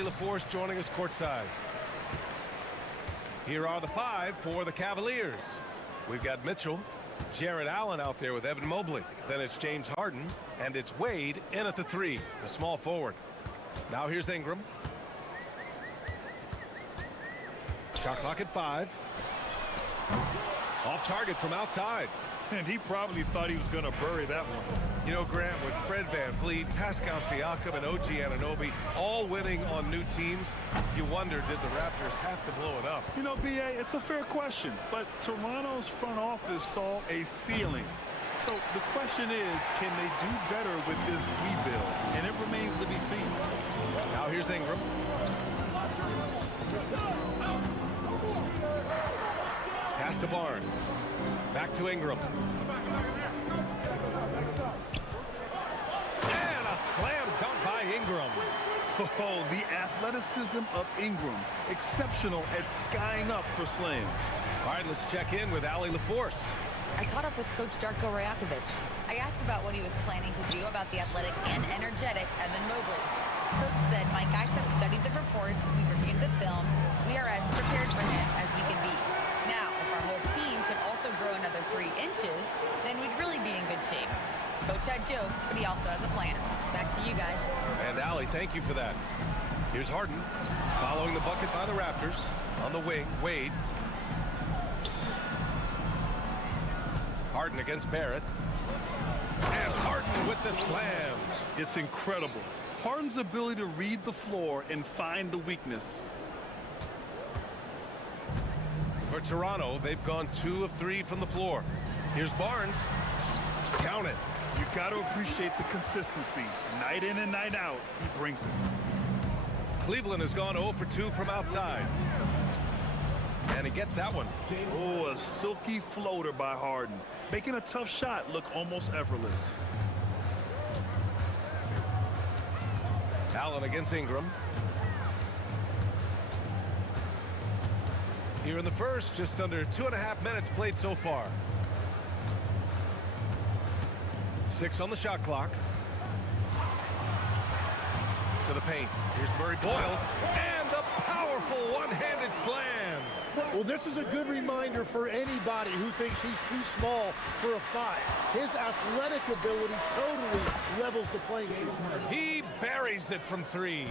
LaForce joining us courtside. Here are the five for the Cavaliers. We've got Mitchell, Jared Allen out there with Evan Mobley. Then it's James Harden, and it's Wade in at the three, the small forward. Now here's Ingram. Shot clock at 5. Off target from outside. And he probably thought he was going to bury that one. You know, Grant, with Fred VanVleet, Pascal Siakam, and OG Anunoby all winning on new teams, you wonder, did the Raptors have to blow it up? You know, B.A., it's a fair question, but Toronto's front office saw a ceiling. So the question is, can they do better with this rebuild? And it remains to be seen. Now here's Ingram. Pass to Barnes. Back to Ingram. And a slam dunk by Ingram. Oh, the athleticism of Ingram. Exceptional at skying up for slams. All right, let's check in with Allie LaForce. I caught up with Coach Darko Rajakovic. I asked about what he was planning to do about the athletic and energetic Evan Mobley. Coach said, my guys have studied the reports, we've reviewed the film, we are as prepared for him as we can be. Now, if our whole team could also grow another 3 inches, then we'd really be in good shape. Coach had jokes, but he also has a plan. Back to you guys. And Allie, thank you for that. Here's Harden, following the bucket by the Raptors. On the wing, Wade. Harden against Barrett. And Harden with the slam. It's incredible. Harden's ability to read the floor and find the weakness. For Toronto, they've gone 2 of 3 from the floor. Here's Barnes. Count it. You got to appreciate the consistency. Night in and night out, he brings it. Cleveland has gone 0 for 2 from outside. And he gets that one. Oh, a silky floater by Harden, making a tough shot look almost effortless. Allen against Ingram. Here in the first, just under 2.5 minutes played so far. 6 on the shot clock. To the paint. Here's Murray Boyles. And the powerful one-handed slam. Well, this is a good reminder for anybody who thinks he's too small for a 5. His athletic ability totally levels the playing field. He buries it from 3.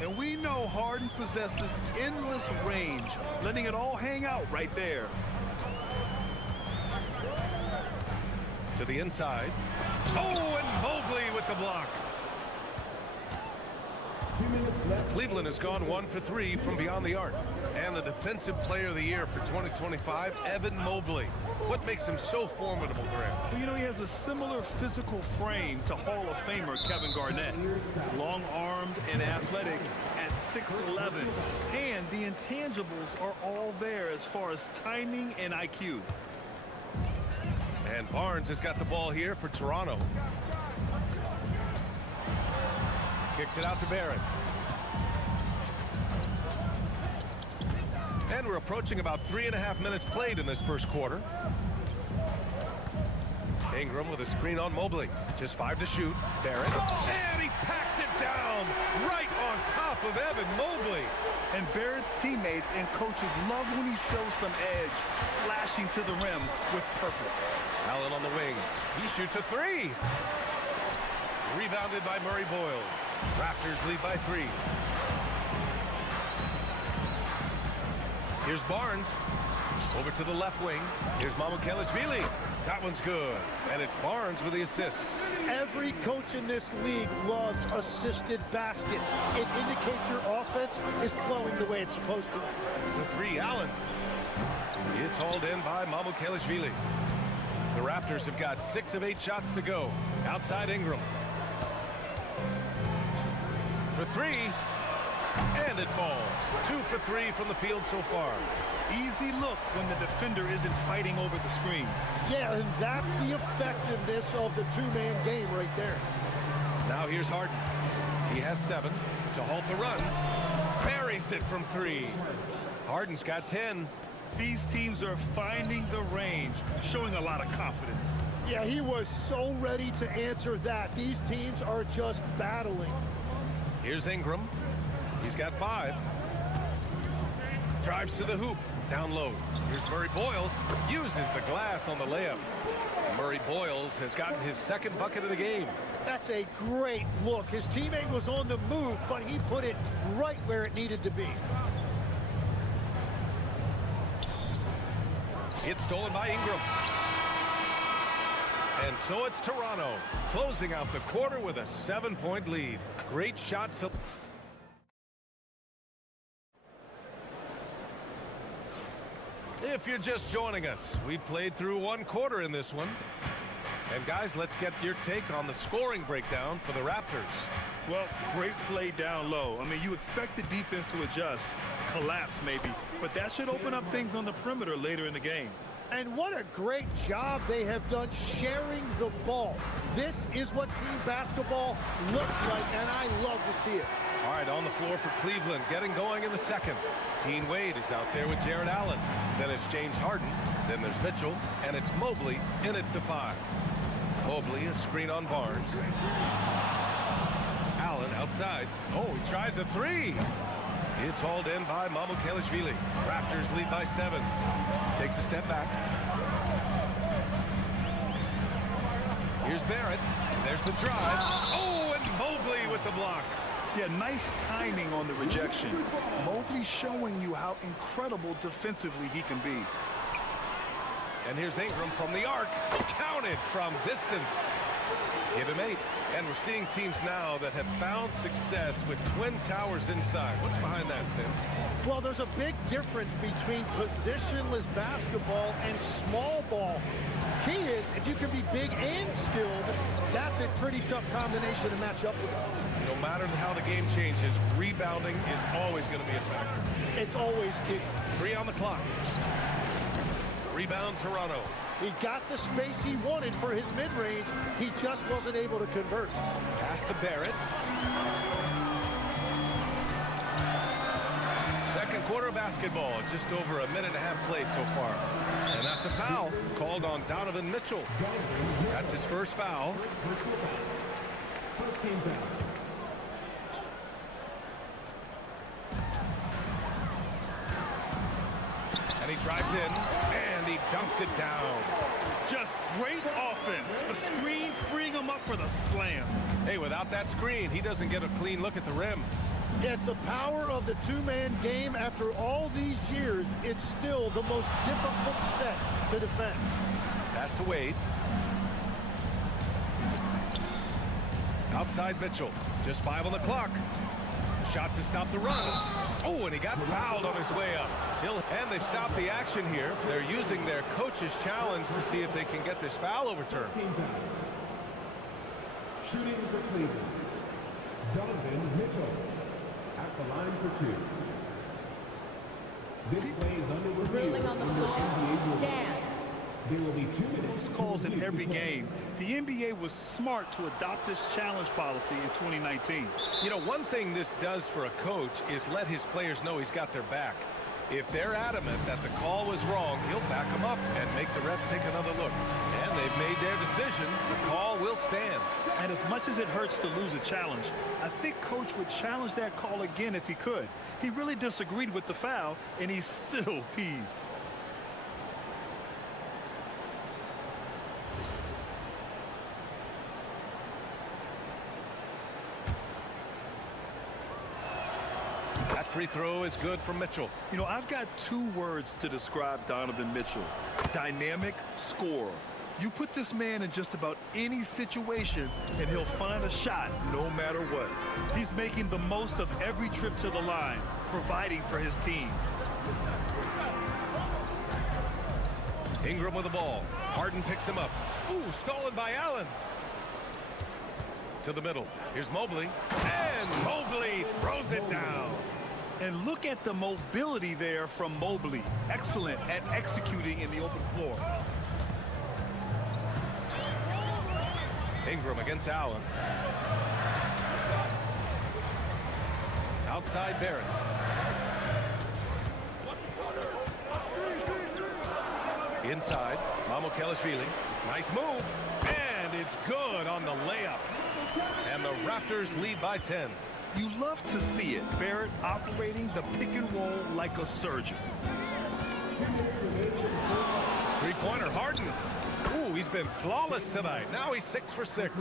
And we know Harden possesses endless range, letting it all hang out right there. To the inside. Oh, and Mobley with the block. Cleveland has gone 1 for 3 from beyond the arc. And the Defensive Player of the Year for 2025, Evan Mobley. What makes him so formidable, Grant? Well, you know, he has a similar physical frame to Hall of Famer Kevin Garnett. Long-armed and athletic at 6'11". And the intangibles are all there as far as timing and IQ. And Barnes has got the ball here for Toronto. Kicks it out to Barrett. And we're approaching about 3.5 minutes played in this first quarter. Ingram with a screen on Mobley. Just 5 to shoot. Barrett. And he packs it down right on top of Evan Mobley. And Barrett's teammates and coaches love when he shows some edge, slashing to the rim with purpose. Allen on the wing. He shoots a 3. Rebounded by Murray Boyles. Raptors lead by 3. Here's Barnes. Over to the left wing. Here's Mamukelashvili. That one's good. And it's Barnes with the assist. Every coach in this league loves assisted baskets. It indicates your offense is flowing the way it's supposed to. The 3, Allen. It's hauled in by Mamukelashvili. The Raptors have got 6 of 8 shots to go. Outside Ingram. For 3. And it falls. 2 for 3 from the field so far. Easy look when the defender isn't fighting over the screen. Yeah, and that's the effectiveness of the 2-man game right there. Now here's Harden. He has 7 to halt the run. Buries it from 3. Harden's got 10. These teams are finding the range, showing a lot of confidence. Yeah, he was so ready to answer that. These teams are just battling. Here's Ingram. He's got 5. Drives to the hoop. Down low. Here's Murray Boyles. Uses the glass on the layup. Murray Boyles has gotten his second bucket of the game. That's a great look. His teammate was on the move, but he put it right where it needed to be. It's stolen by Ingram. And so it's Toronto, closing out the quarter with a 7-point lead. Great shot. If you're just joining us, we played through one quarter in this one. And guys, let's get your take on the scoring breakdown for the Raptors. Well, great play down low. I mean, you expect the defense to adjust, collapse maybe, but that should open up things on the perimeter later in the game. And what a great job they have done sharing the ball. This is what team basketball looks like, and I love to see it. All right, on the floor for Cleveland, getting going in the second. Dean Wade is out there with Jared Allen. Then it's James Harden. Then there's Mitchell, and it's Mobley in at the 5. Mobley, a screen on Barnes. Allen outside. Oh, he tries a 3. It's hauled in by Mamukelashvili. Raptors lead by 7. Takes a step back. Here's Barrett. There's the drive. Oh, and Mobley with the block. Yeah, nice timing on the rejection. Mobley showing you how incredible defensively he can be. And here's Ingram from the arc. Counted from distance. Give him 8. And we're seeing teams now that have found success with twin towers inside. What's behind that, Tim? Well, there's a big difference between positionless basketball and small ball. Key is, if you can be big and skilled, that's a pretty tough combination to match up with. No matter how the game changes, rebounding is always going to be a factor. It's always key. 3 on the clock. Rebound, Toronto. He got the space he wanted for his mid-range. He just wasn't able to convert. Pass to Barrett. Second quarter basketball. Just over a minute and a half played so far. And that's a foul called on Donovan Mitchell. That's his first foul. And he drives in, and he dunks it down. Just great offense. The screen freeing him up for the slam. Hey, without that screen, he doesn't get a clean look at the rim. Yeah, it's the power of the two-man game. After all these years, it's still the most difficult set to defend. Pass to Wade. Outside Mitchell. Just 5 on the clock. Shot to stop the run. Oh, and he got fouled on his way up. And they've stopped the action here. They're using their coach's challenge to see if they can get this foul overturned. Shooting for Cleveland. Donovan Mitchell at the line for 2. This play is under review. Dribbling on the floor. Stand. There will be 2 minutes. Calls in every game. The NBA was smart to adopt this challenge policy in 2019. You know, one thing this does for a coach is let his players know he's got their back. If they're adamant that the call was wrong, he'll back them up and make the refs take another look. And they've made their decision. The call will stand. And as much as it hurts to lose a challenge, I think Coach would challenge that call again if he could. He really disagreed with the foul, and he's still peeved. That free throw is good from Mitchell. You know, I've got 2 words to describe Donovan Mitchell. Dynamic scorer. You put this man in just about any situation, and he'll find a shot no matter what. He's making the most of every trip to the line, providing for his team. Ingram with the ball. Harden picks him up. Ooh, stolen by Allen. To the middle. Here's Mobley. And Mobley throws it down. And look at the mobility there from Mobley. Excellent at executing in the open floor. Ingram against Allen. Outside Barrett. Inside, Mamukelashvili. Nice move. And it's good on the layup. And the Raptors lead by 10. You love to see it. Barrett operating the pick and roll like a surgeon. Three-pointer, Harden. Ooh, he's been flawless tonight. Now he's 6 for 6.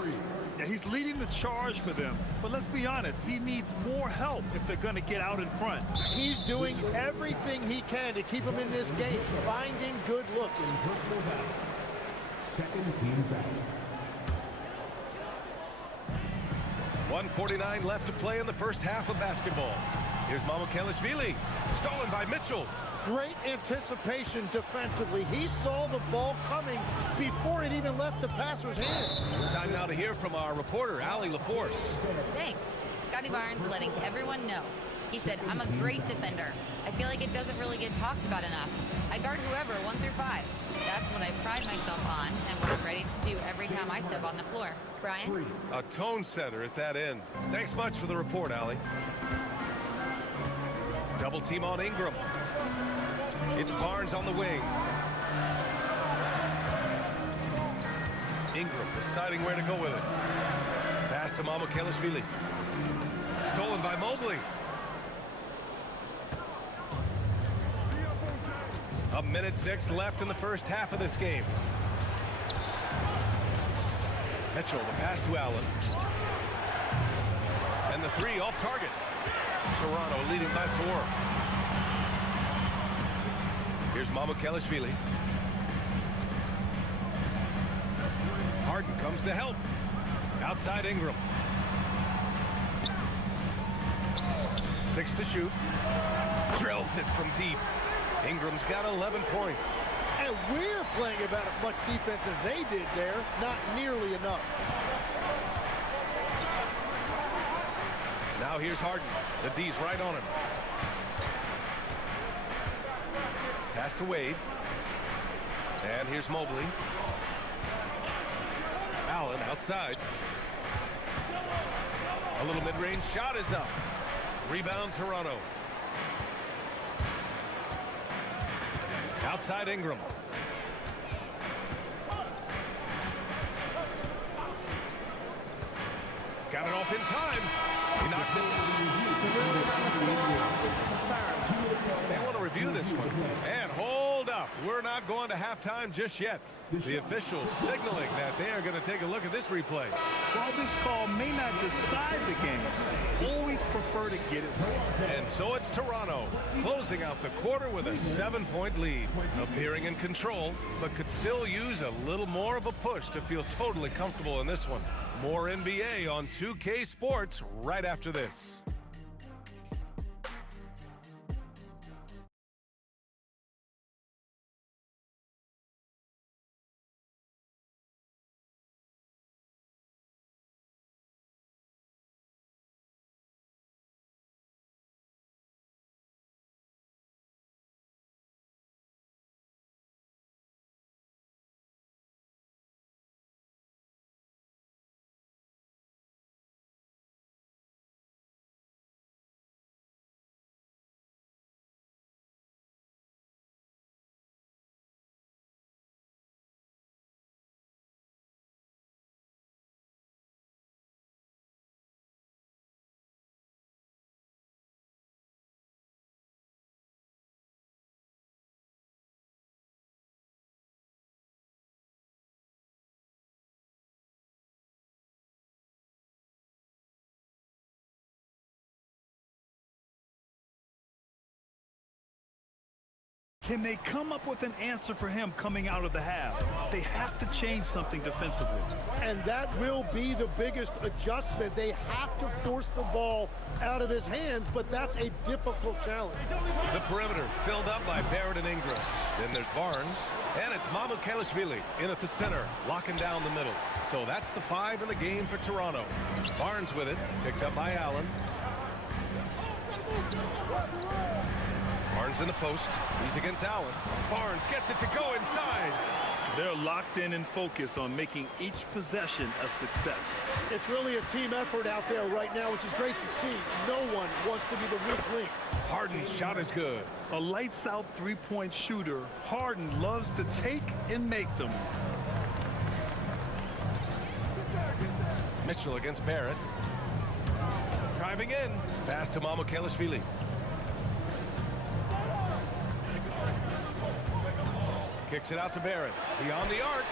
Yeah, he's leading the charge for them. But let's be honest, he needs more help if they're going to get out in front. He's doing everything he can to keep him in this game, finding good looks. Personal foul. Second team foul. 1:49 left to play in the first half of basketball. Here's Mamukelashvili. Stolen by Mitchell. Great anticipation defensively. He saw the ball coming before it even left the passer's hands. Time now to hear from our reporter, Allie LaForce. Thanks. Scotty Barnes letting everyone know. He said, I'm a great defender. I feel like it doesn't really get talked about enough. I guard whoever, 1 through 5. That's what I pride myself on and what I'm ready to do every time I step on the floor. Brian? A tone setter at that end. Thanks much for the report, Allie. Double team on Ingram. It's Barnes on the wing. Ingram deciding where to go with it. Pass to Mamukelashvili. Stolen by Mobley. A minute 6 left in the first half of this game. Mitchell, the pass to Allen. And the 3 off target. Toronto leading by 4. Here's Mamukelashvili. Harden comes to help. Outside Ingram. 6 to shoot. Drills it from deep. Ingram's got 11 points. And we're playing about as much defense as they did there. Not nearly enough. Now here's Harden. The D's right on him. Pass to Wade. And here's Mobley. Allen outside. A little mid-range shot is up. Rebound Toronto. Outside Ingram. Got it off in time. He knocks it. They want to review this one. And hold up. We're not going to halftime just yet. The officials signaling that they are going to take a look at this replay. While this call may not decide the game, always prefer to get it right. And so it's Toronto closing out the quarter with a 7-point lead. Appearing in control, but could still use a little more of a push to feel totally comfortable in this one. More NBA on 2K Sports right after this. Can they come up with an answer for him coming out of the half? They have to change something defensively. And that will be the biggest adjustment. They have to force the ball out of his hands, but that's a difficult challenge. The perimeter filled up by Barrett and Ingram. Then there's Barnes, and it's Mamukelashvili in at the center, locking down the middle. So that's the 5 in the game for Toronto. Barnes with it, picked up by Allen. Barnes in the post. He's against Allen. Barnes gets it to go inside. They're locked in and focused on making each possession a success. It's really a team effort out there right now, which is great to see. No one wants to be the weak link. Harden's shot is good. A lights-out three-point shooter, Harden loves to take and make them. Mitchell against Barrett. driving in. Pass to Mamukelashvili. Kicks it out to Barrett. Beyond the arc.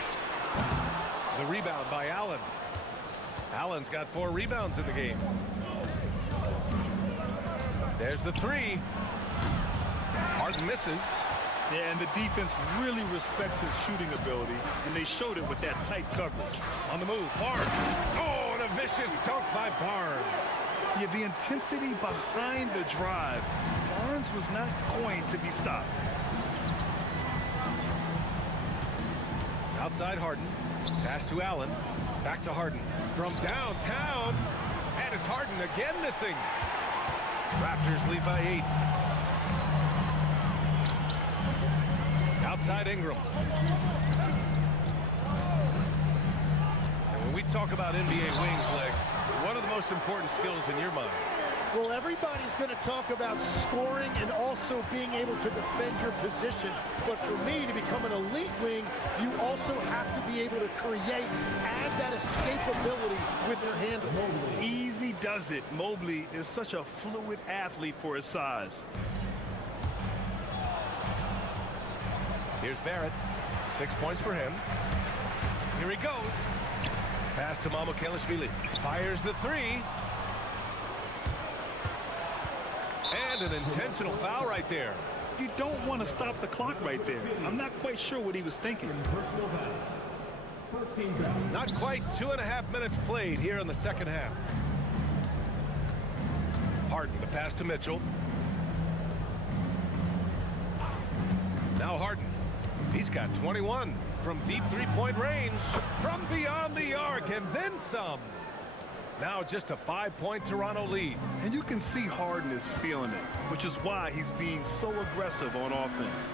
The rebound by Allen. Allen's got 4 rebounds in the game. There's the three. Harden misses. Yeah, and the defense really respects his shooting ability, and they showed it with that tight coverage. On the move, Barnes. Oh, and a vicious dunk by Barnes. Yeah, the intensity behind the drive. Barnes was not going to be stopped. Outside Harden. Pass to Allen. Back to Harden. From downtown. And it's Harden again missing. Raptors lead by 8. Outside Ingram. And when we talk about NBA wings, Legs, what are the most important skills in your mind? Well, everybody's going to talk about scoring and also being able to defend your position. But for me, to become an elite wing, you also have to be able to create, add that escapability with your handle. Easy does it. Mobley is such a fluid athlete for his size. Here's Barrett. 6 points for him. Here he goes. Pass to Mamukelashvili. Fires the three. And an intentional foul right there. You don't want to stop the clock right there. I'm not quite sure what he was thinking. Personal foul. First team foul. Not quite 2.5 minutes played here in the second half. Harden, the pass to Mitchell. Now Harden. He's got 21 from deep three-point range, from beyond the arc, and then some. Now just a 5-point Toronto lead. And you can see Harden is feeling it, which is why he's being so aggressive on offense.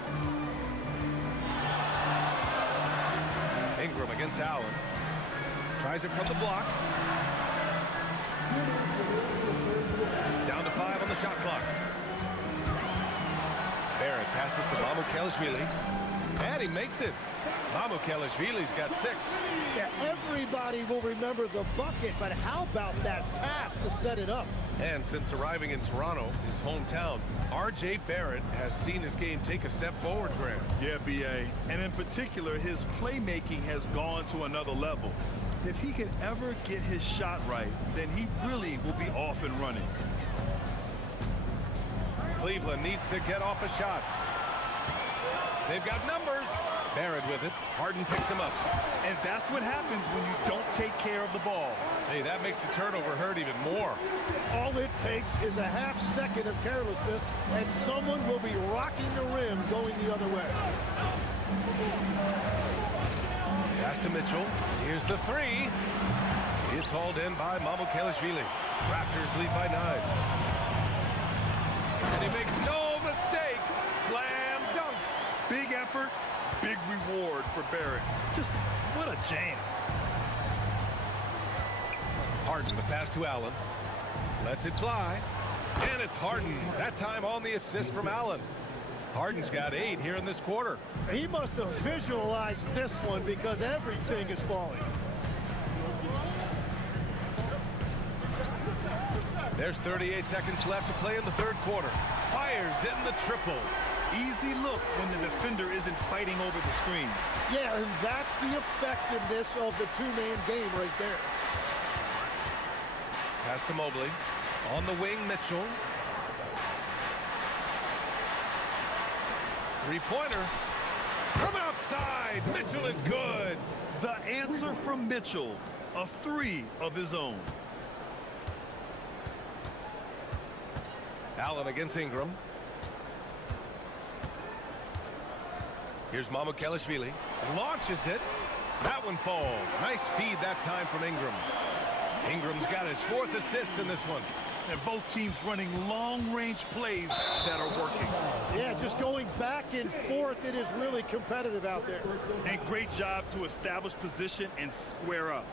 Ingram against Allen. Tries it from the block. Down to 5 on the shot clock. Barrett passes to Mamukelashvili. And he makes it. Mamukelashvili's got 6. Yeah, everybody will remember the bucket, but how about that pass to set it up? And since arriving in Toronto, his hometown, R.J. Barrett has seen his game take a step forward, Graham. Yeah, B.A. And in particular, his playmaking has gone to another level. If he can ever get his shot right, then he really will be off and running. Cleveland needs to get off a shot. They've got numbers. Barrett with it. Harden picks him up. And that's what happens when you don't take care of the ball. Hey, that makes the turnover hurt even more. All it takes is a half second of carelessness, and someone will be rocking the rim going the other way. Pass to Mitchell. Here's the three. It's hauled in by Mamukelashvili. Raptors lead by 9. And he makes no mistake. Slam dunk. Big effort, big reward for Barrett. Just what a jam. Harden, the pass to Allen. Lets it fly. And it's Harden. That time on the assist from Allen. Harden's got 8 here in this quarter. He must have visualized this one because everything is falling. There's 38 seconds left to play in the third quarter. Fires in the triple. Easy look when the defender isn't fighting over the screen. Yeah, and that's the effectiveness of the two-man game right there. Pass to Mobley. On the wing, Mitchell. Three-pointer. From outside. Mitchell is good. The answer from Mitchell, a 3 of his own. Allen against Ingram. Here's Mamukelashvili. Launches it. That one falls. Nice feed that time from Ingram. Ingram's got his 4th assist in this one. And both teams running long-range plays that are working. Yeah, just going back and forth. It is really competitive out there. And great job to establish position and square up.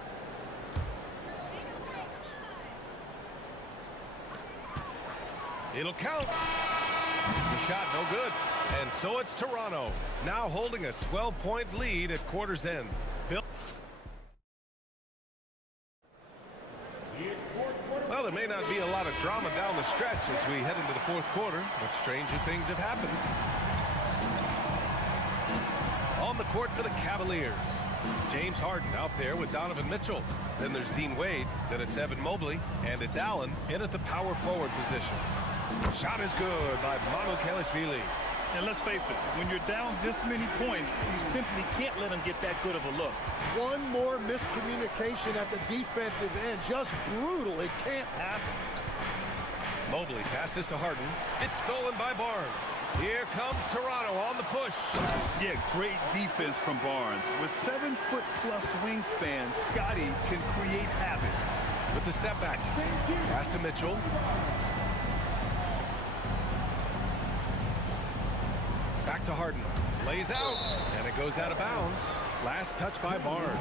It'll count. The shot no good. And so it's Toronto, now holding a 12-point lead at quarter's end. Bill. Well, there may not be a lot of drama down the stretch as we head into the fourth quarter, but stranger things have happened. On the court for the Cavaliers, James Harden out there with Donovan Mitchell. Then there's Dean Wade, then it's Evan Mobley, and it's Allen in at the power forward position. Shot is good by Kelishvili. And let's face it, when you're down this many points, you simply can't let them get that good of a look. One more miscommunication at the defensive end. Just brutal. It can't happen. Mobley passes to Harden. It's stolen by Barnes. Here comes Toronto on the push. Yeah, great defense from Barnes. With 7-foot-plus wingspan, Scotty can create havoc. With the step back. Pass to Mitchell. Back to Harden. Lays out. And it goes out of bounds. Last touch by Barnes.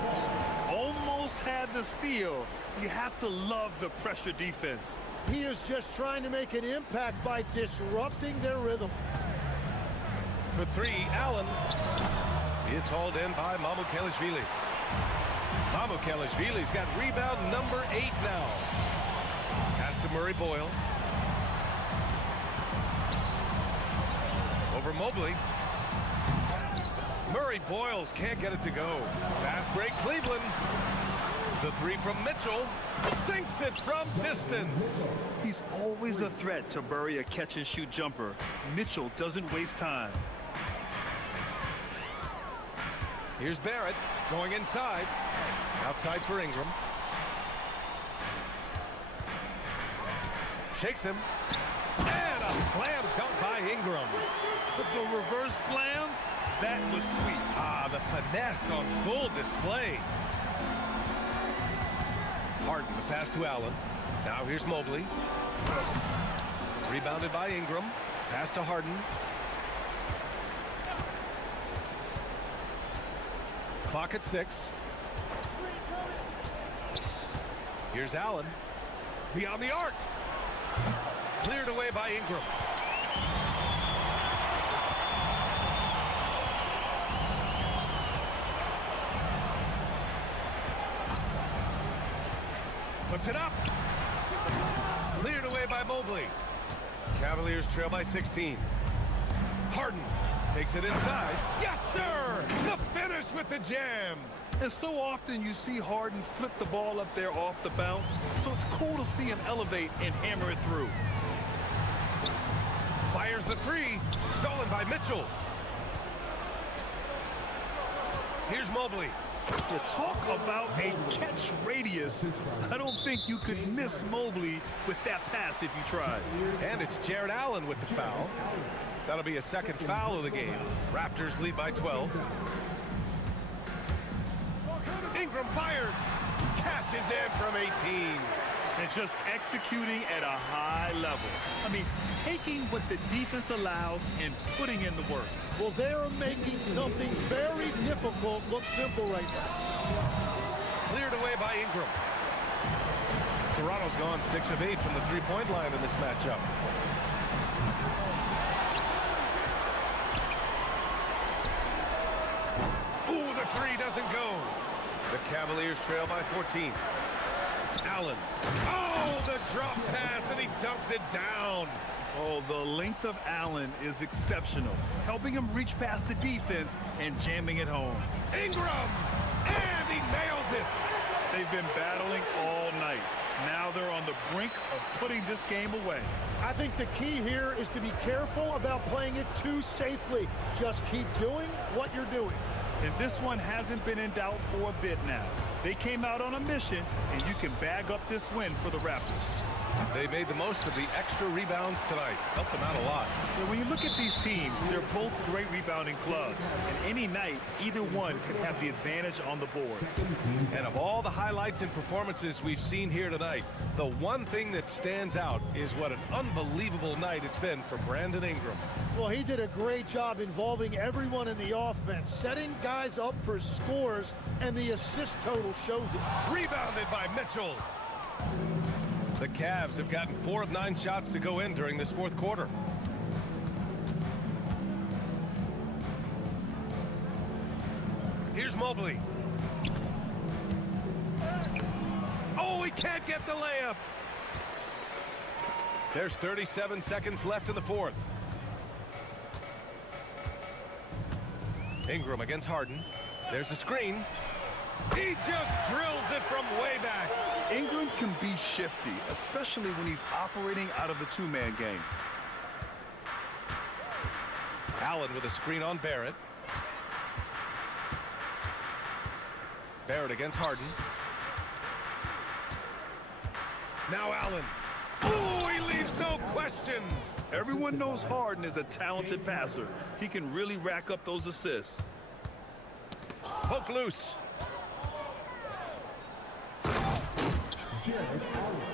Almost had the steal. You have to love the pressure defense. He is just trying to make an impact by disrupting their rhythm. For three, Allen. It's hauled in by Kelishvili. Kelishvili's got rebound number 8 now. Pass to Murray Boyles. Over Mobley. Murray Boyles can't get it to go. Fast break, Cleveland. The three from Mitchell sinks it from distance. He's always a threat to bury a catch-and-shoot jumper. Mitchell doesn't waste time. Here's Barrett going inside. Outside for Ingram. Shakes him. And a slam dunk by Ingram. But the reverse slam, that was sweet. Ah, the finesse on full display. Harden, the pass to Allen. Now here's Mobley. Rebounded by Ingram. Pass to Harden. Clock at 6. Here's Allen. Beyond the arc. Cleared away by Ingram. Puts it up. Cleared away by Mobley. Cavaliers trail by 16. Harden takes it inside. Yes, sir! The finish with the jam. And so often you see Harden flip the ball up there off the bounce, so it's cool to see him elevate and hammer it through. Fires the three. Stolen by Mitchell. Here's Mobley. You talk about a catch radius. I don't think you could miss Mobley with that pass if you tried. And it's Jared Allen with the foul. That'll be a second foul of the game. Raptors lead by 12. Ingram fires. Cashes in from 18. And just executing at a high level. I mean, taking what the defense allows and putting in the work. Well, they're making something very difficult look simple right now. Cleared away by Ingram. Toronto's gone 6 of 8 from the three-point line in this matchup. Ooh, the three doesn't go. The Cavaliers trail by 14. Allen. Oh, the drop pass, and he dunks it down. Oh, the length of Allen is exceptional, helping him reach past the defense and jamming it home. Ingram, and he nails it. They've been battling all night. Now they're on the brink of putting this game away. I think the key here is to be careful about playing it too safely. Just keep doing what you're doing. And this one hasn't been in doubt for a bit now. They came out on a mission, and you can bag up this win for the Raptors. They made the most of the extra rebounds tonight. Helped them out a lot. So when you look at these teams, they're both great rebounding clubs. And any night, either one could have the advantage on the board. And of all the highlights and performances we've seen here tonight, the one thing that stands out is what an unbelievable night it's been for Brandon Ingram. Well, he did a great job involving everyone in the offense, setting guys up for scores, and the assist total shows it. Rebounded by Mitchell. The Cavs have gotten 4 of 9 shots to go in during this fourth quarter. Here's Mobley. Oh, he can't get the layup. There's 37 seconds left in the fourth. Ingram against Harden. There's a screen. He just drills it from way back. Ingram can be shifty, especially when he's operating out of the two-man game. Allen with a screen on Barrett. Barrett against Harden. Now Allen. Ooh, he leaves no question. Everyone knows Harden is a talented passer. He can really rack up those assists. Poke loose. Jarrett Allen.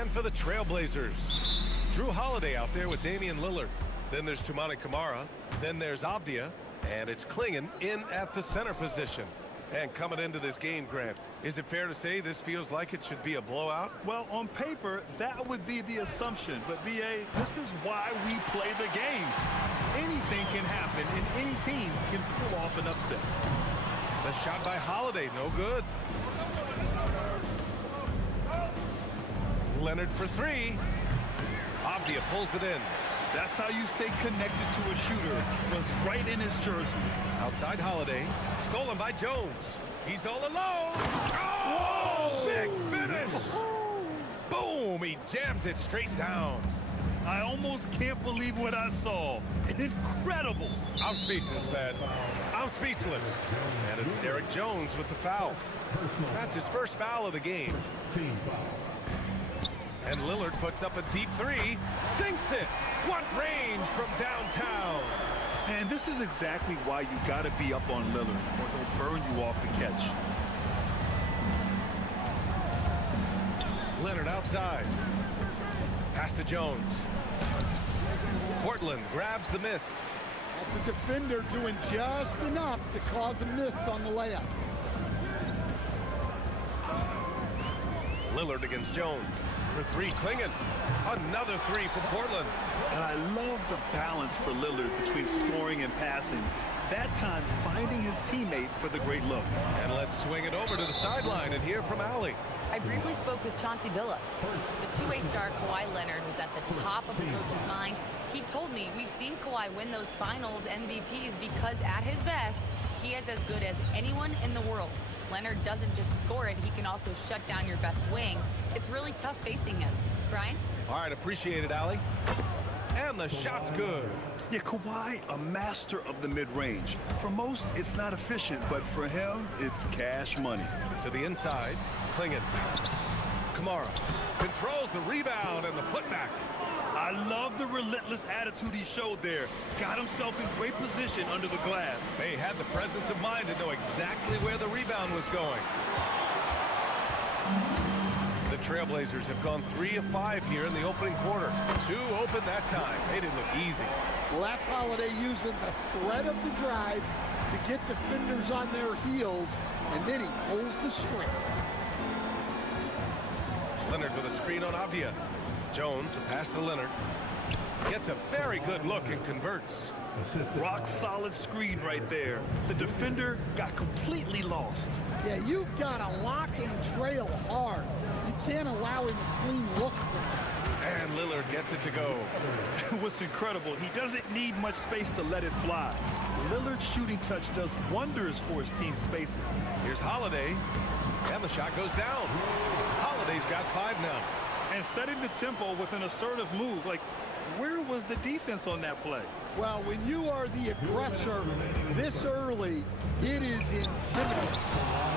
And for the Trailblazers, Drew Holiday out there with Damian Lillard. Then there's Toumani Camara. Then there's Avdia. And it's Klingon in at the center position. And coming into this game, Grant, is it fair to say this feels like it should be a blowout? Well, on paper, that would be the assumption. But, B.A., this is why we play the games. Anything can happen, and any team can pull off an upset. The shot by Holiday, no good. Leonard for three. Avdia pulls it in. That's how you stay connected to a shooter. Was right in his jersey. Outside Holiday. Stolen by Jones. He's all alone. Oh, big finish. Boom, he jams it straight down. I almost can't believe what I saw. Incredible. I'm speechless, man. I'm speechless. And it's Derek Jones with the foul. That's his first foul of the game. Team foul. And Lillard puts up a deep three, sinks it. What range from downtown. And this is exactly why you got to be up on Lillard, or he'll burn you off the catch. Leonard outside. Pass to Jones. Portland grabs the miss. That's a defender doing just enough to cause a miss on the layup. Lillard against Jones. For three, Klingon. Another three for Portland. And I love the balance for Lillard between scoring and passing. That time, finding his teammate for the great look. And let's swing it over to the sideline and hear from Allie. I briefly spoke with Chauncey Billups. The two-way star Kawhi Leonard was at the top of the coach's mind. He told me we've seen Kawhi win those finals MVPs because at his best, he is as good as anyone in the world. Leonard doesn't just score it, he can also shut down your best wing. It's really tough facing him. Brian? All right, appreciate it, Allie. And the shot's good. Yeah, Kawhi, a master of the mid-range. For most, it's not efficient, but for him, it's cash money. To the inside, Klingon. Kamara controls the rebound and the putback. I love the relentless attitude he showed there. Got himself in great position under the glass. They had the presence of mind to know exactly where the rebound was going. The Trailblazers have gone 3 of 5 here in the opening quarter. 2 open that time. They didn't look easy. Well, that's Holiday using the threat of the drive to get defenders on their heels, and then he pulls the string. Leonard with a screen on Avdia. Jones, a pass to Leonard. Gets a very good look and converts. Rock solid screen right there. The defender got completely lost. Yeah, you've got to lock and trail hard. You can't allow him a clean look from that. And Lillard gets it to go. What's incredible, he doesn't need much space to let it fly. Lillard's shooting touch does wonders for his team's spacing. Here's Holiday, and the shot goes down. Holiday's got 5 now. And setting the tempo with an assertive move, like, where was the defense on that play? Well, when you are the aggressor this early, it is intimidating.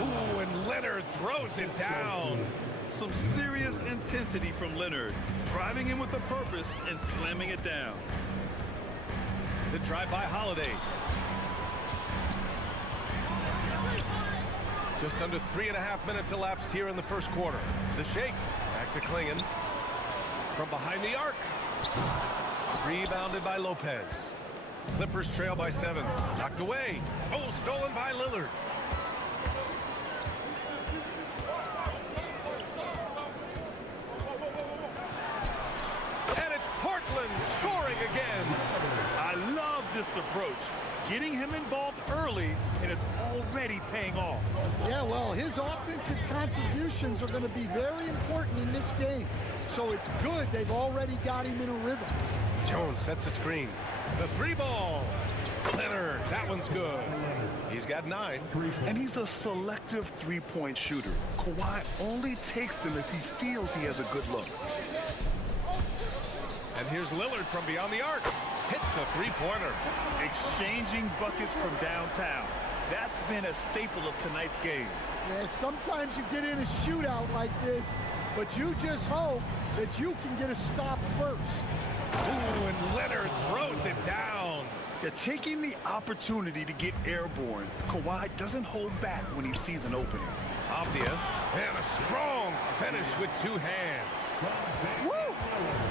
Ooh, and Leonard throws it down. Some serious intensity from Leonard, driving in with a purpose and slamming it down. The drive by Holiday. Just under 3.5 minutes elapsed here in the first quarter. The shake, back to Klingon. From behind the arc. Rebounded by Lopez. Clippers trail by 7. Knocked away. Oh, stolen by Lillard. And it's Portland scoring again. I love this approach. Getting him involved early, and it's already paying off. Yeah, well, his offensive contributions are going to be very important in this game. So it's good they've already got him in a rhythm. Jones sets a screen. The 3 ball. Leonard, that one's good. He's got 9. And he's a selective three-point shooter. Kawhi only takes them if he feels he has a good look. And here's Lillard from beyond the arc. Hits the 3-pointer. Exchanging buckets from downtown. That's been a staple of tonight's game. Yeah, sometimes you get in a shootout like this, but you just hope that you can get a stop first. Ooh, and Leonard throws it down. They're taking the opportunity to get airborne. Kawhi doesn't hold back when he sees an opening. Avdia, and a strong finish with 2 hands. Woo!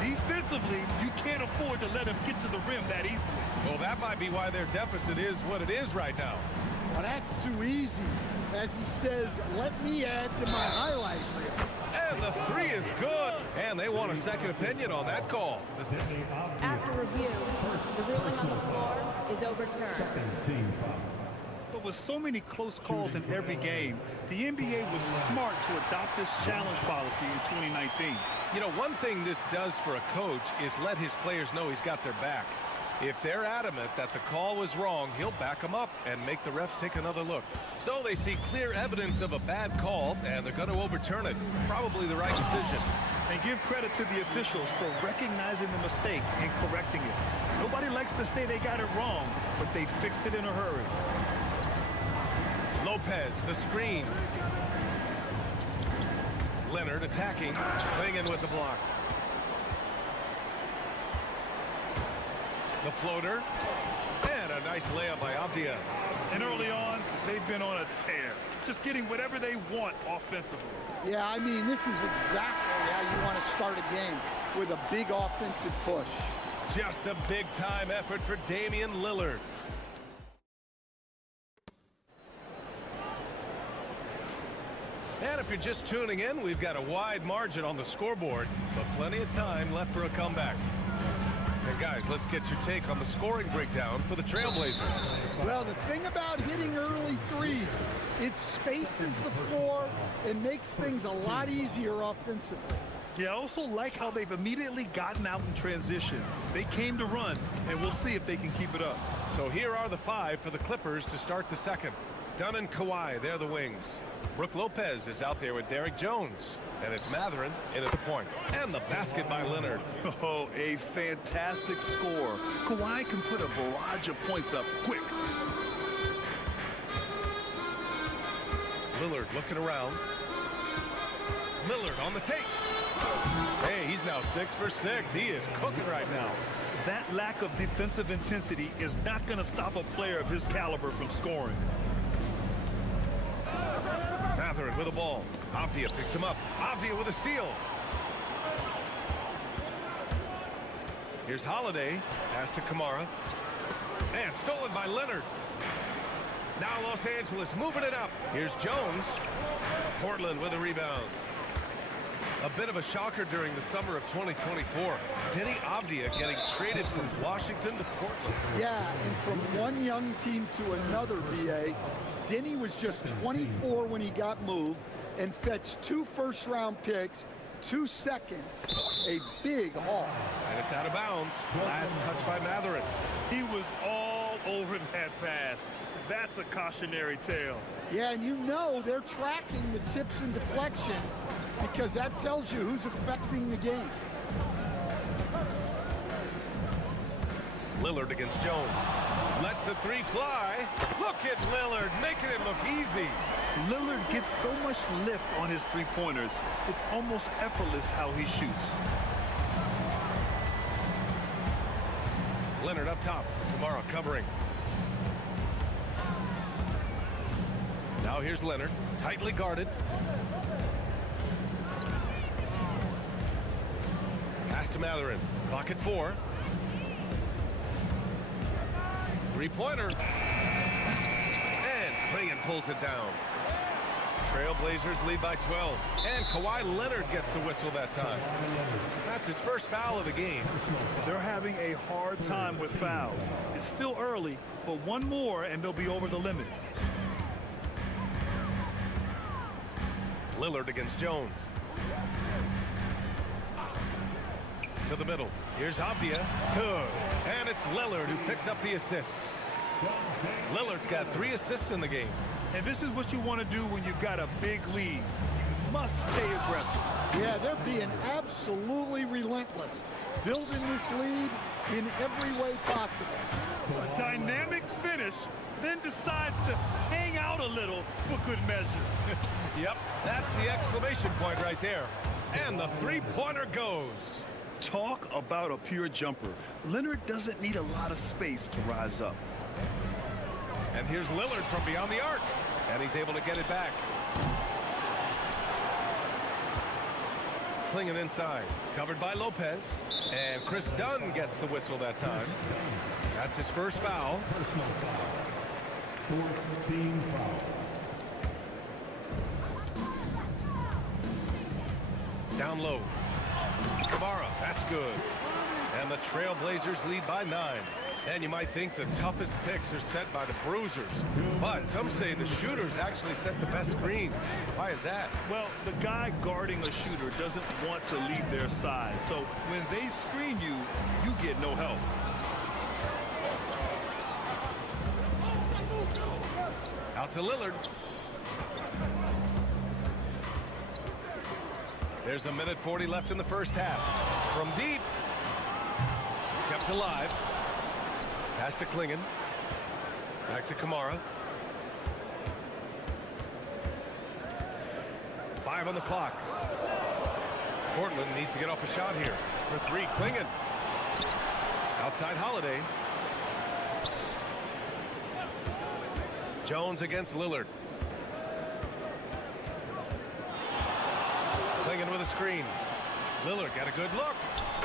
Defensively, you can't afford to let him get to the rim that easily. Well, that might be why their deficit is what it is right now. Well, that's too easy. As he says, let me add to my highlight reel. And the three is good. And they want a second opinion on that call. After review, the ruling on the floor is overturned. Second team foul. But with so many close calls in every game, the NBA was smart to adopt this challenge policy in 2019. You know, one thing this does for a coach is let his players know he's got their back. If they're adamant that the call was wrong, he'll back them up and make the refs take another look. So they see clear evidence of a bad call, and they're going to overturn it. Probably the right decision. And give credit to the officials for recognizing the mistake and correcting it. Nobody likes to say they got it wrong, but they fixed it in a hurry. Lopez, the screen. Leonard attacking, clinging with the block. The floater, and a nice layup by Avdia. And early on, they've been on a tear, just getting whatever they want offensively. Yeah, I mean, this is exactly how you want to start a game, with a big offensive push. Just a big-time effort for Damian Lillard. And if you're just tuning in, we've got a wide margin on the scoreboard, but plenty of time left for a comeback. And guys, let's get your take on the scoring breakdown for the Trailblazers. Well, the thing about hitting early threes, it spaces the floor and makes things a lot easier offensively. Yeah, I also like how they've immediately gotten out in transition. They came to run, and we'll see if they can keep it up. So here are the five for the Clippers to start the second. Dunn and Kawhi, they're the wings. Brooke Lopez is out there with Derek Jones. And it's Matherin in at the point. And the basket by Leonard. Oh, a fantastic score. Kawhi can put a barrage of points up quick. Lillard looking around. Lillard on the tape. Hey, he's now 6 for 6. He is cooking right now. That lack of defensive intensity is not going to stop a player of his caliber from scoring. Matherin with the ball. Avdia picks him up. Avdia with a steal. Here's Holiday. Pass to Kamara. And stolen by Leonard. Now Los Angeles moving it up. Here's Jones. Portland with a rebound. A bit of a shocker during the summer of 2024. Denny Avdia getting traded from Washington to Portland. Yeah, and from one young team to another, BA, Denny was just 24 when he got moved and fetched 2 first-round picks, 2 seconds, a big haul. And it's out of bounds. Last touch by Matherin. He was all over that pass. That's a cautionary tale. Yeah, and you know they're tracking the tips and deflections because that tells you who's affecting the game. Lillard against Jones. Lets the three fly. Look at Lillard making it look easy. Lillard gets so much lift on his three-pointers, it's almost effortless how he shoots. Leonard up top. Kamara covering. Now here's Leonard, tightly guarded. Pass to Matherin. Clock at 4. Three-pointer. And Klingon pulls it down. Trailblazers lead by 12. And Kawhi Leonard gets the whistle that time. That's his first foul of the game. They're having a hard time with fouls. It's still early, but one more and they'll be over the limit. Lillard against Jones. To the middle. Here's Avdia. Good. And it's Lillard who picks up the assist. Lillard's got 3 assists in the game. And this is what you want to do when you've got a big lead. You must stay aggressive. Yeah, they're being absolutely relentless, building this lead in every way possible. A dynamic finish, then decides to hang out a little for good measure. Yep, that's the exclamation point right there. And the three-pointer goes. Talk about a pure jumper. Leonard doesn't need a lot of space to rise up. And here's Lillard from beyond the arc. And he's able to get it back. Klingon inside, covered by Lopez. And Chris Dunn gets the whistle that time. That's his first foul. Personal foul. Fourth team foul. Down low. Kamara, that's good. And the Trailblazers lead by 9. And you might think the toughest picks are set by the bruisers. But some say the shooters actually set the best screens. Why is that? Well, the guy guarding a shooter doesn't want to leave their side. So when they screen you, you get no help. Out to Lillard. There's 1:40 left in the first half. From deep. Kept alive. Pass to Klingon. Back to Kamara. 5 on the clock. Portland needs to get off a shot here. For 3, Klingon. Outside Holiday. Jones against Lillard. Klingon with a screen. Lillard got a good look.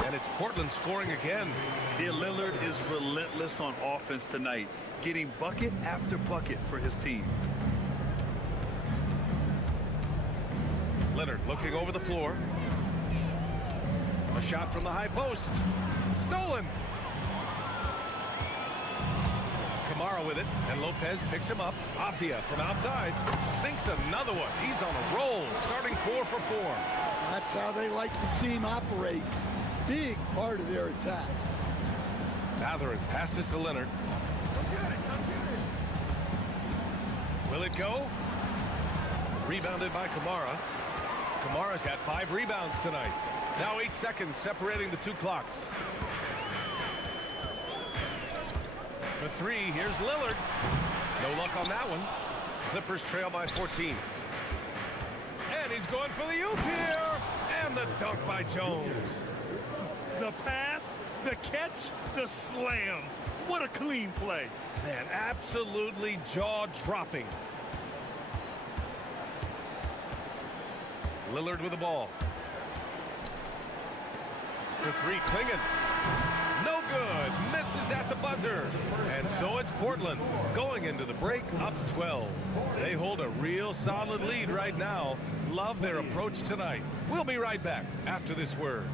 And it's Portland scoring again. Yeah, Lillard is relentless on offense tonight, getting bucket after bucket for his team. Leonard looking over the floor. A shot from the high post. Stolen. Kamara with it, and Lopez picks him up. Avdia from outside sinks another one. He's on a roll, starting 4 for 4. That's how they like to see him operate. Big part of their attack. Matherin passes to Leonard. Will it go? Rebounded by Kamara. Kamara's got 5 rebounds tonight. Now 8 seconds separating the 2 clocks. For 3, here's Lillard. No luck on that one. Clippers trail by 14. And he's going for the oop here. And the dunk by Jones. The pass, the catch, the slam. What a clean play. Man, absolutely jaw-dropping. Lillard with the ball. For 3, Klingon. No good. Misses at the buzzer. And so it's Portland going into the break up 12. They hold a real solid lead right now. Love their approach tonight. We'll be right back after this word.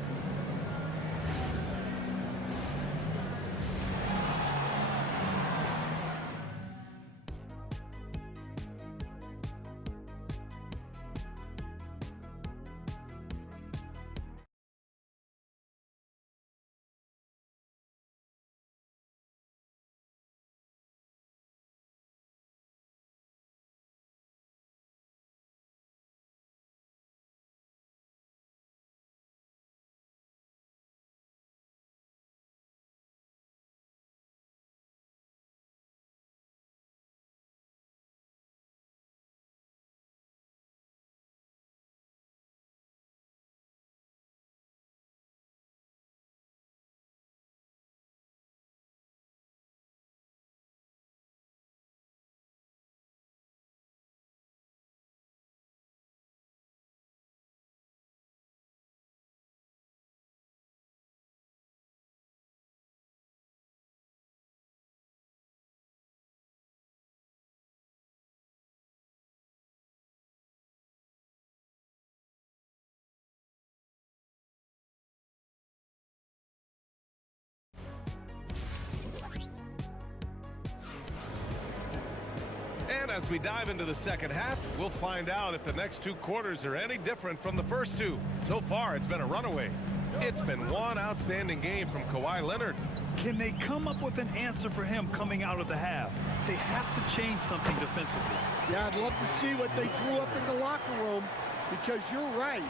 And as we dive into the second half, we'll find out if the next 2 quarters are any different from the first 2. So far, it's been a runaway. It's been one outstanding game from Kawhi Leonard. Can they come up with an answer for him coming out of the half? They have to change something defensively. Yeah, I'd love to see what they drew up in the locker room, because you're right.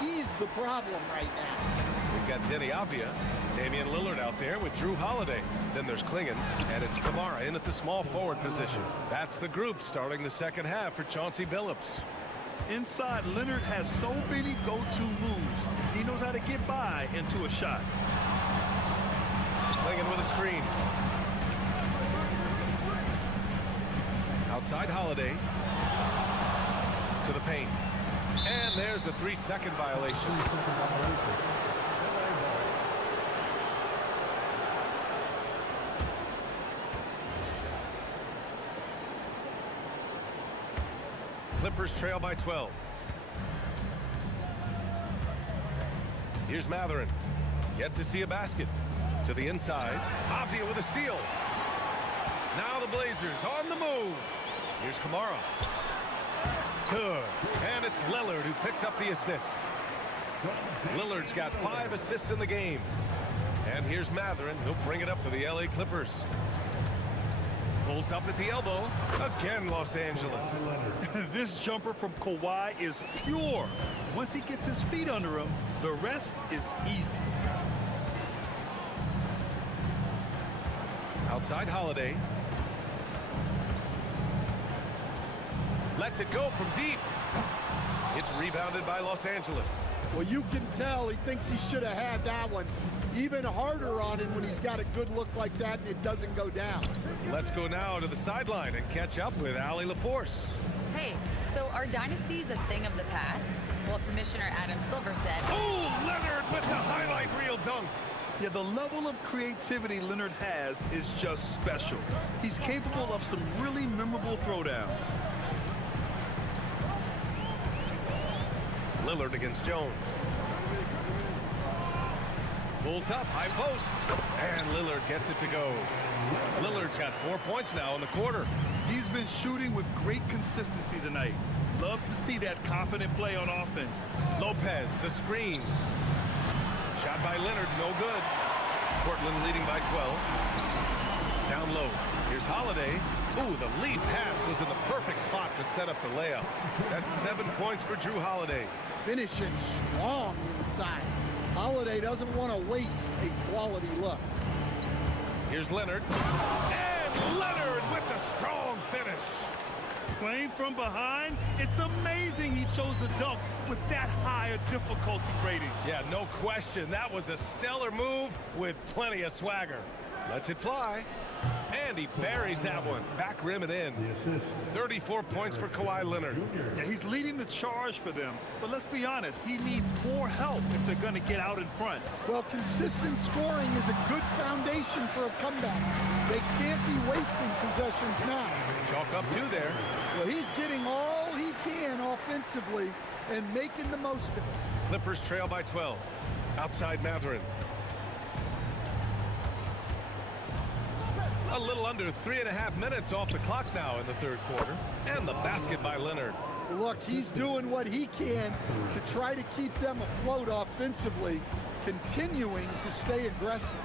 He's the problem right now. We've got Denny Avdia, Damian Lillard out there with Drew Holiday. Then there's Klingon, and it's Kamara in at the small forward position. That's the group starting the second half for Chauncey Billups. Inside, Leonard has so many go-to moves. He knows how to get by into a shot. Klingon with a screen. Outside Holiday. To the paint. And there's a 3-second violation. Clippers trail by 12. Here's Matherin. Yet to see a basket. To the inside. Avdia with a steal. Now the Blazers on the move. Here's Kamara. Good. And it's Lillard who picks up the assist. Lillard's got 5 assists in the game. And here's Matherin. He'll bring it up for the LA Clippers. Pulls up at the elbow. Again, Los Angeles. This jumper from Kawhi is pure. Once he gets his feet under him, the rest is easy. Outside Holiday. Lets it go from deep. It's rebounded by Los Angeles. Well, you can tell he thinks he should have had that one. Even harder on him when he's got a good look like that and it doesn't go down. Let's go now to the sideline and catch up with Allie LaForce. Hey, so are dynasties a thing of the past? Well, Commissioner Adam Silver said, Oh, Leonard with the highlight reel dunk. Yeah, the level of creativity Leonard has is just special. He's capable of some really memorable throwdowns. Lillard against Jones. Pulls up, high post. And Lillard gets it to go. Lillard's got 4 points now in the quarter. He's been shooting with great consistency tonight. Love to see that confident play on offense. Lopez, the screen. Shot by Leonard, no good. Portland leading by 12. Down low. Here's Holiday. Ooh, the lead pass was in the perfect spot to set up the layup. That's 7 points for Drew Holiday. Finishing strong inside. Holiday doesn't want to waste a quality look. Here's Leonard. And Leonard with the strong finish. Playing from behind, it's amazing he chose to dunk with that high a difficulty rating. Yeah, no question. That was a stellar move with plenty of swagger. Lets it fly. And he buries that one. Back rim and in. 34 points for Kawhi Leonard. Yeah, he's leading the charge for them. But let's be honest, he needs more help if they're going to get out in front. Well, consistent scoring is a good foundation for a comeback. They can't be wasting possessions now. Chalk up 2 there. Well, he's getting all he can offensively and making the most of it. Clippers trail by 12. Outside Matherin. A little under 3.5 minutes off the clock now in the third quarter. And the basket by Leonard. Look, he's doing what he can to try to keep them afloat offensively, continuing to stay aggressive.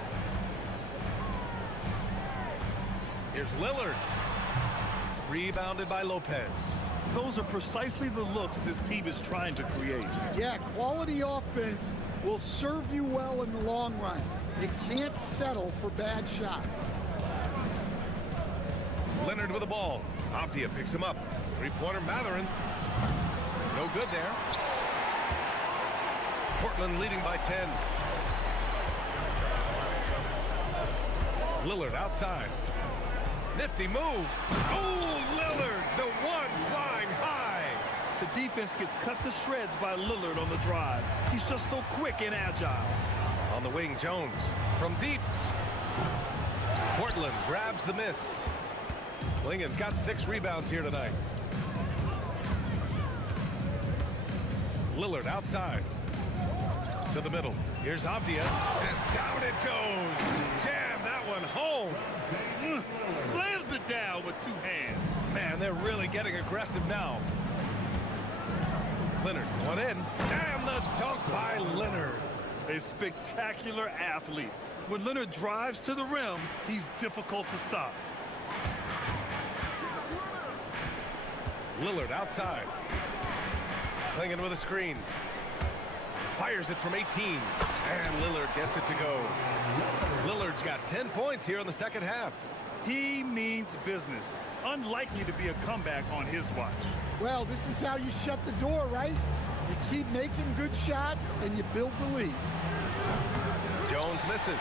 Here's Lillard. Rebounded by Lopez. Those are precisely the looks this team is trying to create. Yeah, quality offense will serve you well in the long run. You can't settle for bad shots. Leonard with the ball. Avdia picks him up. Three-pointer Matherin. No good there. Portland leading by 10. Lillard outside. Nifty move. Oh, Lillard, the one flying high. The defense gets cut to shreds by Lillard on the drive. He's just so quick and agile. On the wing, Jones. From deep. Portland grabs the miss. Klingen's got 6 rebounds here tonight. Lillard outside. To the middle. Here's Avdia. And down it goes. Jam that one home. Slams it down with 2 hands. Man, they're really getting aggressive now. Leonard, one in. And the dunk by Leonard. A spectacular athlete. When Leonard drives to the rim, he's difficult to stop. Lillard outside. Klingen with a screen. Fires it from 18. And Lillard gets it to go. Lillard's got 10 points here in the second half. He means business. Unlikely to be a comeback on his watch. Well, this is how you shut the door, right? You keep making good shots and you build the lead. Jones misses.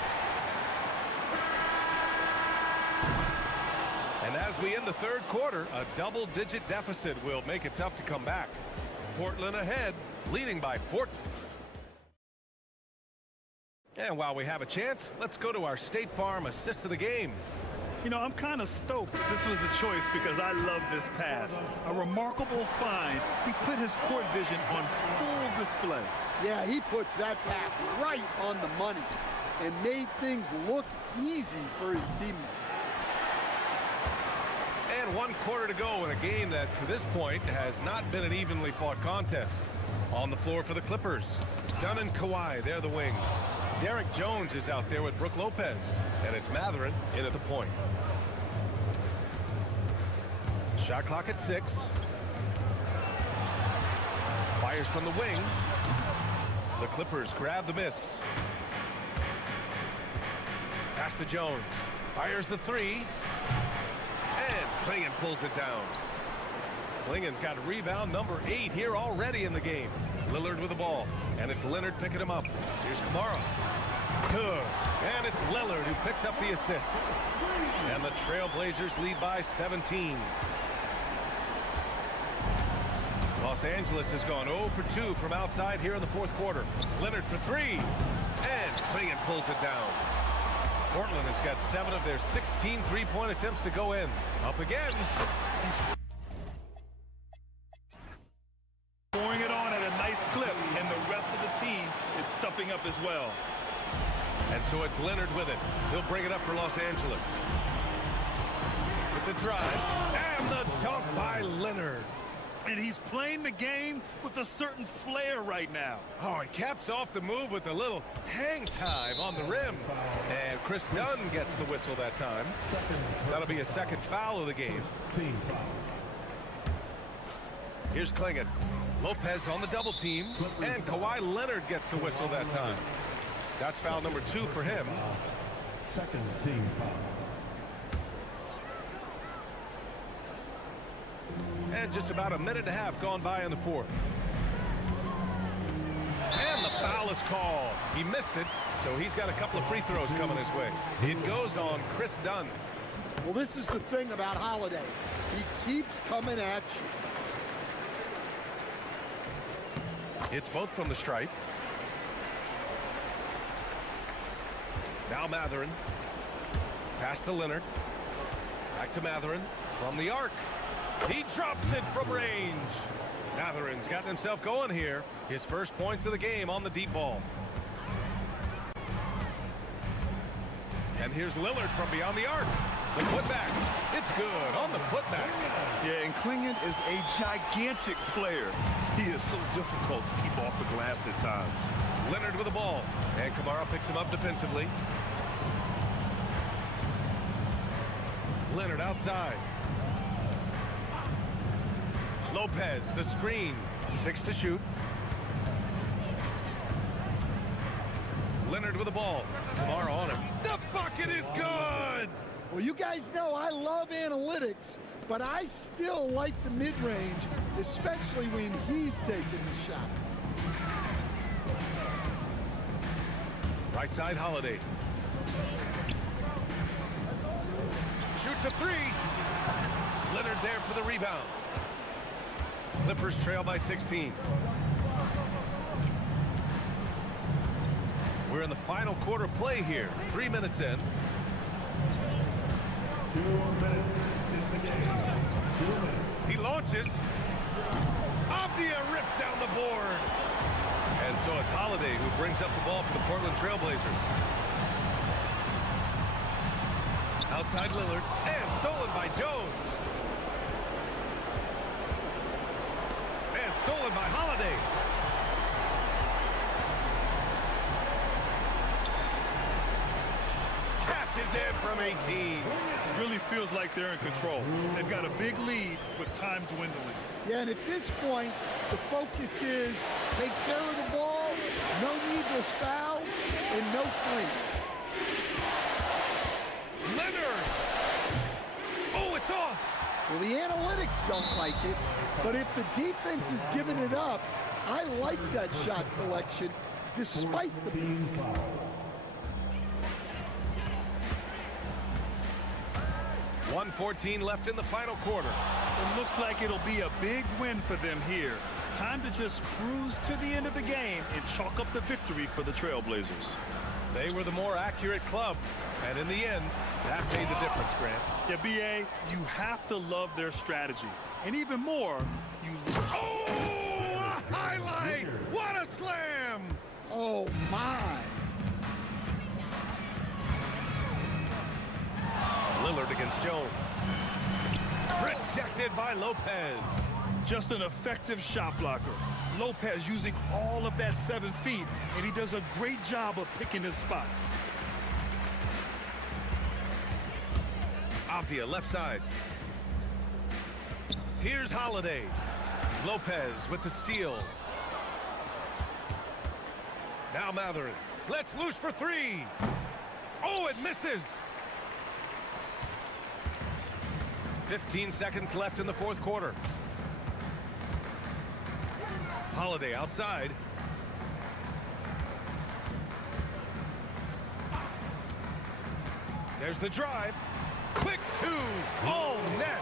And as we end the third quarter, a double-digit deficit will make it tough to come back. Portland ahead, leading by 4. And while we have a chance, let's go to our State Farm assist of the game. You know, I'm kind of stoked this was a choice because I love this pass. A remarkable find. He put his court vision on full display. Yeah, he puts that pass right on the money and made things look easy for his teammates. And 1 quarter to go in a game that, to this point, has not been an evenly fought contest. On the floor for the Clippers, Dunn and Kawhi, they're the wings. Derek Jones is out there with Brook Lopez, and it's Matherin in at the point. Shot clock at 6. Fires from the wing. The Clippers grab the miss. Pass to Jones. Fires the 3. And Klingon pulls it down. Klingon's got rebound number 8 here already in the game. Lillard with the ball, and it's Leonard picking him up. Here's Kamara. Good. And it's Lillard who picks up the assist. And the Trailblazers lead by 17. Los Angeles has gone 0 for 2 from outside here in the 4th quarter. Leonard for 3. And Klingon pulls it down. Portland has got 7 of their 16 three-point attempts to go in. Up again. Pouring it on at a nice clip, and the rest of the team is stepping up as well. And so it's Leonard with it. He'll bring it up for Los Angeles. With the drive, and the dunk by Leonard. And he's playing the game with a certain flair right now. Oh, he caps off the move with a little hang time on the rim. And Chris Dunn gets the whistle that time. That'll be a second foul of the game. Here's Klingon. Lopez on the double team, and Kawhi Leonard gets the whistle that time. That's foul number 2 for him. Second team foul. And just about a minute and a half gone by in the 4th. And the foul is called. He missed it, so he's got a couple of free throws coming his way. It goes on Chris Dunn. Well, this is the thing about Holiday. He keeps coming at you. It's both from the stripe. Now Matherin. Pass to Leonard. Back to Matherin from the arc. He drops it from range. Matherin's gotten himself going here. His first points of the game on the deep ball. And here's Lillard from beyond the arc. The putback. It's good on the putback. Yeah, and Klingon is a gigantic player. He is so difficult to keep off the glass at times. Leonard with the ball. And Kamara picks him up defensively. Leonard outside. Lopez, the screen. 6 to shoot. Leonard with the ball. Kamara on him. The bucket is good! Well, you guys know I love analytics, but I still like the mid-range, especially when he's taking the shot. Right side, Holiday. Shoots a 3. Leonard there for the rebound. Clippers trail by 16. We're in the final quarter play here. 3 minutes in. 2 minutes in the game. 2 minutes. He launches. Avdia rips down the board. And so it's Holiday who brings up the ball for the Portland Trailblazers. Outside Lillard. And stolen by Jones. And stolen by Holiday. Cashes in from 18. Really feels like they're in control. They've got a big lead with time dwindling. Yeah, and at this point, the focus is take care of the ball, no needless fouls, and no threes. Leonard! Oh, it's off! Well, the analytics don't like it, but if the defense is giving it up, I like that shot selection despite the miss. 1:14 left in the final quarter. It looks like it'll be a big win for them here. Time to just cruise to the end of the game and chalk up the victory for the Trailblazers. They were the more accurate club, and in the end, that made the difference, Grant. Yeah, BA, you have to love their strategy. And even more, you... Oh, a highlight! What a slam! Oh, my. Lillard against Jones. Rejected by Lopez. Just an effective shot blocker. Lopez using all of that 7 feet, and he does a great job of picking his spots. Avdia, left side. Here's Holiday. Lopez with the steal. Now Matherin. Let's loose for three. Oh, it misses. 15 seconds left in the fourth quarter. Holiday outside. There's the drive. Quick two. All net.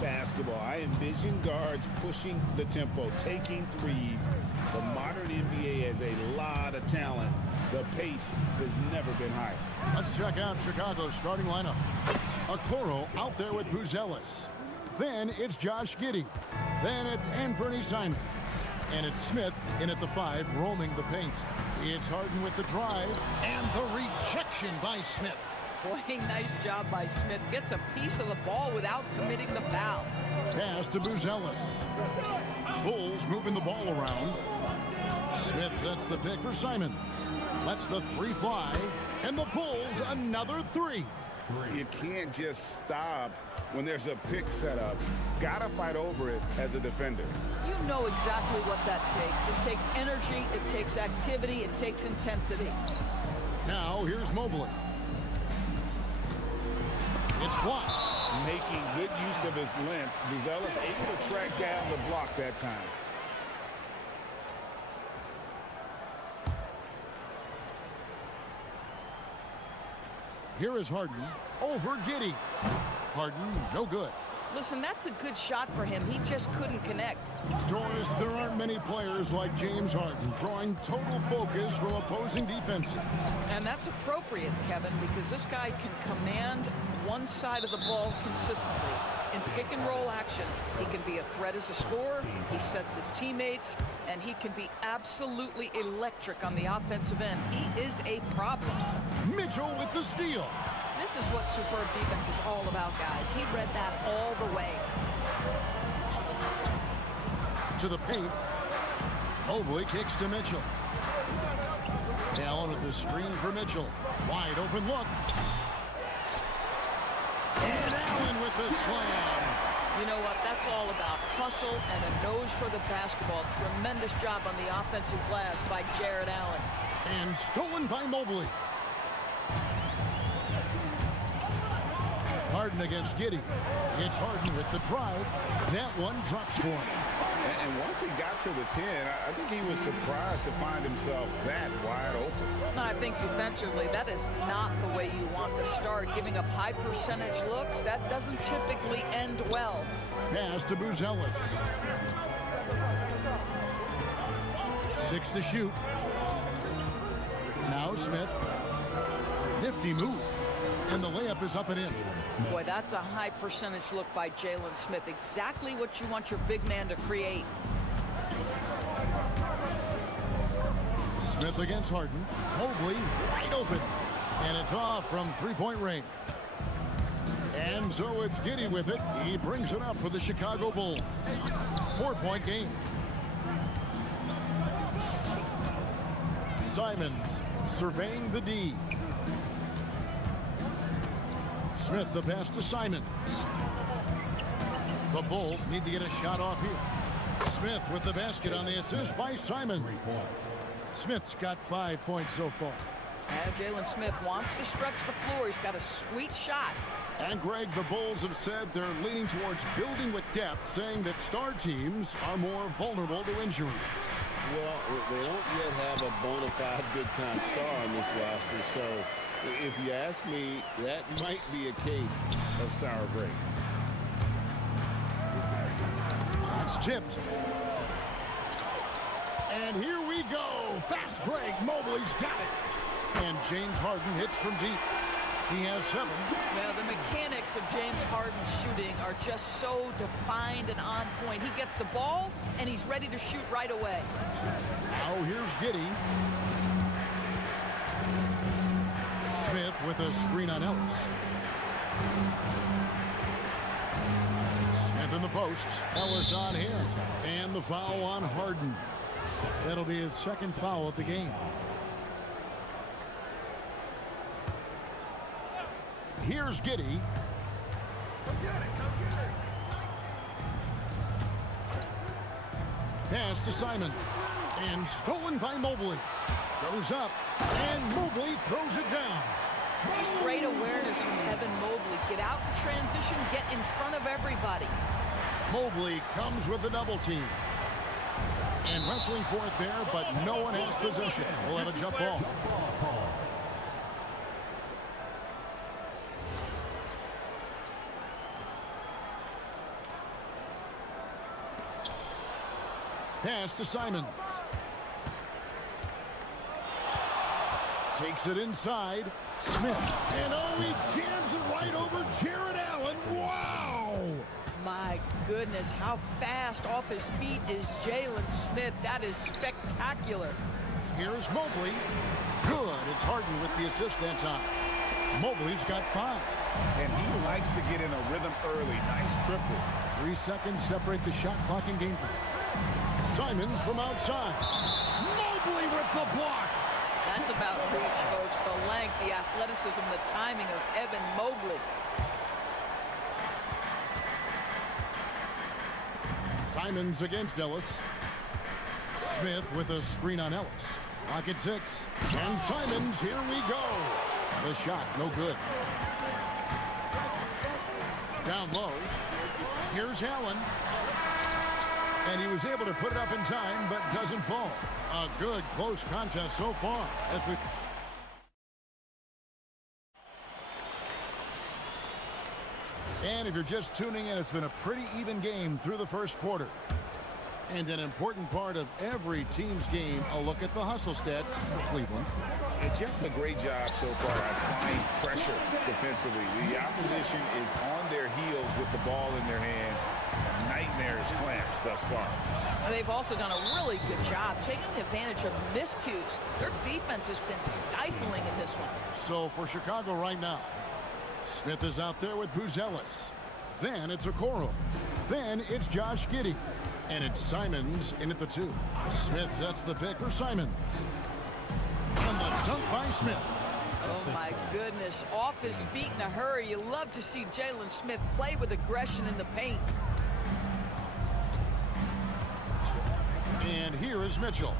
basketball. I envision guards pushing the tempo, taking threes. The modern NBA has a lot of talent. The pace has never been higher. Let's check out Chicago's starting lineup. Okoro out there with Buzelis. Then it's Josh Giddey. Then it's Anthony Simon. And it's Smith in at the 5, roaming the paint. It's Harden with the drive, and the rejection by Smith. Boy, nice job by Smith. Gets a piece of the ball without committing the foul. Pass to Buzelis. Bulls moving the ball around. Smith sets the pick for Simon. Lets the 3 fly, and the Bulls another 3. You can't just stop when there's a pick set up. Gotta fight over it as a defender. You know exactly what that takes. It takes energy, it takes activity, it takes intensity. Now here's Mobley. It's blocked. Making good use of his length. Buzelis able to track down the block that time. Here is Harden over Giddey. Harden, no good. Listen, that's a good shot for him. He just couldn't connect. Doris, there aren't many players like James Harden drawing total focus from opposing defenses. And that's appropriate, Kevin, because this guy can command one side of the ball consistently. In pick and roll action, he can be a threat as a scorer, he sets his teammates, and he can be absolutely electric on the offensive end. He is a problem. Mitchell with the steal. This is what superb defense is all about, guys. He read that all the way. To the paint. Mobley kicks to Mitchell. Allen with the screen for Mitchell. Wide open look. And Allen with the slam. You know what? That's all about hustle and a nose for the basketball. Tremendous job on the offensive glass by Jared Allen. And stolen by Mobley. Harden against Giddey. It's Harden with the drive. That one drops for him. And once he got to the 10, I think he was surprised to find himself that wide open. I think defensively, that is not the way you want to start. Giving up high percentage looks, that doesn't typically end well. Pass to Buzelis. 6 to shoot. Now Smith. Nifty move. And the layup is up and in. Boy, that's a high percentage look by Jalen Smith. Exactly what you want your big man to create. Smith against Harden. Mobley wide open. And it's off from three-point range. And so it's Giddey with it. He brings it up for the Chicago Bulls. 4-point game. Simons surveying the D. Smith the pass to Simons. The Bulls need to get a shot off here. Smith with the basket on the assist by Simon. Smith's got 5 points so far. And Jalen Smith wants to stretch the floor. He's got a sweet shot. And Greg, the Bulls have said they're leaning towards building with depth, saying that star teams are more vulnerable to injury. Well, they don't yet have a bona fide big-time star on this roster, so if you ask me, that might be a case of sour grapes. It's tipped. And here we go. Fast break. Mobley's got it. And James Harden hits from deep. He has 7. Now, the mechanics of James Harden's shooting are just so defined and on point. He gets the ball, and he's ready to shoot right away. Now here's Giddey. Smith with a screen on Ellis. Smith in the post. Ellis on him. And the foul on Harden. That'll be his second foul of the game. Here's Giddey. Pass to Simon. And stolen by Mobley. Goes up. And Mobley throws it down. Just great awareness from Evan Mobley. Get out in transition, get in front of everybody. Mobley comes with the double team. And wrestling for it there, but no one has possession. We'll have a jump ball. pass to Simons. Takes it inside. Smith. And oh, he jams it right over Jared Allen. Wow! My goodness, how fast off his feet is Jalen Smith. That is spectacular. Here's Mobley. Good. It's Harden with the assist that time. Mobley's got 5. And he likes to get in a rhythm early. Nice triple. 3 seconds separate the shot clock and game play. Simons from outside. Mobley with the block. That's about reach, folks. The length, the athleticism, the timing of Evan Mobley. Simons against Ellis. Smith with a screen on Ellis. Clock at 6. And Simons, here we go. The shot, no good. Down low. Here's Allen. And he was able to put it up in time, but doesn't fall. A good close contest so far. And if you're just tuning in, it's been a pretty even game through the first quarter. And an important part of every team's game, a look at the hustle stats for Cleveland. And just a great job so far applying pressure defensively. The opposition is on their heels with the ball in their hand. Nightmares clamps thus far. And they've also done a really good job taking advantage of miscues. Their defense has been stifling in this one. So for Chicago right now, Smith is out there with Buzelis. Then it's Okoro. Then it's Josh Giddey. And it's Simons in at the 2. Smith sets the pick for Simon. And the dunk by Smith. Oh my goodness, off his feet in a hurry. You love to see Jalen Smith play with aggression in the paint. And here is Mitchell.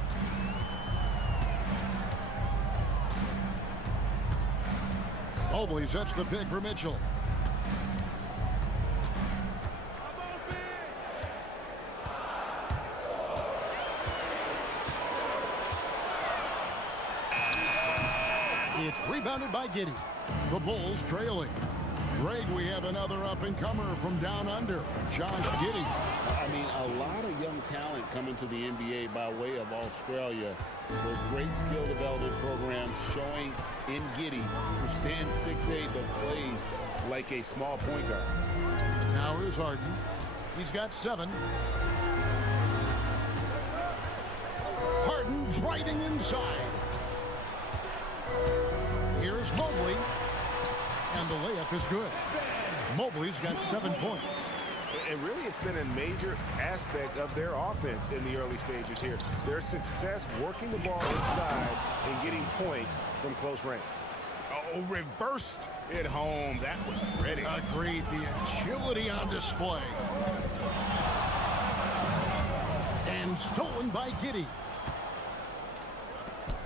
Mobley sets the pick for Mitchell. It's rebounded by Giddey. The Bulls trailing. Greg, we have another up-and-comer from down under, Josh Giddey. I mean, a lot of young talent coming to the NBA by way of Australia. With great skill development programs showing in Giddey, who stands 6'8", but plays like a small point guard. Now here's Harden. He's got 7. Harden driving inside. Here's Mobley. And the layup is good. Mobley's got 7 points. And really, it's been a major aspect of their offense in the early stages here. Their success working the ball inside and getting points from close range. Oh, reversed it home. That was pretty. Agreed. The agility on display. And stolen by Giddey.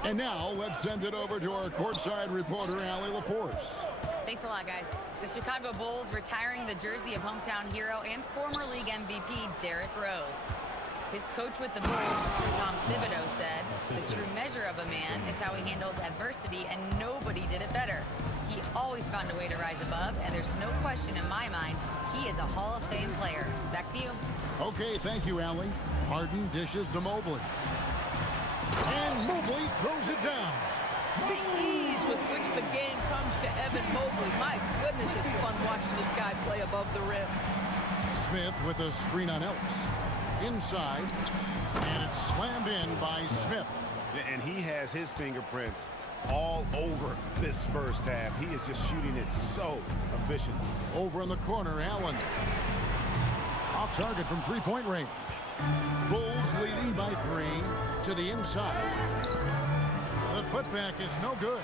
And now let's send it over to our courtside reporter, Allie LaForce. Thanks a lot, guys. The Chicago Bulls retiring the jersey of hometown hero and former league MVP Derrick Rose. His coach with the Bulls, Tom Thibodeau, said, "The true measure of a man is how he handles adversity, and nobody did it better. He always found a way to rise above, and there's no question in my mind he is a Hall of Fame player." Back to you. Okay, thank you, Allie. Harden dishes to Mobley. And Mobley throws it down. The ease with which the game comes to Evan Mobley. My goodness, it's fun watching this guy play above the rim. Smith with a screen on Ellis. Inside. And it's slammed in by Smith. And he has his fingerprints all over this first half. He is just shooting it so efficiently. Over in the corner, Allen. Off target from three-point range. Bulls leading by 3 to the inside. The putback is no good.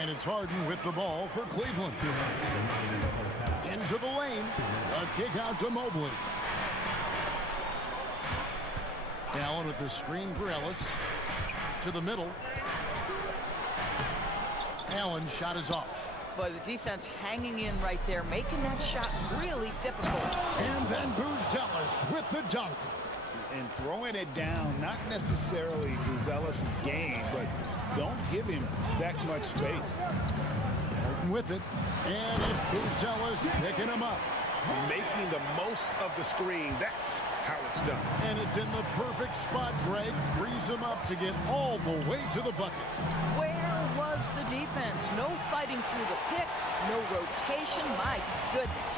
And it's Harden with the ball for Cleveland. Into the lane. A kick out to Mobley. Allen with the screen for Ellis. To the middle. Allen's shot is off. But the defense hanging in right there, making that shot really difficult. And then Buzelis with the dunk. And throwing it down, not necessarily Buzelis' game, but don't give him that much space. Harden with it. And it's Buzelis picking him up. making the most of the screen. That's how it's done. And it's in the perfect spot. Greg frees him up to get all the way to the bucket. Where was the defense? No fighting through the pick, no rotation. My goodness.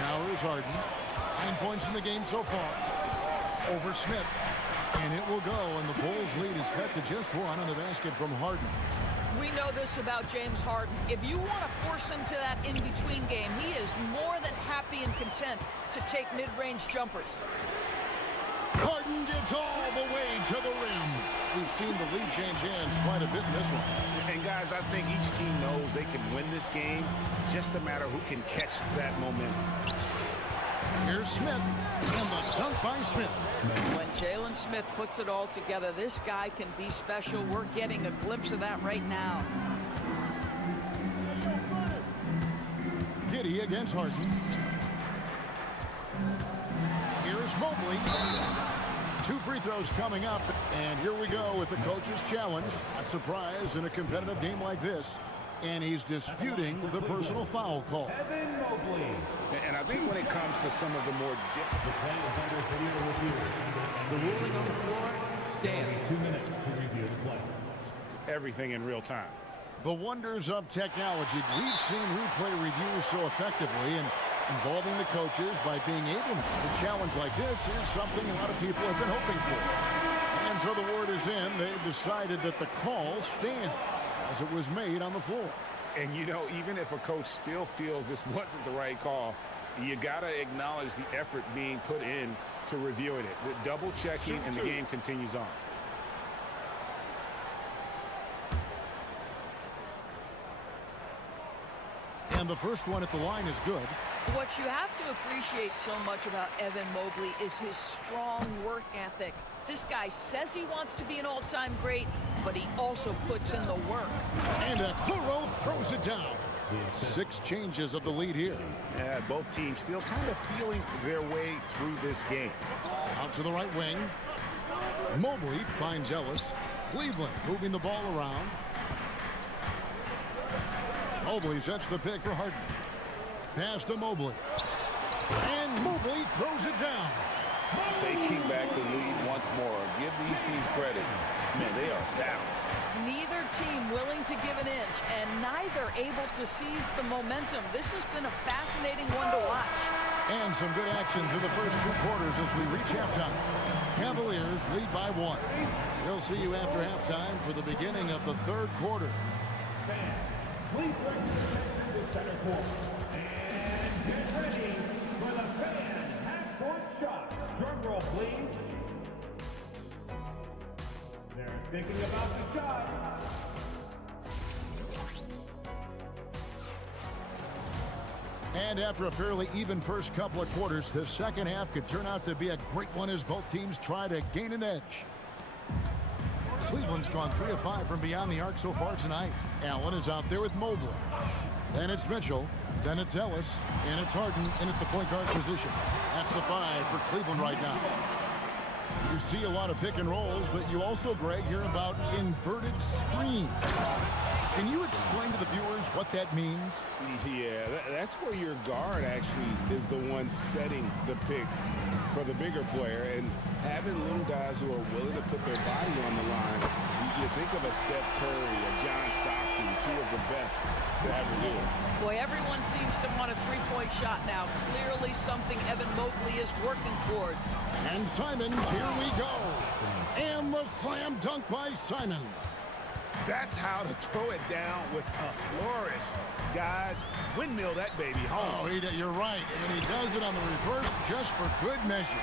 Now here's Harden. 9 points in the game so far. Over Smith. And it will go, and the Bulls' lead is cut to just 1 on the basket from Harden. We know this about James Harden. If you want to force him to that in-between game, he is more than happy and content to take mid-range jumpers. Harden gets all the way to the rim. We've seen the lead change hands quite a bit in this one. And guys, I think each team knows they can win this game. Just a matter who can catch that momentum. Here's Smith, and the dunk by Smith. When Jalen Smith puts it all together, this guy can be special. We're getting a glimpse of that right now. Giddey against Harden. Here's Mobley. 2 free throws coming up, and here we go with the coach's challenge. A surprise in a competitive game like this. And he's disputing the personal foul call. Evan Mobley. And I think when it comes to some of the more difficult... The ruling on the floor stands. 2 minutes to review the play. Everything in real time. The wonders of technology. We've seen replay reviews so effectively, and involving the coaches by being able to challenge like this is something a lot of people have been hoping for. And so the word is in. They've decided that the call stands as it was made on the floor. And you know, even if a coach still feels this wasn't the right call, you gotta acknowledge the effort being put in to reviewing it. The double checking, and the game continues on. And the first one at the line is good. What you have to appreciate so much about Evan Mobley is his strong work ethic. This guy says he wants to be an all-time great, but he also puts in the work. And Okoro throws it down. 6 changes of the lead here. Yeah, both teams still kind of feeling their way through this game. Out to the right wing. Mobley finds Ellis. Cleveland moving the ball around. Mobley sets the pick for Harden. Pass to Mobley. And Mobley throws it down. Taking back the lead once more. Give these teams credit. Man, they are down. Neither team willing to give an inch, and neither able to seize the momentum. This has been a fascinating one to watch. And some good action through the first 2 quarters as we reach halftime. Cavaliers lead by 1. We'll see you after halftime for the beginning of the 3rd quarter. Please bring your attention to center court. And get ready for the fan half-court shot. Drum roll, please. They're thinking about the shot. And after a fairly even first couple of quarters, the second half could turn out to be a great one as both teams try to gain an edge. Cleveland's gone 3 of 5 from beyond the arc so far tonight. Allen is out there with Mobley. Then it's Mitchell. Then it's Ellis. And it's Harden in at the point guard position. That's the 5 for Cleveland right now. You see a lot of pick and rolls, but you also, Greg, hear about inverted screens. Can you explain to the viewers what that means? Yeah, that's where your guard actually is the one setting the pick for the bigger player, and having little guys who are willing to put their body on the line. You think of a Steph Curry, a John Stockton, 2 of the best to ever do it. Boy, everyone seems to want a 3-point shot now. Clearly something Evan Mobley is working towards. And Simons, here we go. And the slam dunk by Simons. That's how to throw it down with a flourish. Guys, windmill that baby home. Oh, you're right. And he does it on the reverse just for good measure.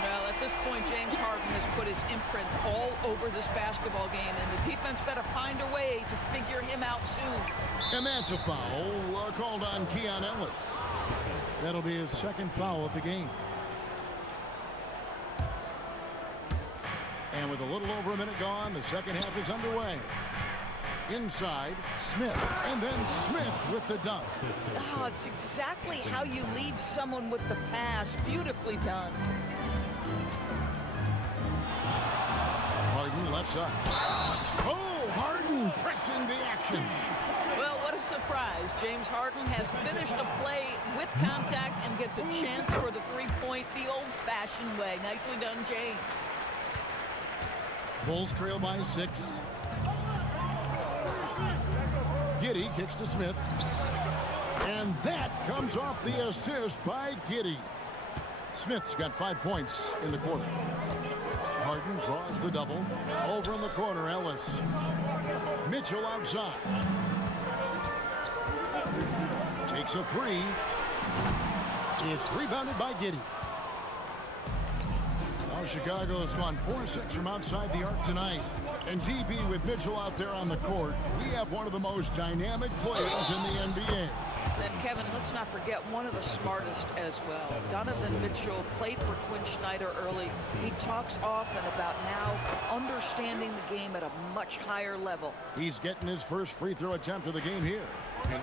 Well, at this point, James Harden has put his imprint all over this basketball game, and the defense better find a way to figure him out soon. And that's a foul called on Keon Ellis. That'll be his 2nd foul of the game. And with a little over a minute gone, the second half is underway. Inside, Smith, and then Smith with the dunk. Oh, it's exactly how you lead someone with the pass. Beautifully done. Harden left side. Oh, Harden pressing the action. Well, what a surprise. James Harden has finished a play with contact and gets a chance for the three-point the old-fashioned way. Nicely done, James. Bulls trail by 6. Giddey kicks to Smith. And that comes off the assist by Giddey. Smith's got 5 points in the quarter. Harden draws the double. Over in the corner, Ellis. Mitchell outside. Takes a three. It's rebounded by Giddey. Now Chicago has gone 4-6 from outside the arc tonight. And DB with Mitchell out there on the court, we have one of the most dynamic players in the NBA. And Kevin, let's not forget one of the smartest as well. Donovan Mitchell played for Quinn Snyder early. He talks often about now understanding the game at a much higher level. He's getting his first free throw attempt of the game here.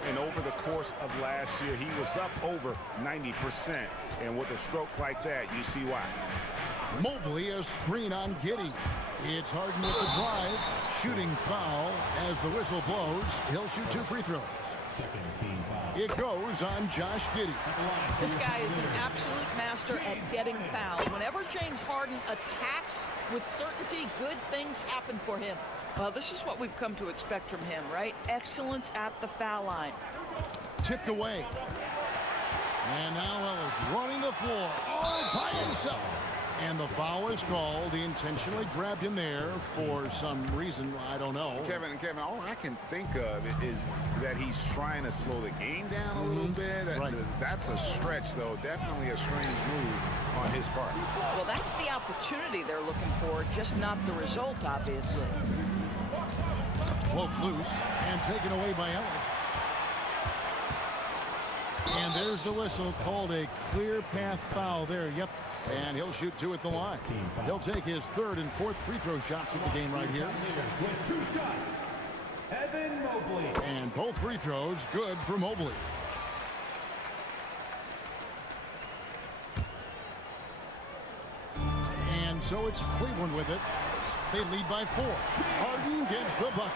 And over the course of last year, he was up over 90%. And with a stroke like that, you see why. Mobley, a screen on Giddey. It's Harden with the drive. Shooting foul as the whistle blows. He'll shoot 2 free throws. It goes on Josh Giddey. This guy is an absolute master at getting fouled. Whenever James Harden attacks with certainty, good things happen for him. Well, this is what we've come to expect from him, right? Excellence at the foul line. Tipped away. And now Ellis running the floor all by himself. And the foul is called. He intentionally grabbed him there for some reason. I don't know. Kevin, all I can think of is that he's trying to slow the game down a little bit. Right. That's a stretch, though. Definitely a strange move on his part. Well, that's the opportunity they're looking for, just not the result, obviously. Woke loose and taken away by Ellis. And there's the whistle, called a clear path foul there. Yep. And he'll shoot 2 at the line. He'll take his 3rd and 4th free throw shots of the game right here. With 2 shots, Evan Mobley. And both free throws good for Mobley. And so it's Cleveland with it. They lead by 4. Harden gets the bucket.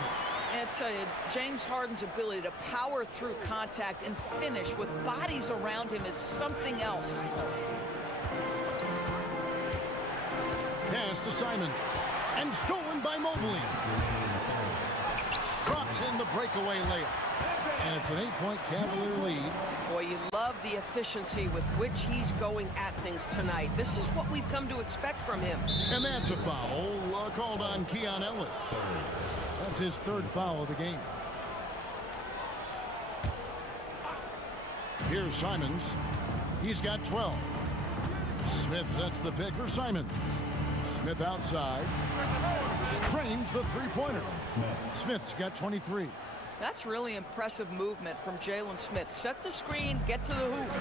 And I tell you, James Harden's ability to power through contact and finish with bodies around him is something else. Pass to Simon. And stolen by Mobley. Drops in the breakaway layup. And it's an 8-point Cavalier lead. Boy, you love the efficiency with which he's going at things tonight. This is what we've come to expect from him. And that's a foul called on Keon Ellis. That's his 3rd foul of the game. Here's Simons. He's got 12. Smith sets the pick for Simons. Smith outside. Cranes the three-pointer. Smith's got 23. That's really impressive movement from Jalen Smith. Set the screen, get to the hoop.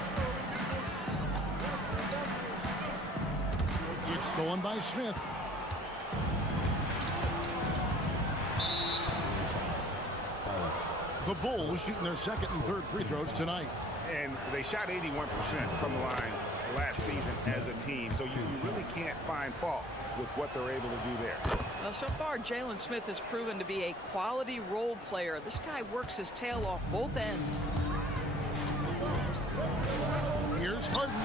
It's stolen by Smith. The Bulls shooting their 2nd and 3rd free throws tonight. And they shot 81% from the line last season as a team. So you really can't find fault with what they're able to do there. Well, so far, Jalen Smith has proven to be a quality role player. This guy works his tail off both ends. Here's Harden.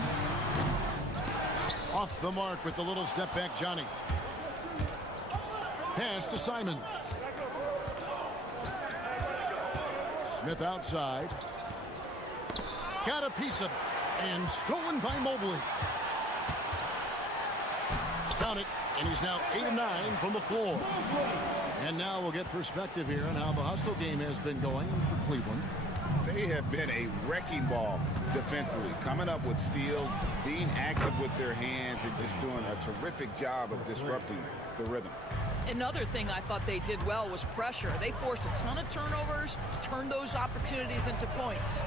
Off the mark with the little step back, Johnny. Pass to Simons. Smith outside. Got a piece of it. And stolen by Mobley. Count it. And he's now 8 of 9 from the floor. And now we'll get perspective here on how the hustle game has been going for Cleveland. They have been a wrecking ball defensively, coming up with steals, being active with their hands, and just doing a terrific job of disrupting the rhythm. Another thing I thought they did well was pressure. They forced a ton of turnovers, turned those opportunities into points.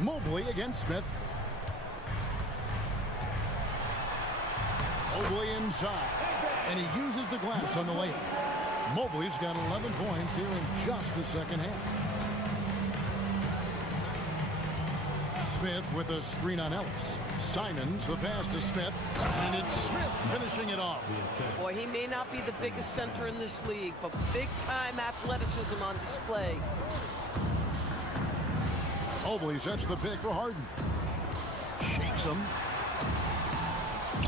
Mobley against Smith. Mobley inside. And he uses the glass on the layup. Mobley's got 11 points here in just the second half. Smith with a screen on Ellis. Simons, the pass to Smith, and it's Smith finishing it off. Boy, he may not be the biggest center in this league, but big-time athleticism on display. Mobley sets the pick for Harden. Shakes him.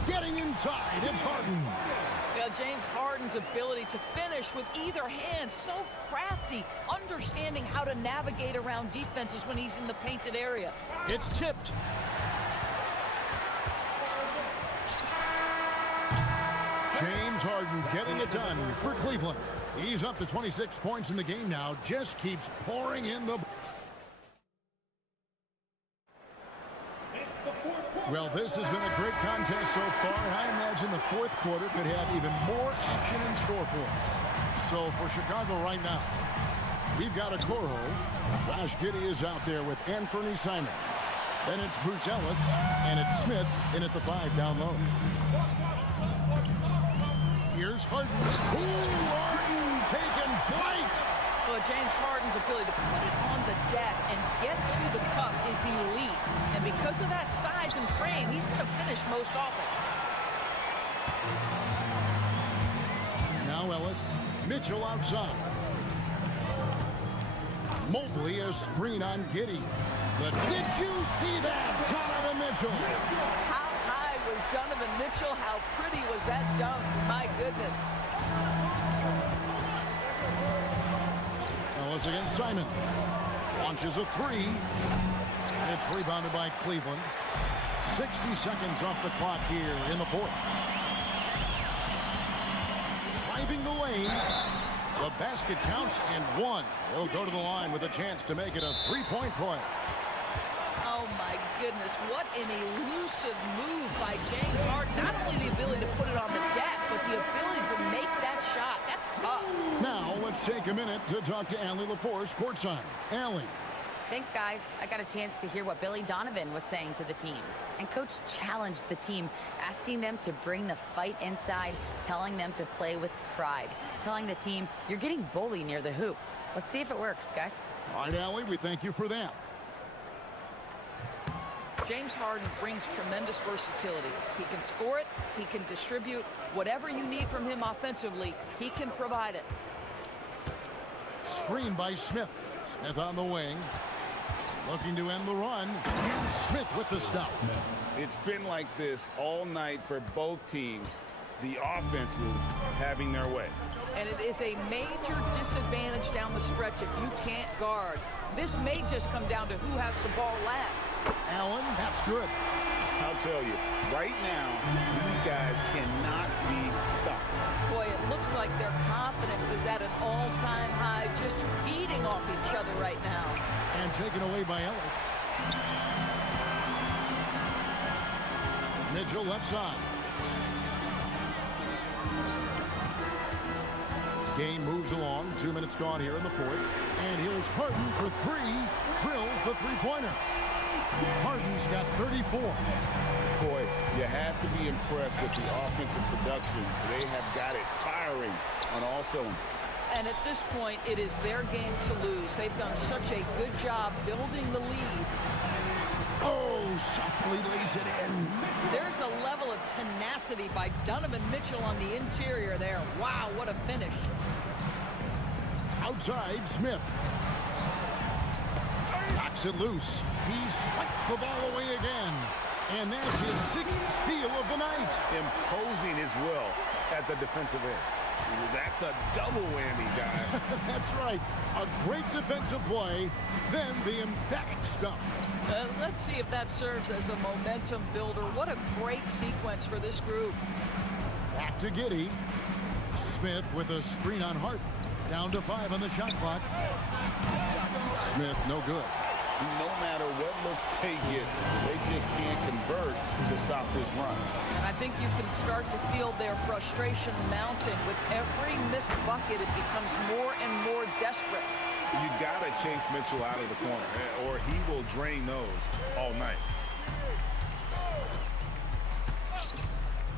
Getting inside, it's Harden. Yeah, James Harden's ability to finish with either hand, so crafty, understanding how to navigate around defenses when he's in the painted area. It's tipped. James Harden getting it done for Cleveland. He's up to 26 points in the game now, just keeps pouring in the... Well, this has been a great contest so far, and I imagine the fourth quarter could have even more action in store for us. So for Chicago right now, we've got a Coro. Josh Giddey is out there with Anthony Simon. Then it's Bruce Ellis, and it's Smith in at the 5 down low. Here's Harden. Ooh, Harden taking flight. Well, James Harden's ability to put it on the deck and get to the cup is elite. And because of that size and frame, he's going to finish most often. Now Ellis. Mitchell outside. Mobley a screen on Giddey. But did you see that, Donovan Mitchell? How high was Donovan Mitchell? How pretty was that dunk? My goodness. Ellis against Simon. Launches a 3. It's rebounded by Cleveland. 60 seconds off the clock here in the fourth. Driving the lane. The basket counts and 1. He'll go to the line with a chance to make it a 3-point play. Oh my goodness, what an elusive move by James Harden. Not only the ability to put it on the deck, but the ability to make that shot. That's tough. Now let's take a minute to talk to Allie LaForce courtside. Allie. Thanks, guys. I got a chance to hear what Billy Donovan was saying to the team. And Coach challenged the team, asking them to bring the fight inside, telling them to play with pride, telling the team, you're getting bullied near the hoop. Let's see if it works, guys. All right, Allie, we thank you for that. James Harden brings tremendous versatility. He can score it, he can distribute. Whatever you need from him offensively, he can provide it. Screen by Smith. Smith on the wing. Looking to end the run. And Smith with the stuff. It's been like this all night for both teams. The offenses having their way. And it is a major disadvantage down the stretch if you can't guard. This may just come down to who has the ball last. Allen, that's good. I'll tell you, right now, these guys cannot be stopped. Boy, it looks like their confidence is at an all-time high, just feeding off each other right now. And taken away by Ellis. Mitchell left side. Game moves along. 2 minutes gone here in the fourth. And here's Harden for 3. Drills the three-pointer. Harden's got 34. Boy, you have to be impressed with the offensive production. They have got it firing on all cylinders. And at this point, it is their game to lose. They've done such a good job building the lead. Oh, softly lays it in. There's a level of tenacity by Donovan Mitchell on the interior there. Wow, what a finish. Outside, Smith. Knocks it loose. He swipes the ball away again. And that's his 6th steal of the night. Imposing his will at the defensive end. That's a double whammy, guys. That's right. A great defensive play, then the emphatic stuff. Let's see if that serves as a momentum builder. What a great sequence for this group. Back to Giddey. Smith with a screen on Hart. Down to 5 on the shot clock. Smith, no good. No matter what looks they get, they just can't convert to stop this run. And I think you can start to feel their frustration mounting. With every missed bucket, it becomes more and more desperate. You got to chase Mitchell out of the corner, or he will drain those all night.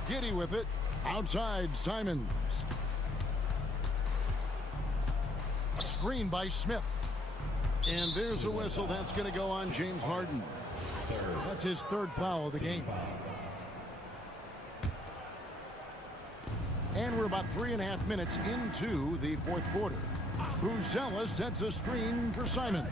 Giddey with it. Outside, Simons. Screen by Smith. And there's a whistle that's going to go on James Harden. That's his third foul of the game. And we're about 3.5 minutes into the fourth quarter. Buzella sets a screen for Simon.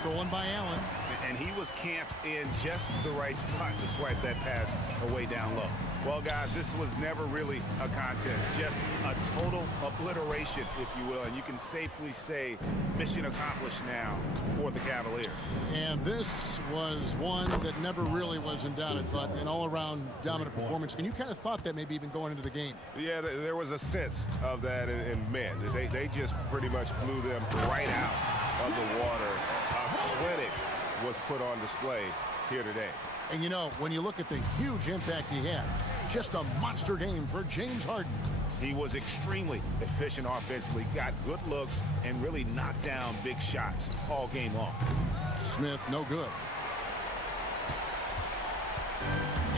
Stolen by Allen. And he was camped in just the right spot to swipe that pass away down low. Well, guys, this was never really a contest, just a total obliteration, if you will, and you can safely say mission accomplished now for the Cavaliers. And this was one that never really was in doubt, I thought, an all-around dominant performance. And you kind of thought that maybe even going into the game. Yeah, there was a sense of that, and man, they just pretty much blew them right out of the water. A clinic was put on display here today. And you know, when you look at the huge impact he had, just a monster game for James Harden. He was extremely efficient offensively, got good looks, and really knocked down big shots all game long. Smith, no good.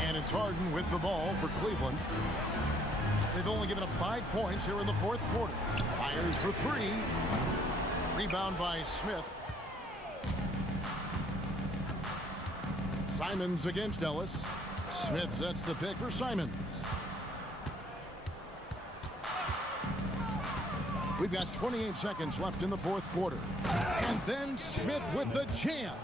And it's Harden with the ball for Cleveland. They've only given up 5 points here in the fourth quarter. Fires for 3. Rebound by Smith. Simons against Ellis. Smith sets the pick for Simons. We've got 28 seconds left in the fourth quarter. And then Smith with the jam.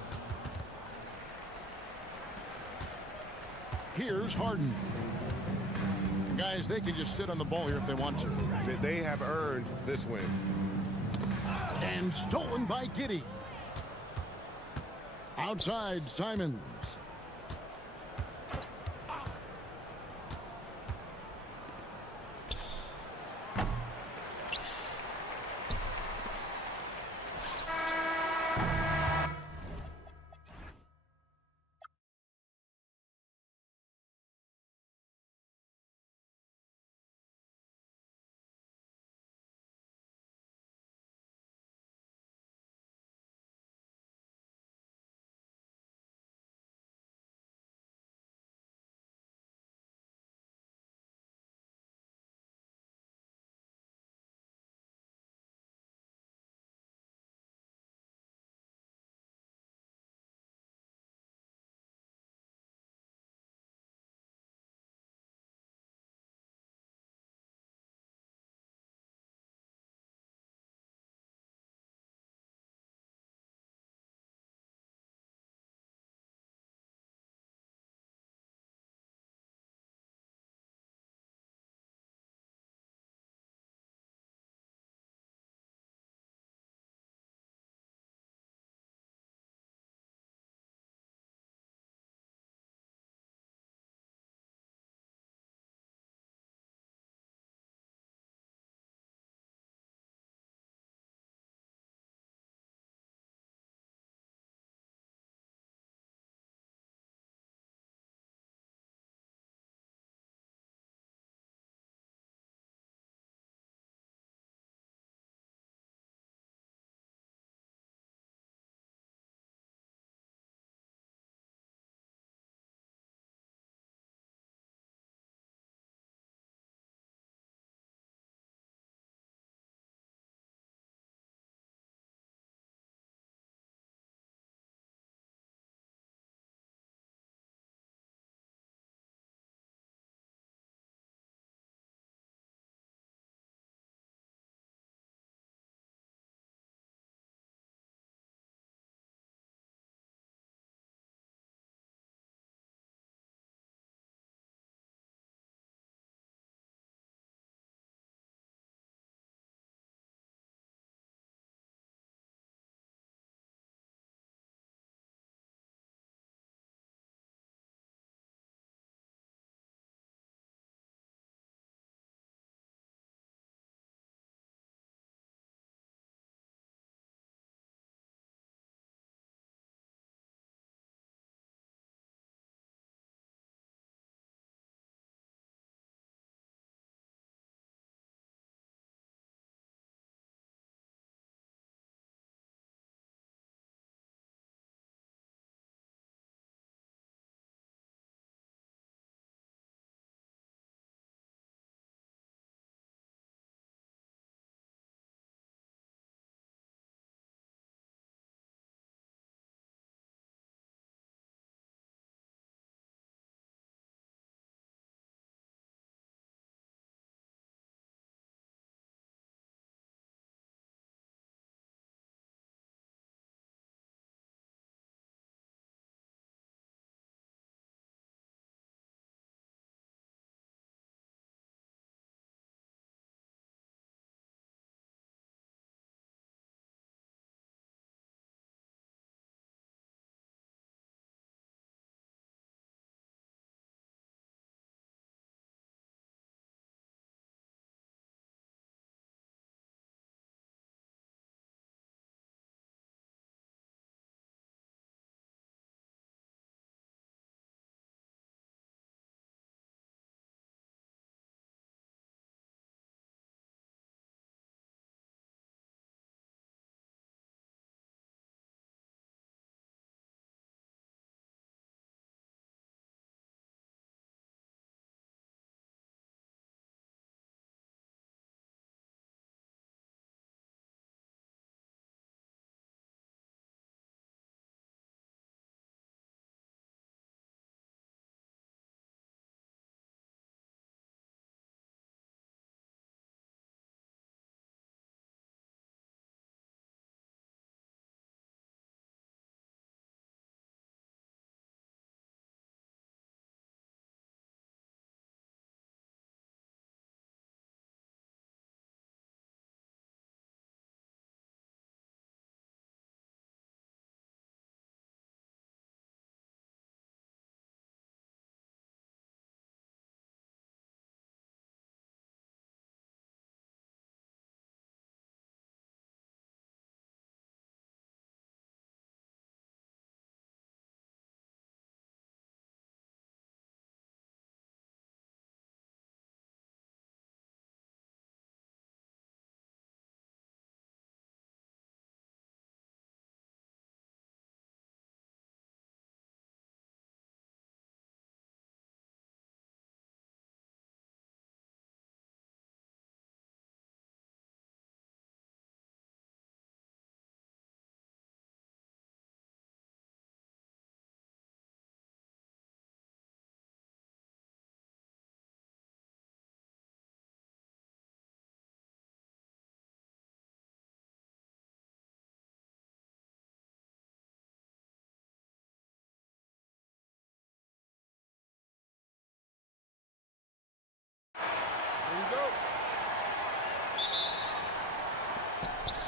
Here's Harden. Guys, they can just sit on the ball here if they want to. They have earned this win. And stolen by Giddey. Outside, Simons.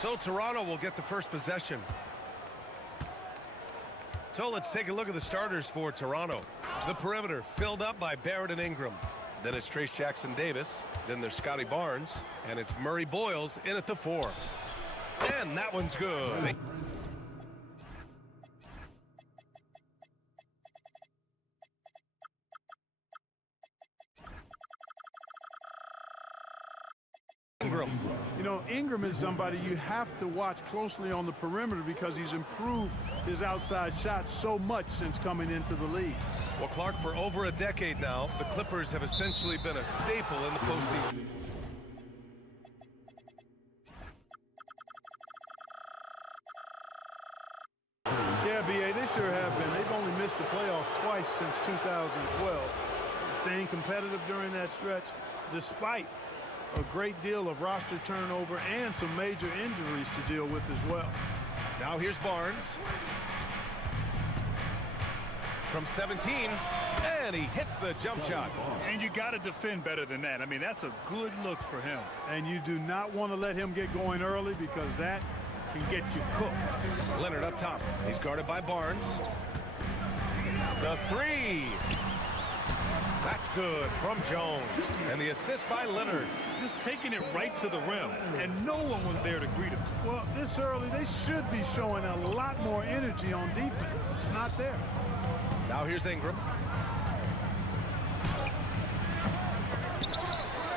So Toronto will get the first possession. So let's take a look at the starters for Toronto. The perimeter filled up by Barrett and Ingram. Then it's Trace Jackson-Davis. Then there's Scotty Barnes. And it's Murray Boyles in at the 4. And that one's good. Ingram. You know, Ingram is somebody you have to watch closely on the perimeter because he's improved his outside shot so much since coming into the league. Well, Clark, for over a decade now, the Clippers have essentially been a staple in the postseason. Yeah, B.A., they sure have been. They've only missed the playoffs twice since 2012. Staying competitive during that stretch, despite a great deal of roster turnover and some major injuries to deal with as well. Now here's Barnes. From 17, and he hits the jump shot. And you got to defend better than that. I mean, that's a good look for him. And you do not want to let him get going early because that can get you cooked. Leonard up top. He's guarded by Barnes. The 3. That's good from Jones. And the assist by Leonard. Just taking it right to the rim, and no one was there to greet him. Well, this early, they should be showing a lot more energy on defense. It's not there. Now here's Ingram.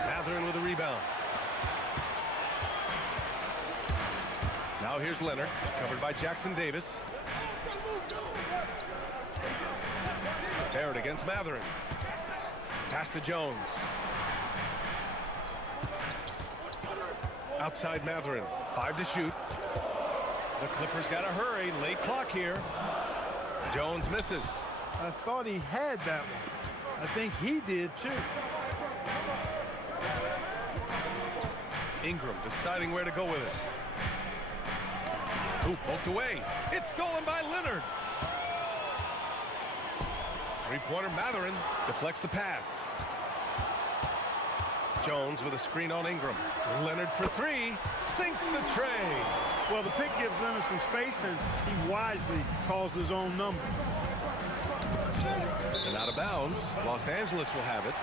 Matherin with a rebound. Now here's Leonard, covered by Jackson-Davis. Barrett against Matherin. Pass to Jones. Outside Matherin. 5 to shoot. The Clippers got to hurry. Late clock here. Jones misses. I thought he had that one. I think he did too. Ingram deciding where to go with it. Ooh, poked away. It's stolen by Leonard. Three-pointer Matherin deflects the pass. Jones with a screen on Ingram. Leonard for 3. Sinks the tray. Well, the pick gives Leonard some space, and he wisely calls his own number. And out of bounds, Los Angeles will have it.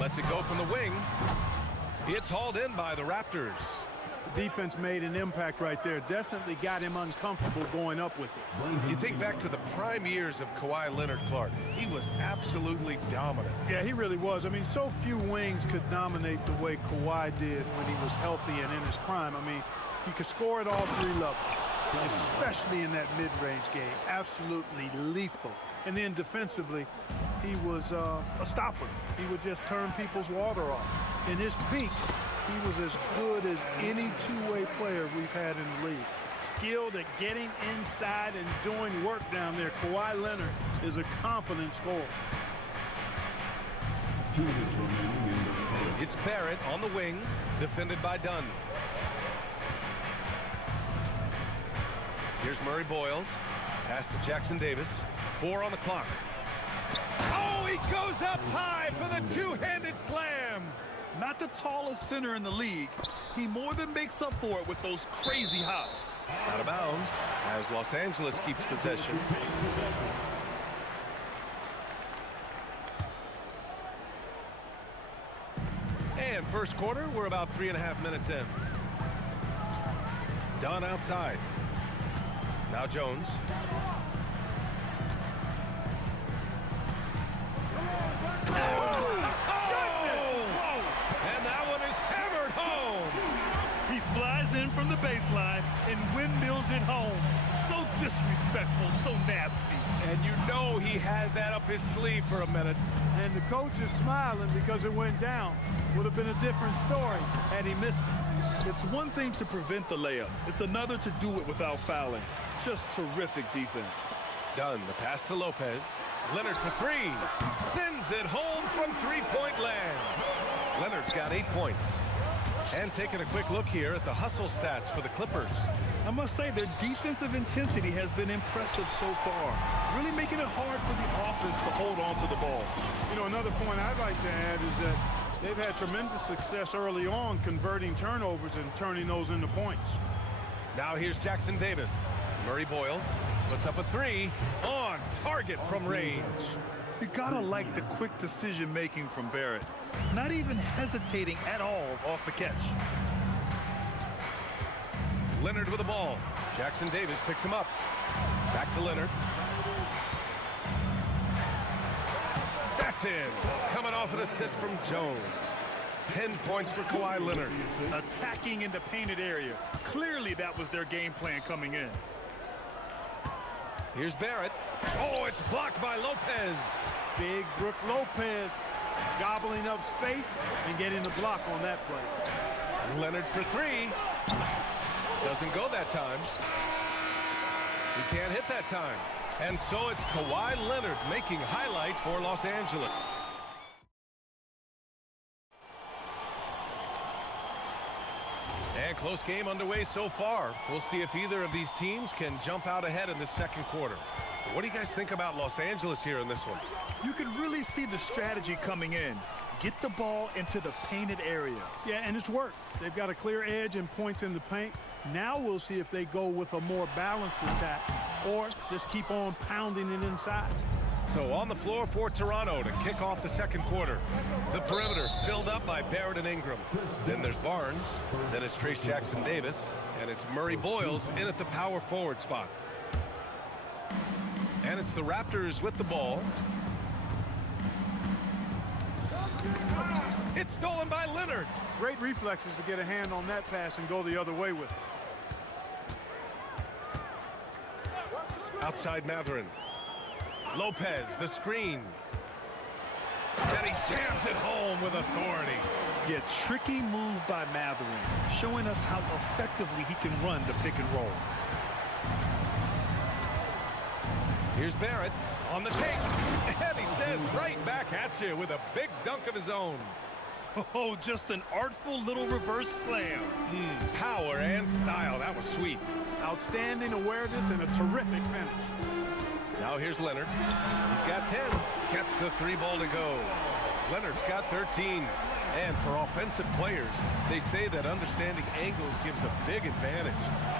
Lets it go from the wing. It's hauled in by the Raptors. The defense made an impact right there. Definitely got him uncomfortable going up with it. You think back to the prime years of Kawhi Leonard, Clark. He was absolutely dominant. Yeah, he really was. I mean, so few wings could dominate the way Kawhi did when he was healthy and in his prime. I mean, he could score at all 3 levels, especially in that mid-range game. Absolutely lethal. And then defensively, he was a stopper. He would just turn people's water off. In his peak, he was as good as any two-way player we've had in the league. Skilled at getting inside and doing work down there. Kawhi Leonard is a confident scorer. It's Barrett on the wing, defended by Dunn. Here's Murray Boyles. Pass to Jackson-Davis. 4 on the clock. Oh, he goes up high for the two-handed slam. Not the tallest center in the league. He more than makes up for it with those crazy hops. Out of bounds as Los Angeles keeps possession. And first quarter, we're about 3.5 minutes in. Dunn outside. Now Jones. From the baseline and windmills it home. So disrespectful, so nasty. And you know he had that up his sleeve for a minute. And the coach is smiling because it went down. Would have been a different story had he missed it. It's one thing to prevent the layup. It's another to do it without fouling. Just terrific defense. Dunn, the pass to Lopez. Leonard for 3. Sends it home from 3-point land. Leonard's got 8 points. And taking a quick look here at the hustle stats for the Clippers. I must say their defensive intensity has been impressive so far, really making it hard for the offense to hold on to the ball. You know, another point I'd like to add is that they've had tremendous success early on converting turnovers and turning those into points. Now here's Jackson Davis. Murray Boyles puts up a three on target from range. You gotta like the quick decision making from Barrett. Not even hesitating at all off the catch. Leonard with the ball. Jackson Davis picks him up. Back to Leonard. That's in. Coming off an assist from Jones. 10 points for Kawhi Leonard. Attacking in the painted area. Clearly that was their game plan coming in. Here's Barrett. Oh, it's blocked by Lopez. Big Brook Lopez gobbling up space and getting the block on that play. Leonard for three. Doesn't go that time. He can't hit that time. And so it's Kawhi Leonard making highlights for Los Angeles. And close game underway so far. We'll see if either of these teams can jump out ahead in the second quarter. What do you guys think about Los Angeles here in this one? You can really see the strategy coming in. Get the ball into the painted area. Yeah, and it's worked. They've got a clear edge and points in the paint. Now we'll see if they go with a more balanced attack or just keep on pounding it inside. So on the floor for Toronto to kick off the second quarter. The perimeter filled up by Barrett and Ingram. Then there's Barnes. Then it's Trace Jackson Davis. And it's Murray Boyles in at the power forward spot. And it's the Raptors with the ball. It's stolen by Leonard. Great reflexes to get a hand on that pass and go the other way with it. Outside Matherin. Lopez, the screen. And he jams it home with authority. Yeah, tricky move by Matherin, showing us how effectively he can run the pick and roll. Here's Barrett on the take. And he says right back at you with a big dunk of his own. Oh, just an artful little reverse slam. Power and style. That was sweet. Outstanding awareness and a terrific finish. Now here's Leonard. He's got 10. Gets the three ball to go. Leonard's got 13. And for offensive players, they say that understanding angles gives a big advantage.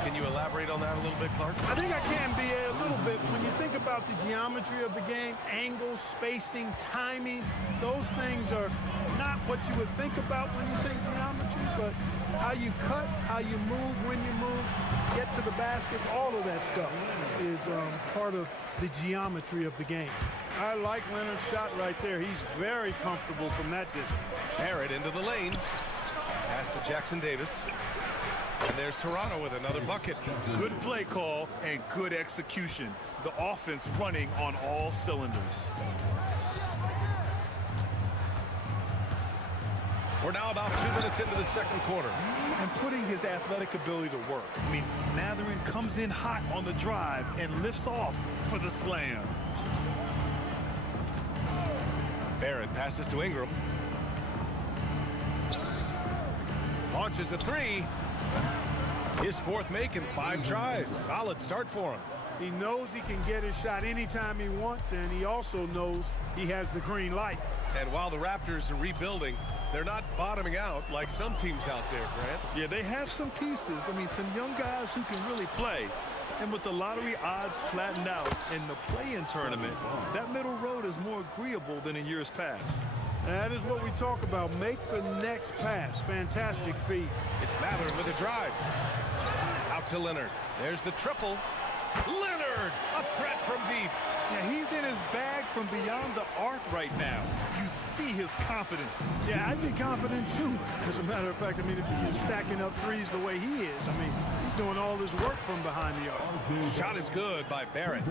Can you elaborate on that a little bit, Clark? I think I can be a little bit. When you think about the geometry of the game, angles, spacing, timing, those things are not what you would think about when you think geometry, but how you cut, how you move, when you move, get to the basket, all of that stuff is part of the geometry of the game. I like Leonard's shot right there. He's very comfortable from that distance. Barrett into the lane. Pass to Jackson Davis. And there's Toronto with another bucket. Good play call and good execution. The offense running on all cylinders. We're now about 2 minutes into the second quarter. And putting his athletic ability to work. I mean, Matherin comes in hot on the drive and lifts off for the slam. Barrett passes to Ingram. Launches a three. His fourth make in 5 tries. Solid start for him. He knows he can get his shot anytime he wants, and he also knows he has the green light. And while the Raptors are rebuilding, they're not bottoming out like some teams out there, Grant. Yeah, they have some pieces. I mean, some young guys who can really play. And with the lottery odds flattened out in the play-in tournament, that middle road is more agreeable than in years past. That is what we talk about. Make the next pass. Fantastic feed. It's Matherin with a drive. Out to Leonard. There's the triple. Leonard, a threat from deep. Yeah, he's in his bag from beyond the arc right now. You see his confidence. Yeah, I'd be confident too. As a matter of fact, I mean, if he's stacking up threes the way he is, I mean, he's doing all his work from behind the arc. Shot is good by Barrett.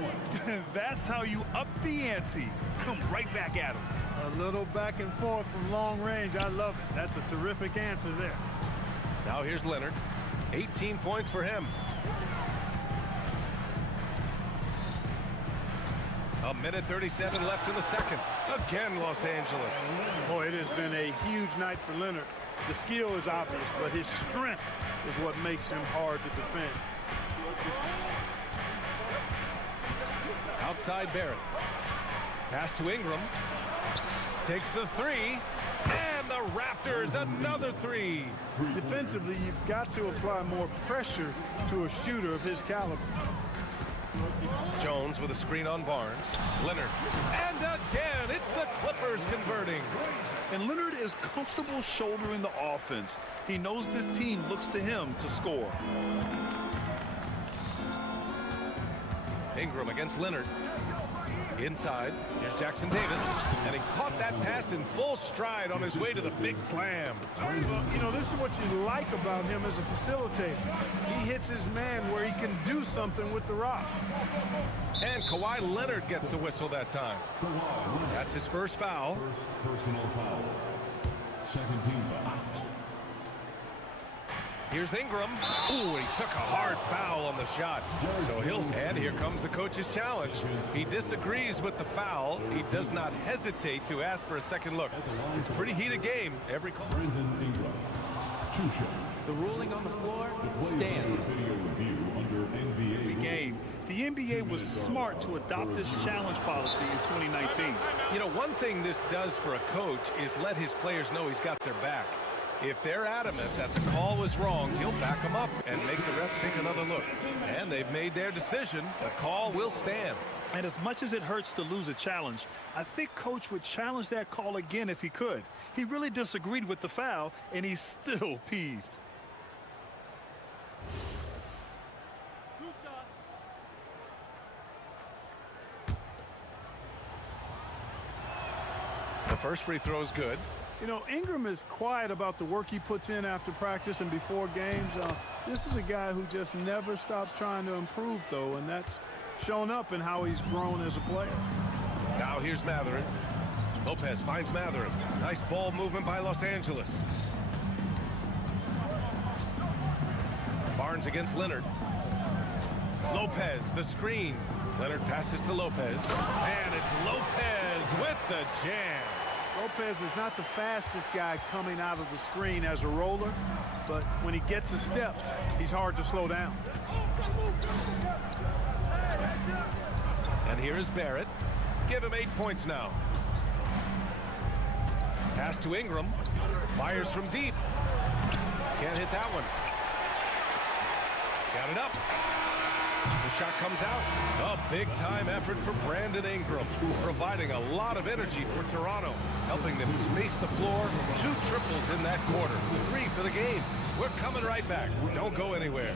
That's how you up the ante. Come right back at him. A little back and forth from long range. I love it. That's a terrific answer there. Now here's Leonard. 18 points for him. A minute 37 left in the second. Again, Los Angeles. Boy, it has been a huge night for Leonard. The skill is obvious, but his strength is what makes him hard to defend. Outside Barrett. Pass to Ingram. Takes the three. And the Raptors, another three. Defensively, you've got to apply more pressure to a shooter of his caliber. Jones with a screen on Barnes. Leonard. And again, it's the Clippers converting. And Leonard is comfortable shouldering the offense. He knows this team looks to him to score. Ingram against Leonard. Inside, here's Jackson Davis, and he caught that pass in full stride on his way to the big slam. Well, you know, this is what you like about him as a facilitator. He hits his man where he can do something with the rock. And Kawhi Leonard gets the whistle that time. That's his first foul. Personal foul. Second team foul. Here's Ingram. Ooh, he took a hard foul on the shot. So and here comes the coach's challenge. He disagrees with the foul. He does not hesitate to ask for a second look. It's a pretty heated game. Every call. The ruling on the floor stands. Every game, the NBA was smart to adopt this challenge policy in 2019. You know, one thing this does for a coach is let his players know he's got their back. If they're adamant that the call was wrong, he'll back them up and make the refs take another look. And they've made their decision. The call will stand. And as much as it hurts to lose a challenge, I think Coach would challenge that call again if he could. He really disagreed with the foul, and he's still peeved. The first free throw is good. You know, Ingram is quiet about the work he puts in after practice and before games. This is a guy who just never stops trying to improve, though, and that's shown up in how he's grown as a player. Now here's Matherin. Lopez finds Matherin. Nice ball movement by Los Angeles. Barnes against Leonard. Lopez, the screen. Leonard passes to Lopez. And it's Lopez with the jam. Lopez is not the fastest guy coming out of the screen as a roller, but when he gets a step, he's hard to slow down. And here is Barrett. Give him 8 points now. Pass to Ingram. Fires from deep. Can't hit that one. Got it up. The shot comes out. A big-time effort for Brandon Ingram, providing a lot of energy for Toronto, helping them space the floor. 2 triples in that quarter. 3 for the game. We're coming right back. Don't go anywhere.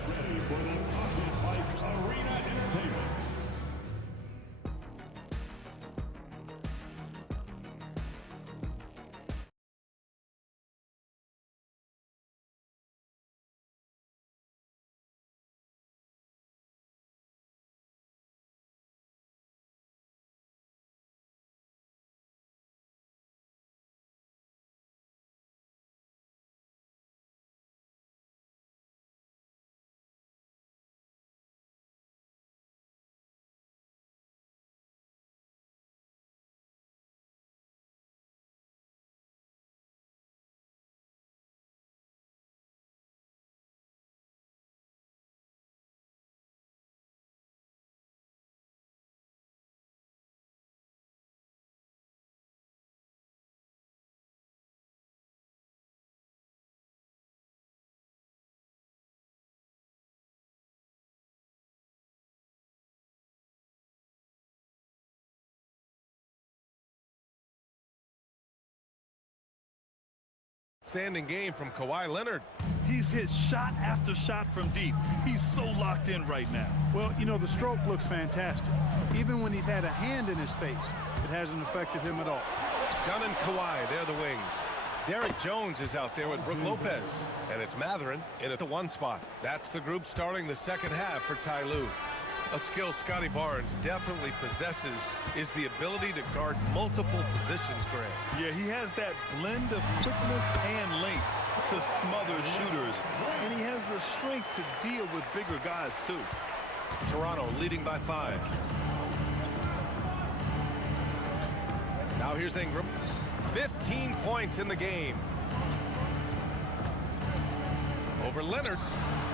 Outstanding game from Kawhi Leonard. He's hit shot after shot from deep. He's so locked in right now. Well, you know, the stroke looks fantastic. Even when he's had a hand in his face, it hasn't affected him at all. Dunn and Kawhi, they're the wings. Derek Jones is out there with Brook Lopez. And it's Matherin in at the 1 spot. That's the group starting the second half for Ty Lue. A skill Scotty Barnes definitely possesses is the ability to guard multiple positions, Grant. Yeah, he has that blend of quickness and length to smother shooters. And he has the strength to deal with bigger guys, too. Toronto leading by 5. Now here's Ingram. 15 points in the game. Over Leonard.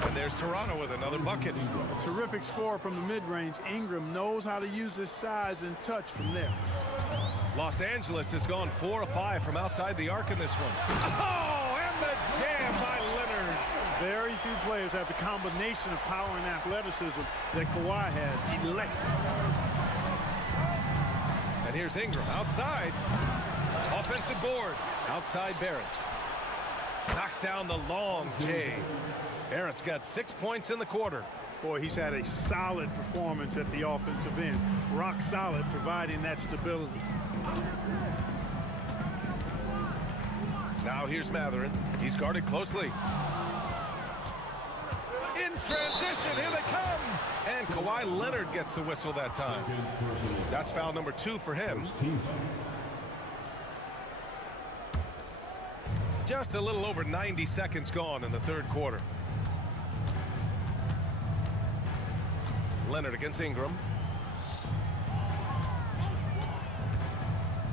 And there's Toronto with another bucket. A terrific score from the mid-range. Ingram knows how to use his size and touch from there. Los Angeles has gone 4 of 5 from outside the arc in this one. Oh, and the jam by Leonard. Very few players have the combination of power and athleticism that Kawhi has. Electric. And here's Ingram outside. Offensive board. Outside Barrett. Knocks down the long J. Barrett's got 6 points in the quarter. Boy, he's had a solid performance at the offensive end. Rock solid, providing that stability. Now here's Matherin. He's guarded closely. In transition, here they come. And Kawhi Leonard gets a whistle that time. That's foul number 2 for him. Just a little over 90 seconds gone in the third quarter. Leonard against Ingram.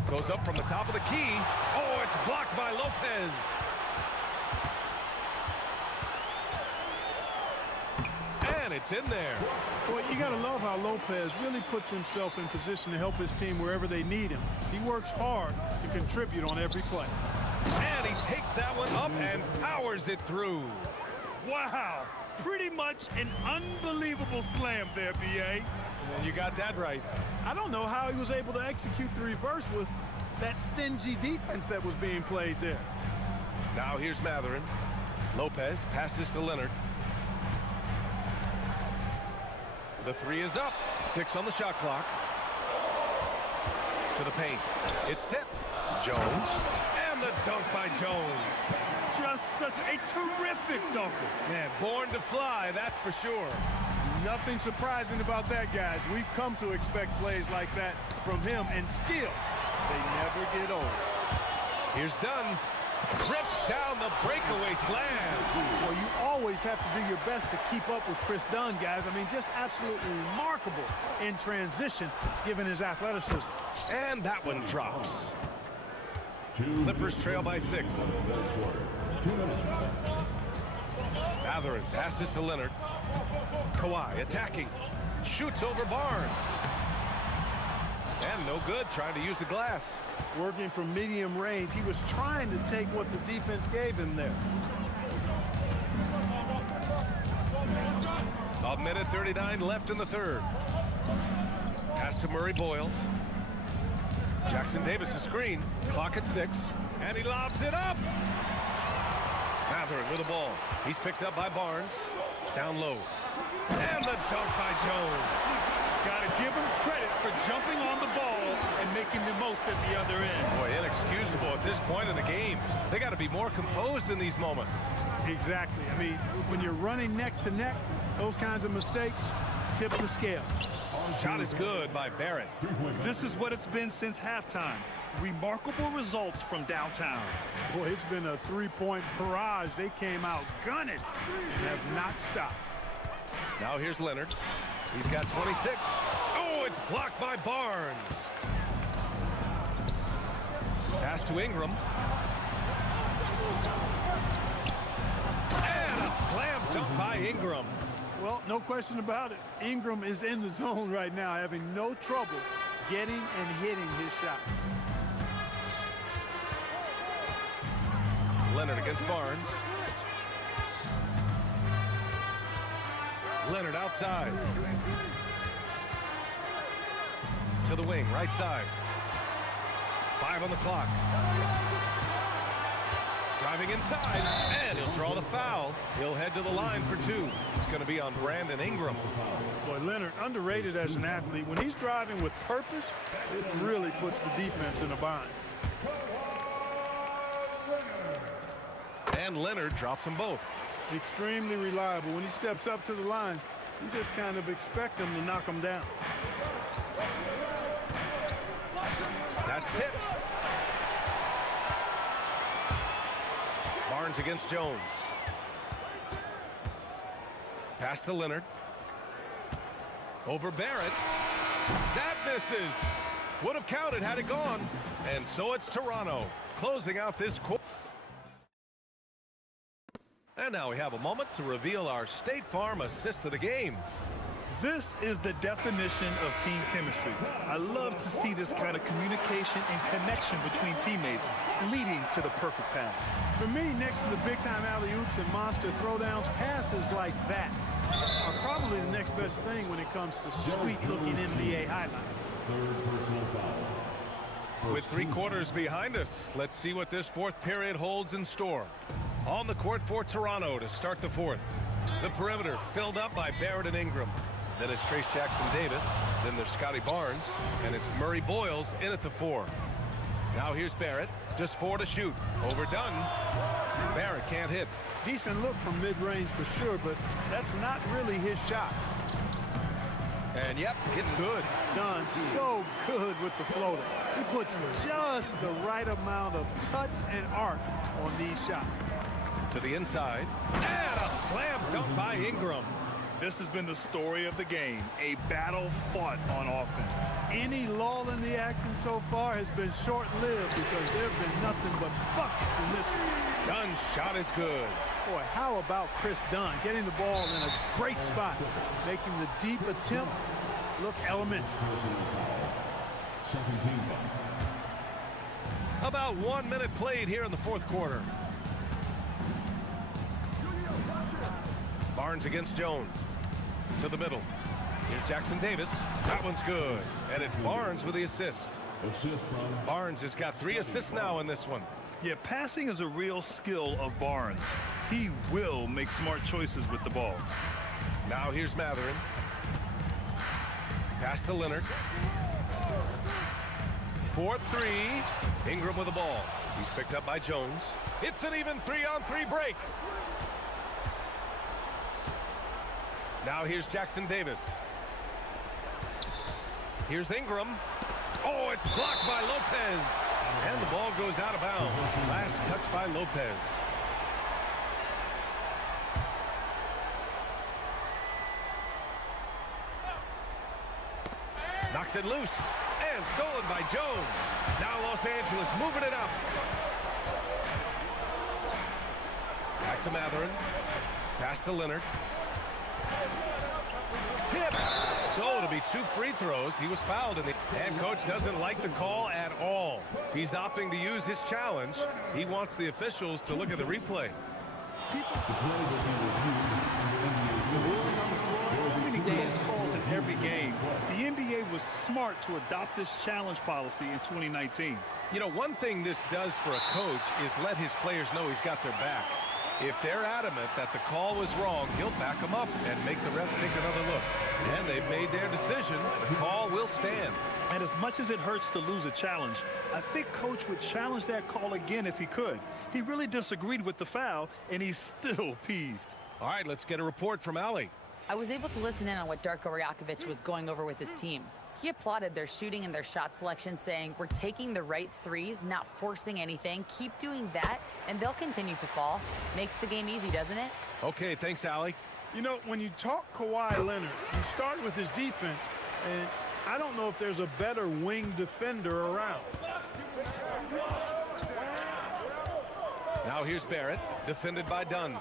Goes up from the top of the key. Oh, it's blocked by Lopez. And it's in there. Boy, you got to love how Lopez really puts himself in position to help his team wherever they need him. He works hard to contribute on every play. And he takes that one up and powers it through. Wow. Pretty much an unbelievable slam there, B.A. And you got that right. I don't know how he was able to execute the reverse with that stingy defense that was being played there. Now here's Matherin. Lopez passes to Leonard. The 3 is up. 6 on the shot clock. To the paint. It's tipped. Jones. And the dunk by Jones. Just such a terrific dunker. Man, born to fly, that's for sure. Nothing surprising about that, guys. We've come to expect plays like that from him, and still, they never get old. Here's Dunn. Rips down the breakaway slam. Well, you always have to do your best to keep up with Chris Dunn, guys. I mean, just absolutely remarkable in transition, given his athleticism. And that one drops. Clippers trail by 6. Matherin passes to Leonard. Kawhi attacking. Shoots over Barnes. And no good, trying to use the glass. Working from medium range, he was trying to take what the defense gave him there. A minute 39 left in the third. Pass to Murray Boyles. Jackson Davis a screen. Clock at 6. And he lobs it up. Matherin with the ball. He's picked up by Barnes. Down low. And the dunk by Jones. Got to give him credit for jumping on the ball and making the most at the other end. Boy, inexcusable at this point in the game. They got to be more composed in these moments. Exactly. I mean, when you're running neck to neck, those kinds of mistakes tip the scale. Shot is good by Barrett. This is what it's been since halftime. Remarkable results from downtown. Boy, it's been a three-point barrage. They came out gunning and have not stopped. Now here's Leonard. He's got 26. Oh, it's blocked by Barnes. Pass to Ingram. And a slam dunk by Ingram. Well, no question about it. Ingram is in the zone right now, having no trouble getting and hitting his shots. Leonard against Barnes. Leonard outside. To the wing, right side. 5 on the clock. Driving inside, and he'll draw the foul. He'll head to the line for 2. It's going to be on Brandon Ingram. Boy, Leonard, underrated as an athlete. When he's driving with purpose, it really puts the defense in a bind. And Leonard drops them both. Extremely reliable. When he steps up to the line, you just kind of expect him to knock him down. That's tipped. Barnes against Jones. Pass to Leonard. Over Barrett. That misses. Would have counted had it gone. And so it's Toronto closing out this quarter. And now we have a moment to reveal our State Farm assist of the game. This is the definition of team chemistry. I love to see this kind of communication and connection between teammates leading to the perfect pass. For me, next to the big-time alley-oops and monster throwdowns, passes like that are probably the next best thing when it comes to sweet-looking NBA highlights. With 3 quarters behind us, let's see what this fourth period holds in store. On the court for Toronto to start the fourth. The perimeter filled up by Barrett and Ingram. Then it's Trace Jackson-Davis. Then there's Scotty Barnes. And it's Murray Boyles in at the 4. Now here's Barrett. Just 4 to shoot. Overdone. Barrett can't hit. Decent look from mid-range for sure, but that's not really his shot. And yep, it's good. Done so good with the floater. He puts just the right amount of touch and arc on these shots. To the inside. And a slam dunk by Ingram. This has been the story of the game, a battle fought on offense. Any lull in the action so far has been short-lived because there have been nothing but buckets in this one. Dunn's shot is good. Boy, how about Chris Dunn getting the ball in a great spot, making the deep attempt look elementary. About 1 minute played here in the fourth quarter. Barnes against Jones. To the middle. Here's Jackson-Davis. That one's good. And it's Barnes with the assist. Barnes has got 3 assists now in this one. Yeah, passing is a real skill of Barnes. He will make smart choices with the ball. Now here's Matherin. Pass to Leonard. 4-3. Ingram with the ball. He's picked up by Jones. It's an even 3-on-3 break. Now here's Jackson-Davis. Here's Ingram. Oh, it's blocked by Lopez. And the ball goes out of bounds. Last touch by Lopez. Knocks it loose. And stolen by Jones. Now Los Angeles moving it up. Back to Matherin. Pass to Leonard. Tipped. So it'll be 2 free throws. He was fouled, and coach doesn't like the call at all. He's opting to use his challenge. He wants the officials to look at the replay. Stands calls in every game. The NBA was smart to adopt this challenge policy in 2019. You know, one thing this does for a coach is let his players know he's got their back. If they're adamant that the call was wrong, he'll back them up and make the refs take another look. And they've made their decision. The call will stand. And as much as it hurts to lose a challenge, I think coach would challenge that call again if he could. He really disagreed with the foul, and he's still peeved. All right, let's get a report from Ali. I was able to listen in on what Darko Rajakovic was going over with his team. He applauded their shooting and their shot selection, saying, "We're taking the right threes, not forcing anything. Keep doing that, and they'll continue to fall." Makes the game easy, doesn't it? Okay, thanks, Ali. You know, when you talk Kawhi Leonard, you start with his defense, and I don't know if there's a better wing defender around. Now here's Barrett, defended by Dunn.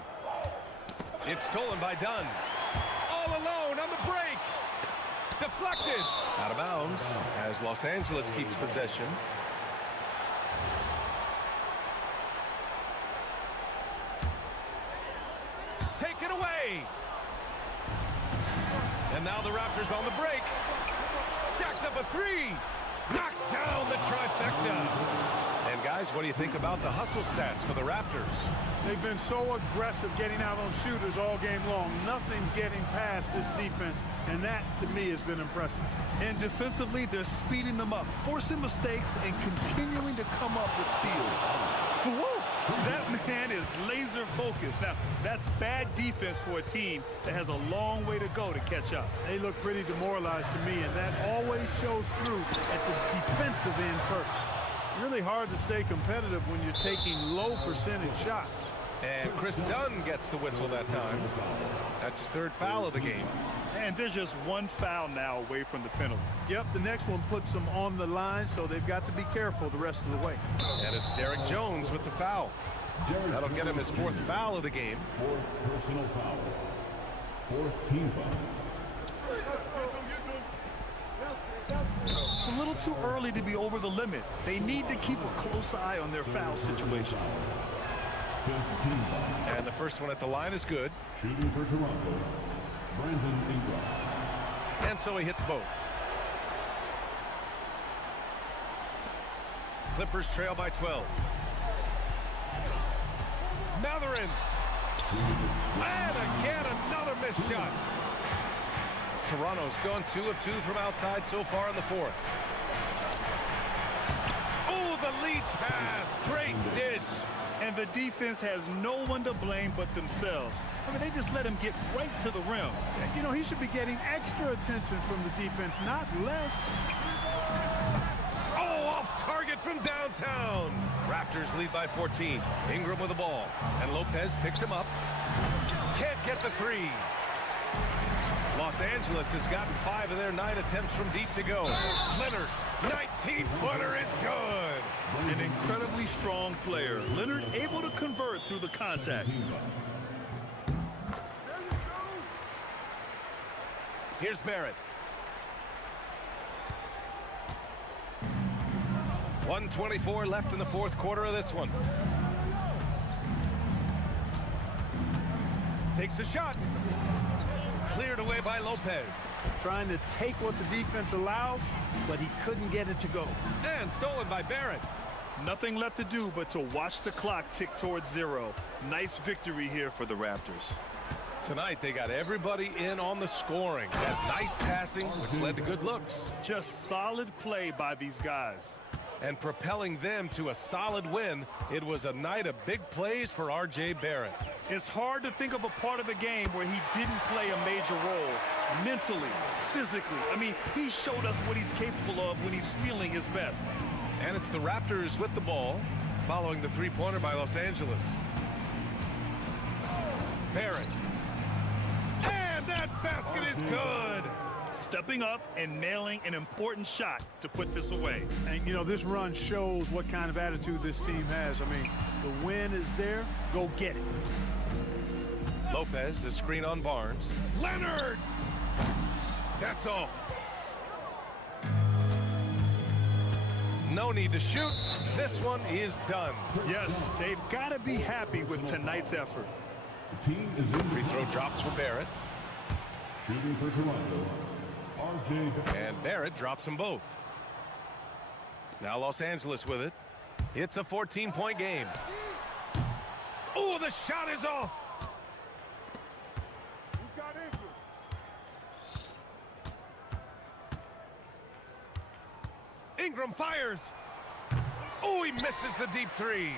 It's stolen by Dunn. All alone on the break. Deflected. Out of bounds as Los Angeles keeps possession. Taken away. And now the Raptors on the break. Jacks up a 3. Knocks down the trifecta. And guys, what do you think about the hustle stats for the Raptors? They've been so aggressive getting out on shooters all game long. Nothing's getting past this defense, and that, to me, has been impressive. And defensively, they're speeding them up, forcing mistakes, and continuing to come up with steals. Whoa, that man is laser focused. Now, that's bad defense for a team that has a long way to go to catch up. They look pretty demoralized to me, and that always shows through at the defensive end first. Really hard to stay competitive when you're taking low percentage shots. And Chris Dunn gets the whistle that time. That's his 3rd foul of the game. And there's just 1 foul now away from the penalty. Yep, the next one puts them on the line, so they've got to be careful the rest of the way. And it's Derek Jones with the foul. That'll get him his 4th foul of the game. 4th personal foul. 4th team foul. It's a little too early to be over the limit. They need to keep a close eye on their foul situation. 5th team foul. And the first one at the line is good. Shooting for Toronto, Brandon Ingram. And so he hits both. Clippers trail by 12. Matherin. And again, another missed shot. Toronto's gone 2 of 2 from outside so far in the 4th. Oh, the lead pass. Great dish. And the defense has no one to blame but themselves. I mean, they just let him get right to the rim. You know, he should be getting extra attention from the defense, not less. Oh, off target from downtown. Raptors lead by 14. Ingram with the ball. And Lopez picks him up. Can't get the 3. Los Angeles has gotten 5 of their 9 attempts from deep to go. Leonard, 19-footer is good. An incredibly strong player. Leonard able to convert through the contact. Here's Barrett. 1:24 left in the 4th quarter of this one. Takes the shot. Cleared away by Lopez. Trying to take what the defense allows, but he couldn't get it to go. And stolen by Barrett. Nothing left to do but to watch the clock tick towards 0. Nice victory here for the Raptors. Tonight, they got everybody in on the scoring. That nice passing, which led to good looks. Just solid play by these guys. And propelling them to a solid win, it was a night of big plays for R.J. Barrett. It's hard to think of a part of the game where he didn't play a major role. Mentally, physically. I mean, he showed us what he's capable of when he's feeling his best. And it's the Raptors with the ball, following the 3-pointer by Los Angeles. Barrett. And that basket is good. Stepping up and nailing an important shot to put this away. And, you know, this run shows what kind of attitude this team has. I mean, the win is there. Go get it. Lopez, the screen on Barnes. Leonard! That's off. No need to shoot. This one is done. Yes, they've got to be happy with tonight's effort. The team is in. Free throw drops for Barrett. Shooting for Toronto, R.J. And Barrett drops them both. Now Los Angeles with it. It's a 14-point game. Oh, the shot is off. Ingram fires. Oh, he misses the deep 3.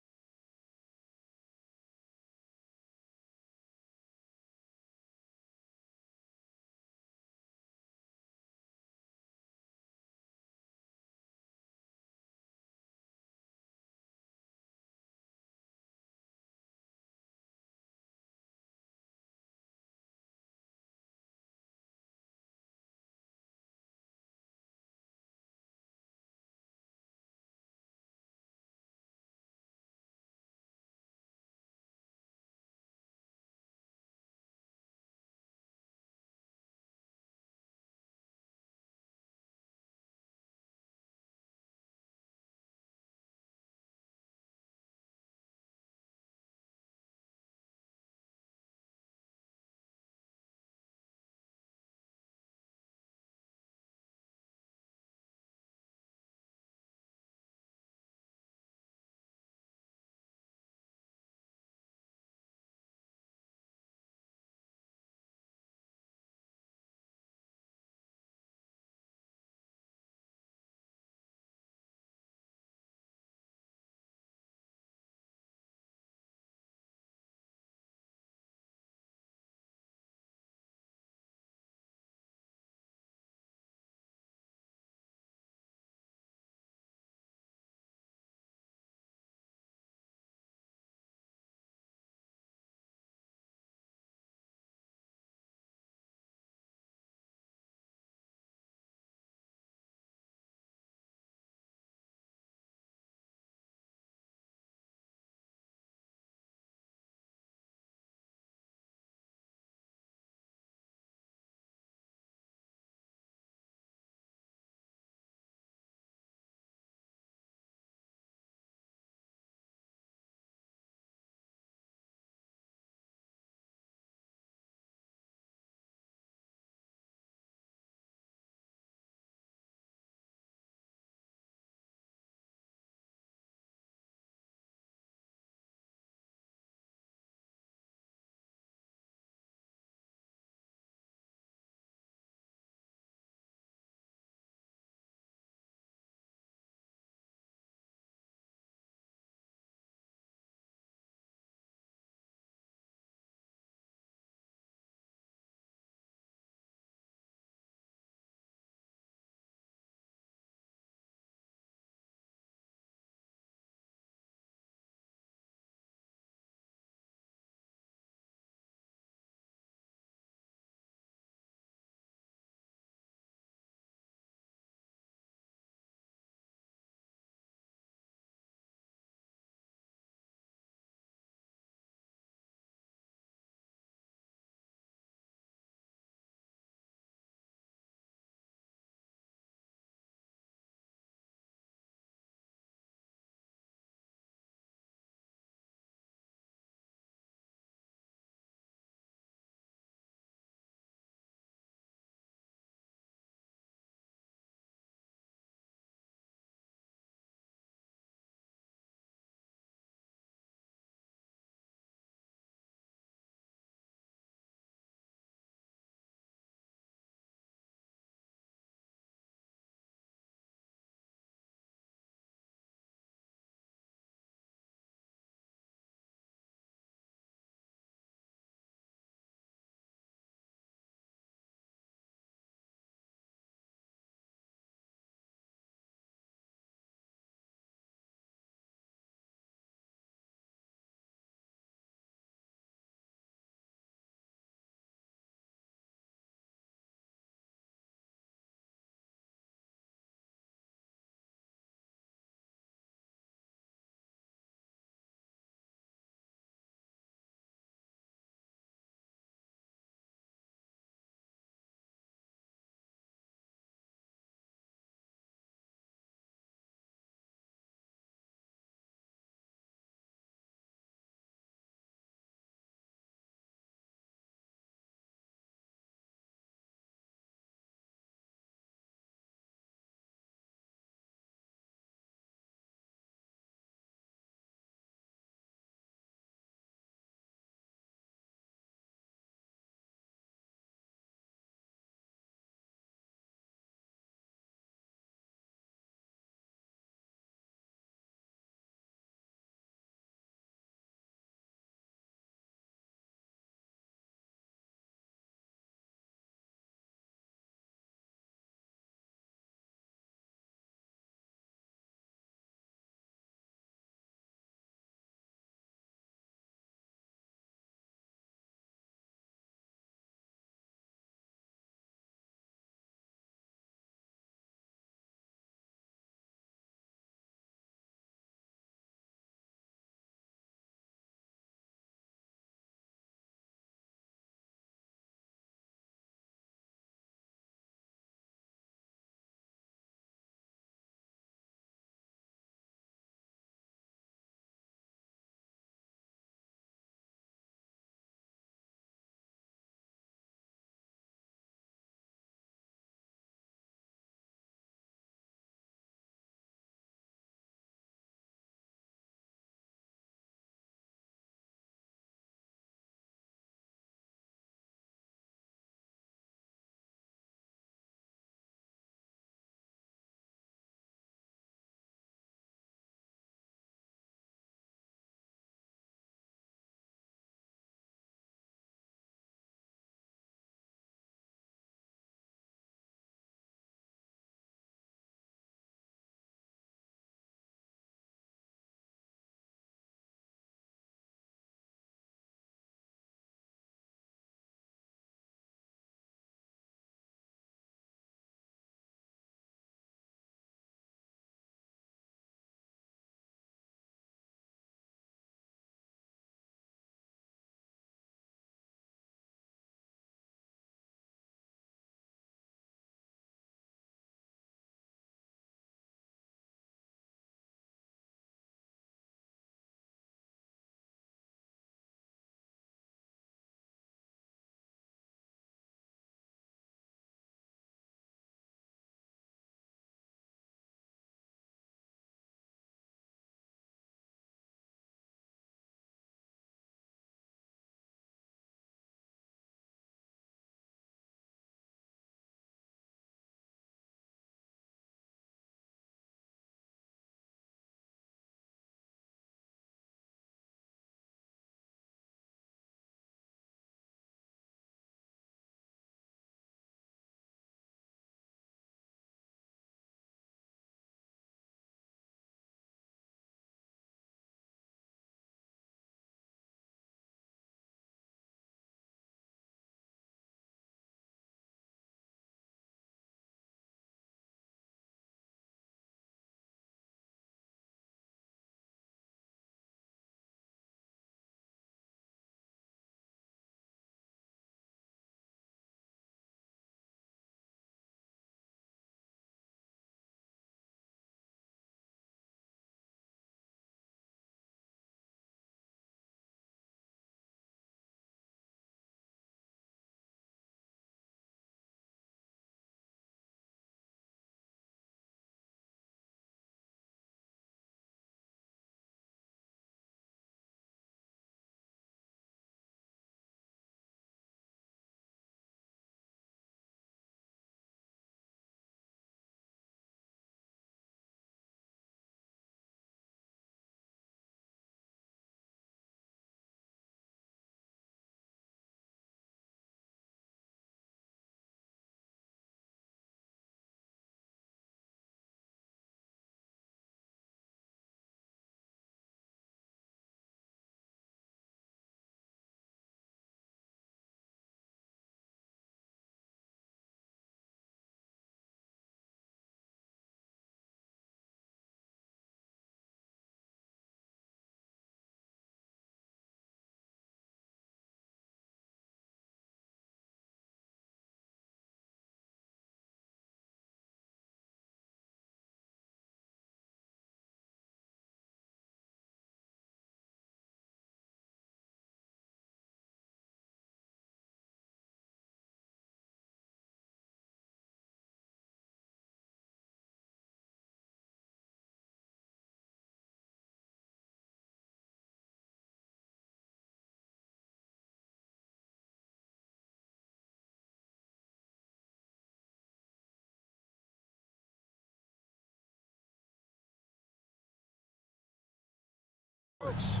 Sports.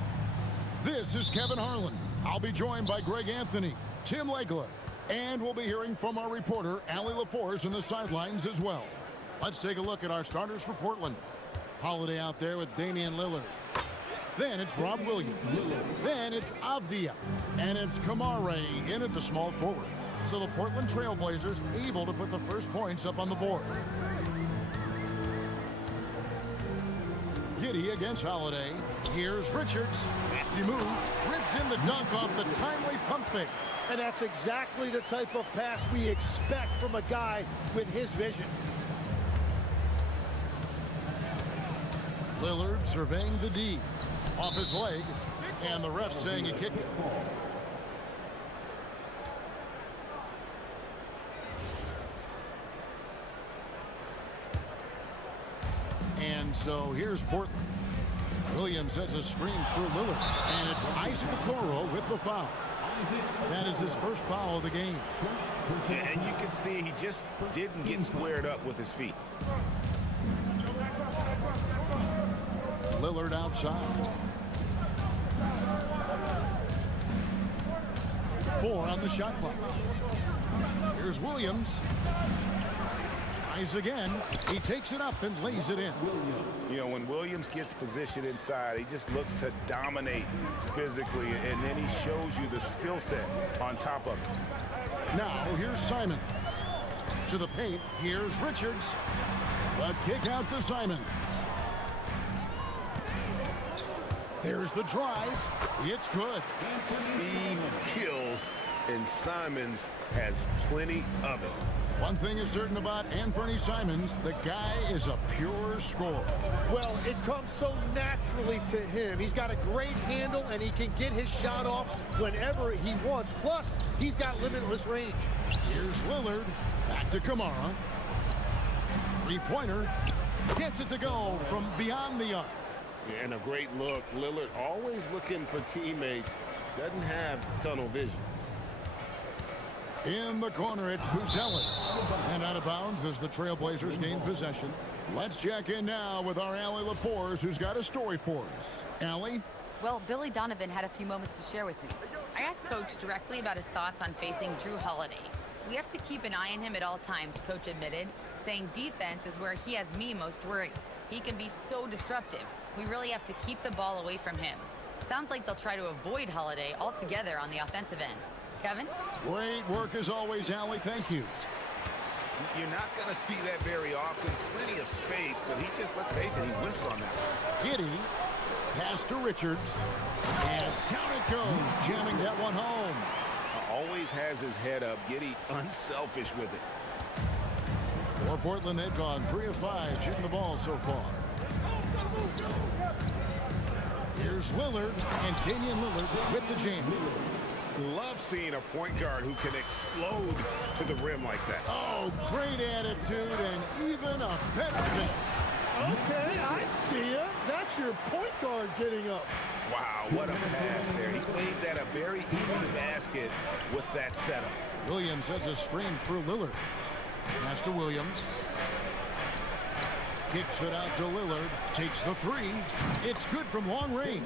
This is Kevin Harlan. I'll be joined by Greg Anthony, Tim Legler, and we'll be hearing from our reporter, Allie LaForce, in the sidelines as well. Let's take a look at our starters for Portland. Holiday out there with Damian Lillard. Then it's Rob Williams. Then it's Avdia. And it's Kamare in at the small forward. So the Portland Trailblazers able to put the first points up on the board. Giddey against Holiday. Here's Richards. Crafty move. Rips in the dunk off the timely pump fake. And that's exactly the type of pass we expect from a guy with his vision. Lillard surveying the D. Off his leg. And the ref saying he kicked it. And so here's Portland. Williams sets a screen through Lillard. And it's Isaac Okoro with the foul. That is his first foul of the game. And you can see he just didn't get squared up with his feet. Lillard outside. 4 on the shot clock. Here's Williams. Tries again. He takes it up and lays it in. You know, when Williams gets positioned inside, he just looks to dominate physically, and then he shows you the skill set on top of it. Now here's Simons. To the paint. Here's Richards. A kick out to Simons. There's the drive. It's good. Speed kills, and Simons has plenty of it. One thing is certain about Anthony Simons, the guy is a pure scorer. Well, it comes so naturally to him. He's got a great handle, and he can get his shot off whenever he wants. Plus, he's got limitless range. Here's Lillard. Back to Kamara. Three-pointer. Gets it to go from beyond the arc. And a great look. Lillard always looking for teammates. Doesn't have tunnel vision. In the corner, it's Buzelis. And out of bounds as the Trailblazers gain possession. Let's check in now with our Allie LaForce, who's got a story for us. Allie? Well, Billy Donovan had a few moments to share with me. I asked Coach directly about his thoughts on facing Drew Holiday. We have to keep an eye on him at all times, Coach admitted, saying defense is where he has me most worried. He can be so disruptive. We really have to keep the ball away from him. Sounds like they'll try to avoid Holiday altogether on the offensive end. Kevin? Great work as always, Allie. Thank you. You're not going to see that very often. Plenty of space, but he just, let's face it, he whiffs on that. Giddey. Pass to Richards. And down it goes, jamming that one home. Always has his head up. Giddey unselfish with it. For Portland, they've gone 3 of 5 shooting the ball so far. Here's Lillard, and Damian Lillard with the jam. Love seeing a point guard who can explode to the rim like that. Oh, great attitude and even a better thing. Okay, I see ya. That's your point guard getting up. Wow, what a pass there. He made that a very easy basket with that setup. Williams sets a screen through Lillard. Pass to Williams. Kicks it out to Lillard. Takes the 3. It's good from long range.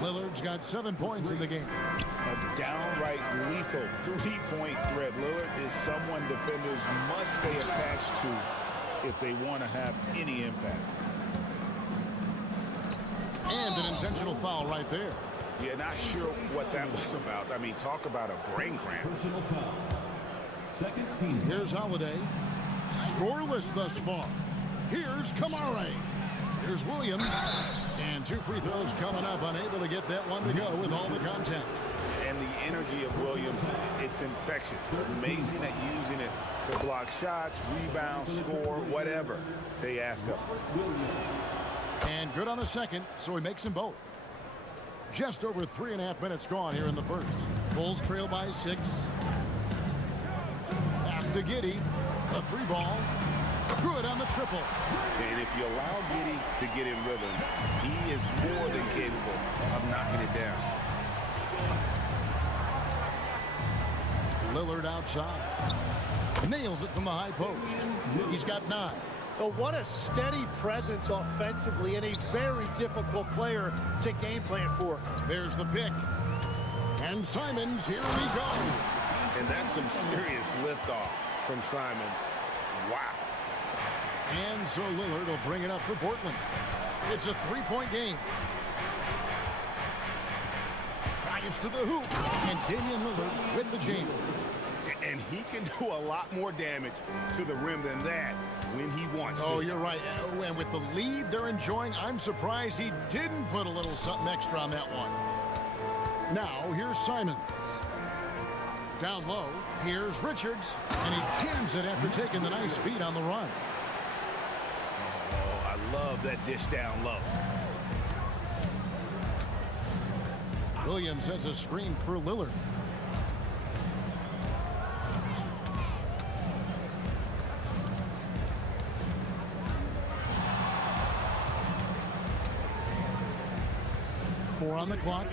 Lillard's got 7 points in the game. A downright lethal 3-point threat. Lillard is someone defenders must stay attached to if they want to have any impact. And an intentional foul right there. Yeah, not sure what that was about. I mean, talk about a brain cramp. Here's Holiday. Scoreless thus far. Here's Kamare. Here's Williams. And 2 free throws coming up. Unable to get that one to go with all the contact. And the energy of Williams, it's infectious. Amazing at using it to block shots, rebound, score, whatever they ask of him. And good on the second, so he makes them both. Just over 3.5 minutes gone here in the first. Bulls trail by 6. Pass to Giddey. A 3-ball. Good on the triple. And if you allow Giddey to get in rhythm, he is more than capable of knocking it down. Lillard outside. Nails it from the high post. He's got 9. Oh, what a steady presence offensively and a very difficult player to game plan for. There's the pick. And Simons, here we go. And that's some serious liftoff from Simons. Wow. And so Lillard will bring it up for Portland. It's a three-point game. Drives to the hoop. And Damian Lillard with the jam. And he can do a lot more damage to the rim than that when he wants to. Oh, you're right. And with the lead they're enjoying, I'm surprised he didn't put a little something extra on that one. Now, here's Simons. Down low, here's Richards. And he jams it after taking the nice feed on the run. Oh, I love that dish down low. Williams sets a screen for Lillard. Four on the clock.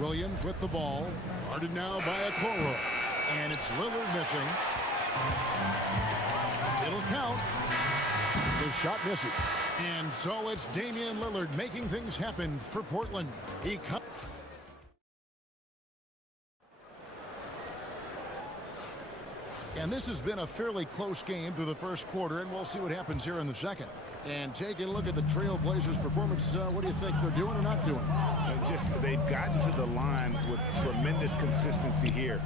Williams with the ball. Guarded now by Okoro. And it's Lillard missing. It'll count. The shot misses. And so it's Damian Lillard making things happen for Portland. He comes. And this has been a fairly close game through the first quarter, and we'll see what happens here in the second. And taking a look at the Trailblazers' performance, what do you think they're doing or not doing? They've gotten to the line with tremendous consistency here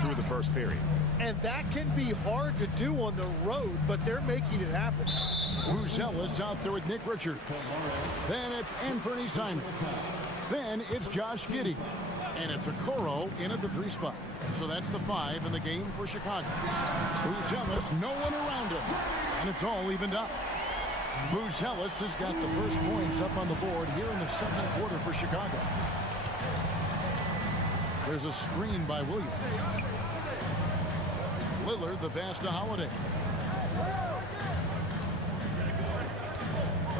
through the first period. And that can be hard to do on the road, but they're making it happen. Buzelis out there with Nick Richards. Then it's Anthony Simons. Then it's Josh Giddey. And it's Okoro in at the 3 spot. So that's the 5 in the game for Chicago. Buzelis, no one around him. And it's all evened up. Buzelis has got the first points up on the board here in the second quarter for Chicago. There's a screen by Williams. Lillard, the pass to Holiday.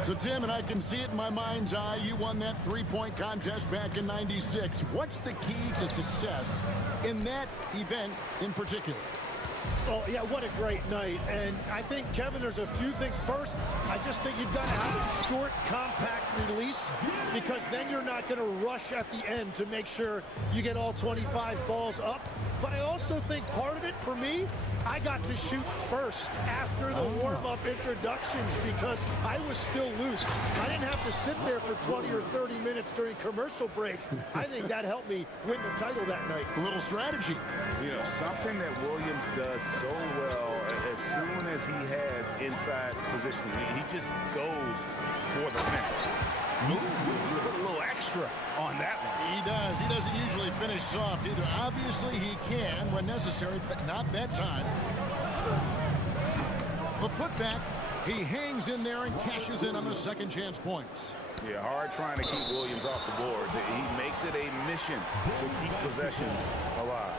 So, Tim, and I can see it in my mind's eye, you won that three-point contest back in '96. What's the key to success in that event in particular? Oh, yeah, what a great night. And I think, Kevin, there's a few things. First, I just think you've got to have a short, compact release, because then you're not going to rush at the end to make sure you get all 25 balls up. But I also think part of it, for me, I got to shoot first after the warm-up introductions because I was still loose. I didn't have to sit there for 20 or 30 minutes during commercial breaks. I think that helped me win the title that night. A little strategy. You know, something that Williams does so well as soon as he has inside positioning, he just goes for the finish. Ooh, a little extra on that one. He does. He doesn't usually finish soft either. Obviously, he can when necessary, but not that time. The putback, he hangs in there and cashes in on the second chance points. Yeah, hard trying to keep Williams off the boards. He makes it a mission to keep possessions alive.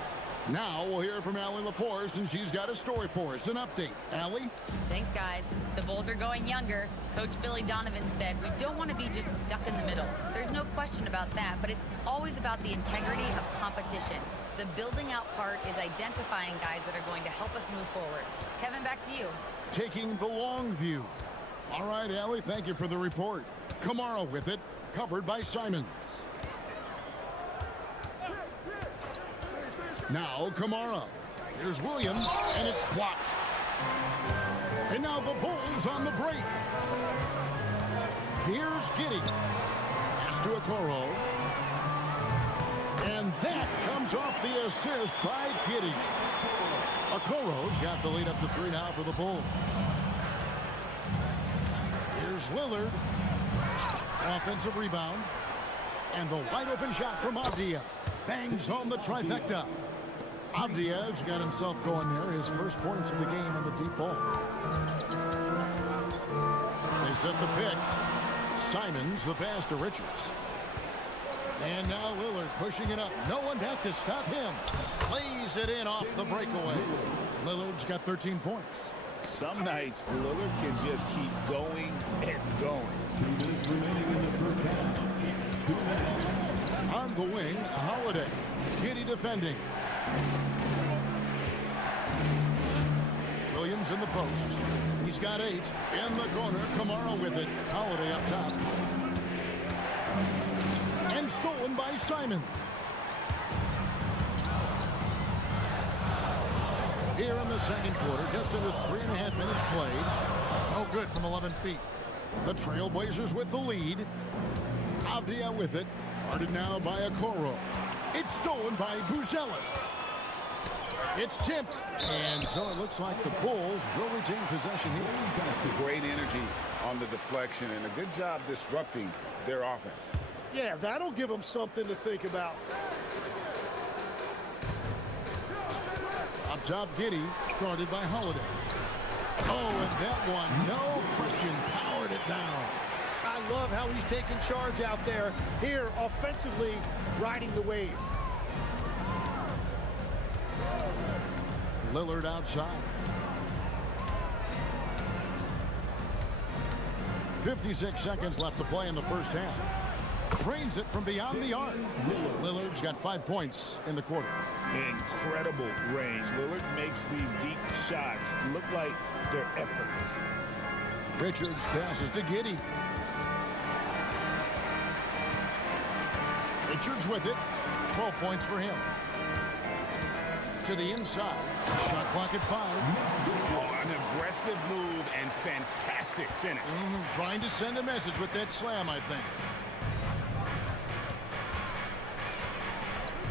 Now we'll hear from Allie LaForce, and she's got a story for us. An update. Allie? Thanks, guys. The Bulls are going younger. Coach Billy Donovan said, we don't want to be just stuck in the middle. There's no question about that, but it's always about the integrity of competition. The building out part is identifying guys that are going to help us move forward. Kevin, back to you. Taking the long view. All right, Allie, thank you for the report. Kamara with it, covered by Simons. Now Kamara. Here's Williams, and it's blocked. And now the Bulls on the break. Here's Giddey. Pass to Okoro. And that comes off the assist by Giddey. Okoro's got the lead up to 3 now for the Bulls. Here's Lillard. Offensive rebound. And the wide open shot from Avdia. Bangs home the trifecta. Avdia's got himself going there. His first points of the game on the deep ball. They set the pick. Simons, the pass to Richards. And now Lillard pushing it up. No one back to stop him. Plays it in off the breakaway. Lillard's got 13 points. Some nights, Lillard can just keep going and going. On the wing, Holiday. Giddey defending. Williams in the post. He's got 8 in the corner. Kamara with it. Holiday up top. And stolen by Simon. Here in the second quarter, just under 3.5 minutes played. No good from 11 feet. The Trailblazers with the lead. Avdia with it. Guarded now by Okoro. It's stolen by Buzelis. It's tipped. And so it looks like the Bulls will retain possession here. Great energy on the deflection and a good job disrupting their offense. Yeah, that'll give them something to think about. Up top, Giddey, guarded by Holiday. Oh, and that one, no, Christian powered it down. I love how he's taking charge out there. Here, offensively, riding the wave. Lillard outside. 56 seconds left to play in the first half. Drains it from beyond the arc. Lillard's got 5 points in the quarter. Incredible range. Lillard makes these deep shots look like they're effortless. Richards passes to Giddey. Richards with it. 12 points for him. To the inside. Shot clock at 5. Oh, an aggressive move and fantastic finish. Trying to send a message with that slam, I think.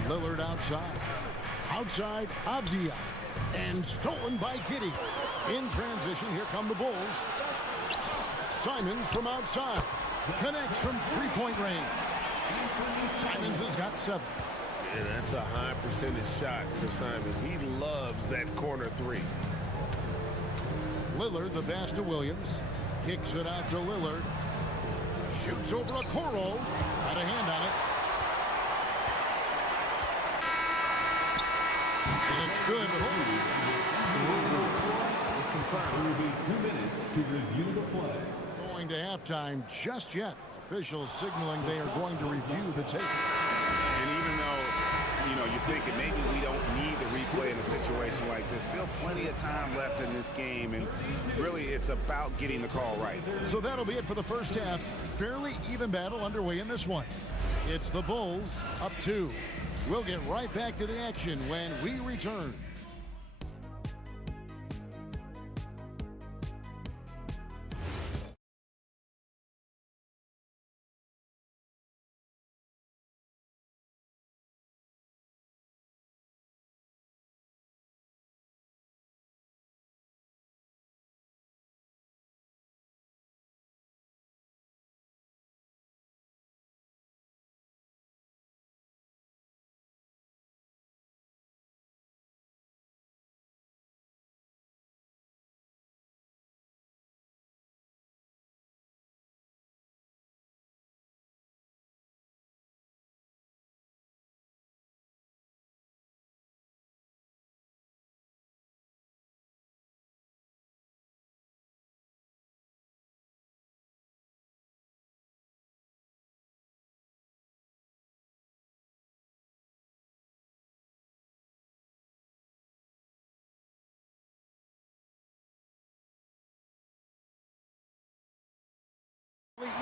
Lillard outside. Outside, Avdia. And stolen by Giddey. In transition, here come the Bulls. Simons from outside. Connects from three-point range. Simons has got 7. Yeah, that's a high percentage shot for Simons. He loves that corner 3. Lillard, the pass to Williams. Kicks it out to Lillard. Shoots over Okoro. Got a hand on it. And it's good. Is confirmed. 2 minutes to review the play. Going to halftime just yet. Officials signaling they are going to review the tape. And even though, you know, you're thinking maybe we don't need the replay in a situation like this, still plenty of time left in this game, and really it's about getting the call right. So that'll be it for the first half. Fairly even battle underway in this one. It's the Bulls up 2. We'll get right back to the action when we return.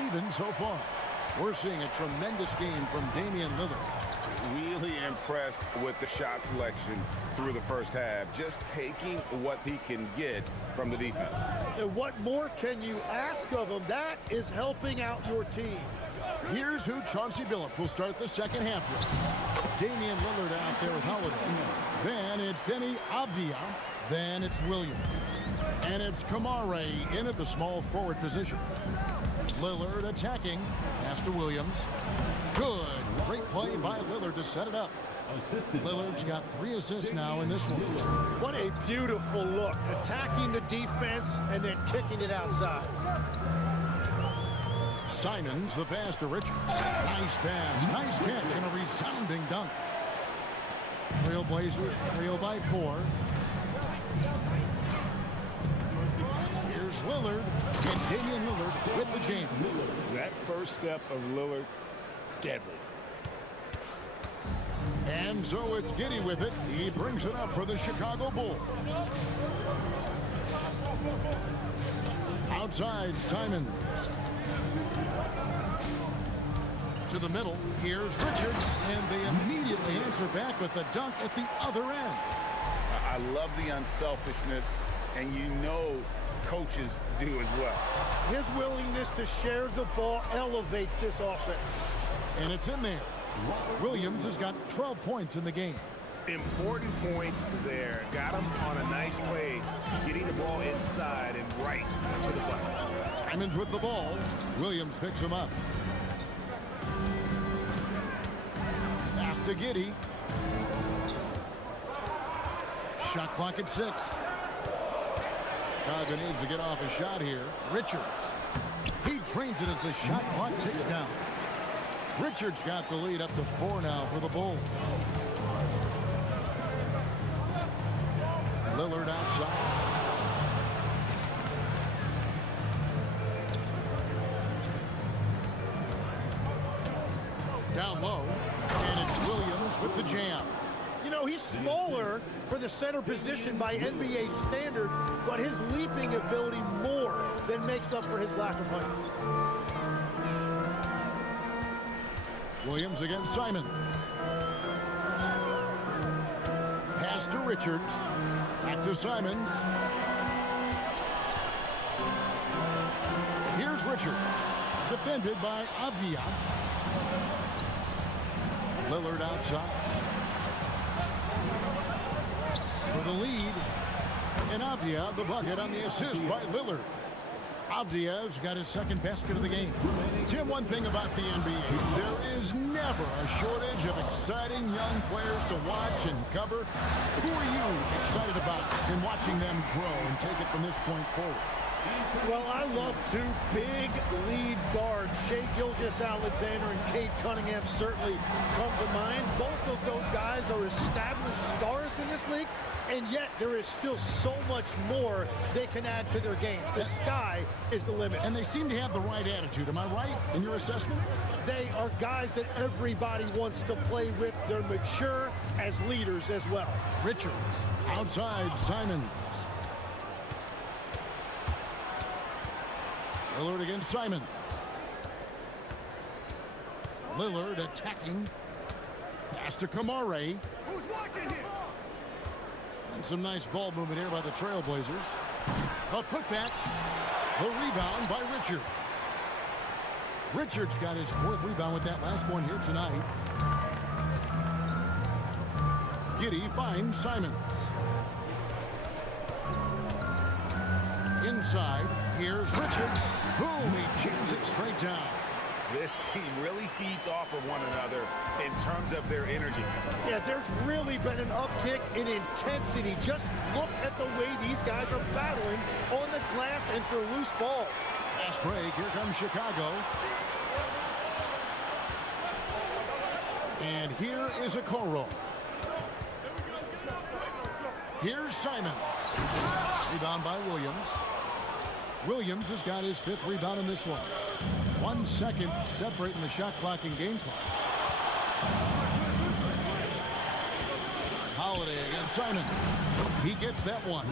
Even so far. We're seeing a tremendous game from Damian Lillard. Really impressed with the shot selection through the first half. Just taking what he can get from the defense. And what more can you ask of him? That is helping out your team. Here's who Chauncey Billups will start the second half with. Damian Lillard out there with Holiday. Then it's Denny Avdia. Then it's Williams. And it's Kamara in at the small forward position. Lillard attacking. Pass to Williams. Good. Great play by Lillard to set it up. Lillard's got 3 assists now in this one. What a beautiful look. Attacking the defense and then kicking it outside. Simons, the pass to Richards. Nice pass. Nice catch and a resounding dunk. Trailblazers trail by 4. Here's Lillard, and Damian Lillard with the jam. That first step of Lillard, deadly. And so it's Giddey with it. He brings it up for the Chicago Bulls. Outside, Simon. To the middle, here's Richards, and they immediately answer back with the dunk at the other end. I love the unselfishness, and you know coaches do as well. His willingness to share the ball elevates this offense. And it's in there. Williams has got 12 points in the game. Important points there. Got him on a nice play, getting the ball inside and right to the bucket. Simons with the ball. Williams picks him up. Pass to Giddey. Shot clock at 6. Chicago needs to get off a shot here. Richards. He drains it as the shot clock ticks down. Richards got the lead up to 4 now for the Bulls. Lillard outside. Down low, and it's Williams with the jam. You know, he's smaller for the center position by NBA standards, but his leaping ability more than makes up for his lack of height. Williams against Simon. Pass to Richards. Back to Simons. Here's Richards. Defended by Avdia. Lillard outside. For the lead. And Avdia the bucket on the assist by Lillard. Avdia's got his second basket of the game. Tim, one thing about the NBA, there is never a shortage of exciting young players to watch and cover. Who are you excited about in watching them grow and take it from this point forward? Well, I love two big lead guards. Shai Gilgeous-Alexander and Cade Cunningham certainly come to mind. Both of those guys are established stars in this league, and yet there is still so much more they can add to their games. The sky is the limit. And they seem to have the right attitude. Am I right in your assessment? They are guys that everybody wants to play with. They're mature as leaders as well. Richards outside Simons. Lillard against Simons. Lillard attacking. Pass to Kamare. Who's watching here? And some nice ball movement here by the Trailblazers. A putback. The rebound by Richards. Richards got his 4th rebound with that last one here tonight. Giddey finds Simons. Inside, here's Richards. Boom, he jams it straight down. This team really feeds off of one another in terms of their energy. Yeah, there's really been an uptick in intensity. Just look at the way these guys are battling on the glass and for loose balls. Fast break, here comes Chicago. And here is a Okoro. Here's Simons. Rebound by Williams. Williams has got his 5th rebound in this one. 1 second separating the shot clock and game clock. Holiday against Simon. He gets that one.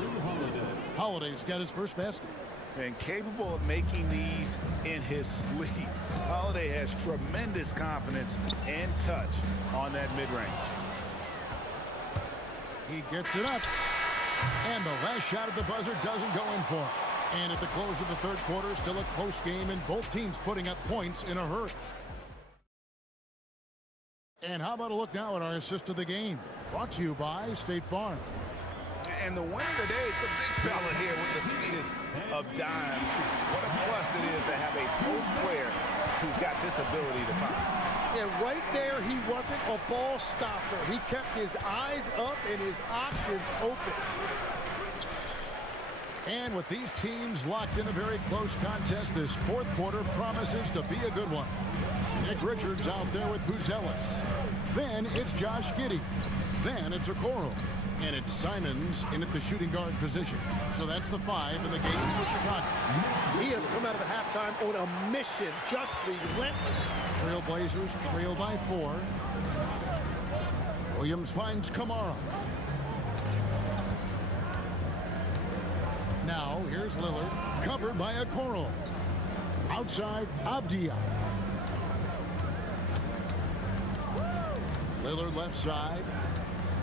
Holiday's got his first basket. And capable of making these in his sleep. Holiday has tremendous confidence and touch on that mid-range. He gets it up. And the last shot at the buzzer doesn't go in for him. And at the close of the 3rd quarter, still a close game, and both teams putting up points in a hurry. And how about a look now at our assist of the game? Brought to you by State Farm. And the winner today is the big fella here with the sweetest of dimes. What a plus it is to have a post player who's got this ability to find. Yeah, right there, he wasn't a ball stopper. He kept his eyes up and his options open. And with these teams locked in a very close contest, this 4th quarter promises to be a good one. Nick Richards out there with Buzelis. Then it's Josh Giddey. Then it's Okoro. And it's Simons in at the shooting guard position. So that's the 5 in the game for Chicago. He has come out of the halftime on a mission, just relentless. Trailblazers trail by 4. Williams finds Kamara. Now, here's Here's Lillard, covered by Okoro. Outside, Avdia. Lillard left side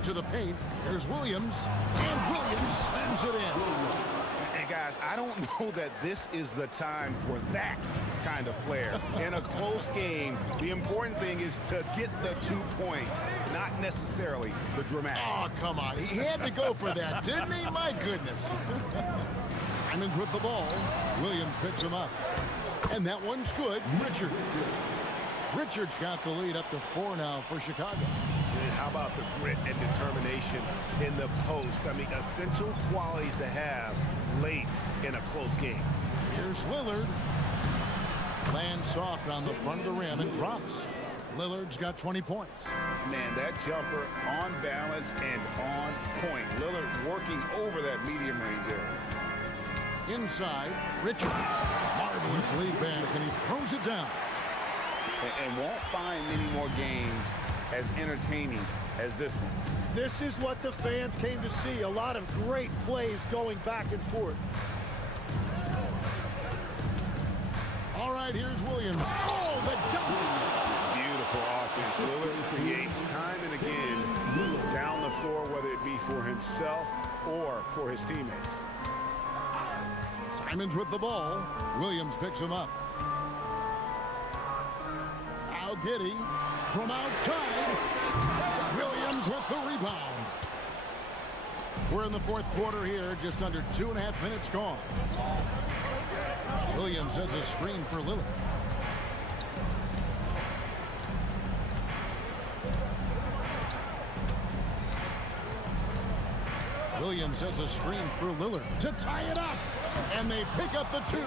to the paint. Here's Williams, and Williams slams it in. And guys, I don't know that this is the time for that kind of flair. In a close game, the important thing is to get the 2 points, not necessarily the dramatics. Oh, come on. He had to go for that, didn't he? My goodness. Simons with the ball. Williams picks him up. And that one's good. Richards got the lead up to 4 now for Chicago. And how about the grit and determination in the post? I mean, essential qualities to have late in a close game. Here's Lillard. Lands soft on the front of the rim and drops. Lillard's got 20 points. Man, that jumper on balance and on point. Lillard working over that medium range area. Inside, Richards. Marvelous lead pass, and he throws it down. And won't find many more games as entertaining as this one. This is what the fans came to see. A lot of great plays going back and forth. All right, here's Williams. Oh, the dunk! Beautiful offense. Lillard creates time and again down the floor, whether it be for himself or for his teammates. Simons with the ball. Williams picks him up. Now Giddey from outside. Williams with the rebound. We're in the fourth quarter here, just under 2.5 minutes gone. Williams sets a screen for Lillard. Williams sets a screen for Lillard to tie it up. And they pick up the 2.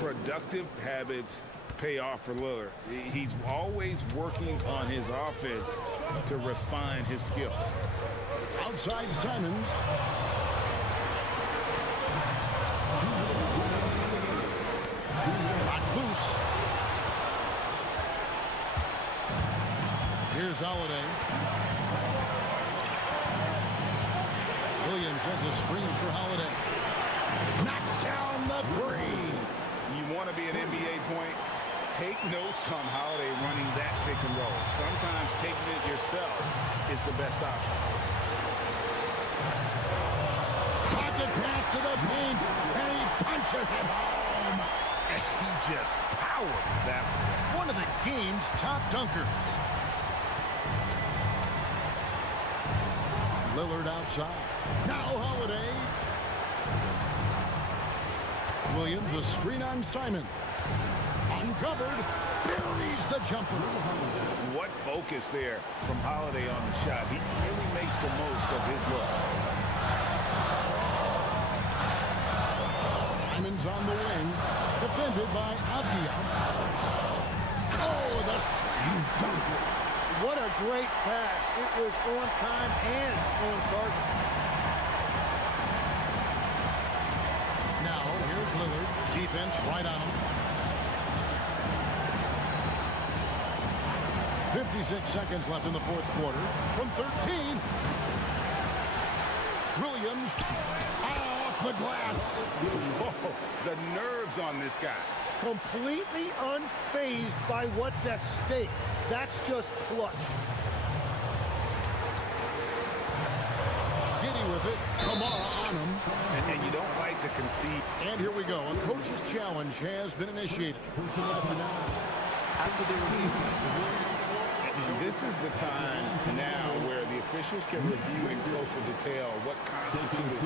Productive habits pay off for Lillard. He's always working on his offense to refine his skill. Outside Simons. Not loose. Here's Holiday. Williams sends a screen for Holiday. Knocks down the 3. You want to be an NBA point? Take notes on Holiday running that pick and roll. Sometimes taking it yourself is the best option. Pocket pass to the paint, and he punches it home. And he just powered that one. One of the game's top dunkers. Lillard outside. Now Holiday. Williams, a screen on Simon. Uncovered, buries the jumper. What focus there from Holiday on the shot. He really makes the most of his look. Simon's on the wing, defended by Avdia. Oh, the slam dunk. What a great pass. It was on time and on target. Now, here's Lillard. Defense right on him. 56 seconds left in the fourth quarter. From 13. Williams off the glass. Oh, the nerves on this guy. Completely unfazed by what's at stake. That's just clutch. Giddey with it. Kamara on him. And you don't like to concede. And here we go. A coach's challenge has been initiated. After the review, this is the time now where the officials can review in closer detail what constituted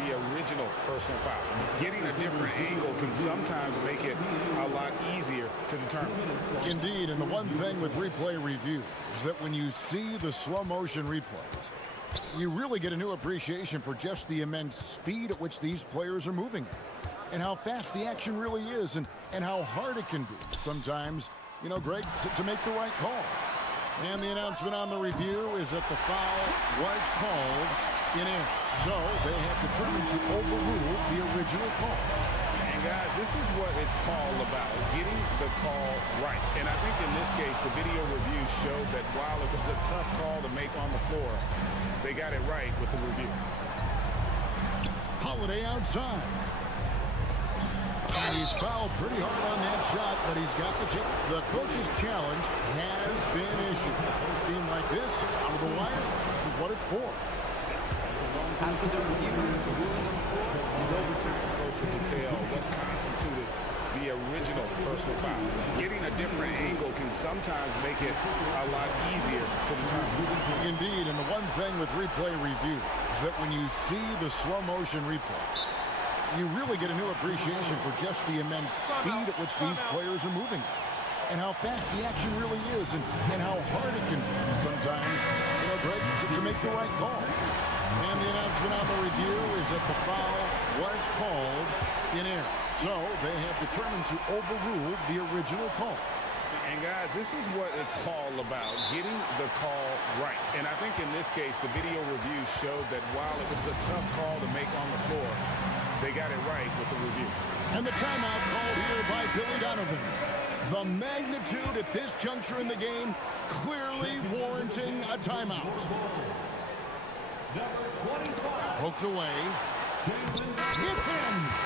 the original personal foul. Getting a different angle can sometimes make it a lot easier to determine. Indeed, and the one thing with replay review is that when you see the slow motion replays, you really get a new appreciation for just the immense speed at which these players are moving at, and how fast the action really is, and how hard it can be sometimes, you know, Greg, to make the right call. And the announcement on the review is that the foul was called in error. So they have determined to overrule the original call. And guys, this is what it's all about, getting the call right. And I think in this case, the video review showed that while it was a tough call to make on the floor, they got it right with the review. Holiday outside. And he's fouled pretty hard on that shot, but he's got the chip. The coach's challenge has been issued. A game like this, out of the wire, this is what it's for. After the review, the ruling on the floor is overtime. Closer detail what constituted the original personal foul. Getting a different angle can sometimes make it a lot easier to determine. Indeed, and the one thing with replay review is that when you see the slow motion replays, you really get a new appreciation for just the immense speed at which these players are moving and how fast the action really is and how hard it can sometimes, Greg, to make the right call. And the announcement on the review is that the foul was called in error. So they have determined to overrule the original call. And guys, this is what it's all about, getting the call right. And I think in this case, the video review showed that while it was a tough call to make on the floor, they got it right with the review. And the timeout called here by Billy Donovan. The magnitude at this juncture in the game clearly warranting a timeout. Poked away. It's in.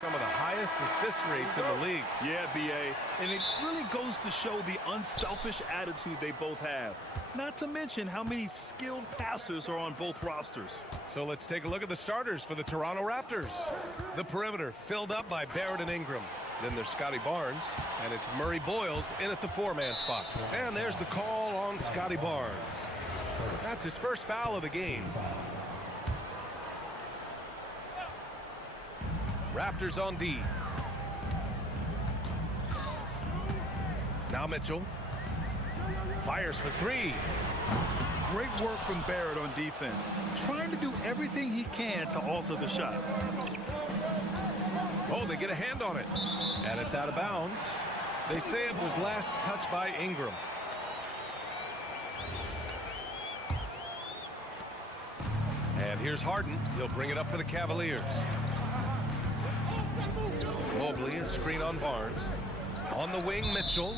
Some of the highest assist rates in the league. Yeah, B.A., and it really goes to show the unselfish attitude they both have. Not to mention how many skilled passers are on both rosters. So let's take a look at the starters for the Toronto Raptors. The perimeter filled up by Barrett and Ingram. Then there's Scotty Barnes, and it's Murray Boyles in at the four-man spot. And there's the call on Scotty Barnes. That's his first foul of the game. Raptors on D. Now Mitchell. Fires for three. Great work from Barrett on defense. Trying to do everything he can to alter the shot. Oh, they get a hand on it. And it's out of bounds. They say it was last touched by Ingram. And here's Harden. He'll bring it up for the Cavaliers. Mobley, a screen on Barnes. On the wing, Mitchell.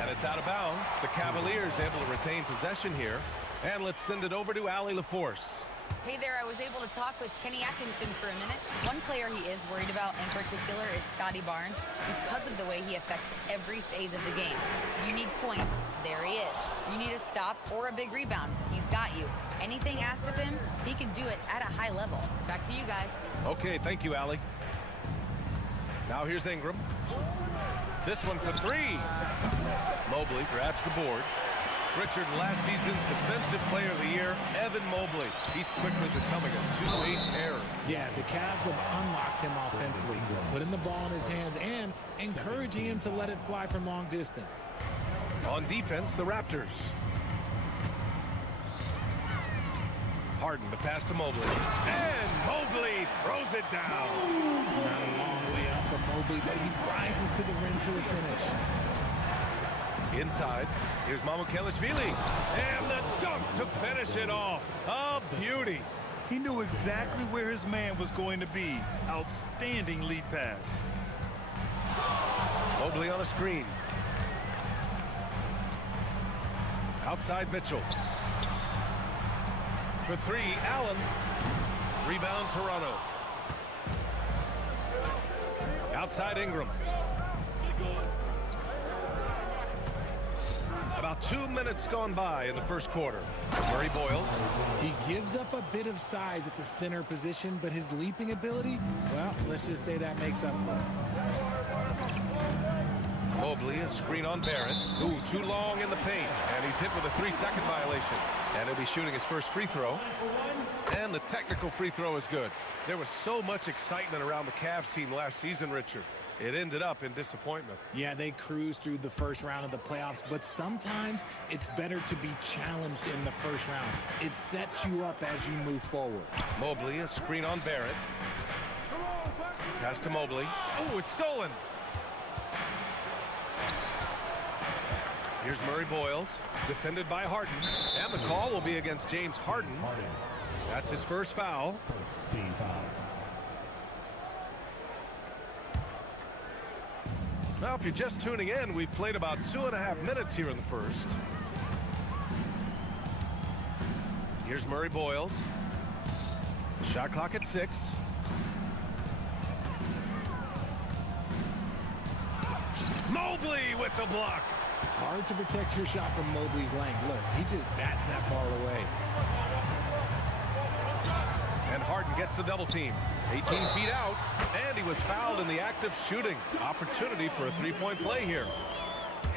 And it's out of bounds. The Cavaliers able to retain possession here. And let's send it over to Allie LaForce. Hey there, I was able to talk with Kenny Atkinson for a minute. One player he is worried about in particular is Scotty Barnes because of the way he affects every phase of the game. You need points. There he is. You need a stop or a big rebound. He's got you. Anything asked of him, he can do it at a high level. Back to you guys. Okay, thank you, Allie. Now here's Ingram. This one for three. Mobley grabs the board. Richard, last season's Defensive Player of the Year, Evan Mobley. He's quickly becoming a two-way terror. Yeah, the Cavs have unlocked him offensively, putting the ball in his hands and encouraging him to let it fly from long distance. On defense, the Raptors. Harden, the pass to Mobley. And Mobley throws it down. Not a long way up for Mobley, but he rises to the rim for the finish. Inside, here's Mamukelashvili. And the dunk to finish it off. A beauty. He knew exactly where his man was going to be. Outstanding lead pass. Mobley on a screen. Outside Mitchell. For three, Allen. Rebound Toronto. Outside Ingram. About 2 minutes gone by in the first quarter. Murray Boyles. He gives up a bit of size at the center position, but his leaping ability, well, let's just say that makes up for it. Mobley, a screen on Barrett. Ooh, too long in the paint. And he's hit with a 3-second violation. And he'll be shooting his first free throw. And the technical free throw is good. There was so much excitement around the Cavs team last season, Richard. It ended up in disappointment. Yeah, they cruised through the first round of the playoffs, but sometimes it's better to be challenged in the first round. It sets you up as you move forward. Mobley, a screen on Barrett. Pass to Mobley. Oh, it's stolen. Here's Murray Boyles, defended by Harden. And the call will be against James Harden. That's his first foul. Well, if you're just tuning in, we've played about 2.5 minutes here in the first. Here's Murray Boyles. Shot clock at 6. Mobley with the block. Hard to protect your shot from Mobley's length. Look, he just bats that ball away. And Harden gets the double team. 18 feet out, and he was fouled in the act of shooting. Opportunity for a three-point play here.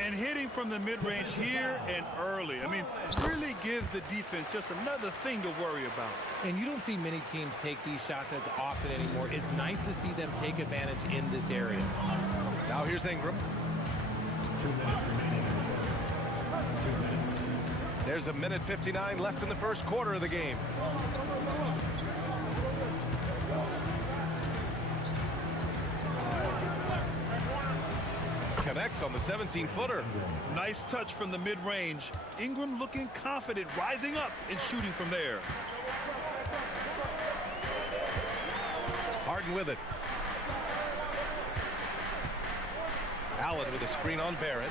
And hitting from the mid-range here and early. I mean, really gives the defense just another thing to worry about. And you don't see many teams take these shots as often anymore. It's nice to see them take advantage in this area. Now here's Ingram. 2 minutes remaining. 2 minutes. There's a minute 59 left in the first quarter of the game. Connects on the 17-footer. Nice touch from the mid-range. Ingram looking confident, rising up and shooting from there. Harden with it. Allen with a screen on Barrett.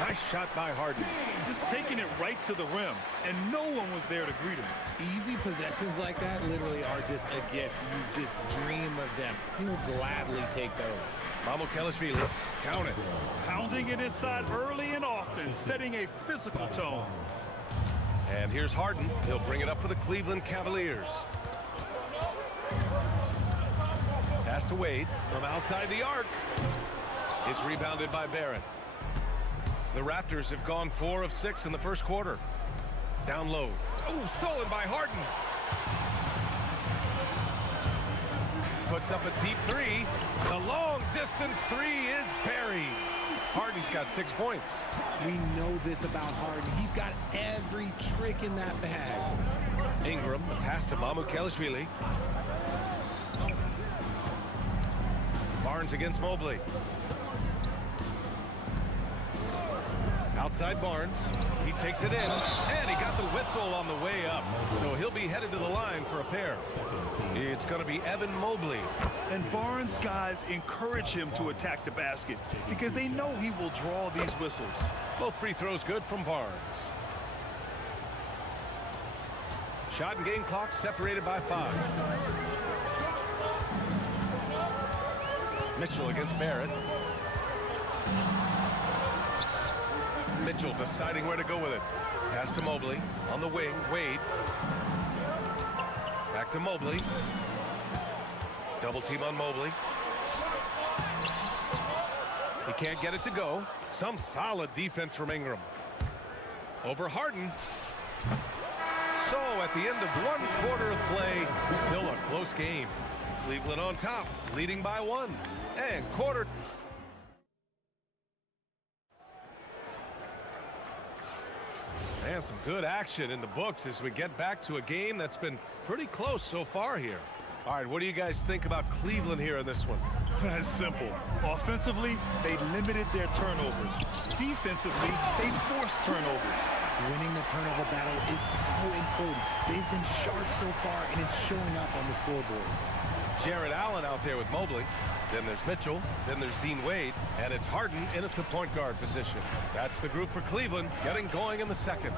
Nice shot by Harden. Just taking it right to the rim, and no one was there to greet him. Easy possessions like that literally are just a gift. You just dream of them. He'll gladly take those. Mamukelashvili, count it. Pounding it inside early and often, setting a physical tone. And here's Harden. He'll bring it up for the Cleveland Cavaliers. Pass to Wade from outside the arc. It's rebounded by Barrett. The Raptors have gone 4 of 6 in the first quarter. Down low. Oh, stolen by Harden. Puts up a deep three. The long distance three is buried. Harden's got 6 points. We know this about Harden. He's got every trick in that bag. Ingram, the pass to Mamukelashvili. Barnes against Mobley. Outside Barnes. He takes it in, and he got the whistle on the way up. So he'll be headed to the line for a pair. It's going to be Evan Mobley. And Barnes' guys encourage him to attack the basket because they know he will draw these whistles. Both free throws good from Barnes. Shot and game clock separated by 5. Mitchell against Barrett. Mitchell deciding where to go with it. Pass to Mobley. On the wing, Wade. Back to Mobley. Double team on Mobley. He can't get it to go. Some solid defense from Ingram. Over Harden. So at the end of 1 quarter of play, still a close game. Cleveland on top, leading by 1. And quarter. And some good action in the books as we get back to a game that's been pretty close so far here. All right, what do you guys think about Cleveland here in this one? That's simple. Offensively, they limited their turnovers. Defensively, they forced turnovers. Winning the turnover battle is so important. They've been sharp so far, and it's showing up on the scoreboard. Jared Allen out there with Mobley. Then there's Mitchell. Then there's Dean Wade. And it's Harden in at the point guard position. That's the group for Cleveland getting going in the second.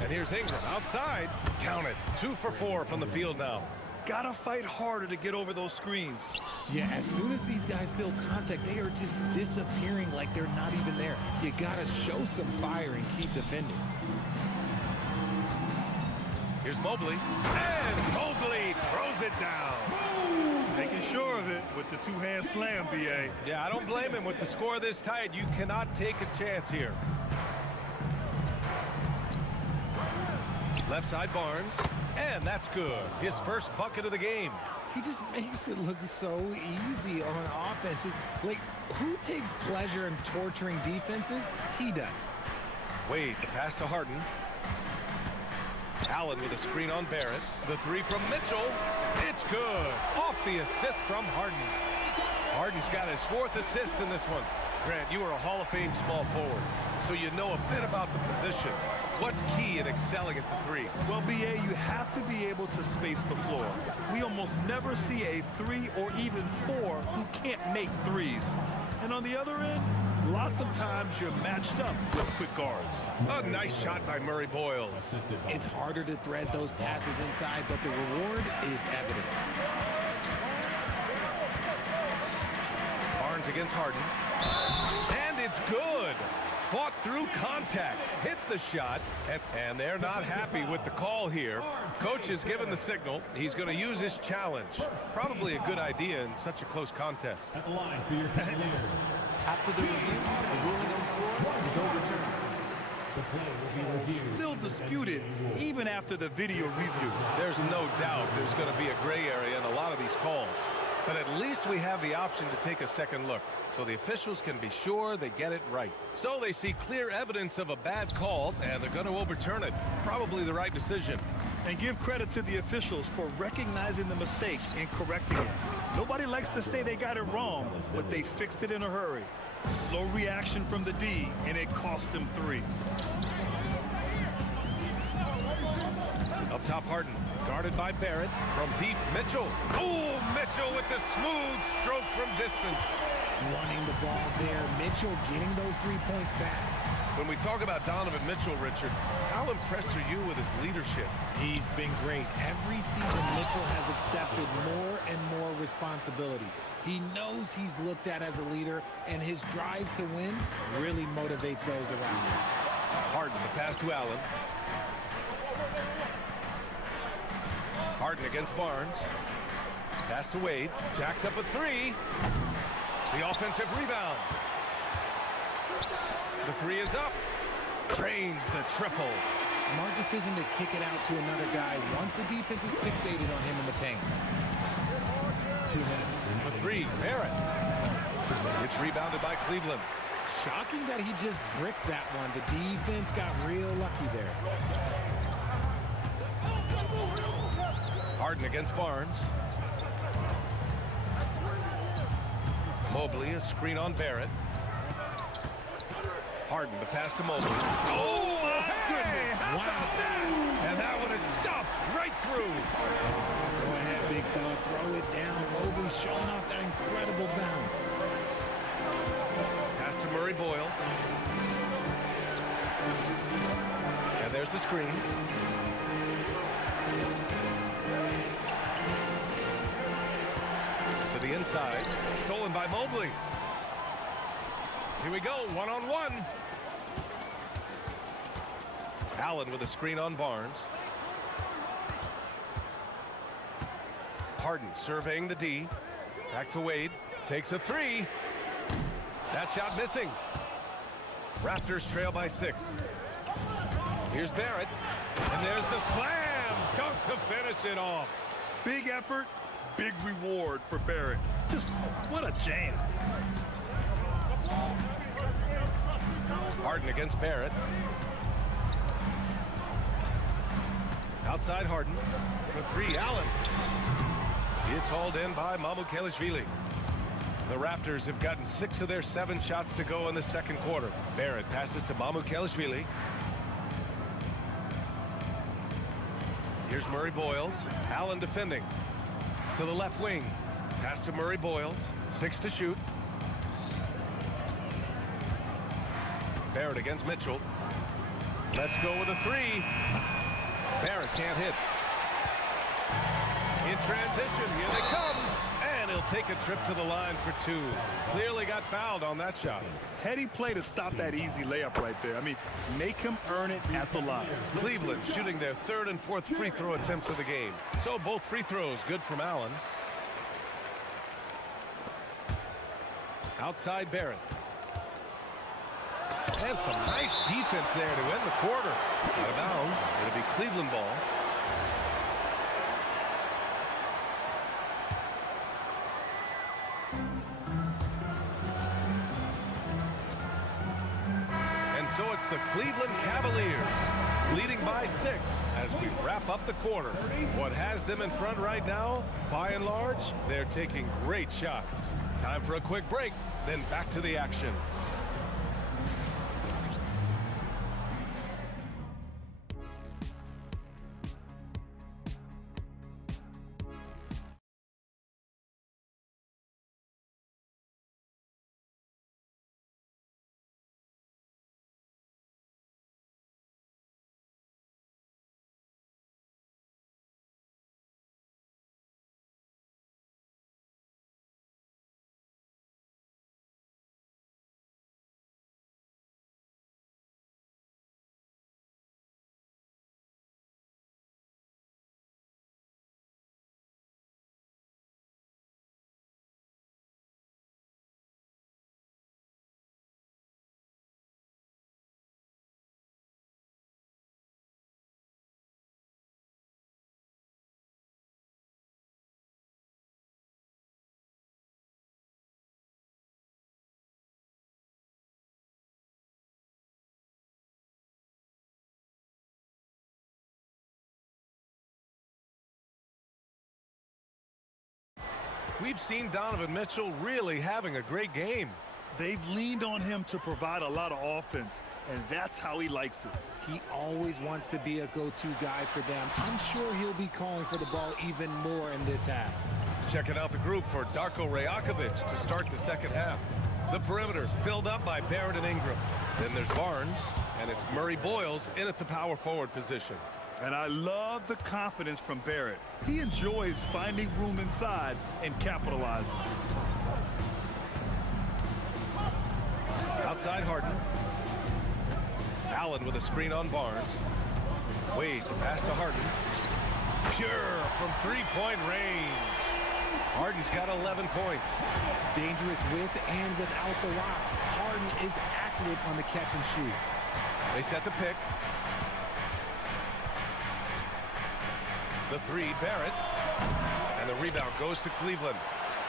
And here's Ingram outside. Count it. 2 for 4 from the field now. Gotta fight harder to get over those screens. Yeah, as soon as these guys feel contact, they are just disappearing like they're not even there. You gotta show some fire and keep defending. Here's Mobley. And Mobley throws it down. Making sure of it with the two-hand slam, B.A. Yeah, I don't blame him. With the score this tight, you cannot take a chance here. Left side Barnes. And that's good. His first bucket of the game. He just makes it look so easy on offense. Like, who takes pleasure in torturing defenses? He does. Wade, the pass to Harden. Allen with a screen on Barrett. The three from Mitchell. It's good. Off the assist from Harden. Harden's got his 4th assist in this one. Grant, you are a Hall of Fame small forward, so you know a bit about the position. What's key in excelling at the 3? Well, B.A., you have to be able to space the floor. We almost never see a 3 or even 4 who can't make threes. And on the other end, lots of times you're matched up with quick guards. A nice shot by Murray Boyles. It's harder to thread those passes inside, but the reward is evident. Barnes against Harden. And it's good. Fought through contact, hit the shot, and they're not happy with the call here. Coach has given the signal. He's going to use his challenge. Probably a good idea in such a close contest. At the line for your Cavaliers. After the review, the ruling on the floor is overturned. The play will be reviewed. Still disputed, even after the video review. There's no doubt there's going to be a gray area in a lot of these calls. But at least we have the option to take a second look, so the officials can be sure they get it right. So they see clear evidence of a bad call, and they're going to overturn it. Probably the right decision. And give credit to the officials for recognizing the mistake and correcting it. Nobody likes to say they got it wrong, but they fixed it in a hurry. Slow reaction from the D, and it cost them 3. Up top, Harden. Guarded by Barrett. From deep, Mitchell. Oh, Mitchell with the smooth stroke from distance. running the ball there. Mitchell getting those 3 points back. When we talk about Donovan Mitchell, Richard, how impressed are you with his leadership? He's been great. Every season, Mitchell has accepted more and more responsibility. He knows he's looked at as a leader, and his drive to win really motivates those around him. Harden, the pass to Allen. Harden against Barnes. Pass to Wade. Jacks up a three. The offensive rebound. The three is up. Drains the triple. Smart decision to kick it out to another guy once the defense is fixated on him in the paint. 2 minutes. The three, Barrett. It's rebounded by Cleveland. Shocking that he just bricked that one. The defense got real lucky there. Harden against Barnes. Mobley, a screen on Barrett. Harden, the pass to Mobley. Oh, my goodness! How about that? And that one is stuffed right through. Go ahead, big fella. Throw it down. Mobley showing off that incredible bounce. Pass to Murray Boyles. And there's the screen. To the inside. Stolen by Mobley. Here we go, one-on-one. Allen with a screen on Barnes. Harden surveying the D. Back to Wade. Takes a three. That shot missing. Raptors trail by 6. Here's Barrett. And there's the slam. Dunk to finish it off. Big effort, big reward for Barrett. Just what a jam. Harden against Barrett. Outside Harden. For three, Allen. It's hauled in by Mamukelashvili. The Raptors have gotten 6 of their 7 shots to go in the second quarter. Barrett passes to Mamukelashvili. Here's Murray Boyles. Allen defending. To the left wing. Pass to Murray Boyles. 6 to shoot. Barrett against Mitchell. Let's go with a three. Barrett can't hit. In transition, here they come. And he'll take a trip to the line for 2. Clearly got fouled on that shot. Heady play to stop that easy layup right there. I mean, make him earn it at the line. Cleveland shooting their 3rd and 4th free throw attempts of the game. So both free throws good from Allen. Outside Barrett. And some nice defense there to end the quarter. Out of bounds. It'll be Cleveland ball. And so it's the Cleveland Cavaliers leading by 6 as we wrap up the quarter. What has them in front right now, by and large, they're taking great shots. Time for a quick break, then back to the action. We've seen Donovan Mitchell really having a great game. They've leaned on him to provide a lot of offense, and that's how he likes it. He always wants to be a go-to guy for them. I'm sure he'll be calling for the ball even more in this half. Checking out the group for Darko Rajakovic to start the second half. The perimeter filled up by Barrett and Ingram. Then there's Barnes, and it's Murray Boyles in at the power forward position. And I love the confidence from Barrett. He enjoys finding room inside and capitalizing. Outside Harden. Allen with a screen on Barnes. Wade pass to Harden. Pure from three-point range. Harden's got 11 points. Dangerous with and without the rock. Harden is accurate on the catch and shoot. They set the pick. The three, Barrett. And the rebound goes to Cleveland.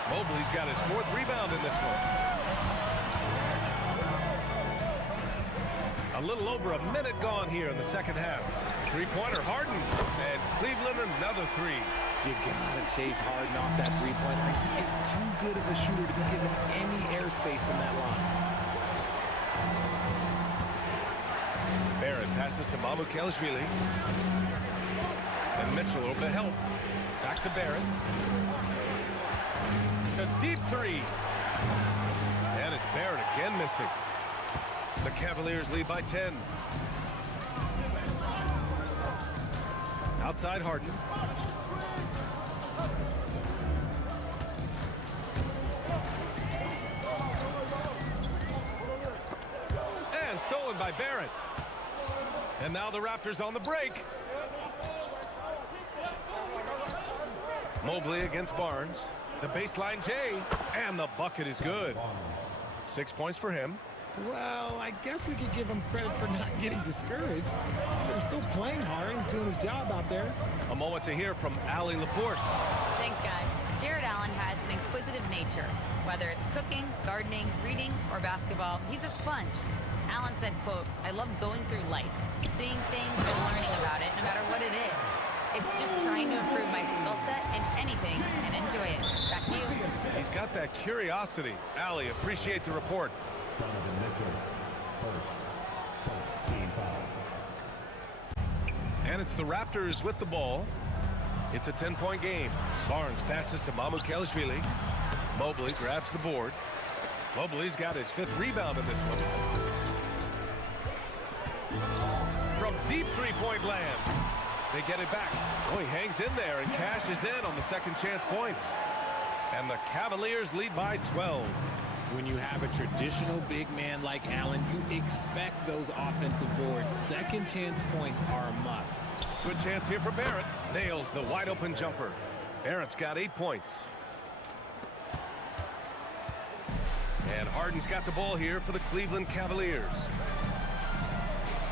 Mobley's got his fourth rebound in this one. A little over a minute gone here in the second half. Three-pointer, Harden. And Cleveland another three. You gotta chase Harden off that three-point line. He is too good of a shooter to be given any airspace from that line. Barrett passes to Mamukelashvili. And Mitchell over the help. Back to Barrett. A deep three. And it's Barrett again missing. The Cavaliers lead by 10. Outside Harden. And stolen by Barrett. And now the Raptors on the break. Mobley against Barnes. The baseline J. And the bucket is good. 6 points for him. Well, I guess we could give him credit for not getting discouraged. They're still playing hard. He's doing his job out there. A moment to hear from Allie LaForce. Thanks, guys. Jared Allen has an inquisitive nature. Whether it's cooking, gardening, reading, or basketball, he's a sponge. Allen said, quote, "I love going through life, seeing things and learning about it, no matter what it is. It's just trying to improve my skill set in anything and enjoy it." Back to you. He's got that curiosity. Allie, appreciate the report. Donovan Mitchell, first team foul. And it's the Raptors with the ball. It's a 10-point game. Barnes passes to Mamukelashvili. Mobley grabs the board. Mobley's got his fifth rebound in this one. From deep three-point land. They get it back. Oh, he hangs in there and cashes in on the second chance points. And the Cavaliers lead by 12. When you have a traditional big man like Allen, you expect those offensive boards. Second chance points are a must. Good chance here for Barrett. Nails the wide open jumper. Barrett's got 8 points. And Harden's got the ball here for the Cleveland Cavaliers.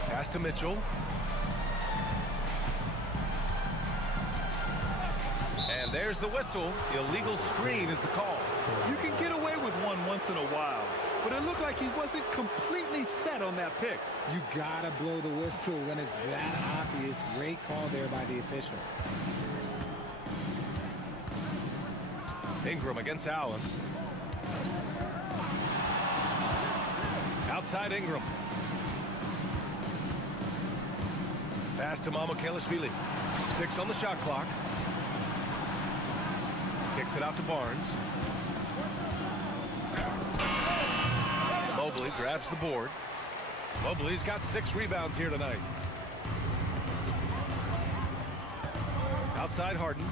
Pass to Mitchell. And there's the whistle. Illegal screen is the call. You can get away with one once in a while, but it looked like he wasn't completely set on that pick. You gotta blow the whistle when it's that obvious. Great call there by the official. Ingram against Allen. Outside Ingram. Pass to Mamukelashvili. 6 on the shot clock. Kicks it out to Barnes. Mobley grabs the board. Mobley's got 6 rebounds here tonight. Outside Harden.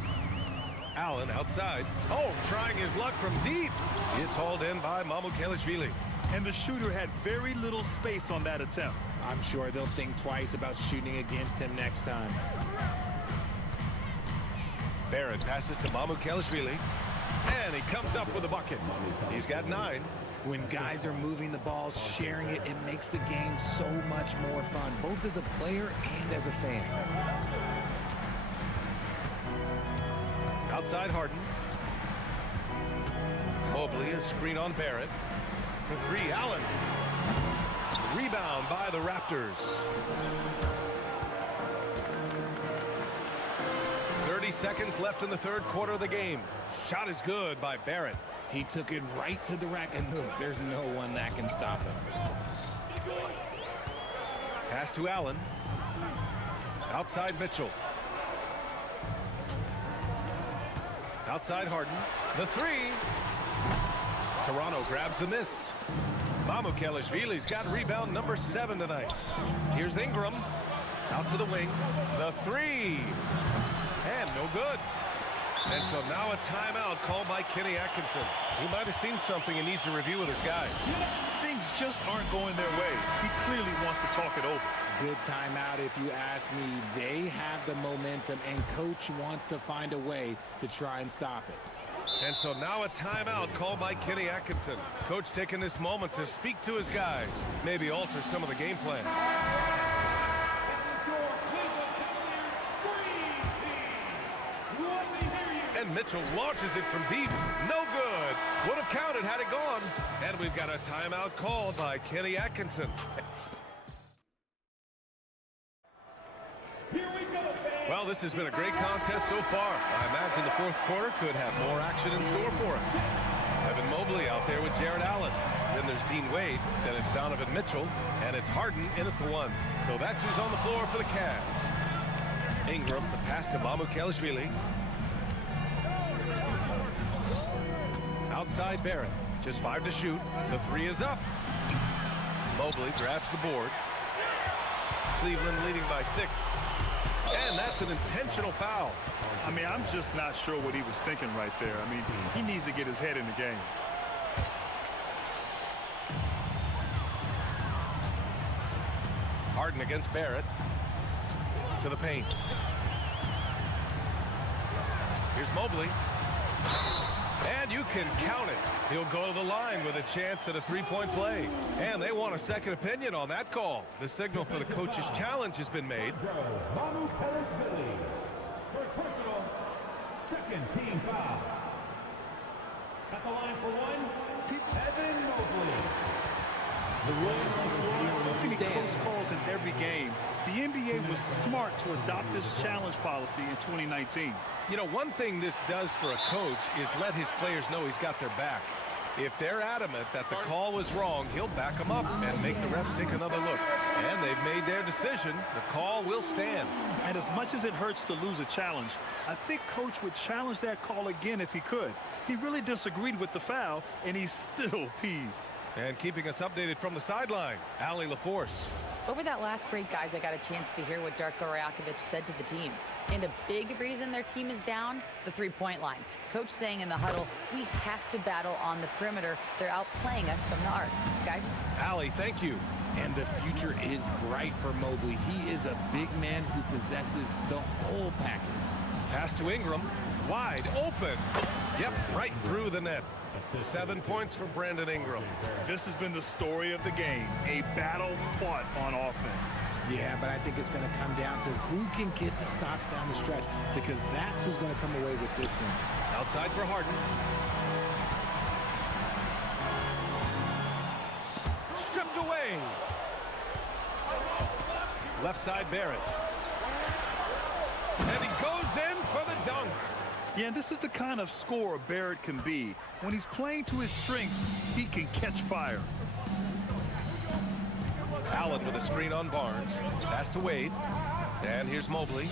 Allen outside. Oh, trying his luck from deep. It's hauled in by Mamukelashvili. And the shooter had very little space on that attempt. I'm sure they'll think twice about shooting against him next time. Barrett passes to Mamukelashvili. And he comes up with a bucket. He's got 9. When guys are moving the ball, sharing it, it makes the game so much more fun, both as a player and as a fan. Outside Harden. Mobley, a screen on Barrett. For 3, Allen. Rebound by the Raptors. 30 seconds left in the third quarter of the game. Shot is good by Barrett. He took it right to the rack, and look, there's no one that can stop him. Pass to Allen. Outside Mitchell. Outside Harden. The three. Toronto grabs the miss. Mamukelashvili's got rebound number 7 tonight. Here's Ingram. Out to the wing. The three. And no good. And so now a timeout called by Kenny Atkinson. He might have seen something and needs to review with his guys. Things just aren't going their way. He clearly wants to talk it over. Good timeout if you ask me. They have the momentum, and coach wants to find a way to try and stop it. And so now a timeout called by Kenny Atkinson. Coach taking this moment to speak to his guys. Maybe alter some of the game plan. And Mitchell launches it from deep. No good. Would have counted had it gone. And we've got a timeout called by Kenny Atkinson. Well, this has been a great contest so far. I imagine the fourth quarter could have more action in store for us. Evan Mobley out there with Jared Allen. Then there's Dean Wade. Then it's Donovan Mitchell. And it's Harden in at the 1. So that's who's on the floor for the Cavs. Ingram, the pass to Mamukelashvili. Outside Barrett. Just 5 to shoot. The 3 is up. Mobley grabs the board. Cleveland leading by 6. And that's an intentional foul. I mean, I'm just not sure what he was thinking right there. I mean, he needs to get his head in the game. Harden against Barrett. To the paint. Here's Mobley. And you can count it. He'll go to the line with a chance at a three-point play. And they want a second opinion on that call. The signal for the coach's challenge has been made. Mamukelashvili. First personal, second team foul. At the line for 1, Evan Mobley. The ruling on the floor Close calls in every game. The NBA was smart to adopt this challenge policy in 2019. You know, one thing this does for a coach is let his players know he's got their back. If they're adamant that the call was wrong, he'll back them up and make the refs take another look. And they've made their decision. The call will stand. And as much as it hurts to lose a challenge, I think Coach would challenge that call again if he could. He really disagreed with the foul, and he's still peeved. And keeping us updated from the sideline, Allie LaForce. Over that last break, guys, I got a chance to hear what Darko Rajakovic said to the team. And a big reason their team is down, the three-point line. Coach saying in the huddle, we have to battle on the perimeter. They're outplaying us from the arc. Guys? Allie, thank you. And the future is bright for Mobley. He is a big man who possesses the whole package. Pass to Ingram. Wide open. Yep, right through the net. 7 points for Brandon Ingram. This has been the story of the game, a battle fought on offense. Yeah, but I think it's going to come down to who can get the stops down the stretch, because that's who's going to come away with this one. Outside for Harden. Stripped away. Left side Barrett. And he goes in for the dunk. Yeah, and this is the kind of scorer Barrett can be. When he's playing to his strengths, he can catch fire. Allen with a screen on Barnes. Pass to Wade. And here's Mobley.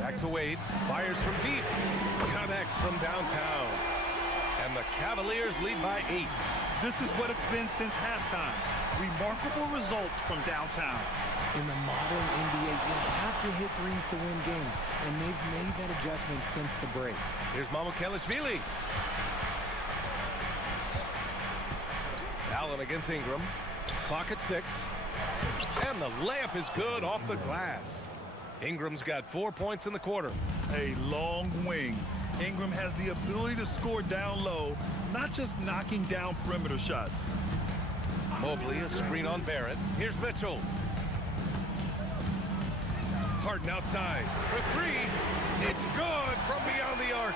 Back to Wade. Fires from deep. Connects from downtown. And the Cavaliers lead by 8. This is what it's been since halftime. Remarkable results from downtown. In the modern NBA, you have to hit threes to win games, and they've made that adjustment since the break. Here's Mamukelashvili. Allen against Ingram. Clock at 6. And the layup is good off the glass. Ingram's got 4 points in the quarter. A long wing. Ingram has the ability to score down low, not just knocking down perimeter shots. Mobley, a screen on Barrett. Here's Mitchell. Harden outside for 3. It's good from beyond the arc.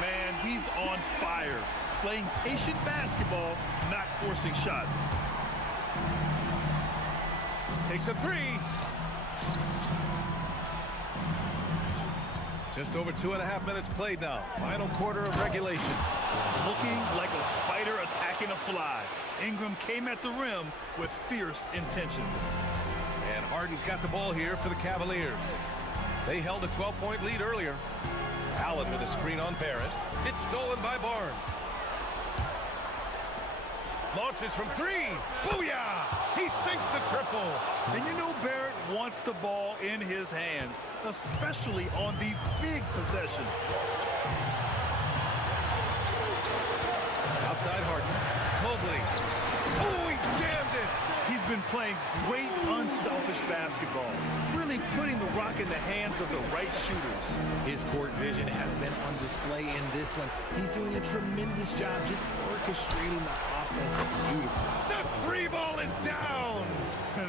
Man, he's on fire. Playing patient basketball, not forcing shots. Takes a 3. Just over 2.5 minutes played now. Final quarter of regulation. Looking like a spider attacking a fly. Ingram came at the rim with fierce intentions. And Harden's got the ball here for the Cavaliers. They held a 12-point lead earlier. Allen with a screen on Barrett. It's stolen by Barnes. Launches from three. Booyah! He sinks the triple. And you know Barrett wants the ball in his hands, especially on these big possessions. Outside Harden. Mobley. Oh, he jammed it. He's been playing great, unselfish basketball, really putting the rock in the hands of the right shooters. His court vision has been on display in this one. He's doing a tremendous job just orchestrating the offense beautifully. The free ball is down.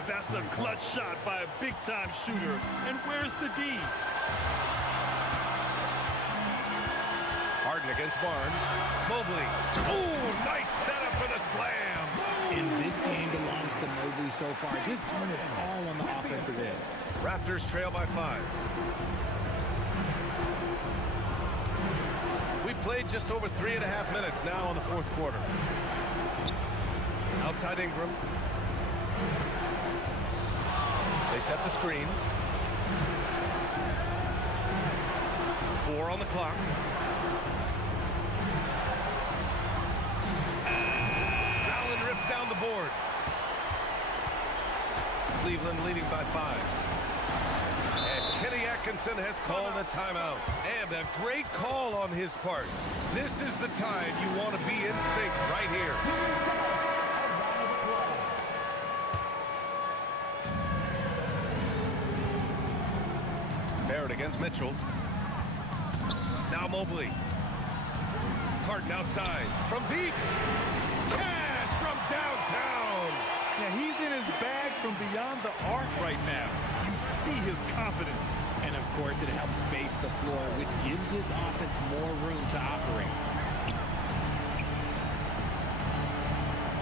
That's a clutch shot by a big-time shooter. And where's the D? Harden against Barnes. Mobley. Oh, nice setup for the slam. And this game belongs to Mobley so far. Just doing it all on the offensive end. Raptors trail by 5. We played just over 3.5 minutes now in the fourth quarter. Outside Ingram. They set the screen. 4 on the clock. Allen rips down the board. Cleveland leading by 5. And Kenny Atkinson has called a timeout. And a great call on his part. This is the time you want to be in sync right here. Barrett against Mitchell. Now Mobley. Harden outside. From deep. Cash from downtown. Yeah, he's in his bag from beyond the arc right now. You see his confidence. And of course, it helps space the floor, which gives this offense more room to operate.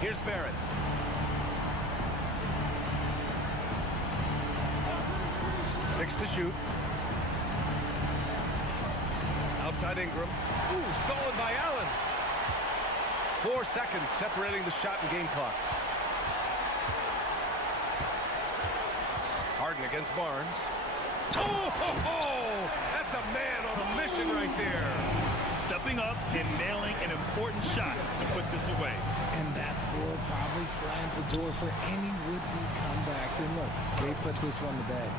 Here's Barrett. Six to shoot. Outside Ingram. Ooh, stolen by Allen. 4 seconds separating the shot and game clocks. Harden against Barnes. Oh, that's a man on a mission right there. Stepping up and nailing an important shot to put this away. And that score probably slams the door for any would-be comebacks. And look, they put this one to bed.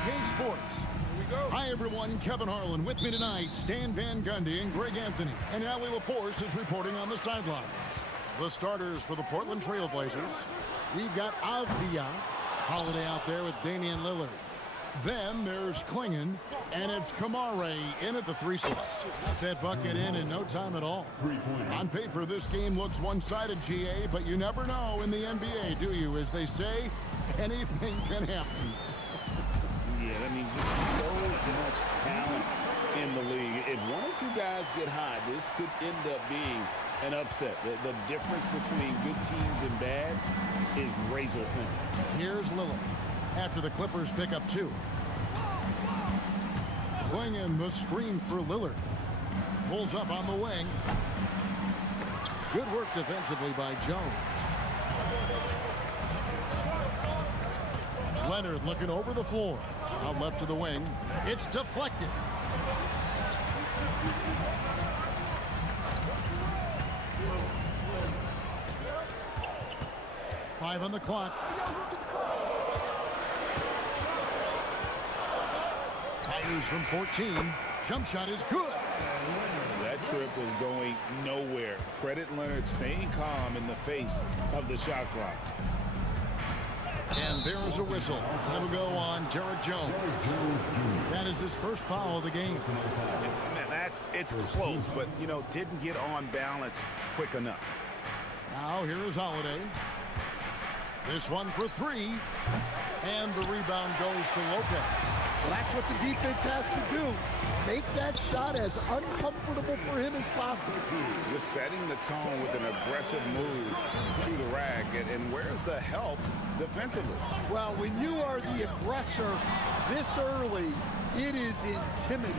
2K Sports. Hi, everyone. Kevin Harlan with me tonight. Stan Van Gundy and Greg Anthony. And Ali LaForce is reporting on the sidelines. The starters for the Portland Trail Blazers. We've got Avdia. Holiday out there with Damian Lillard. Then there's Klingon, and it's Kamare in at the 3 slot. Got that bucket in no time at all. On paper, this game looks one-sided, GA, but you never know in the NBA, do you? As they say, anything can happen. Yeah, that means there's so much talent in the league. If one or two guys get hot, this could end up being an upset. The difference between good teams and bad is razor thin. Here's Lillard after the Clippers pick up 2. Klingon the screen for Lillard. Pulls up on the wing. Good work defensively by Jones. Leonard looking over the floor. Out left to the wing. It's deflected. Five on the clock. Fires from 14. Jump shot is good. That trip was going nowhere. Credit Leonard staying calm in the face of the shot clock. And there's a whistle. That'll go on Jared Jones. That is his first foul of the game. Man, it's close, but, you know, didn't get on balance quick enough. Now here is Holiday. This one for 3. And the rebound goes to Lopez. Well, that's what the defense has to do. Make that shot as uncomfortable for him as possible. Just setting the tone with an aggressive move to the rack. And where's the help defensively? Well, when you are the aggressor this early, it is intimidating.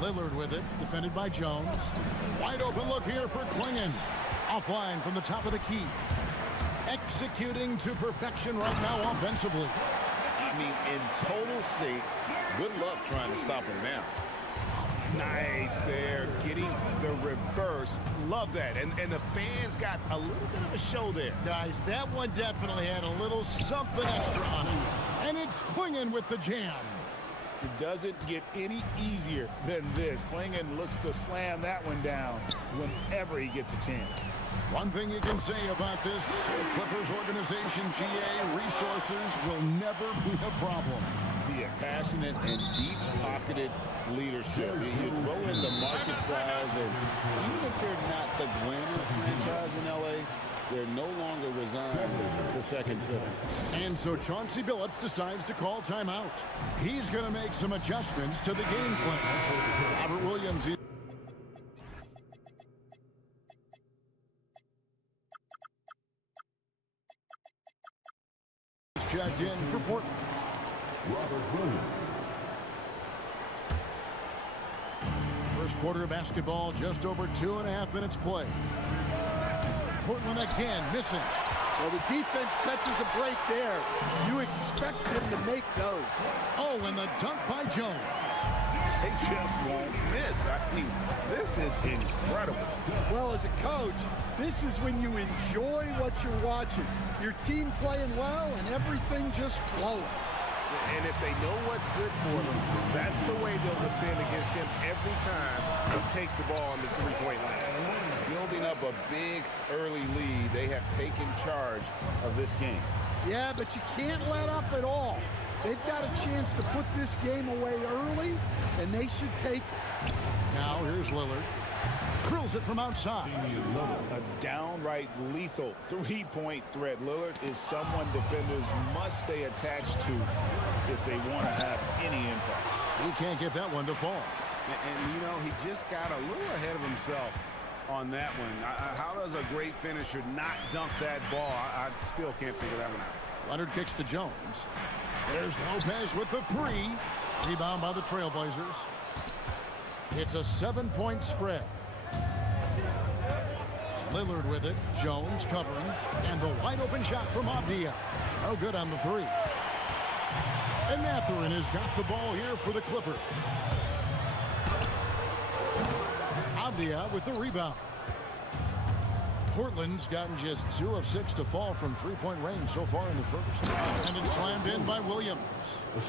Lillard with it, defended by Jones. Wide open look here for Klingon. Offline from the top of the key. Executing to perfection right now offensively. I mean, in total safe. Good luck trying to stop him now. Nice there, getting the reverse. Love that. And the fans got a little bit of a show there. Guys, that one definitely had a little something extra on it. And it's Klingon with the jam. It doesn't get any easier than this. Klingon looks to slam that one down whenever he gets a chance. One thing you can say about this Clippers organization, GA, resources will never be a problem. Yeah, passionate and deep-pocketed leadership. You throw in the market size, and even if they're not the glamour franchise in LA, they're no longer resigned to second fiddle. And so Chauncey Billups decides to call timeout. He's going to make some adjustments to the game plan. Robert Williams is checked in for Portland. Robert Williams. First quarter of basketball, just over 2.5 minutes play. Portland again missing. Well, the defense catches a break there. You expect him to make those. Oh, and the dunk by Jones. They just won't miss. I mean, this is incredible. Well, as a coach, this is when you enjoy what you're watching. Your team playing well and everything just flowing. And if they know what's good for them, that's the way they'll defend against him every time he takes the ball on the three-point line. Building up a big early lead, they have taken charge of this game. Yeah, but you can't let up at all. They've got a chance to put this game away early, and they should take it. Now here's Lillard. Drills it from outside. A downright lethal three-point threat. Lillard is someone defenders must stay attached to if they want to have any impact. He can't get that one to fall. And you know, he just got a little ahead of himself on that one. How does a great finisher not dunk that ball? I still can't figure that one out. Leonard kicks to Jones. There's Lopez with the 3. Rebound by the Trailblazers. It's a 7-point spread. Lillard with it. Jones covering. And the wide open shot from Avdia. No good on the 3. And Mathurin has got the ball here for the Clippers. Avdia with the rebound. Portland's gotten just 2 of 6 to fall from three-point range so far in the first. And it's slammed in by Williams.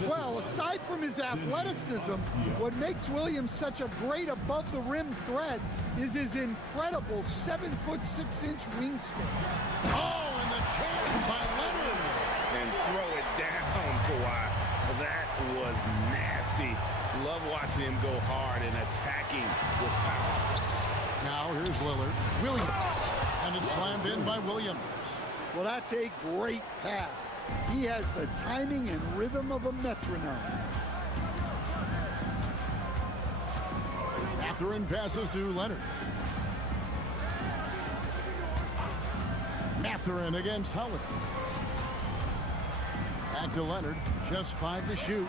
Well, aside from his athleticism, what makes Williams such a great above-the-rim threat is his incredible 7'6" wingspan. Oh, and the jam by Leonard. And throw it down, Kawhi. That was nasty. Love watching him go hard and attacking with power. Now here's Lillard. Williams. And it's slammed in by Williams. Well, that's a great pass. He has the timing and rhythm of a metronome. Mathurin passes to Leonard. Mathurin against Holiday. Back to Leonard. Just 5 to shoot.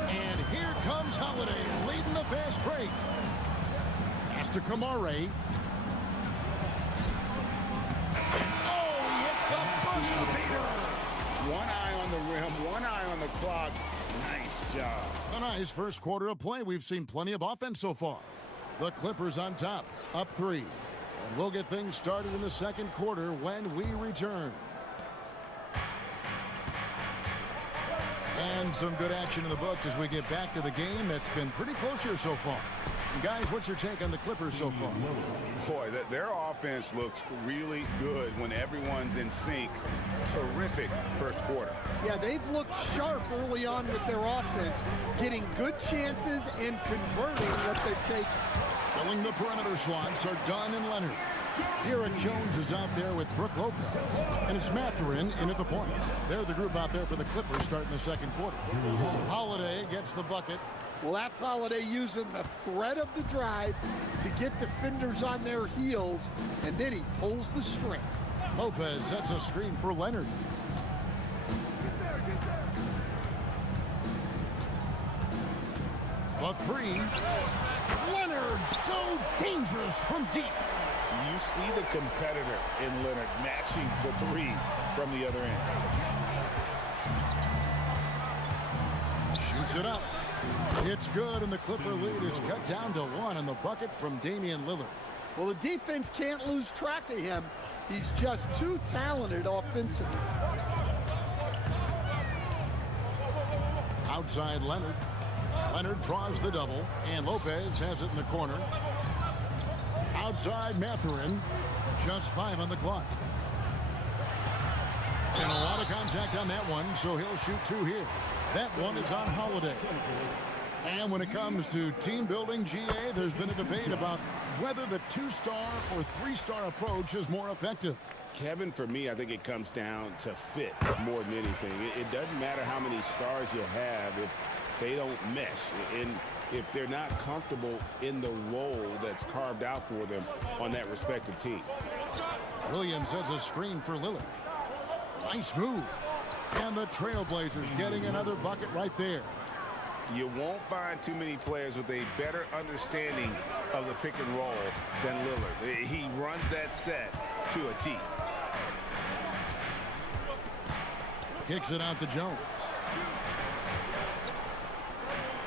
And here comes Holiday leading the fast break. Pass to Kamare. Oh, he hits the buzzer beater. One eye on the rim, one eye on the clock. Nice job. A nice first quarter of play. We've seen plenty of offense so far. The Clippers on top, up 3. And we'll get things started in the second quarter when we return. And some good action in the books as we get back to the game that's been pretty close here so far. And guys, what's your take on the Clippers so far? Boy, their offense looks really good when everyone's in sync. Terrific first quarter. Yeah, they've looked sharp early on with their offense, getting good chances and converting what they've taken. Filling the perimeter slots are Dunn and Leonard. Derek Jones is out there with Brook Lopez. And it's Mathurin in at the point. They're the group out there for the Clippers starting the second quarter. Holiday gets the bucket. Well, that's Holiday using the threat of the drive to get defenders on their heels, and then he pulls the string. Lopez sets a screen for Leonard. A 3. Leonard, so dangerous from deep. You see the competitor in Leonard matching the 3 from the other end. Shoots it up. It's good, and the Clipper lead is cut down to 1 on the bucket from Damian Lillard. Well, the defense can't lose track of him. He's just too talented offensively. Outside Leonard. Leonard draws the double, and Lopez has it in the corner. Outside Mathurin. Just 5 on the clock. And a lot of contact on that one, so he'll shoot 2 here. That one is on Holiday. And when it comes to team building, GA, there's been a debate about whether the 2-star or 3-star approach is more effective. Kevin, for me, I think it comes down to fit more than anything. It doesn't matter how many stars you have if they don't mesh, and if they're not comfortable in the role that's carved out for them on that respective team. Williams has a screen for Lillard. Nice move. And the Trailblazers getting another bucket right there. You won't find too many players with a better understanding of the pick and roll than Lillard. He runs that set to a T. Kicks it out to Jones.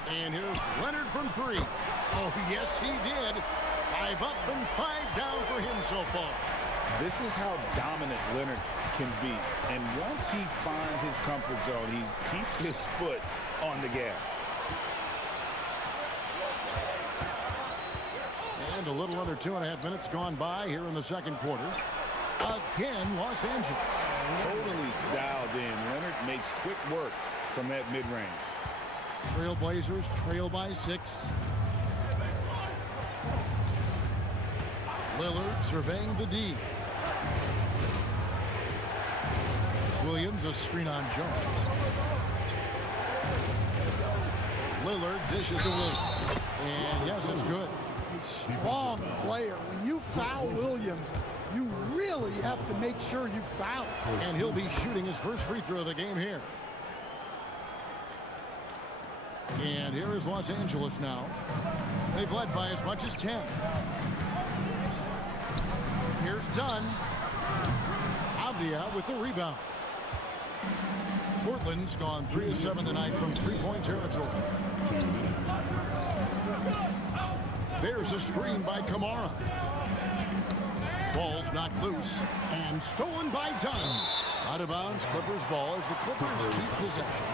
And here's Leonard from 3. Oh, yes, he did. 5 up and 5 down for him so far. This is how dominant Leonard can be. And once he finds his comfort zone, he keeps his foot on the gas. And a little under 2.5 minutes gone by here in the second quarter. Again, Los Angeles. Totally dialed in. Leonard makes quick work from that mid-range. Trailblazers trail by 6. Lillard surveying the D. Williams a screen on Jones. Lillard dishes to Williams. And yes, it's good. A strong player. When you foul Williams, you really have to make sure you foul. And he'll be shooting his first free throw of the game here. And here is Los Angeles now. They've led by as much as 10. Here's Dunn. Avdia with the rebound. Portland's gone 3 of 7 tonight from 3-point territory. There's a screen by Kamara. Ball's knocked loose and stolen by Dunn. Out of bounds, Clippers ball as the Clippers keep possession.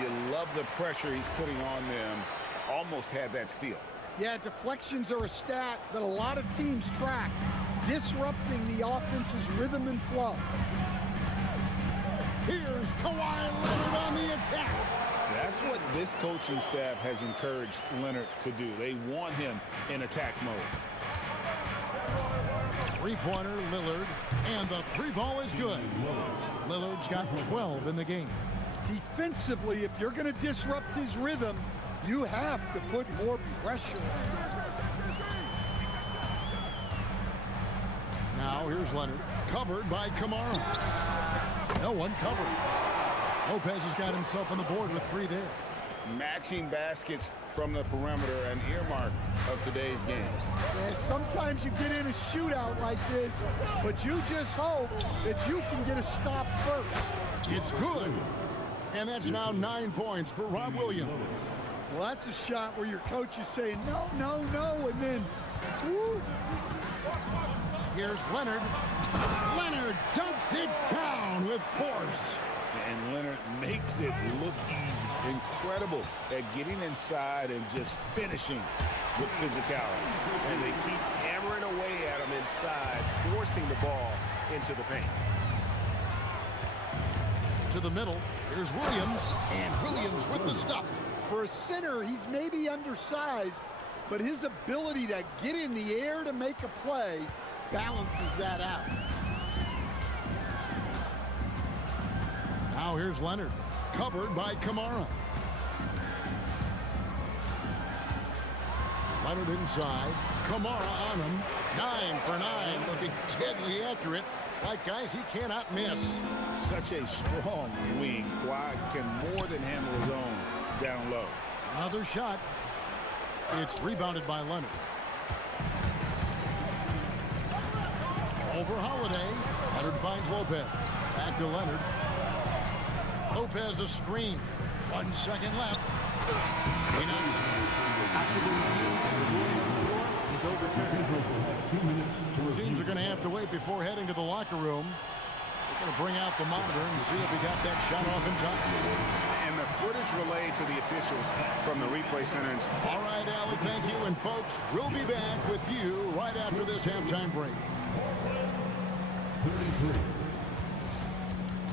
You love the pressure he's putting on them. Almost had that steal. Yeah, deflections are a stat that a lot of teams track, disrupting the offense's rhythm and flow. Here's Kawhi Leonard on the attack. That's what this coaching staff has encouraged Leonard to do. They want him in attack mode. Three-pointer, Lillard, and the three ball is good. Lillard's got 12 in the game. Defensively, if you're going to disrupt his rhythm, you have to put more pressure on him. Now here's Leonard, covered by Kamara. No one covered. Lopez has got himself on the board with 3 there. Matching baskets from the perimeter, an earmark of today's game. Yeah, sometimes you get in a shootout like this, but you just hope that you can get a stop first. It's good. And that's now 9 points for Rob Williams. Well, that's a shot where your coach is saying, no, no, no, and then, woo. Here's Leonard. Leonard dumps it down with force. And Leonard makes it look easy. Incredible at getting inside and just finishing with physicality. And they keep hammering away at him inside, forcing the ball into the paint. To the middle, here's Williams, and Williams with the stuff. For a center, he's maybe undersized, but his ability to get in the air to make a play balances that out. Now here's Leonard, covered by Kamara. Leonard inside, Kamara on him. 9 for 9, looking deadly accurate. Like guys he cannot miss. Such a strong wing. Kawhi can more than handle his own down low. Another shot. It's rebounded by Leonard. Over Holiday. Leonard finds Lopez. Back to Leonard. Lopez a screen. 1 second left. He's overturned. Teams are going to have to wait before heading to the locker room. They're going to bring out the monitor and see if he got that shot off in time. And the footage relayed to the officials from the replay centers. All right, Allie, thank you. And folks, we'll be back with you right after this halftime break. 33.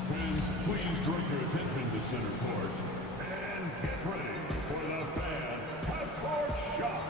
Fans, please direct your attention to center court and get ready for the fan half-court shot.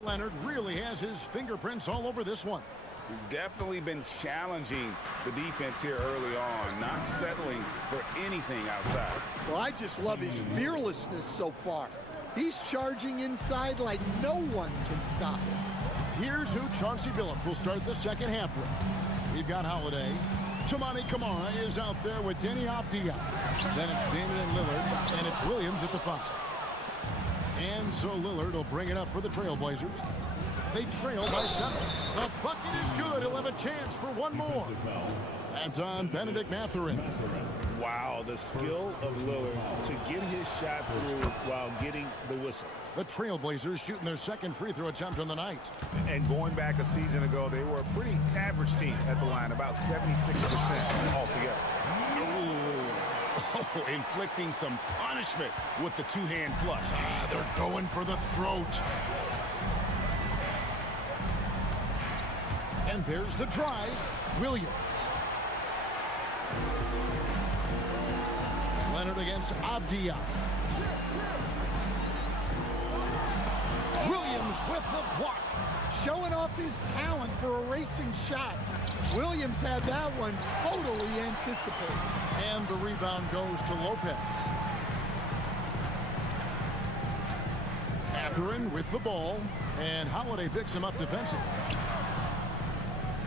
Leonard really has his fingerprints all over this one. Definitely been challenging the defense here early on, not settling for anything outside. Well, I just love his fearlessness so far. He's charging inside like no one can stop him. Here's who Chauncey Billups will start the second half with. We've got Holiday. Tamani Kamara is out there with Denny Avdia. Then it's Damian Lillard, and it's Williams at the 5. And so Lillard will bring it up for the Trailblazers. They trail by 7. The bucket is good. He'll have a chance for one more. That's on Benedict Mathurin. Wow, the skill of Lillard to get his shot through while getting the whistle. The Trailblazers shooting their second free throw attempt on the night. And going back a season ago, they were a pretty average team at the line, about 76% altogether. Oh, inflicting some punishment with the two-hand flush. They're going for the throat. And there's the drive. Williams. Leonard against Abdia. Williams with the block. Showing off his talent for erasing shots. Williams had that one totally anticipated. And the rebound goes to Lopez. Catherine with the ball. And Holiday picks him up defensively.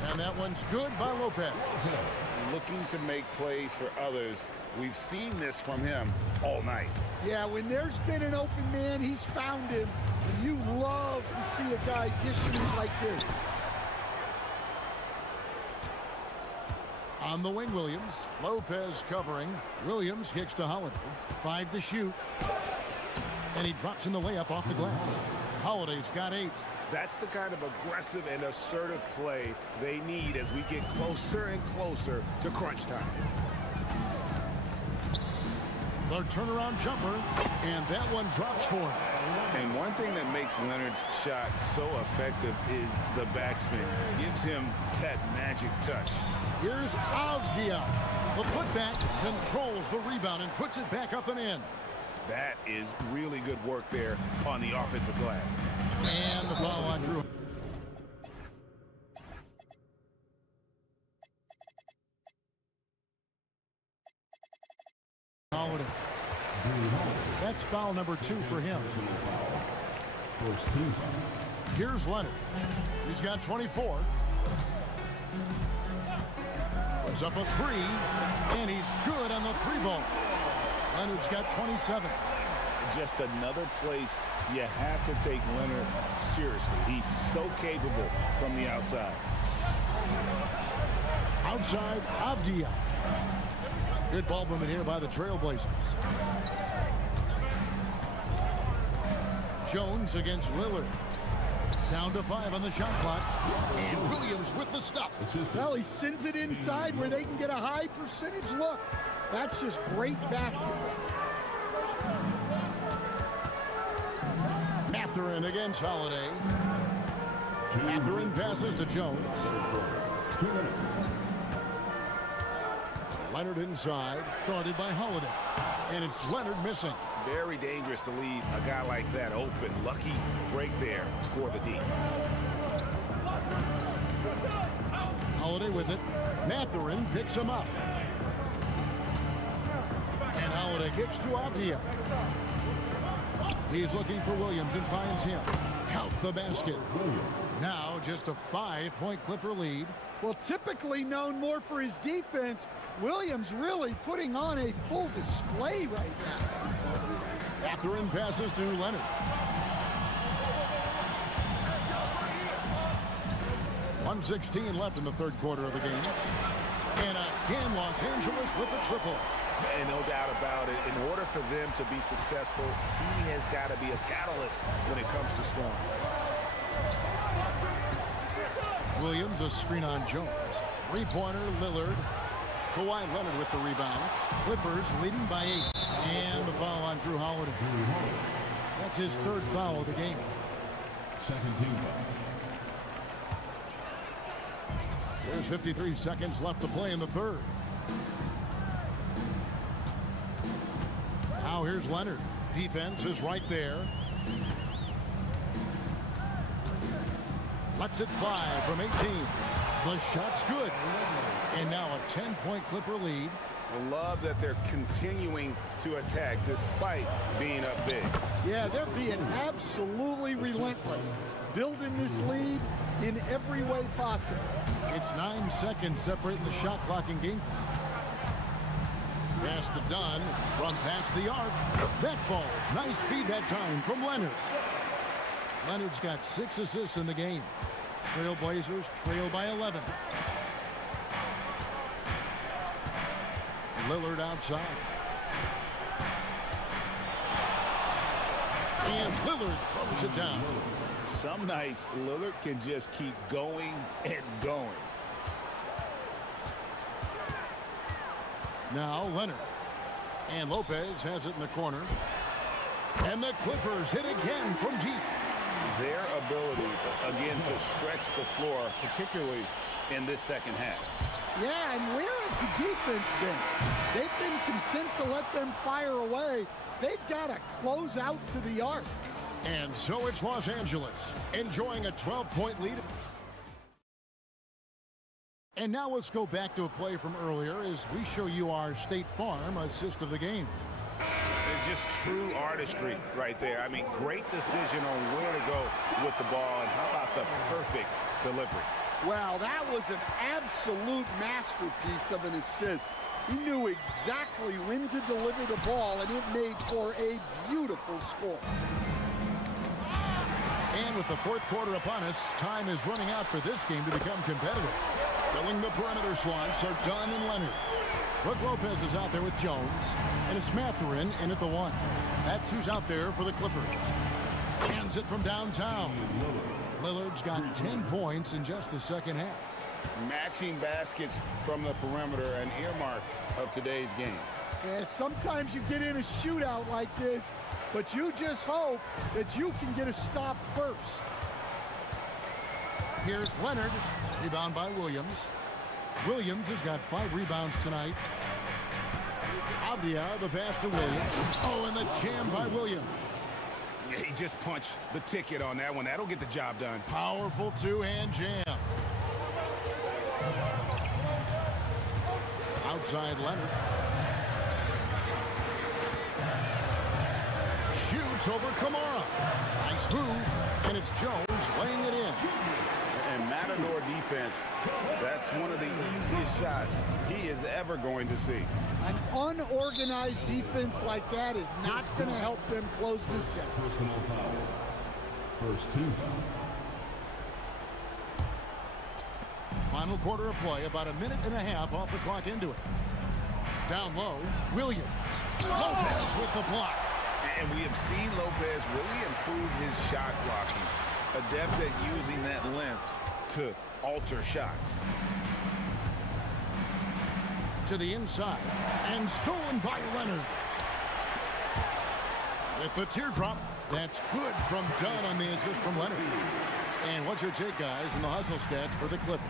And that one's good by Lopez. Looking to make plays for others. We've seen this from him all night. Yeah, when there's been an open man, he's found him. And you love to see a guy dishing it like this. On the wing, Williams. Lopez covering. Williams kicks to Holiday. 5 to shoot. And he drops in the layup off the glass. Holiday's got 8. That's the kind of aggressive and assertive play they need as we get closer and closer to crunch time. The turnaround jumper, and that one drops for him. And one thing that makes Leonard's shot so effective is the backspin. Gives him that magic touch. Here's Avdia. The putback controls the rebound and puts it back up and in. That is really good work there on the offensive glass. And the foul on Drew. Holiday. That's foul number 2 for him. Here's Leonard. He's got 24. Puts up a 3, and he's good on the 3-ball. Leonard's got 27. Just another place you have to take Leonard seriously. He's so capable from the outside. Outside, Avdia. Good ball movement here by the Trailblazers. Jones against Lillard. Down to 5 on the shot clock. And Williams with the stuff. Well, he sends it inside where they can get a high percentage look. That's just great basketball. Mathurin against Holiday. Mathurin passes to Jones. Leonard inside, guarded by Holiday. And it's Leonard missing. Very dangerous to leave a guy like that open. Lucky break there for the D. Holiday with it. Mathurin picks him up. And Holiday kicks to Avdia. He's looking for Williams and finds him. Count the basket. Now just a 5-point Clipper lead. Well, typically known more for his defense, Williams really putting on a full display right now. Mathurin passes to Leonard. 1:16 left in the third quarter of the game. And again, Los Angeles with the triple. And no doubt about it, in order for them to be successful, he has got to be a catalyst when it comes to scoring. Williams, a screen on Jones. 3-pointer, Lillard. Kawhi Leonard with the rebound. Clippers leading by 8. And the foul on Drew Holiday. That's his third foul of the game. Second team foul. There's 53 seconds left to play in the third. Now here's Leonard. Defense is right there. Lets it fly from 18. The shot's good. And now a 10-point Clipper lead. I love that they're continuing to attack despite being up big. Yeah, they're being absolutely relentless. Building this lead in every way possible. It's 9 seconds separating the shot clock and game clock. Pass to Dunn from past the arc. That falls. Nice feed that time from Leonard. Leonard's got 6 assists in the game. Trailblazers trail by 11. Lillard outside. And Lillard throws it down. Some nights, Lillard can just keep going and going. Now Leonard. And Lopez has it in the corner. And the Clippers hit again from deep. Their ability, again, to stretch the floor, particularly in this second half. Yeah, and where has the defense been? They've been content to let them fire away. They've got to close out to the arc. And so it's Los Angeles, enjoying a 12-point lead. And now let's go back to a play from earlier as we show you our State Farm assist of the game. It's just true artistry right there. I mean, great decision on where to go with the ball, and how about the perfect delivery? Wow, that was an absolute masterpiece of an assist. He knew exactly when to deliver the ball, and it made for a beautiful score. And with the fourth quarter upon us, time is running out for this game to become competitive. Filling the perimeter slots are Dunn and Leonard. Brook Lopez is out there with Jones, and it's Mathurin in at the 1. That's who's out there for the Clippers. Hands it from downtown. Lillard's got 10 points in just the second half. Matching baskets from the perimeter, an earmark of today's game. Yeah, sometimes you get in a shootout like this, but you just hope that you can get a stop first. Here's Leonard, rebound by Williams. Williams has got 5 rebounds tonight. Avdia, the pass to Williams. Oh, and the jam by Williams. He just punched the ticket on that one. That'll get the job done. Powerful two-hand jam. Outside Leonard. Shoots over Kamara. Nice move. And it's Jones laying it in. And Matador defense, that's one of the easiest shots he is ever going to see. An unorganized defense like that is not going to help them close this gap. Personal foul. First 2 foul. Final quarter of play, about a minute and a half off the clock into it. Down low, Williams. Lopez with the block. And we have seen Lopez really improve his shot blocking. Adept at using that length to alter shots. To the inside, and stolen by Leonard. With the teardrop, that's good from Dunn on the assist from Leonard. And what's your take, guys, in the hustle stats for the Clippers?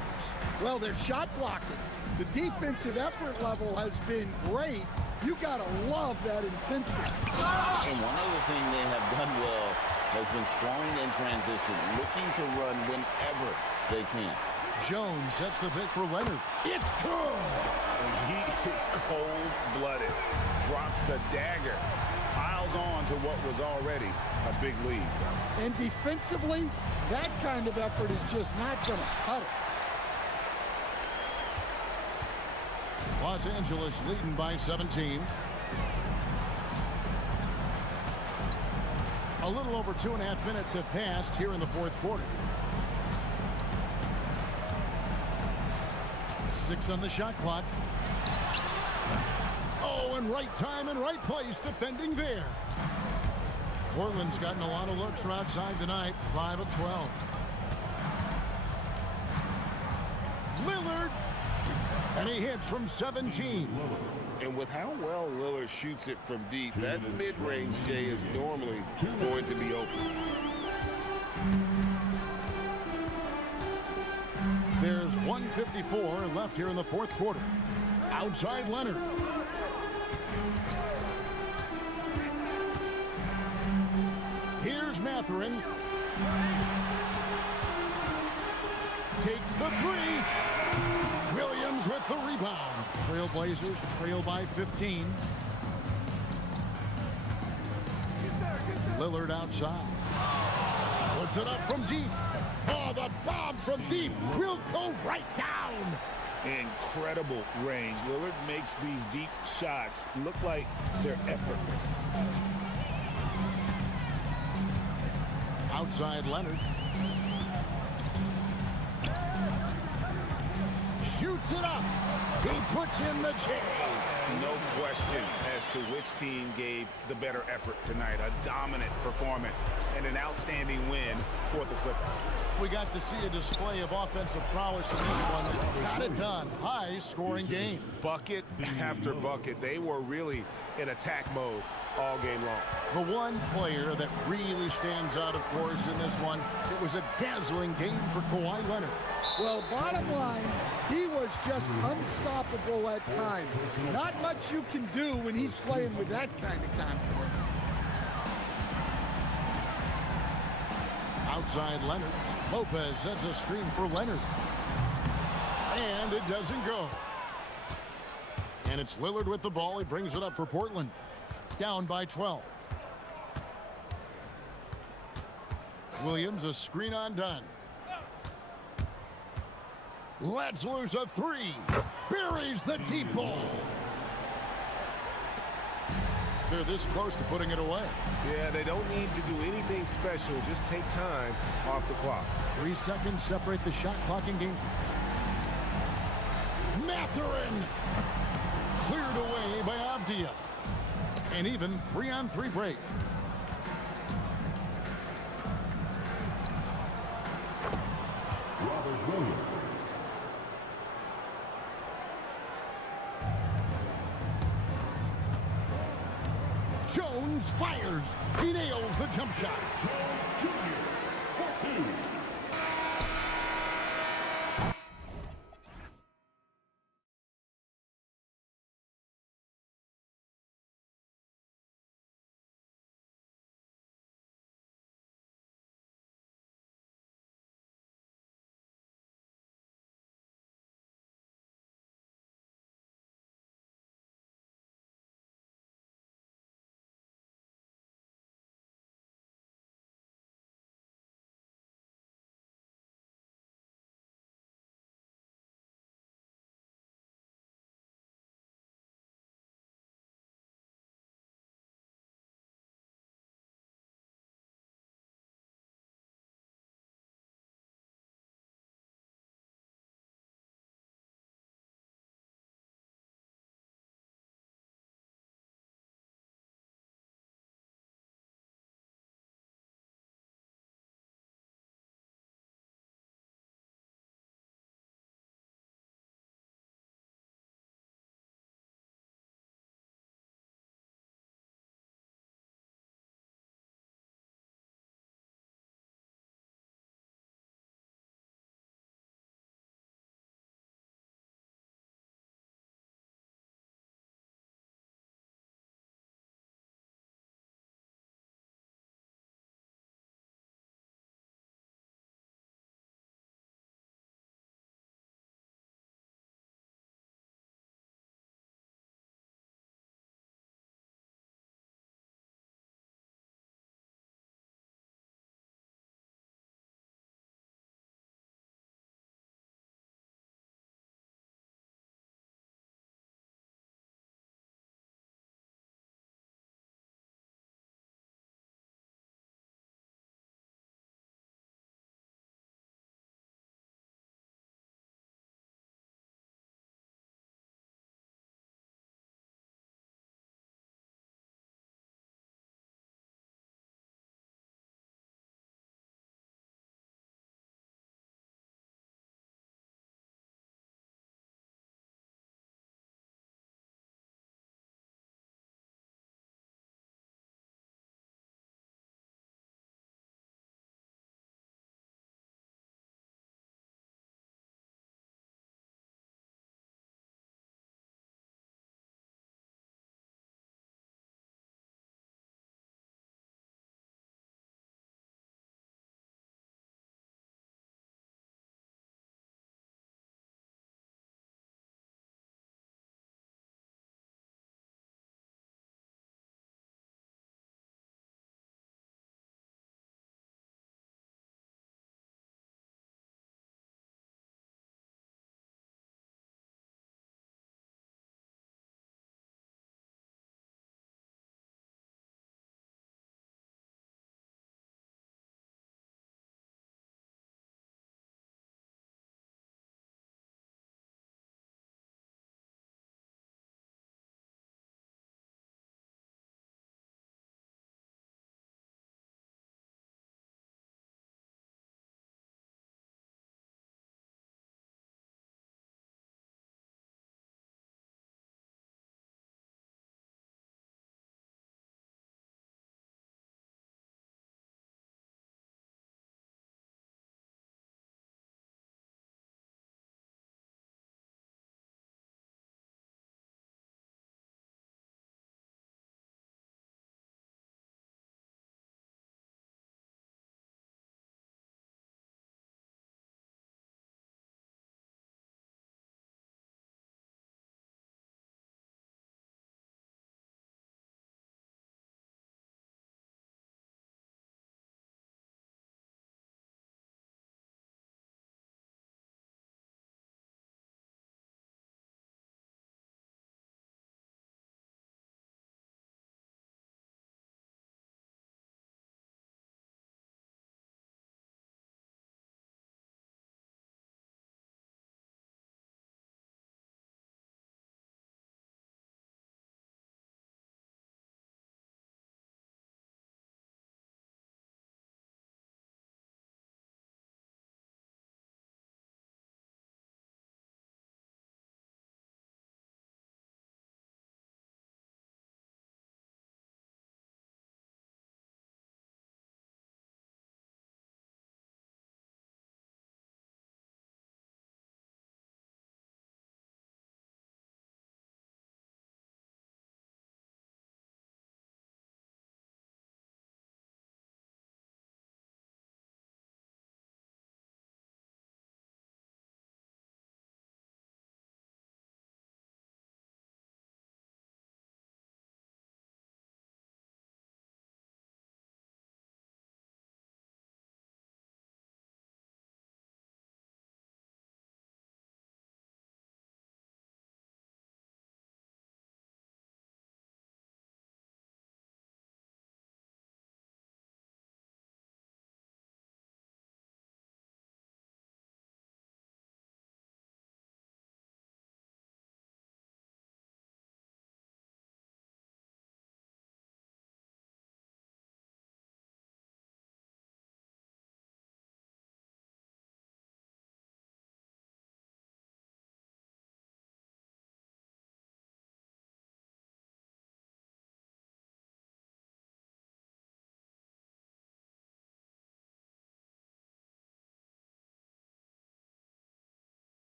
Well, they're shot blocking. The defensive effort level has been great. You gotta love that intensity. And one other thing they have done well has been scoring in transition, looking to run whenever they can. Jones sets the pick for Leonard. It's good! And he is cold-blooded. Drops the dagger. Piles on to what was already a big lead. And defensively, that kind of effort is just not gonna cut it. Los Angeles leading by 17. A little over 2.5 minutes have passed here in the fourth quarter. 6 on the shot clock. Oh, and right time and right place defending there. Portland's gotten a lot of looks from outside tonight. 5 of 12. Lillard. And he hits from 17. And with how well Lillard shoots it from deep, that mid-range, Jay, is normally going to be open. There's 1:54 left here in the fourth quarter. Outside Leonard. Here's Mathurin. Takes the 3. Williams with the rebound. Trailblazers trail by 15. Lillard outside. Puts it up from deep. Oh, the bomb from deep will go right down. Incredible range. Lillard makes these deep shots look like they're effortless. Outside Leonard. Shoots it up. He puts in the chain. No question as to which team gave the better effort tonight. A dominant performance and an outstanding win for the Clippers. We got to see a display of offensive prowess in this one that got it done. High-scoring game. Bucket after bucket. They were really in attack mode all game long. The one player that really stands out, of course, in this one, it was a dazzling game for Kawhi Leonard. Well, bottom line, he was just unstoppable at times. Not much you can do when he's playing with that kind of confidence. Outside Leonard. Lopez sets a screen for Leonard. And it doesn't go. And it's Lillard with the ball. He brings it up for Portland. Down by 12. Williams, a screen on Dunn. Lets loose a three. Buries the deep ball. They're this close to putting it away. Yeah, they don't need to do anything special. Just take time off the clock. 3 seconds separate the shot clock and game. Mathurin. Cleared away by Avdia. An even 3-on-3 break. Robert Williams. Jones fires. He nails the jump shot. Jones Jr. for 2.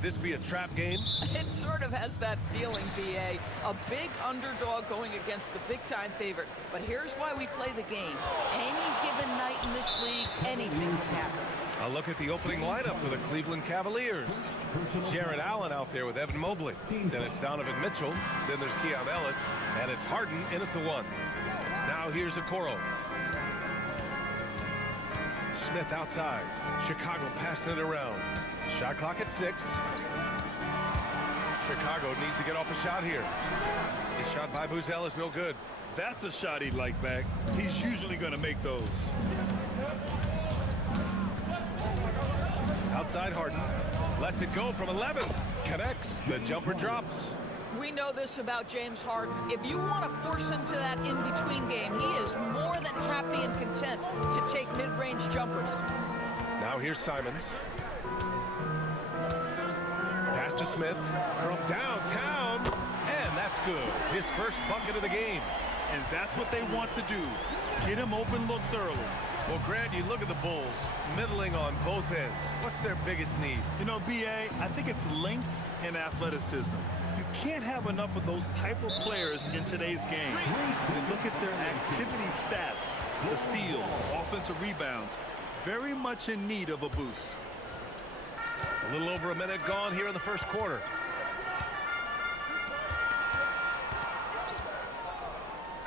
Could this be a trap game? It sort of has that feeling, BA. A big underdog going against the big-time favorite. But here's why we play the game. Any given night in this league, anything can happen. A look at the opening lineup for the Cleveland Cavaliers. Jared Allen out there with Evan Mobley. Then it's Donovan Mitchell. Then there's Keon Ellis. And it's Harden in at the 1. Now here's Okoro. Smith outside. Chicago passing it around. Shot clock at 6. Chicago needs to get off a shot here. His shot by Buzel is no good. That's a shot he'd like back. He's usually going to make those. Outside Harden. Lets it go from 11. Connects. The jumper drops. We know this about James Harden. If you want to force him to that in-between game, he is more than happy and content to take mid-range jumpers. Now here's Simons. Pass to Smith from downtown, and that's good. His first bucket of the game. And that's what they want to do. Get him open looks early. Well, Grant, you look at the Bulls, middling on both ends. What's their biggest need? You know, BA, I think it's length and athleticism. You can't have enough of those type of players in today's game. You look at their activity stats, the steals, offensive rebounds, very much in need of a boost. A little over a minute gone here in the first quarter.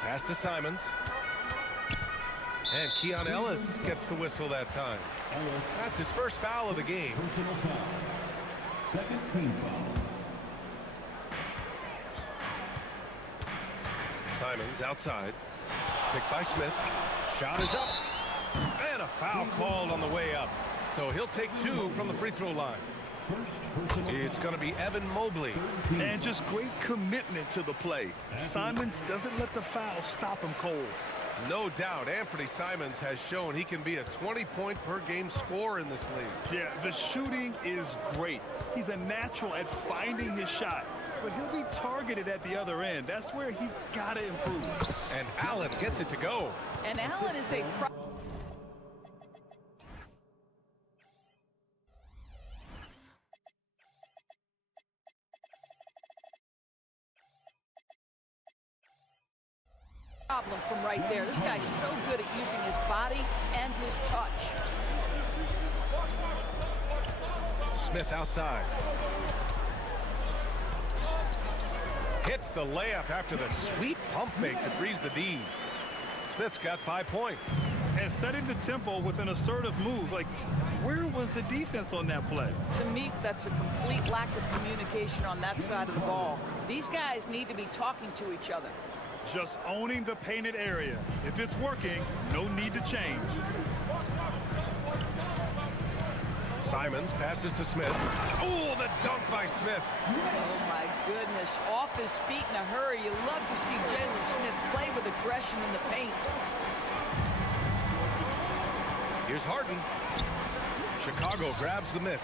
Pass to Simons. And Keon Ellis gets the whistle that time. That's his first foul of the game. Personal foul. Second team foul. Simons outside. Picked by Smith. Shot is up. And a foul called on the way up. So he'll take 2 from the free throw line. It's going to be Evan Mobley. And just great commitment to the play. Simons doesn't let the foul stop him cold. No doubt, Anthony Simons has shown he can be a 20-point-per-game scorer in this league. Yeah, the shooting is great. He's a natural at finding his shot, but he'll be targeted at the other end. That's where he's got to improve. And Allen gets it to go. And Allen is a problem from right there. This guy's so good at using his body and his touch. Smith outside. Hits the layup after the sweet pump fake to freeze the D. Smith's got 5 points. And setting the tempo with an assertive move. Like, where was the defense on that play? To me, that's a complete lack of communication on that side of the ball. These guys need to be talking to each other. Just owning the painted area. If it's working, no need to change. Simons passes to Smith. Oh, the dunk by Smith. Oh, my goodness. Off his feet in a hurry. You love to see Jalen Smith play with aggression in the paint. Here's Harden. Chicago grabs the miss.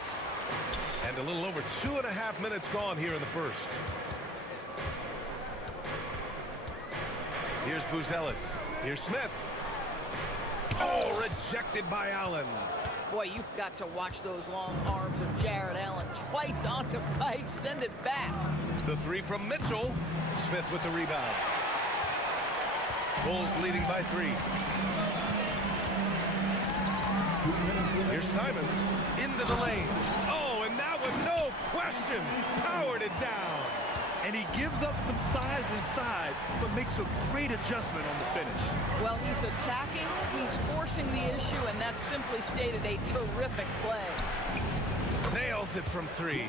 And a little over 2.5 minutes gone here in the first. Here's Buzelis. Here's Smith. Oh, rejected by Allen. Boy, you've got to watch those long arms of Jared Allen. Twice on the pike, send it back. The 3 from Mitchell. Smith with the rebound. Bulls leading by 3. Here's Simons into the lane. Oh, and that one, no question, powered it down. And he gives up some size inside, but makes a great adjustment on the finish. Well, he's attacking, he's forcing the issue, and that simply stated a terrific play. Nails it from 3.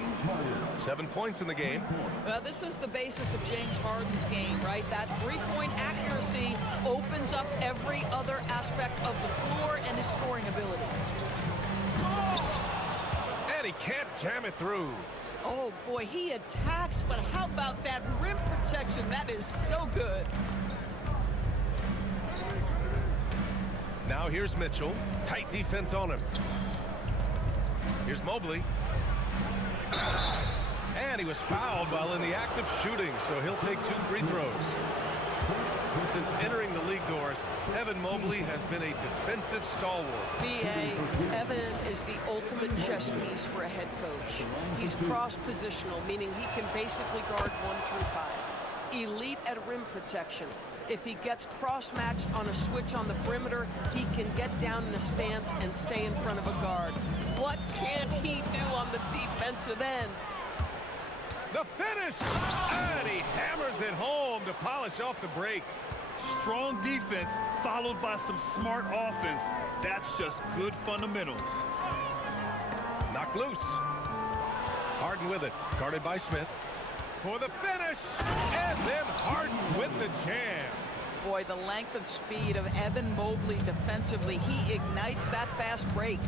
7 points in the game. Well, this is the basis of James Harden's game, right? That three-point accuracy opens up every other aspect of the floor and his scoring ability. And he can't jam it through. Oh, boy, he attacks, but how about that rim protection? That is so good. Now here's Mitchell. Tight defense on him. Here's Mobley. And he was fouled while in the act of shooting, so he'll take 2 free throws. Since entering the league doors, Evan Mobley has been a defensive stalwart. B.A. Evan is the ultimate chess piece for a head coach. He's cross-positional, meaning he can basically guard 1 through 5. Elite at rim protection. If he gets cross-matched on a switch on the perimeter, he can get down in a stance and stay in front of a guard. What can't he do on the defensive end? The finish! And he hammers it home to polish off the break. Strong defense followed by some smart offense. That's just good fundamentals. Knocked loose. Harden with it, guarded by Smith. For the finish, and then Harden with the jam. Boy, the length and speed of Evan Mobley defensively, he ignites that fast break.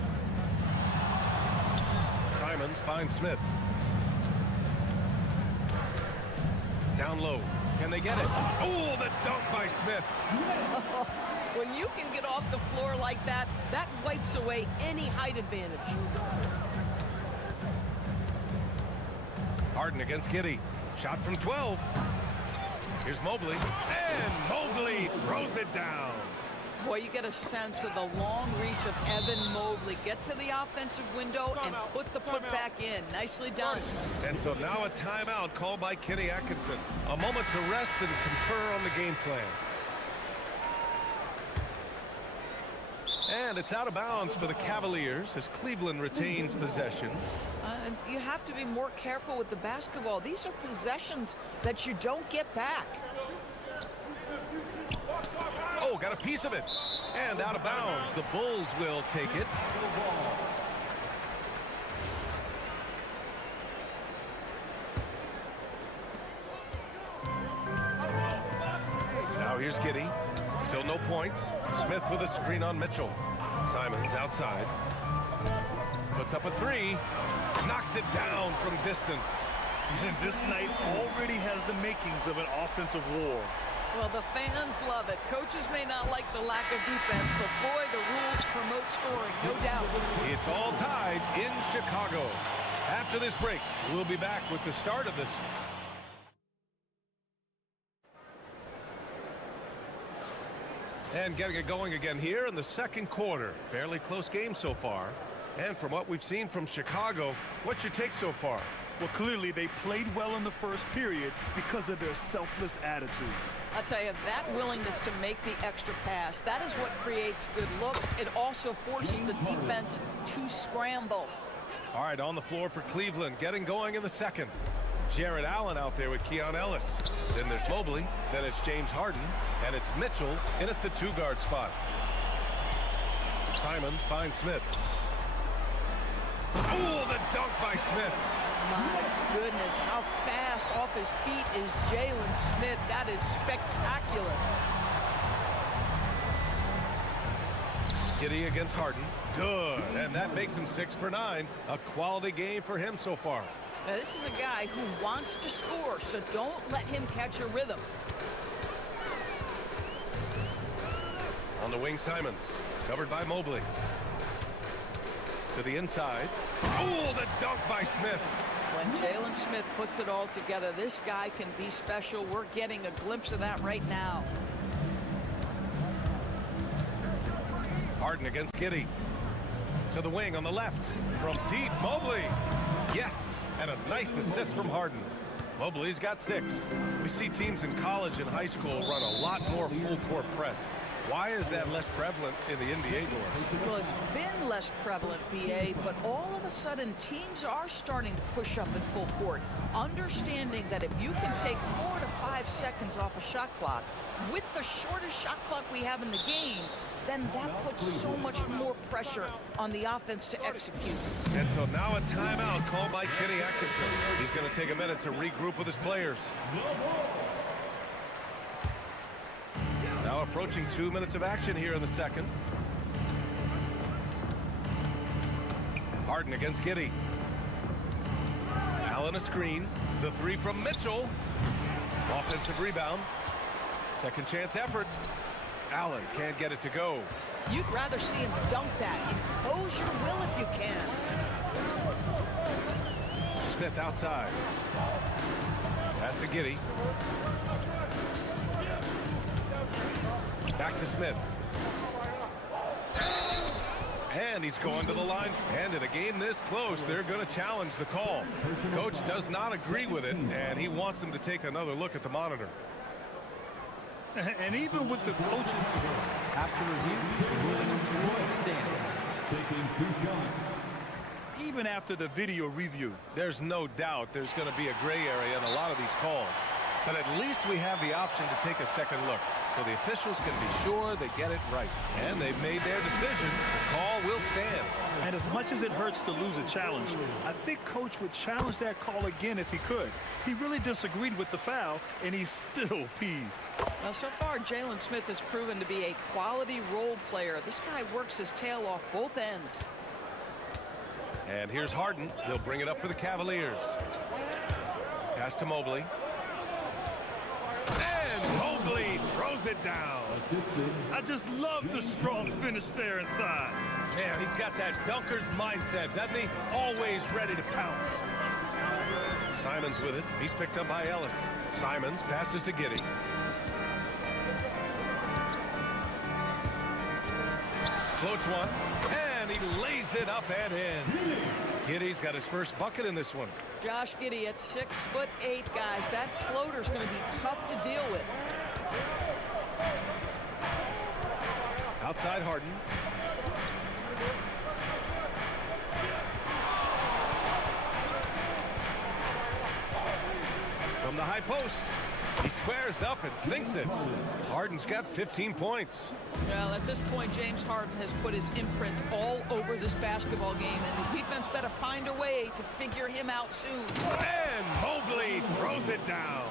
Simons finds Smith. Down low. Can they get it? Oh, the dunk by Smith. When you can get off the floor like that, that wipes away any height advantage. Harden against Giddey. Shot from 12. Here's Mobley. And Mobley throws it down. Boy, you get a sense of the long reach of Evan Mobley. Get to the offensive window and put the putback in. Nicely done. And so now a timeout called by Kenny Atkinson. A moment to rest and confer on the game plan. And it's out of bounds for the Cavaliers as Cleveland retains possession. You have to be more careful with the basketball. These are possessions that you don't get back. Oh, got a piece of it. And out of bounds. The Bulls will take it. Now here's Giddey. Still no points. Smith with a screen on Mitchell. Simons outside. Puts up a three. Knocks it down from distance. And this night already has the makings of an offensive war. Well, the fans love it. Coaches may not like the lack of defense, but boy, the rules promote scoring, no doubt. It's all tied in Chicago. After this break, we'll be back with the start of this. And getting it going again here in the second quarter. Fairly close game so far. And from what we've seen from Chicago, what's your take so far? Well, clearly they played well in the first period because of their selfless attitude. I'll tell you, that willingness to make the extra pass, that is what creates good looks. It also forces the defense to scramble. All right, on the floor for Cleveland, getting going in the second. Jared Allen out there with Keon Ellis. Then there's Mobley. Then it's James Harden. And it's Mitchell in at the two-guard spot. Simons finds Smith. Oh, the dunk by Smith. My goodness, how fast off his feet is Jalen Smith. That is spectacular. Giddey against Harden. Good. And that makes him 6 for 9. A quality game for him so far. Now, this is a guy who wants to score, so don't let him catch a rhythm. On the wing, Simons. Covered by Mobley. To the inside. Oh, the dunk by Smith. When Jalen Smith puts it all together, this guy can be special. We're getting a glimpse of that right now. Harden against Giddey. To the wing on the left. From deep, Mobley. Yes, and a nice assist from Harden. Mobley's got 6. We see teams in college and high school run a lot more full-court press. Why is that less prevalent in the NBA doors? Well, it's been less prevalent, BA, but all of a sudden teams are starting to push up in full court, understanding that if you can take 4 to 5 seconds off a shot clock, with the shortest shot clock we have in the game, then that puts so much more pressure on the offense to execute. And so now a timeout called by Kenny Atkinson. He's going to take a minute to regroup with his players. Now approaching 2 minutes of action here in the second. Harden against Giddey. Allen a screen. The three from Mitchell. Offensive rebound. Second chance effort. Allen can't get it to go. You'd rather see him dunk that. Impose your will if you can. Smith outside. Pass to Giddey. Back to Smith. And he's going to the line. And in a game this close, they're going to challenge the call. Coach does not agree with it, and he wants them to take another look at the monitor. And even with the coaches, After review, the ruling on the floor stands. Taking 2 shots. even after the video review, There's no doubt there's going to be a gray area in a lot of these calls. But at least we have the option to take a second look, so the officials can be sure they get it right. And they've made their decision. The call will stand. and as much as it hurts to lose a challenge, I think Coach would challenge that call again if he could. He really disagreed with the foul, and he's still peeved. Now, so far, Jalen Smith has proven to be a quality role player. This guy works his tail off both ends. And here's Harden. He'll bring it up for the Cavaliers. Pass to Mobley. And Mobley throws it down. I just love the strong finish there inside. Man, he's got that dunker's mindset, doesn't he? Always ready to pounce. Simons with it. He's picked up by Ellis. Simons passes to Giddey. Floats one, and he lays it up and in. Giddey's got his first bucket in this one. Josh Giddey at 6'8", guys. That floater's going to be tough to deal with. Outside Harden. From the high post. He squares up and sinks it. Harden's got 15 points. Well, at this point, James Harden has put his imprint all over this basketball game, and the defense better find a way to figure him out soon. And Mobley throws it down.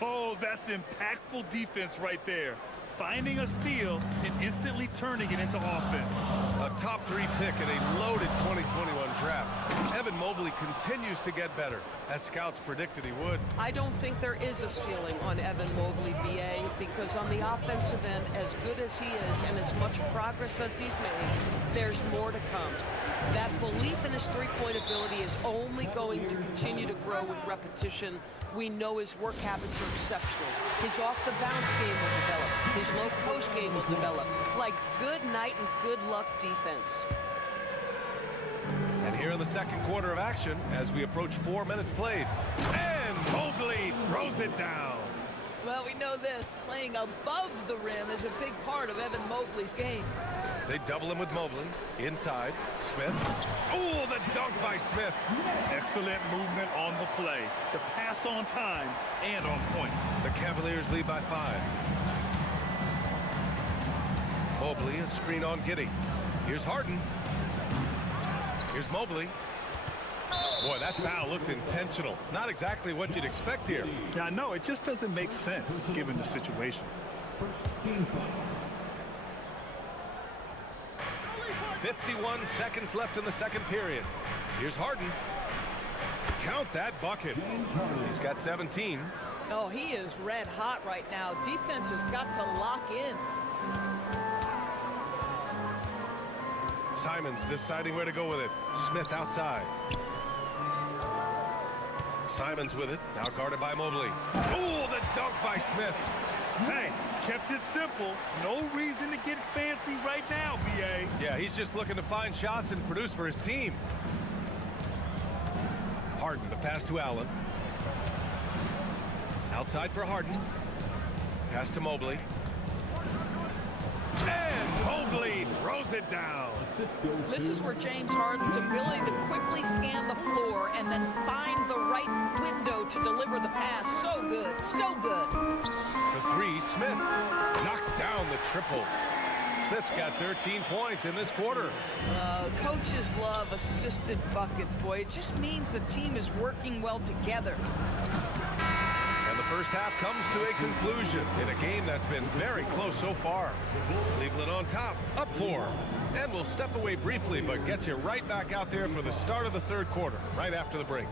Oh, that's impactful defense right there. Finding a steal and instantly turning it into offense. A top 3 pick in a loaded 2021 draft. Evan Mobley continues to get better, as scouts predicted he would. I don't think there is a ceiling on Evan Mobley, BA, because on the offensive end, as good as he is and as much progress as he's made, there's more to come. That belief in his three-point ability is only going to continue to grow with repetition. We know his work habits are exceptional. His off-the-bounce game will develop. His low-post game will develop. Like good night and good luck defense. And here in the second quarter of action, as we approach 4 minutes played. And Mobley throws it down. Well, we know this. Playing above the rim is a big part of Evan Mobley's game. They double him with Mobley. Inside, Smith. Oh, the dunk by Smith. Excellent movement on the play. The pass on time and on point. The Cavaliers lead by 5. Mobley, a screen on Giddey. Here's Harden. Here's Mobley. Boy, that foul looked intentional. Not exactly what you'd expect here. Yeah, I know. It just doesn't make sense given the situation. 51 seconds left in the second period. Here's Harden. Count that bucket. He's got 17. Oh, he is red hot right now. Defense has got to lock in. Simons deciding where to go with it. Smith outside. Simons with it. Now guarded by Mobley. Oh, the dunk by Smith. Hey, kept it simple. No reason to get fancy right now, BA. Yeah, he's just looking to find shots and produce for his team. Harden, the pass to Allen. Outside for Harden. Pass to Mobley. And Mobley throws it down. This is where James Harden's ability to quickly scan the floor and then find the right window to deliver the pass. So good, so good. For 3, Smith knocks down the triple. Smith's got 13 points in this quarter. Coaches love assisted buckets, boy. It just means the team is working well together. And the first half comes to a conclusion in a game that's been very close so far. Cleveland on top, up 4. And we'll step away briefly, but get you right back out there for the start of the third quarter, right after the break.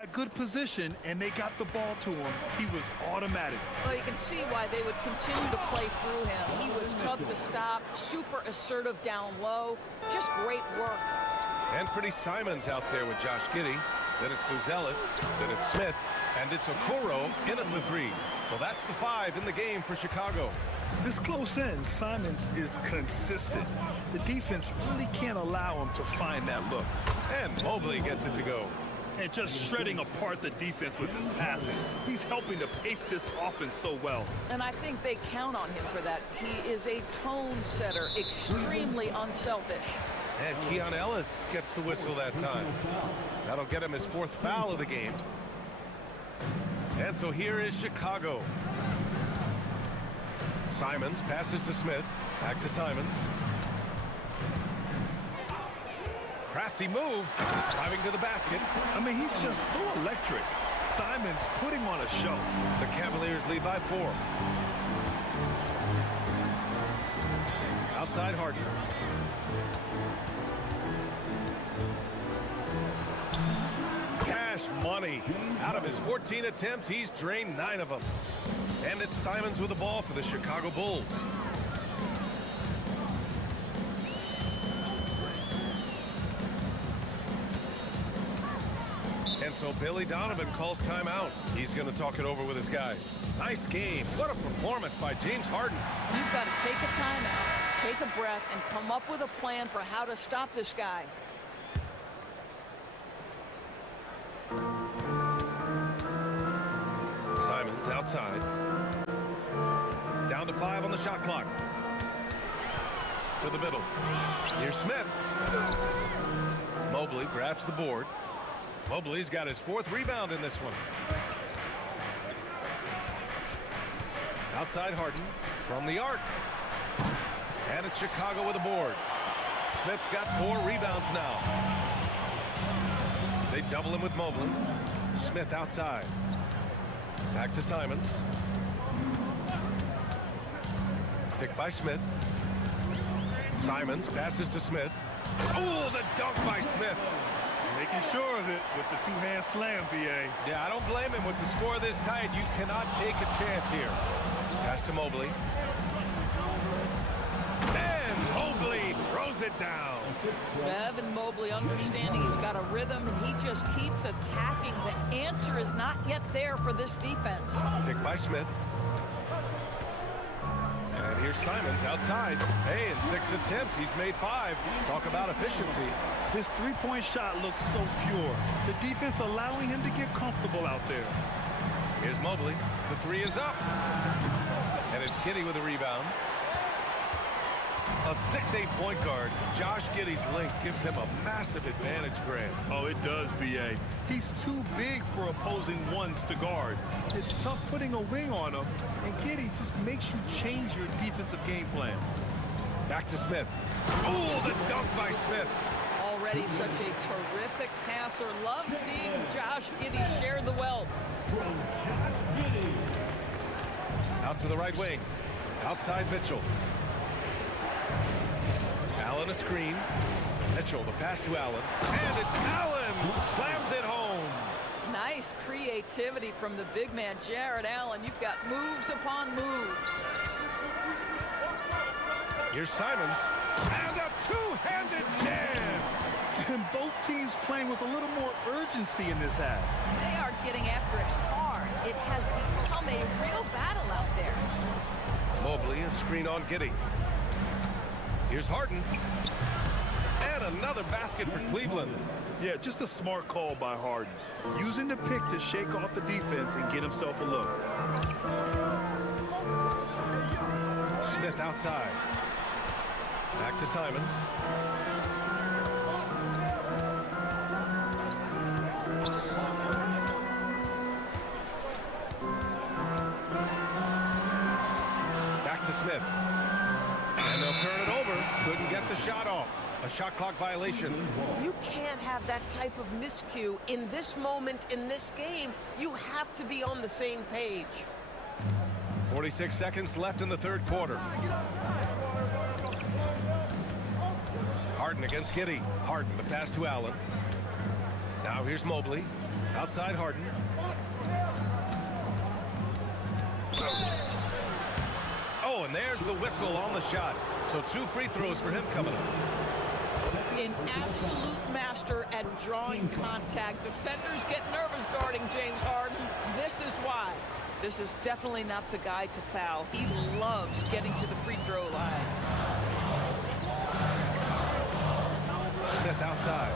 A good position, and they got the ball to him. He was automatic. Well, you can see why they would continue to play through him. He was tough to stop, super assertive down low. Just great work. Anthony Simons out there with Josh Giddey. Then it's Buzelis. Then it's Smith. And it's Okoro in at the 3. So that's the 5 in the game for Chicago. This close in, Simons is consistent. The defense really can't allow him to find that look. And Mobley gets it to go. And just shredding apart the defense with his passing. He's helping to pace this offense so well. And I think they count on him for that. He is a tone setter, extremely unselfish. And Keon Ellis gets the whistle that time. That'll get him his 4th foul of the game. And so here is Chicago. Simons passes to Smith. Back to Simons. Crafty move. Driving to the basket. I mean, he's just so electric. Simons putting on a show. The Cavaliers lead by 4. Outside Harden. Cash money. Out of his 14 attempts, he's drained 9 of them. And it's Simons with the ball for the Chicago Bulls. And so Billy Donovan calls timeout. He's going to talk it over with his guys. Nice game. What a performance by James Harden. You've got to take a timeout, take a breath, and come up with a plan for how to stop this guy. Simons outside. Down to 5 on the shot clock. To the middle. Here's Smith. Mobley grabs the board. Mobley's got his 4th rebound in this one. Outside Harden from the arc. And it's Chicago with a board. Smith's got 4 rebounds now. They double him with Mobley. Smith outside. Back to Simons. Picked by Smith. Simons passes to Smith. Oh, the dunk by Smith. Making sure of it with the 2-hand slam, BA. Yeah, I don't blame him with the score this tight. You cannot take a chance here. Pass to Mobley. And Mobley throws it down. Evan Mobley understanding he's got a rhythm, and he just keeps attacking. The answer is not yet there for this defense. Picked by Smith. And here's Simons outside. Hey, in 6 attempts, he's made 5. Talk about efficiency. His 3-point shot looks so pure. The defense allowing him to get comfortable out there. Here's Mobley. The 3 is up. And it's Giddey with a rebound. A 6'8" point guard, Josh Giddey's length gives him a massive advantage, Grant. Oh, it does, BA. He's too big for opposing ones to guard. It's tough putting a wing on him, and Giddey just makes you change your defensive game plan. Back to Smith. Oh, the dunk by Smith. Already such a terrific passer. Love seeing Josh Giddey share the wealth. From Josh Giddey. Out to the right wing. Outside Mitchell. Allen a screen. Mitchell, the pass to Allen. And it's Allen who slams it home. Nice creativity from the big man, Jared Allen. You've got moves upon moves. Here's Simons. And a 2-handed jam. And both teams playing with a little more urgency in this half. They are getting after it hard. It has become a real battle out there. Mobley, a screen on Giddey. Here's Harden. And another basket for Cleveland. Yeah, just a smart call by Harden. Using the pick to shake off the defense and get himself a look. Smith outside. Back to Simons. Back to Smith. And they'll turn it over. Couldn't get the shot off. A shot clock violation. You can't have that type of miscue in this moment in this game. You have to be on the same page. 46 seconds left in the third quarter. Harden against Giddey. Harden, the pass to Allen. Now here's Mobley. Outside Harden. Oh, and there's the whistle on the shot. So 2 free throws for him coming up. An absolute master at drawing contact. Defenders get nervous guarding James Harden. This is why. This is definitely not the guy to foul. He loves getting to the free throw line. Smith outside.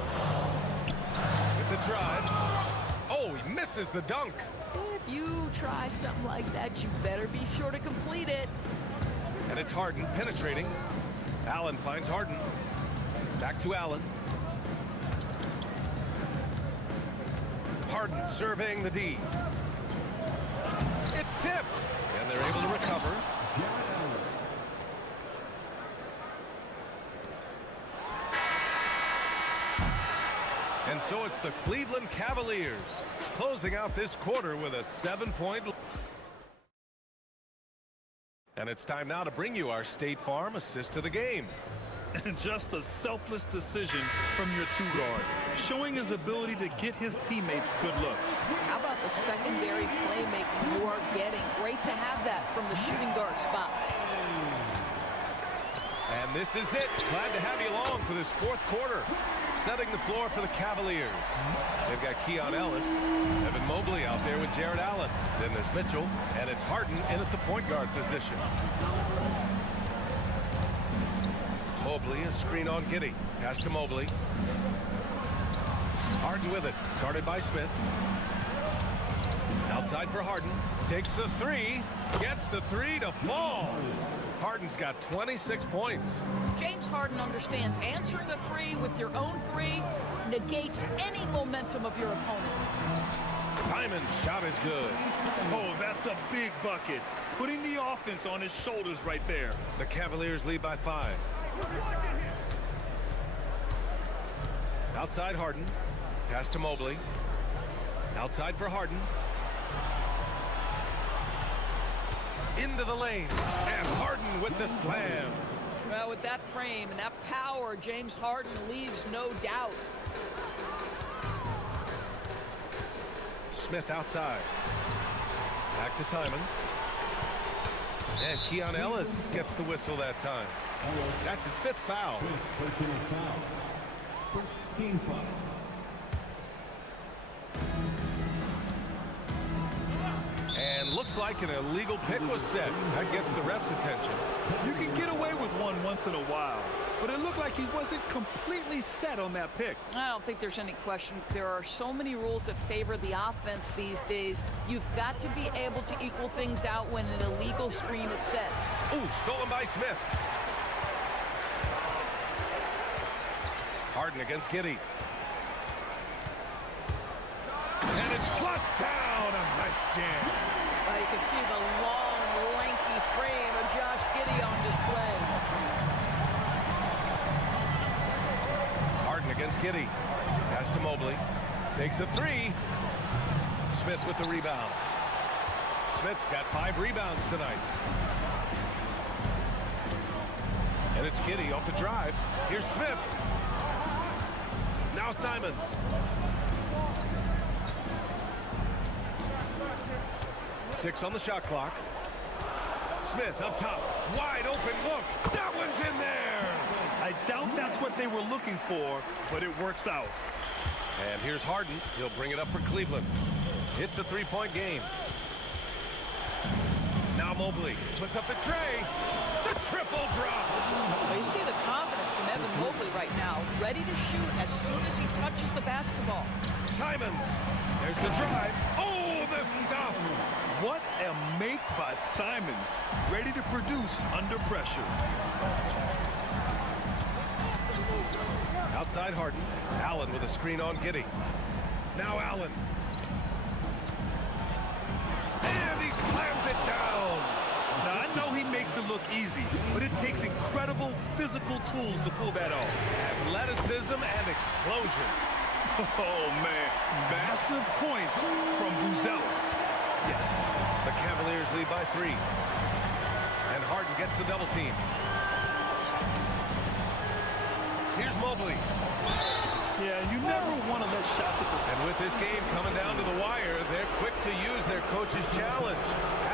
With the drive. Oh, he misses the dunk. If you try something like that, you better be sure to complete it. And it's Harden penetrating. Allen finds Harden. Back to Allen. Harden surveying the D. It's tipped. And they're able to recover. And so it's the Cleveland Cavaliers closing out this quarter with a 7-point lead. And it's time now to bring you our State Farm assist to the game. And just a selfless decision from your 2-guard, showing his ability to get his teammates good looks. How about the secondary playmaking you are getting? Great to have that from the shooting guard spot. And this is it. Glad to have you along for this 4th quarter. Setting the floor for the Cavaliers. They've got Keon Ellis, Evan Mobley out there with Jared Allen. Then there's Mitchell, and it's Harden in at the point guard position. Mobley, a screen on Giddey. Pass to Mobley. Harden with it, guarded by Smith. Outside for Harden. Takes the 3, gets the 3 to fall. Harden's got 26 points. James Harden understands answering a 3 with your own 3 negates any momentum of your opponent. Simon's shot is good. Oh, that's a big bucket. Putting the offense on his shoulders right there. The Cavaliers lead by 5. Outside Harden. Pass to Mobley. Outside for Harden. Into the lane. And Harden with the slam. Well, with that frame and that power, James Harden leaves no doubt. Smith outside. Back to Simons. And Keon Ellis gets the whistle that time. That's his 5th foul. Personal foul. First team foul. And looks like an illegal pick was set. That gets the ref's attention. You can get away with one once in a while, but it looked like he wasn't completely set on that pick. I don't think there's any question. There are so many rules that favor the offense these days. You've got to be able to equal things out when an illegal screen is set. Ooh, stolen by Smith. Harden against Giddey. And it's flushed down. A nice jam. You can see the long, lanky frame of Josh Giddey on display. Harden against Giddey. Pass to Mobley. Takes a 3. Smith with the rebound. Smith's got 5 rebounds tonight. And it's Giddey off the drive. Here's Smith. Now Simons. Six on the shot clock. Smith up top. Wide open look. That one's in there. I doubt that's what they were looking for, but it works out. And here's Harden. He'll bring it up for Cleveland. It's a 3-point game. Now Mobley puts up the tray. The triple drop. Well, you see the confidence from Evan Mobley right now. Ready to shoot as soon as he touches the basketball. Simons. There's the drive. Oh, the stuff. What a make by Simons. Ready to produce under pressure. Outside Harden. Allen with a screen on Giddey. Now Allen. And he slams it down. Now, I know he makes it look easy, but it takes incredible physical tools to pull that off. Athleticism and explosion. Oh, man. Massive points from Buzelis. Yes. The Cavaliers lead by 3. And Harden gets the double team. Here's Mobley. Yeah, you never want to let shots at the... And with this game coming down to the wire, they're quick to use their coach's challenge,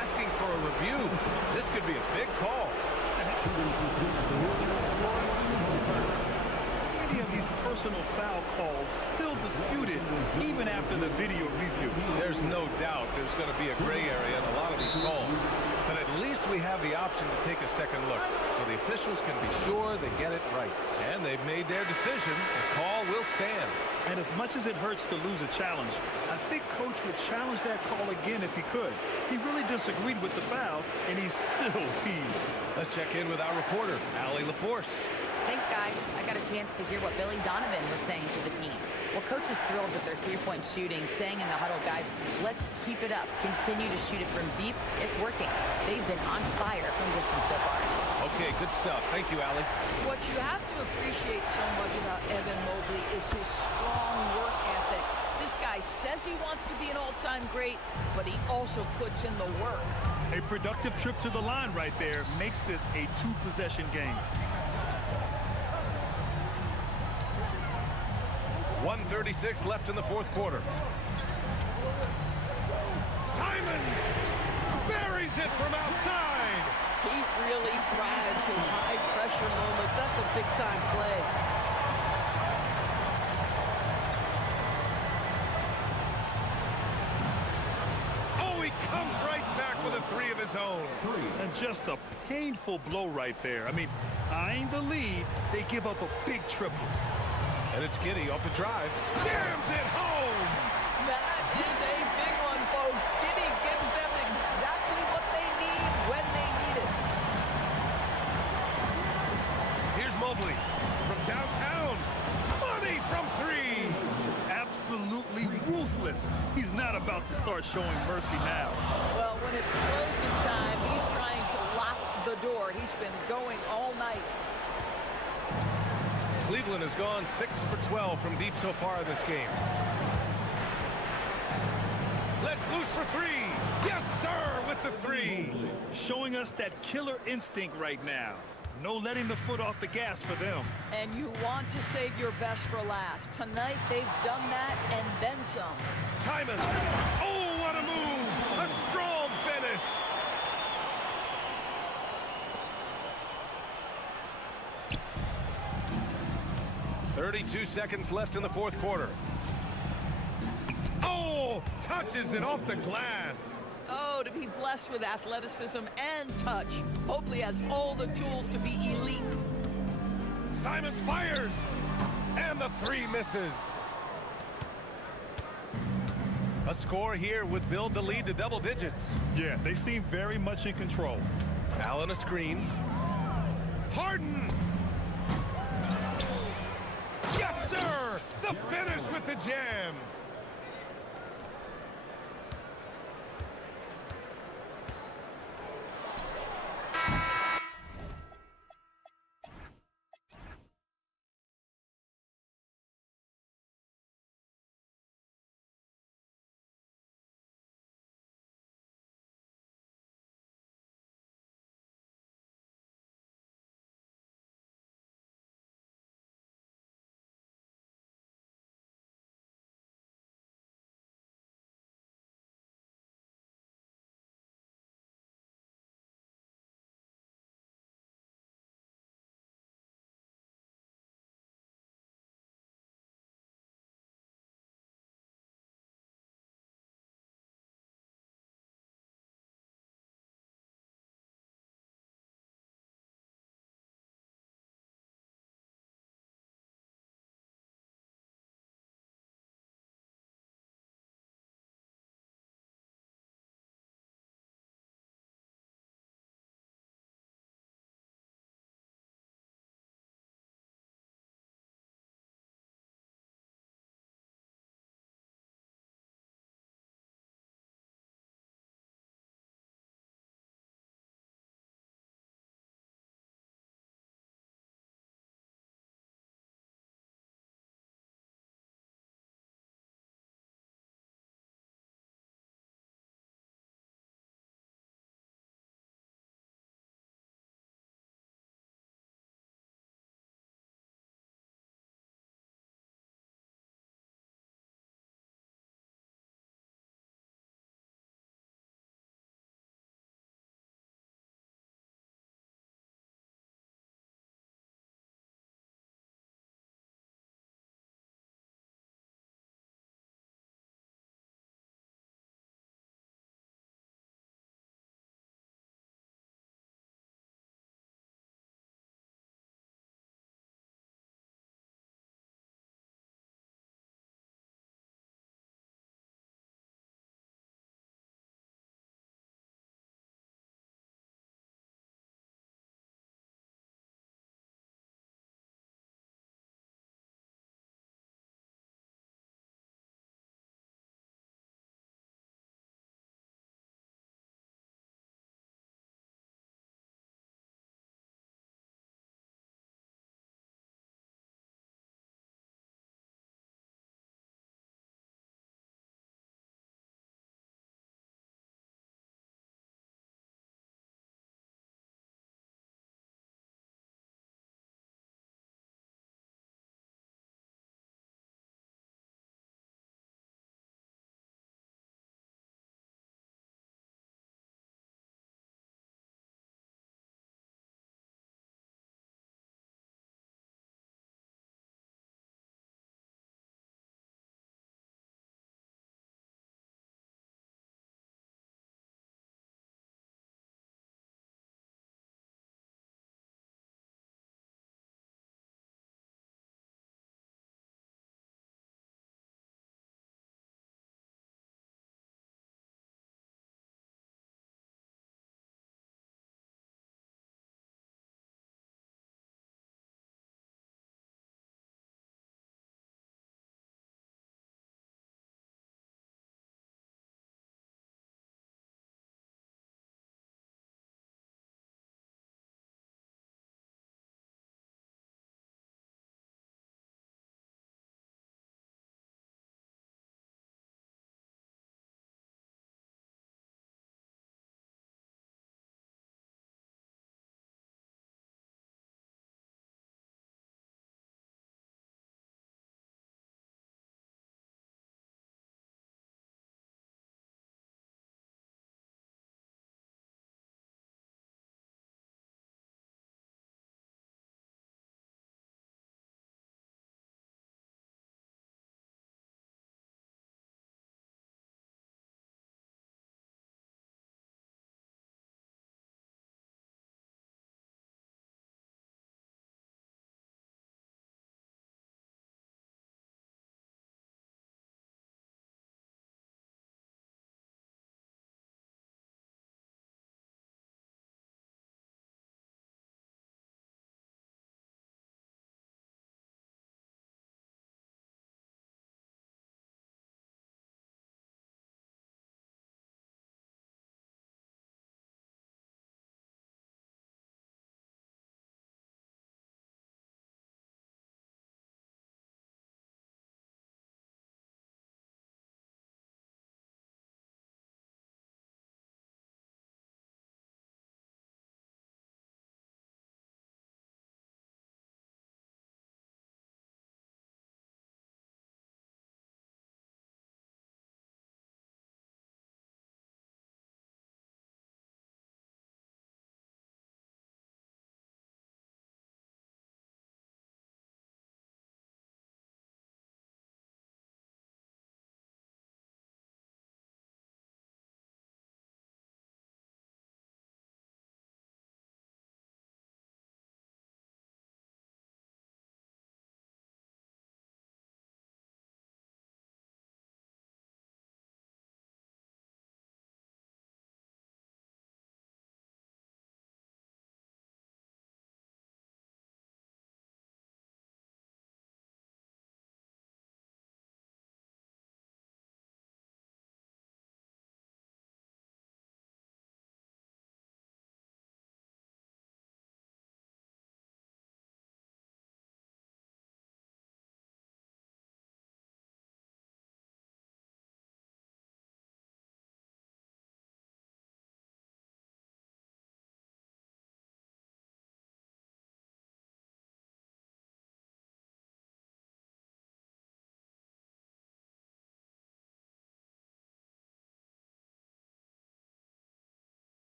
asking for a review. This could be a big call. Many of these personal foul calls still disputed even after the video review. There's no doubt there's going to be a gray area in a lot of these calls. But at least we have the option to take a second look, so the officials can be sure they get it right. And they've made their decision. The call will stand. And as much as it hurts to lose a challenge, I think Coach would challenge that call again if he could. He really disagreed with the foul, and he's still peeved. Let's check in with our reporter, Allie LaForce. Thanks, guys. I got a chance to hear what Billy Donovan was saying to the team. Well, Coach is thrilled with their three-point shooting, saying in the huddle, guys, let's keep it up. Continue to shoot it from deep. It's working. They've been on fire from distance so far. Okay, good stuff. Thank you, Allie. What you have to appreciate so much about Evan Mobley is his strong work ethic. This guy says he wants to be an all-time great, but he also puts in the work. A productive trip to the line right there makes this a two-possession game. 1:36 left in the fourth quarter. Simons buries it from outside. He really thrives in high-pressure moments. That's a big-time play. Oh, he comes right back with a three of his own. And just a painful blow right there. I mean, eyeing the lead, they give up a big triple. And it's Giddey off the drive. Jams it home! That is a big one, folks. Giddey gives them exactly what they need when they need it. Here's Mobley from downtown. Money from three! Absolutely ruthless. He's not about to start showing mercy now. Well, when it's closing time, he's trying to lock the door. He's been going all night. Cleveland has gone 6 for 12 from deep so far in this game. Let's loose for three. Yes, sir, with the three. Showing us that killer instinct right now. No letting the foot off the gas for them. And you want to save your best for last. Tonight, they've done that and then some. Simon. Oh, what a move. A strong finish. .32 seconds left in the fourth quarter. Oh, touches it off the glass. Oh, to be blessed with athleticism and touch. Mobley has all the tools to be elite. Simons fires, and the three misses. A score here would build the lead to double digits. Yeah, they seem very much in control. Allen a screen. Harden! Yes, sir! The finish with the jam!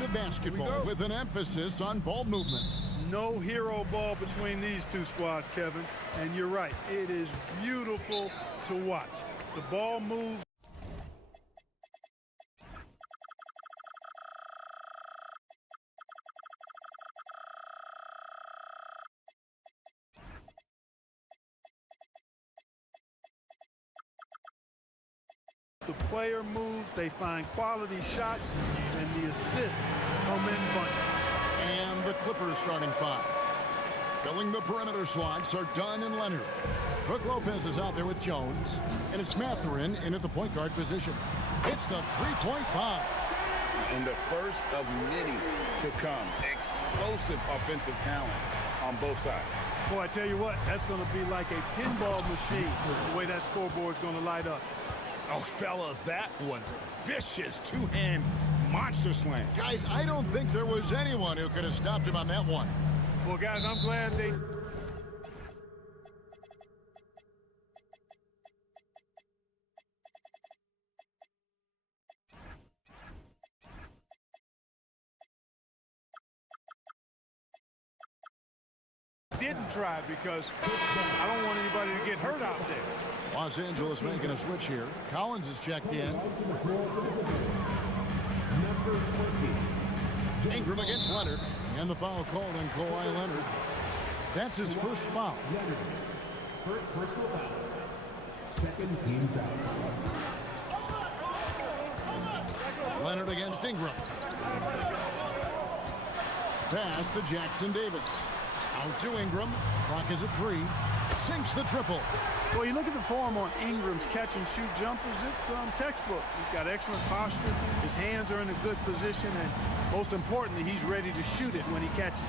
game of basketball with an emphasis on ball movement. No hero ball between these two squads, Kevin. And you're right, it is beautiful to watch. The ball moves. The player moves, they find quality shots, and the assists come in bunches. And the Clippers starting five. Filling the perimeter slots are Dunn and Leonard. Brook Lopez is out there with Jones, and it's Mathurin in at the point guard position. It's the three-point bomb. And the first of many to come. Explosive offensive talent on both sides. Boy, I tell you what, that's going to be like a pinball machine, the way that scoreboard's going to light up. Oh, fellas, that was vicious two-hand monster slam. Guys, I don't think there was anyone who could have stopped him on that one. Well, guys, I'm glad they... didn't try, because I don't want anybody to get hurt out there. Los Angeles making a switch here. Collins is checked in. Ingram against Leonard. And the foul called on Kawhi Leonard. That's his first foul. First personal foul. Second team foul. Leonard against Ingram. Pass to Jackson Davis. Out to Ingram. Clock is at 3. Sinks the triple. Well, you look at the form on Ingram's catch-and-shoot jumpers, it's textbook. He's got excellent posture. His hands are in a good position, and most importantly, he's ready to shoot it when he catches it.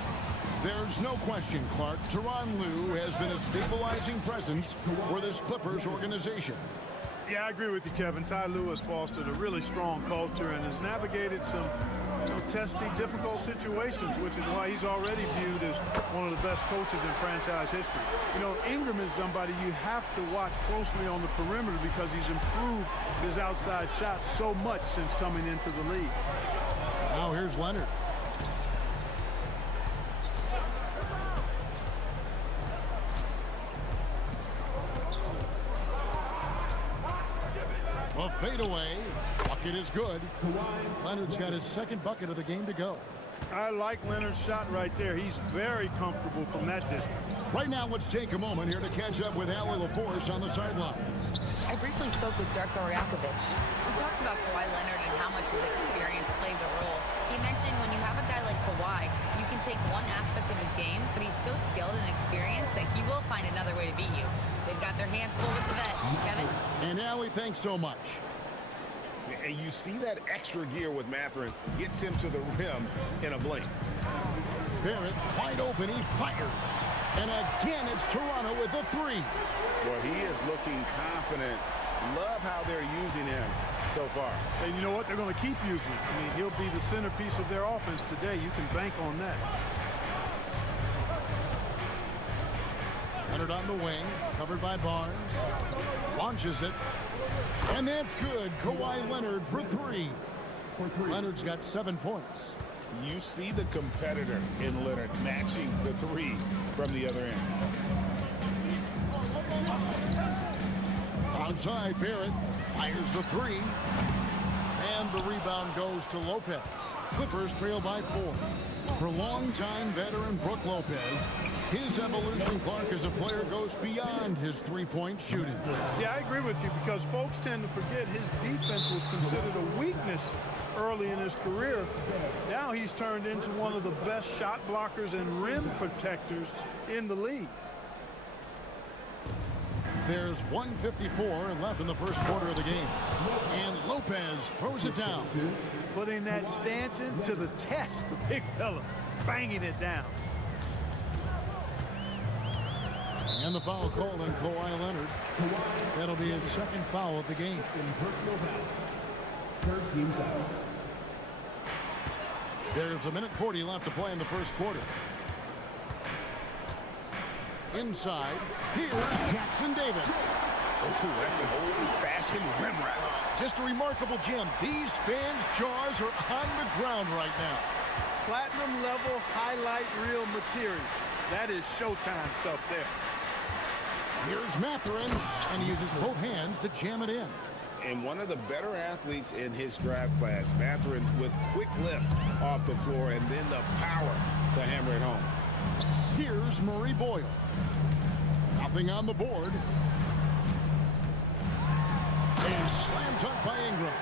There's no question, Clark. Tyronn Lue has been a stabilizing presence for this Clippers organization. Yeah, I agree with you, Kevin. Ty Lue has fostered a really strong culture and has navigated some testy, difficult situations, which is why he's already viewed as one of the best coaches in franchise history. Ingram is somebody you have to watch closely on the perimeter because he's improved his outside shot so much since coming into the league. Now here's Leonard. A fadeaway. Bucket is good. Leonard's got his second bucket of the game to go. I like Leonard's shot right there. He's very comfortable from that distance. Right now, let's take a moment here to catch up with Allie LaForce on the sidelines. I briefly spoke with Darko Rajakovic. We talked about Kawhi Leonard and how much his experience plays a role. He mentioned when you have a guy like Kawhi, you can take one aspect of his game, but he's so skilled and experienced that he will find another way to beat you. They've got their hands full with the vet. Kevin? And Allie, thanks so much. And you see that extra gear with Mathurin gets him to the rim in a blink. Barrett wide open, he fires. And again, it's Toronto with a 3. Well, he is looking confident. Love how they're using him so far. And you know what? They're going to keep using him. I mean, he'll be the centerpiece of their offense today. You can bank on that. Leonard on the wing, covered by Barnes. Launches it. And that's good. Kawhi Leonard for 3. Leonard's got 7 points. You see the competitor in Leonard matching the 3 from the other end. Outside, Barrett fires the 3. And the rebound goes to Lopez. Clippers trail by 4. For longtime veteran Brook Lopez, his evolution, Clark, as a player goes beyond his three-point shooting. Yeah, I agree with you because folks tend to forget his defense was considered a weakness early in his career. Now he's turned into one of the best shot blockers and rim protectors in the league. There's 1:54 left in the first quarter of the game. And Lopez throws it down. Putting that stanchion to the test, the big fella, banging it down. And the foul called on Kawhi Leonard. That'll be his second foul of the game. Personal foul. Third team foul. There's 1:40 left to play in the first quarter. Inside, here's Jackson Davis. Oh, that's an old-fashioned rim wrap. Just a remarkable gem. These fans' jaws are on the ground right now. Platinum level highlight reel material. That is Showtime stuff there. Here's Matherin, and he uses both hands to jam it in. And one of the better athletes in his draft class, Matherin, with quick lift off the floor and then the power to hammer it home. Here's Murray Boyle. Nothing on the board. And slam dunk by Ingram.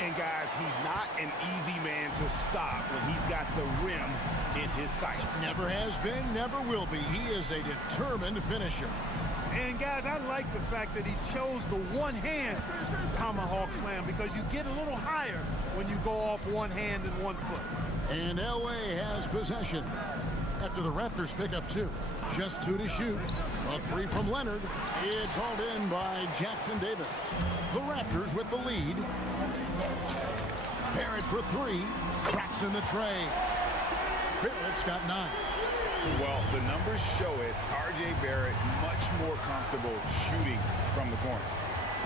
And guys, he's not an easy man to stop when he's got the rim in his sights. Never has been, never will be. He is a determined finisher. And guys, I like the fact that he chose the one-hand tomahawk slam because you get a little higher when you go off one hand and 1 foot. And LA has possession. After the Raptors pick up 2. Just 2 to shoot. A 3 from Leonard. It's hauled in by Jackson Davis. The Raptors with the lead. Barrett for 3. Traps in the tray. Barrett's got 9. Well, the numbers show it. R.J. Barrett much more comfortable shooting from the corner.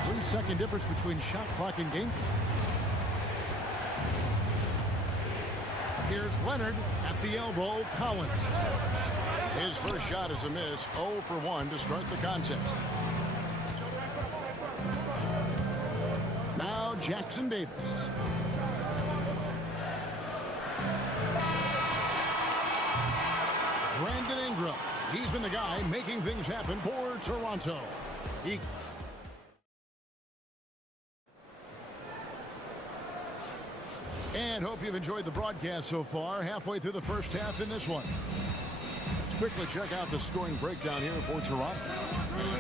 3-second difference between shot clock and game. Here's Leonard at the elbow. Collins. His first shot is a miss. 0 for 1 to start the contest. Now Jackson Davis. Brandon Ingram. He's been the guy making things happen for Toronto. And hope you've enjoyed the broadcast so far. Halfway through the first half in this one. Let's quickly check out the scoring breakdown here for Toronto.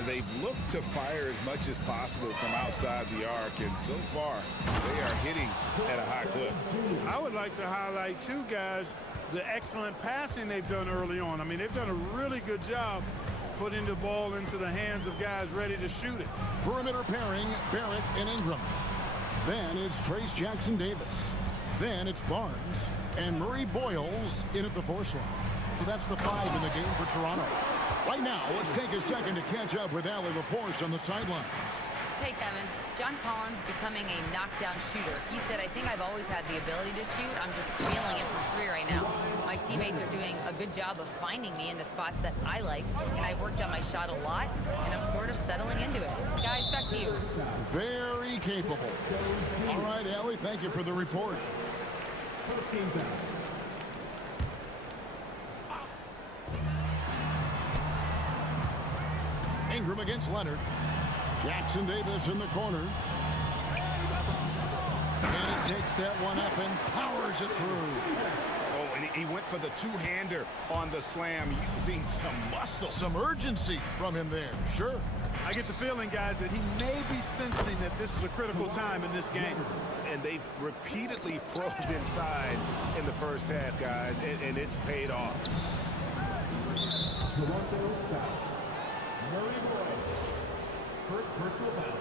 They've looked to fire as much as possible from outside the arc, and so far they are hitting at a high clip. I would like to highlight, too, guys, the excellent passing they've done early on. I mean, they've done a really good job putting the ball into the hands of guys ready to shoot it. Perimeter pairing, Barrett and Ingram. Then it's Trace Jackson Davis. Then it's Barnes and Murray Boyles in at the 4 slot. So that's the 5 in the game for Toronto. Right now, let's take a second to catch up with Allie LaForce on the sidelines. Hey, Kevin. John Collins becoming a knockdown shooter. He said, I think I've always had the ability to shoot. I'm just feeling it from 3 right now. My teammates are doing a good job of finding me in the spots that I like, and I've worked on my shot a lot, and I'm sort of settling into it. Guys, back to you. Very capable. All right, Allie, thank you for the report. Ingram against Leonard. Jackson Davis in the corner. And he takes that one up and powers it through. Oh, and he went for the two-hander on the slam, using some muscle. Some urgency from him there, sure. I get the feeling, guys, that he may be sensing that this is a critical time in this game. And they've repeatedly probed inside in the first half, guys, and it's paid off. Toronto foul. Murray Boyle. First personal foul.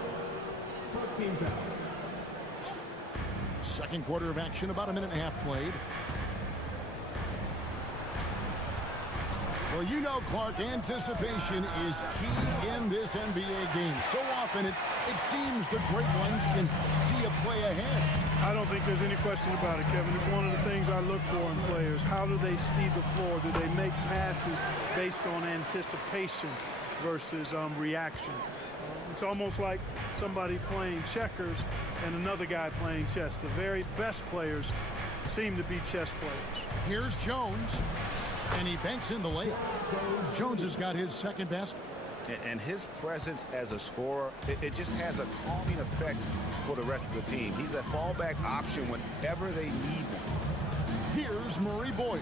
First team foul. Second quarter of action, about a minute and a half played. Well, you know, Clark, anticipation is key in this NBA game. So often it seems the great ones can see a play ahead. I don't think there's any question about it, Kevin. It's one of the things I look for in players. How do they see the floor? Do they make passes based on anticipation versus reaction? It's almost like somebody playing checkers and another guy playing chess. The very best players seem to be chess players. Here's Jones. And he banks in the layup. Jones has got his second basket. And his presence as a scorer, it just has a calming effect for the rest of the team. He's a fallback option whenever they need one. Here's Murray Boyle.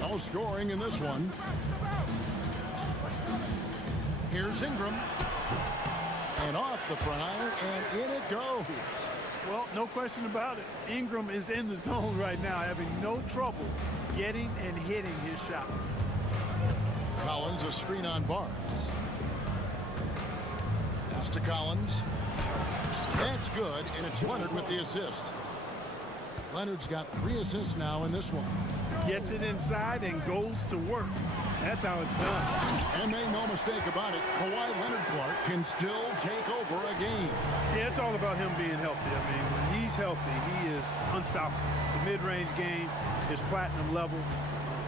No scoring in this one. Here's Ingram. And off the prior, and in it goes. Well, no question about it. Ingram is in the zone right now, having no trouble getting and hitting his shots. Collins, a screen on Barnes. Pass to Collins. That's good, and it's Leonard with the assist. Leonard's got 3 assists now in this one. Gets it inside and goes to work. That's how it's done. And make no mistake about it, Kawhi Leonard Clark can still take over a game. Yeah, it's all about him being healthy. I mean, when he's healthy, he is unstoppable. The mid-range game is platinum level.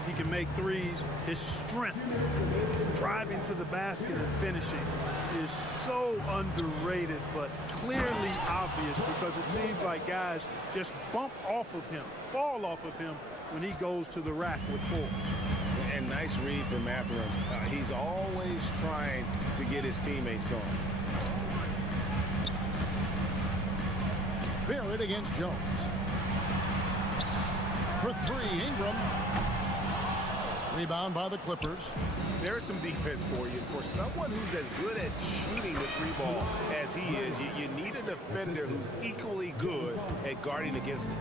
He can make threes. His strength, driving to the basket and finishing, is so underrated, but clearly obvious because it seems like guys just bump off of him, fall off of him when he goes to the rack with force. And nice read from Mathurin. He's always trying to get his teammates going. Barrett against Jones. For three, Ingram. Rebound by the Clippers. There's some defense for you. For someone who's as good at shooting the three ball as he is, you need a defender who's equally good at guarding against it.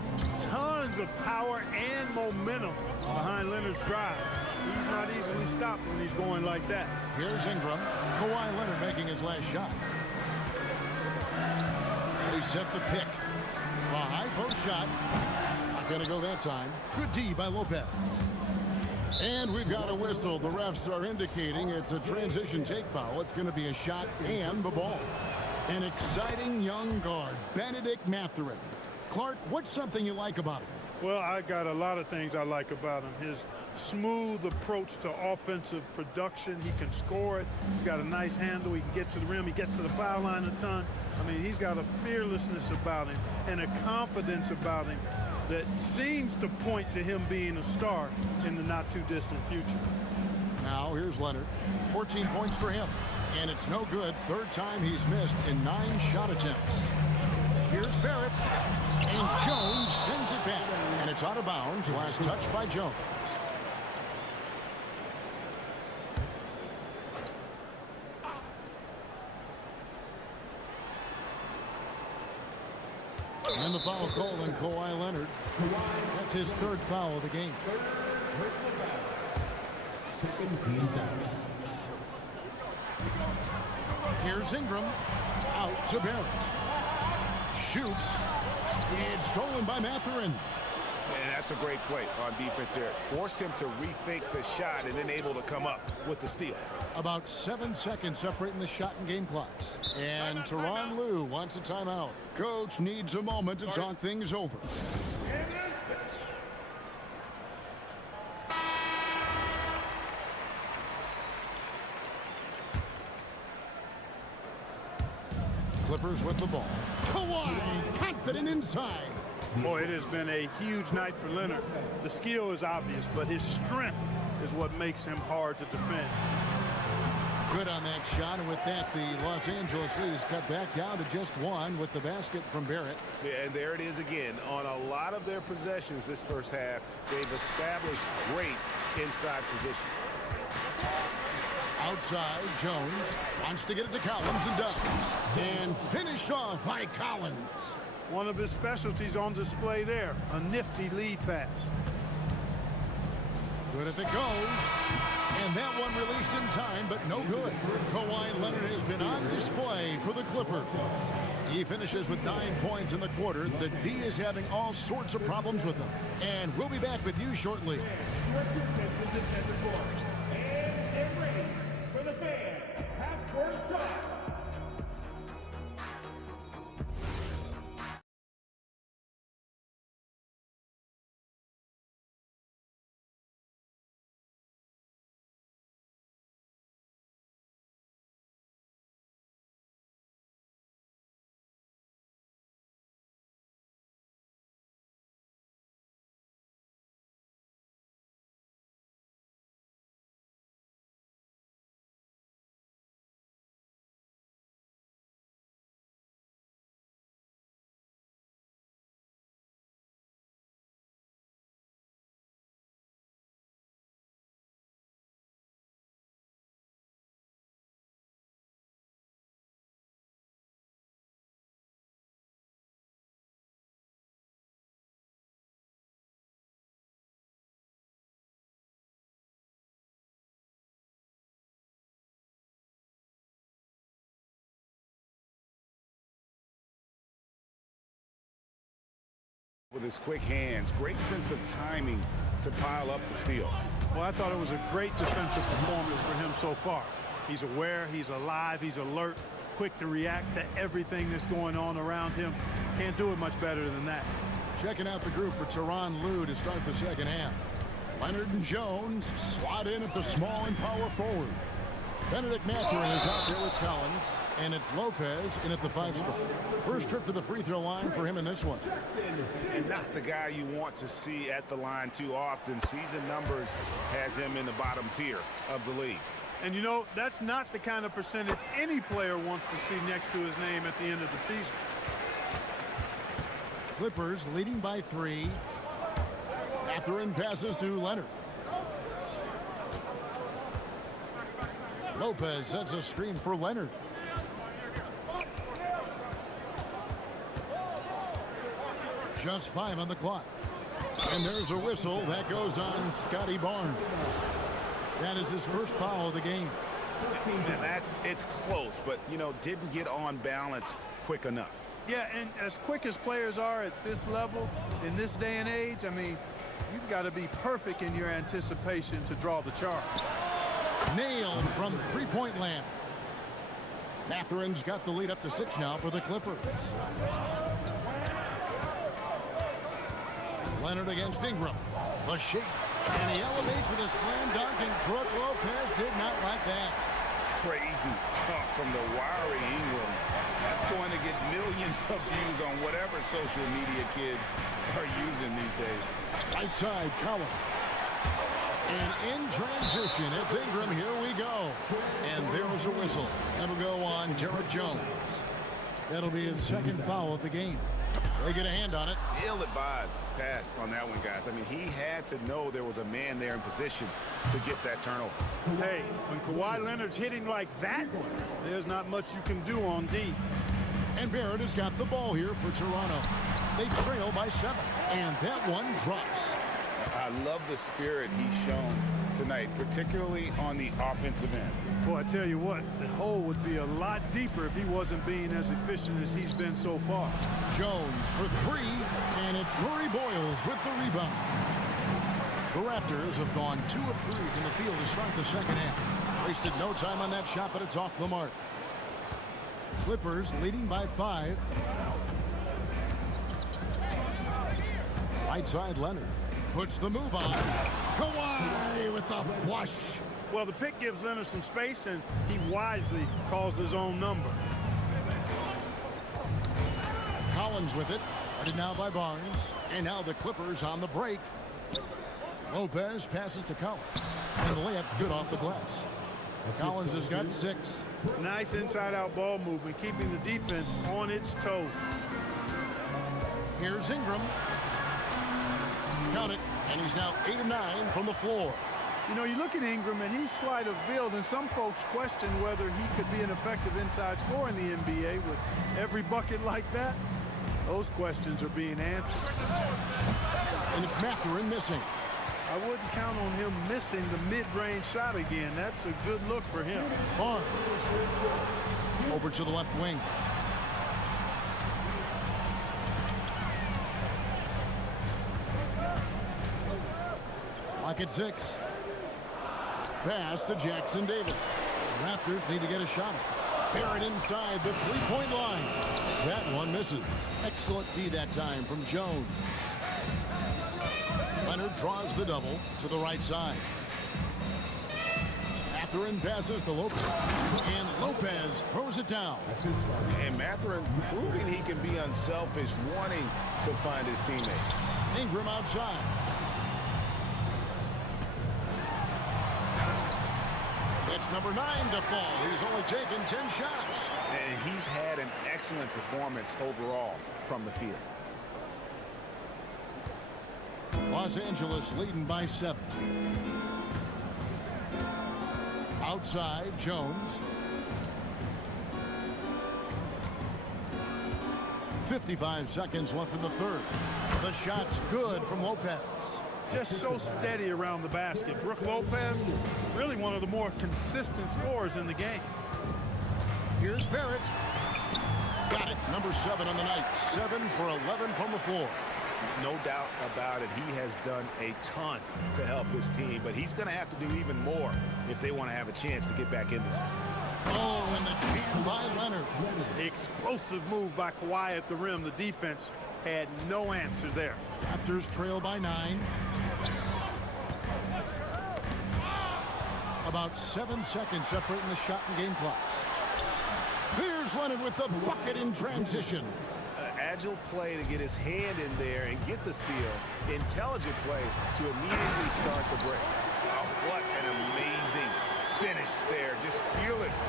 Tons of power and momentum behind Leonard's drive. He's not easily stopped when he's going like that. Here's Ingram. Kawhi Leonard making his last shot. They set the pick. A high post shot. Not going to go that time. Good D by Lopez. And we've got a whistle. The refs are indicating it's a transition take foul. It's going to be a shot and the ball. An exciting young guard, Benedict Mathurin. Clark, what's something you like about him? Well, I got a lot of things I like about him. His smooth approach to offensive production. He can score it. He's got a nice handle. He can get to the rim. He gets to the foul line a ton. I mean, he's got a fearlessness about him and a confidence about him that seems to point to him being a star in the not-too-distant future. Now, here's Leonard. 14 points for him. And it's no good. Third time he's missed in 9 shot attempts. Here's Barrett. And Jones sends it back. And it's out of bounds. Last touch by Jones. And the foul called on Kawhi Leonard. That's his third foul of the game. Here's Ingram. Out to Barrett. Shoots. It's stolen by Mathurin. And that's a great play on defense there. Forced him to rethink the shot and then able to come up with the steal. About 7 seconds separating the shot and game clocks. And Tyronn Lue wants a timeout. Coach needs a moment to talk things over. Clippers with the ball. Kawhi, confident inside. Boy, it has been a huge night for Leonard. The skill is obvious, but his strength is what makes him hard to defend. Good on that shot, and with that, the Los Angeles lead is cut back down to just 1 with the basket from Barrett. Yeah, and there it is again. On a lot of their possessions this first half, they've established great inside position. Outside, Jones wants to get it to Collins and does. And finished off by Collins. One of his specialties on display there, a nifty lead pass. Good if it goes. And that one released in time, but no good. Kawhi Leonard has been on display for the Clippers. He finishes with 9 points in the quarter. The D is having all sorts of problems with him. And we'll be back with you shortly. For the fan, half-court shot. with his quick hands. Great sense of timing to pile up the steals. Well, I thought it was a great defensive performance for him so far. He's aware, he's alive, he's alert, quick to react to everything that's going on around him. Can't do it much better than that. Checking out the group for Tyronn Lue to start the second half. Leonard and Jones slot in at the small and power forward. Benedict Mathurin is out there with Collins, and it's Lopez in at the 5 spot. First trip to the free throw line for him in this one. And not the guy you want to see at the line too often. Season numbers has him in the bottom tier of the league. And you know, that's not the kind of percentage any player wants to see next to his name at the end of the season. Clippers leading by 3. Mathurin passes to Leonard. Lopez sets a screen for Leonard. Just 5 on the clock. And there's a whistle that goes on Scotty Barnes. That is his first foul of the game. And it's close, but, you know, didn't get on balance quick enough. Yeah, and as quick as players are at this level, in this day and age, I mean, you've got to be perfect in your anticipation to draw the charge. Nailed from three-point land. Mathurin's got the lead up to 6 now for the Clippers. Leonard against Ingram. The shake. And he elevates with a slam dunk, and Brook Lopez did not like that. Crazy talk from the wiry Ingram. That's going to get millions of views on whatever social media kids are using these days. Right side, Collins. And in transition, it's Ingram. Here we go. And there's a whistle. That'll go on Jared Jones. That'll be his second foul of the game. They get a hand on it. Ill-advised pass on that one, guys. I mean, he had to know there was a man there in position to get that turnover. Hey, when Kawhi Leonard's hitting like that, there's not much you can do on D. And Barrett has got the ball here for Toronto. They trail by 7. And that one drops. I love the spirit he's shown tonight, particularly on the offensive end. Boy, I tell you what, the hole would be a lot deeper if he wasn't being as efficient as he's been so far. Jones for 3, and it's Murray Boyles with the rebound. The Raptors have gone 2 of 3 from the field to start the second half. Wasted no time on that shot, but it's off the mark. Clippers leading by 5. Right side, Leonard puts the move on. Kawhi with the flush. Well, the pick gives Leonard some space, and he wisely calls his own number. Collins with it. Guarded now by Barnes. And now the Clippers on the break. Lopez passes to Collins. And the layup's good off the glass. Collins has got 6. Nice inside-out ball movement, keeping the defense on its toes. Here's Ingram. Count it. And he's now 8 of 9 from the floor. You know, you look at Ingram, and he's slight of build, and some folks question whether he could be an effective inside scorer in the NBA with every bucket like that. Those questions are being answered. And it's Mathurin missing. I wouldn't count on him missing the mid-range shot again. That's a good look for him. Barnes over to the left wing. Lock at 6. Pass to Jackson Davis. The Raptors need to get a shot. Barrett inside the three-point line. That one misses. Excellent D that time from Jones. Leonard draws the double to the right side. Mathurin passes to Lopez. And Lopez throws it down. And Mathurin proving he can be unselfish, wanting to find his teammates. Ingram outside. It's number 9 to fall. He's only taken 10 shots. And he's had an excellent performance overall from the field. Los Angeles leading by 7. Outside, Jones. 55 seconds left in the third. The shot's good from Lopez. Just so steady around the basket. Brook Lopez, really one of the more consistent scorers in the game. Here's Barrett. Got it. Number 7 on the night. 7 for 11 from the floor. No doubt about it. He has done a ton to help his team, but he's going to have to do even more if they want to have a chance to get back in this one. Oh, and the jam by Leonard. Explosive move by Kawhi at the rim. The defense had no answer there. Raptors trail by 9. About 7 seconds separating the shot and game clocks. Here's Leonard with the bucket in transition. Agile play to get his hand in there and get the steal. Intelligent play to immediately start the break. Oh, what an amazing finish there. Just fearless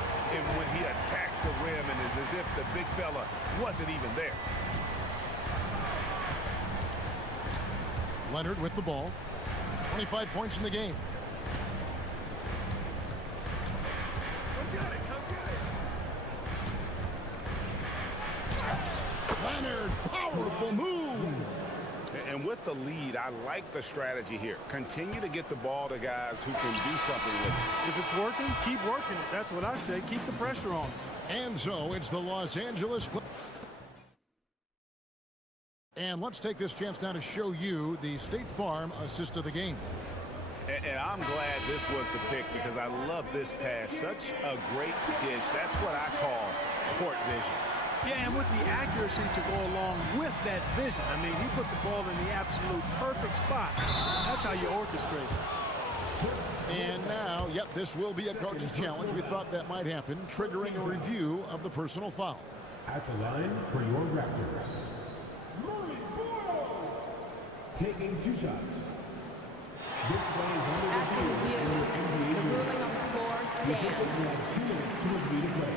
when he attacks the rim, and it's as if the big fella wasn't even there. Leonard with the ball. 25 points in the game. Leonard, powerful move. And with the lead, I like the strategy here. Continue to get the ball to guys who can do something with it. If it's working, keep working it. That's what I say. Keep the pressure on. And so it's the Los Angeles Clippers. And let's take this chance now to show you the State Farm assist of the game. And I'm glad this was the pick because I love this pass. Such a great dish. That's what I call court vision. Yeah, and with the accuracy to go along with that vision. I mean, he put the ball in the absolute perfect spot. That's how you orchestrate it. And now, yep, this will be a coach's challenge. We thought that might happen, triggering a review of the personal foul. At the line for your Raptors, taking 2 shots. This play is under After review, the ruling on the floor stands. You have 2 minutes to review the play.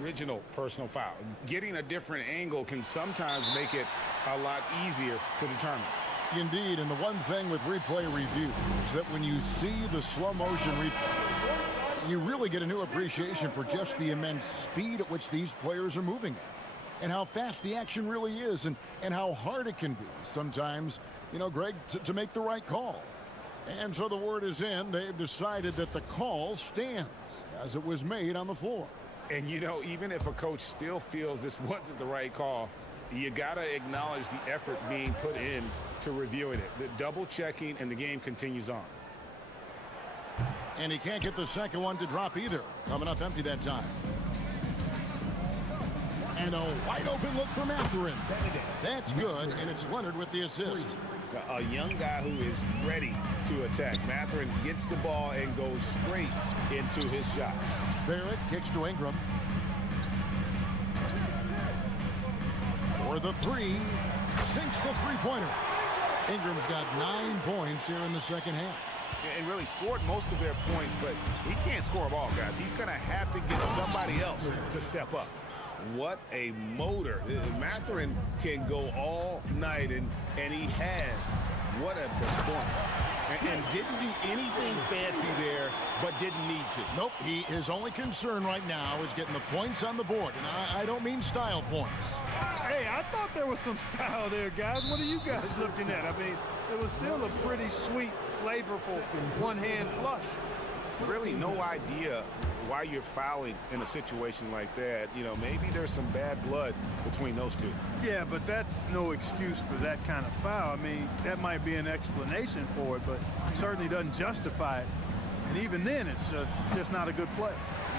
Original personal foul. Getting a different angle can sometimes make it a lot easier to determine. Indeed, and the one thing with replay review is that when you see the slow motion replay, you really get a new appreciation for just the immense speed at which these players are moving at, and how fast the action really is, and how hard it can be sometimes, you know, Greg, to make the right call. And so the word is in. They've decided that the call stands as it was made on the floor. And, you know, even if a coach still feels this wasn't the right call, you got to acknowledge the effort being put in to reviewing it. The double checking, and the game continues on. And he can't get the second one to drop either. Coming up empty that time. And a wide open look from Mathurin. That's good, and it's Leonard with the assist. A young guy who is ready to attack. Mathurin gets the ball and goes straight into his shot. Barrett kicks to Ingram. For the 3, sinks the three-pointer. Ingram's got 9 points here in the second half. And really scored most of their points, but he can't score them all, guys. He's going to have to get somebody else to step up. What a motor. Mathurin can go all night, and he has. What a performance. And didn't do anything fancy there, but didn't need to. Nope, his only concern right now is getting the points on the board. And I don't mean style points. Hey, I thought there was some style there, guys. What are you guys looking at? I mean, it was still a pretty sweet, flavorful one-hand flush. Really no idea why you're fouling in a situation like that. You know, maybe there's some bad blood between those two. Yeah, but that's no excuse for that kind of foul. I mean, that might be an explanation for it, but certainly doesn't justify it. And even then, it's just not a good play.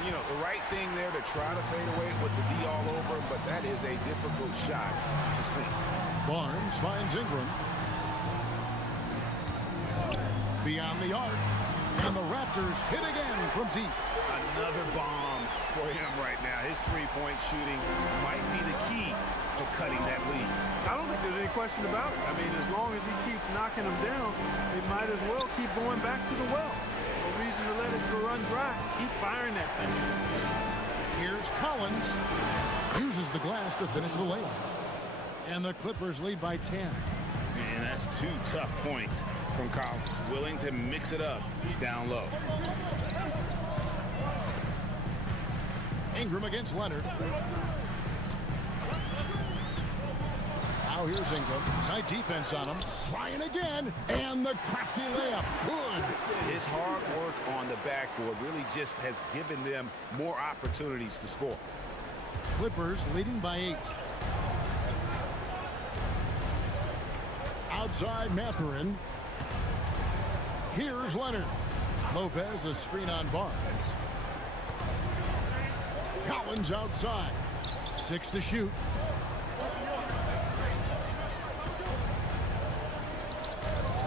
You know, the right thing there to try to fade away with the D all over, but that is a difficult shot to sink. Barnes finds Ingram. Beyond the arc. And the Raptors hit again from deep. Another bomb for him right now. His three-point shooting might be the key to cutting that lead. I don't think there's any question about it. I mean, as long as he keeps knocking them down, they might as well keep going back to the well. No reason to let it run dry. Keep firing that thing. Here's Collins. Uses the glass to finish the layup. And the Clippers lead by 10. And that's 2 tough points from Collins. Willing to mix it up down low. Ingram against Leonard. Now here's Ingram. Tight defense on him. Trying again. And the crafty layup. Good. His hard work on the backboard really just has given them more opportunities to score. Clippers leading by 8. Outside Matherin. Here's Leonard. Lopez, a screen on Barnes. Collins outside. 6 to shoot.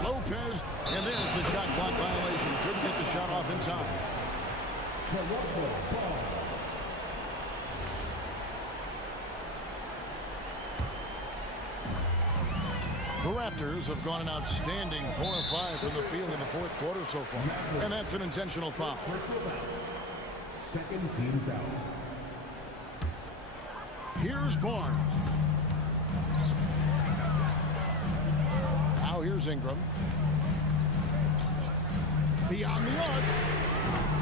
Lopez, and there's the shot clock violation. Couldn't get the shot off in time. The Raptors have gone an outstanding 4 of 5 from the field in the fourth quarter so far. And that's an intentional foul. Second team foul. Here's Barnes. Now here's Ingram. Beyond the arc.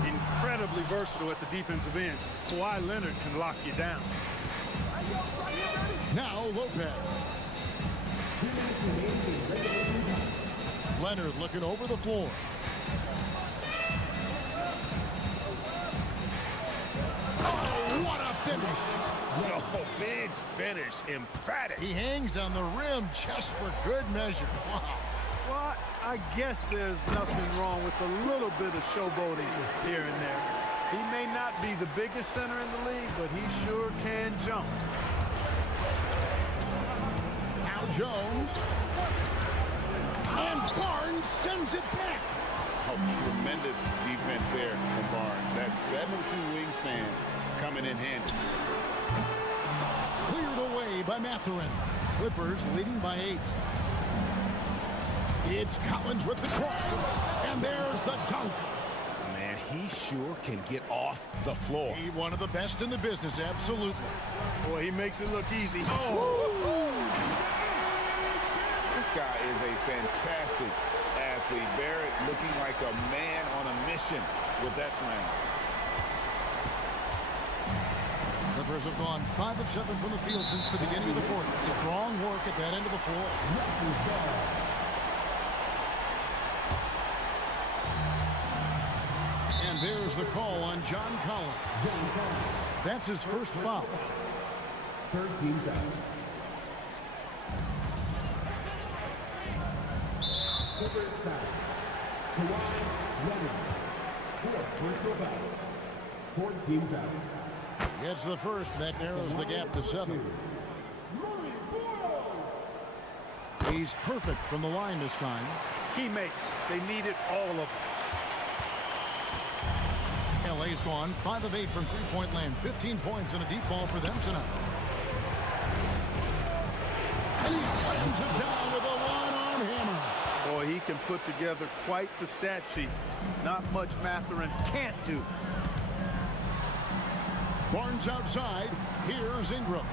Incredibly versatile at the defensive end. Kawhi Leonard can lock you down. Now Lopez. Leonard looking over the floor. Oh, what a finish. Oh, big finish, emphatic. He hangs on the rim just for good measure. Wow. Well, I guess there's nothing wrong with a little bit of showboating here and there. He may not be the biggest center in the league, but he sure can jump. Now Jones. And Barnes sends it back. Oh, tremendous defense there from Barnes. That 7'2" wingspan coming in handy. Cleared away by Matherin. Clippers leading by 8. It's Collins with the drive. And there's the dunk. Man, he sure can get off the floor. He one of the best in the business, absolutely. Boy, he makes it look easy. This guy is a fantastic athlete. Barrett looking like a man on a mission with that slam. Clippers have gone 5 of 7 from the field since the beginning of the fourth. Strong work at that end of the floor. And there's the call on John Collins. That's his first foul. 13 foul. Clippers foul. Kawhi Leonard. 4 personal foul. 14 foul. Gets the first. That narrows the gap to 7. He's perfect from the line this time. Teammates, they needed all of them. LA's gone 5 of 8 from three-point land. 15 points and a deep ball for them tonight. And he slams it down with a one-arm hammer. Boy, he can put together quite the stat sheet. Not much Matherin can't do. Barnes outside. Here's Ingram.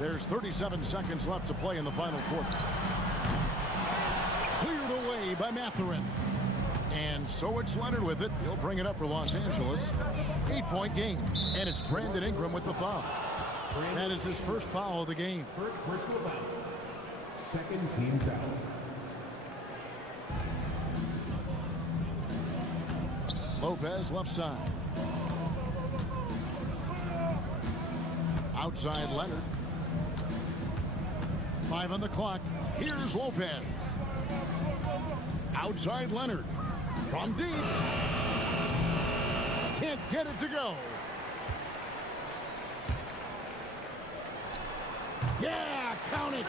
There's 37 seconds left to play in the final quarter. Cleared away by Matherin. And so it's Leonard with it. He'll bring it up for Los Angeles. 8-point game. And it's Brandon Ingram with the foul. That is his first foul of the game. First personal foul. Second team foul. Lopez left side. Outside Leonard. 5 on the clock. Here's Lopez. Outside Leonard. From deep. Can't get it to go. Yeah, count it.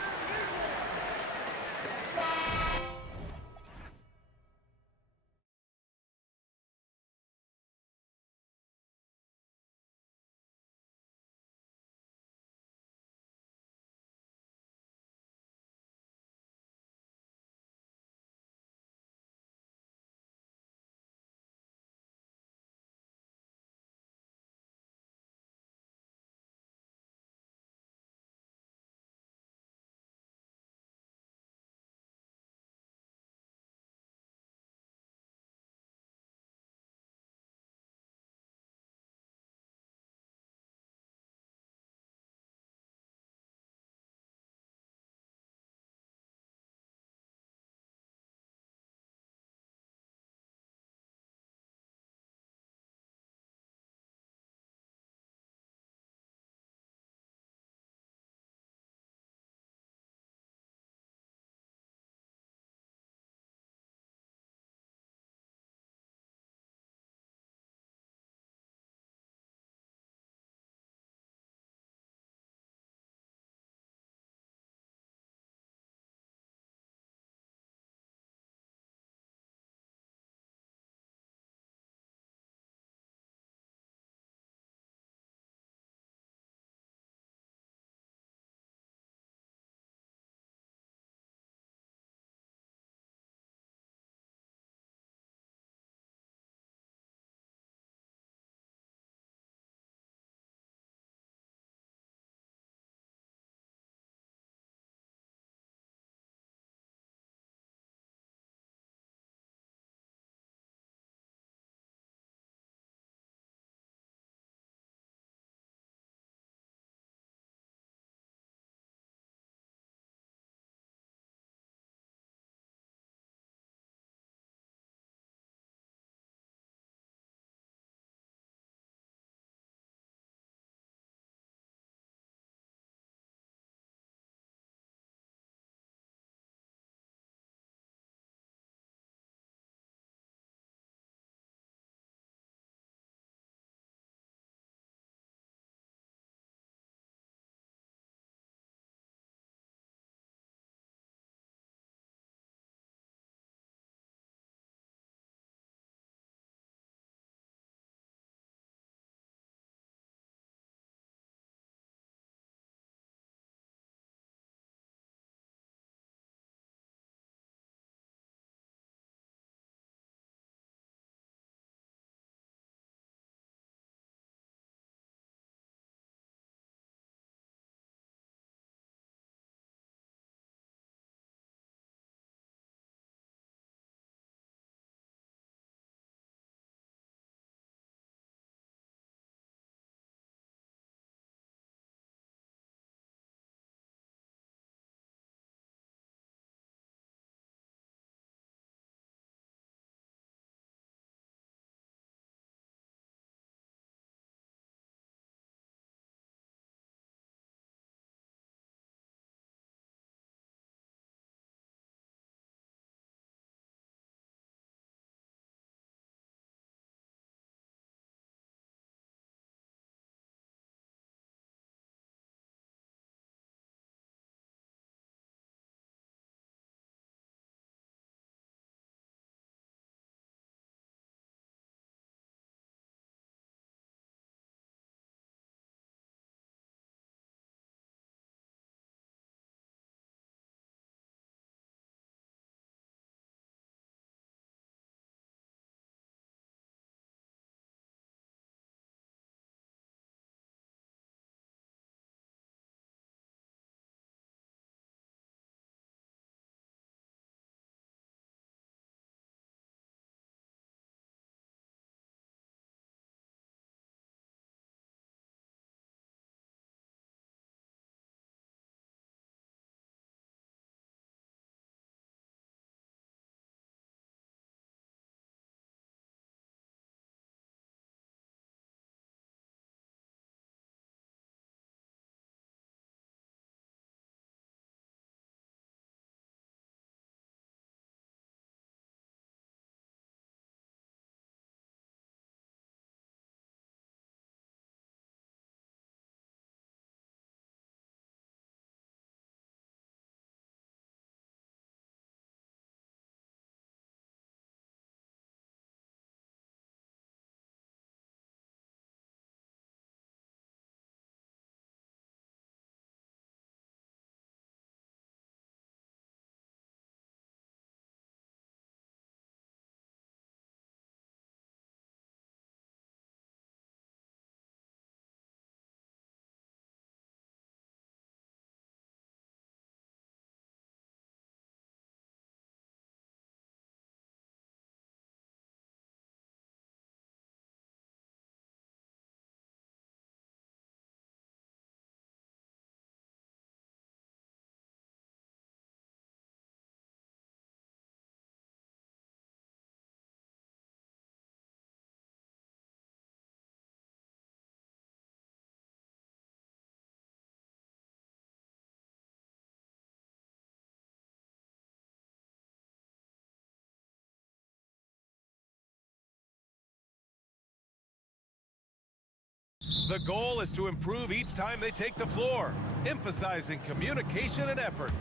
The goal is to improve each time they take the floor, emphasizing communication and effort.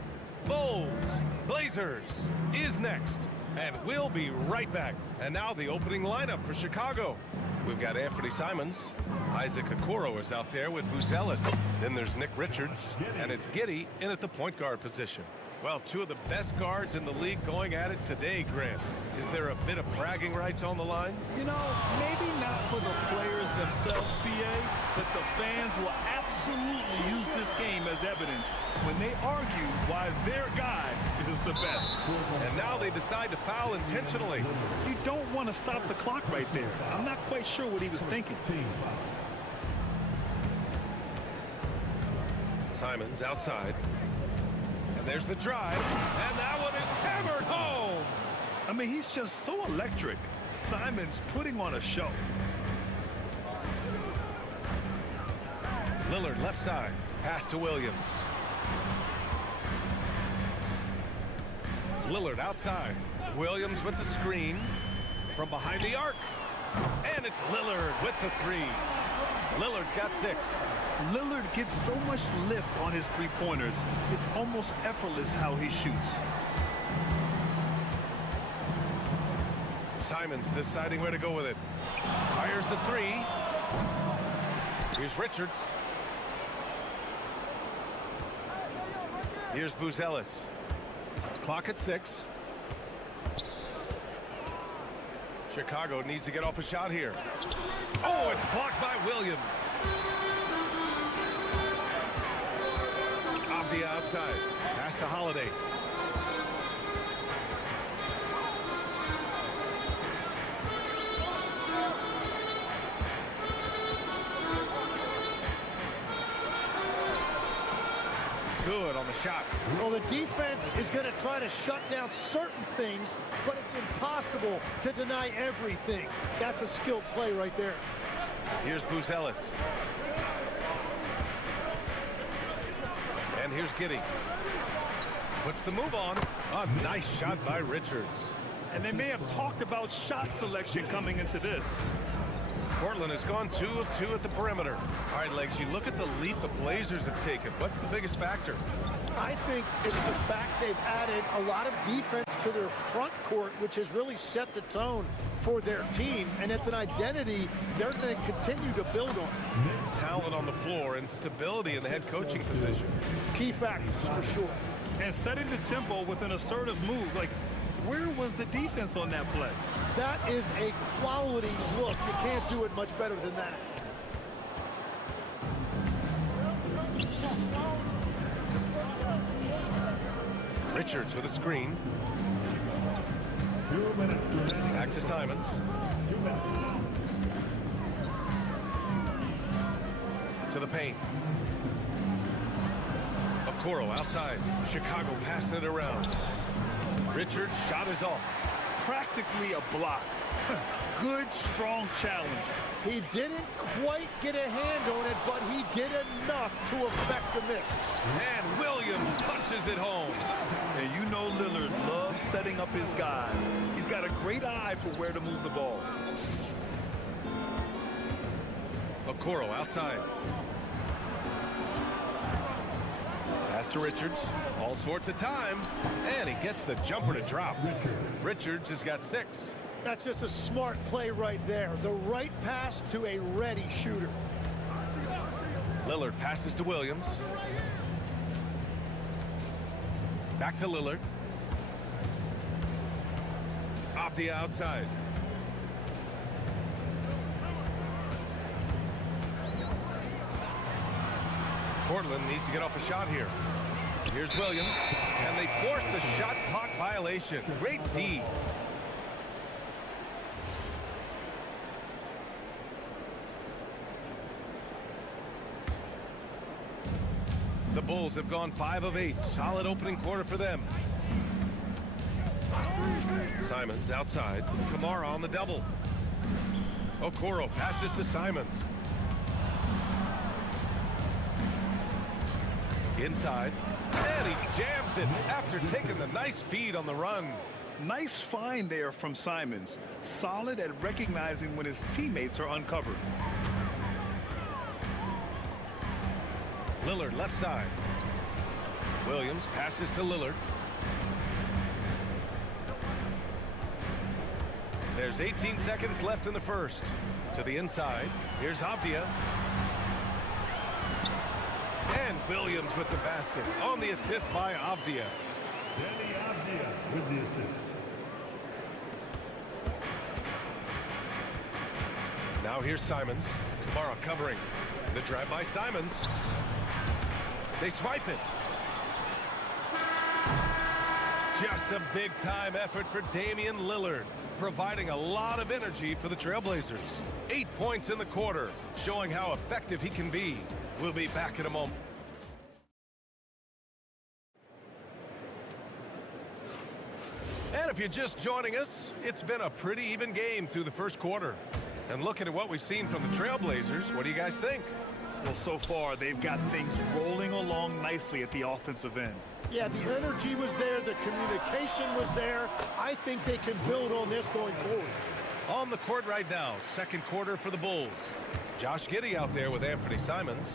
Bulls, Blazers is next, and we'll be right back. And now the opening lineup for Chicago. We've got Anthony Simons. Isaac Okoro is out there with Buzelis. Then there's Nick Richards, and it's Giddey in at the point guard position. Well, two of the best guards in the league going at it today, Grant. Is there a bit of bragging rights on the line? You know, maybe not for the players themselves, PA, but the fans will absolutely use this game as evidence when they argue why their guy is the best. And now they decide to foul intentionally. You don't want to stop the clock right there. I'm not quite sure what he was thinking. Simons outside. And there's the drive. And that one is hammered home. I mean, he's just so electric. Simons putting on a show. Lillard left side. Pass to Williams. Lillard outside. Williams with the screen. From behind the arc. And it's Lillard with the three. Lillard's got 6. Lillard gets so much lift on his three-pointers. It's almost effortless how he shoots. Simons deciding where to go with it. Fires the 3. Here's Richards. Here's Buzelis. Clock at 6. Chicago needs to get off a shot here. Oh, it's blocked by Williams. Off the outside. Pass to Holiday. Good on the shot. Well, the defense is going to try to shut down certain things, but it's impossible to deny everything. That's a skilled play right there. Here's Buzelis. And here's Giddey. Puts the move on. A nice shot by Richards. And they may have talked about shot selection coming into this. Portland has gone 2 of 2 at the perimeter. All right, Legs, you look at the lead the Blazers have taken. What's the biggest factor? I think it's the fact they've added a lot of defense to their front court, which has really set the tone for their team, and it's an identity they're going to continue to build on. Talent on the floor and stability in the head coaching position. Key factors for sure. And setting the tempo with an assertive move. Like, where was the defense on that play? That is a quality look. You can't do it much better than that. Richards with a screen. Back to Simons. To the paint. Okoro outside. Chicago passing it around. Richards' shot is off. Practically a block. Good, strong challenge. He didn't quite get a hand on it, but he did enough to affect the miss. And Williams punches it home. And you know Lillard loves setting up his guys. He's got a great eye for where to move the ball. Okoro outside. Pass to Richards. All sorts of time. And he gets the jumper to drop. Richards has got 6. That's just a smart play right there. The right pass to a ready shooter. Lillard passes to Williams. Back to Lillard. Off the outside. Portland needs to get off a shot here. Here's Williams. And they force the shot clock violation. Great D. The Bulls have gone 5 of 8. Solid opening quarter for them. Simons outside. Kamara on the double. Okoro passes to Simons. Inside. And he jams it after taking the nice feed on the run. Nice find there from Simons. Solid at recognizing when his teammates are uncovered. Lillard left side. Williams passes to Lillard. There's 18 seconds left in the first. To the inside. Here's Avdia. And Williams with the basket on the assist by Avdia. Danny Avdia with the assist. Now here's Simons. Kamara covering. The drive by Simons. They swipe it. Just a big-time effort for Damian Lillard, providing a lot of energy for the Trailblazers. 8 points in the quarter, showing how effective he can be. We'll be back in a moment. And if you're just joining us, it's been a pretty even game through the first quarter. And looking at what we've seen from the Trailblazers, what do you guys think? Well, so far, they've got things rolling along nicely at the offensive end. Yeah, the energy was there, the communication was there. I think they can build on this going forward. On the court right now, second quarter for the Bulls. Josh Giddey out there with Anthony Simons.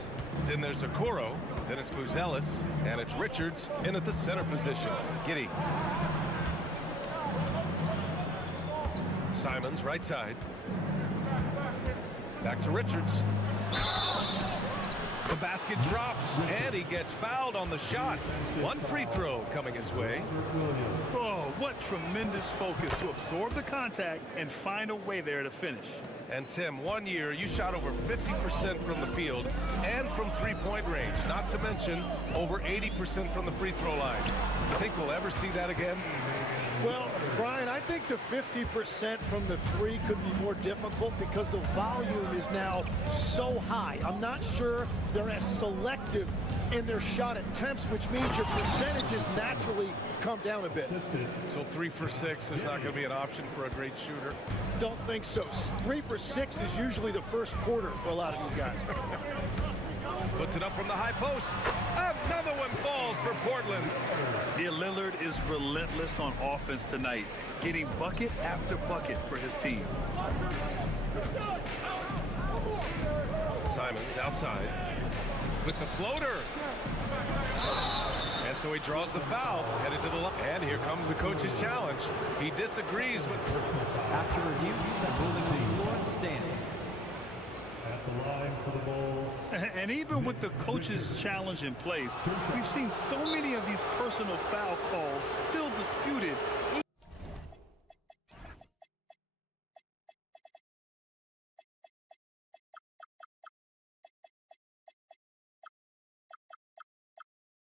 Then there's Okoro, then it's Buzelis, and it's Richards in at the center position. Giddey. Simons, right side. Back to Richards. The basket drops, and he gets fouled on the shot. One free throw coming his way. Oh, what tremendous focus to absorb the contact and find a way there to finish. And Tim, 1 year, you shot over 50% from the field and from three-point range, not to mention over 80% from the free throw line. You think we'll ever see that again? Well, Brian, I think the 50% from the three could be more difficult because the volume is now so high. I'm not sure they're as selective in their shot attempts, which means your percentages naturally come down a bit. So 3 for 6 is not going to be an option for a great shooter? Don't think so. 3 for 6 is usually the first quarter for a lot of these guys. Puts it up from the high post. Another one falls for Portland. Yeah, Lillard is relentless on offense tonight, getting bucket after bucket for his team. Simons outside with the floater. And so he draws the foul, headed to the line. And here comes the coach's challenge. He disagrees with... After review, the ruling on the floor stands. At the line for the Bulls. And even with the coach's challenge in place, we've seen so many of these personal foul calls still disputed.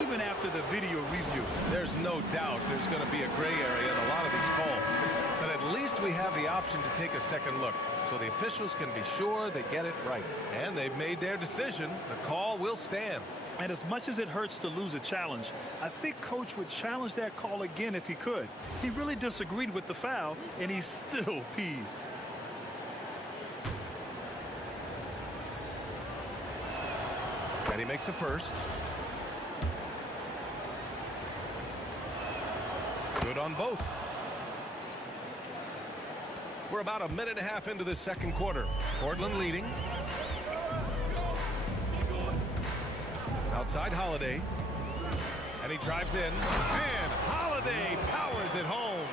Even after the video review. There's no doubt there's going to be a gray area in a lot of these calls. But at least we have the option to take a second look, so the officials can be sure they get it right. And they've made their decision. The call will stand. And as much as it hurts to lose a challenge, I think Coach would challenge that call again if he could. He really disagreed with the foul, and he's still peeved. And he makes a first. Good on both. We're about a minute and a half into the second quarter. Portland leading. Outside Holiday. And he drives in. And Holiday powers it home.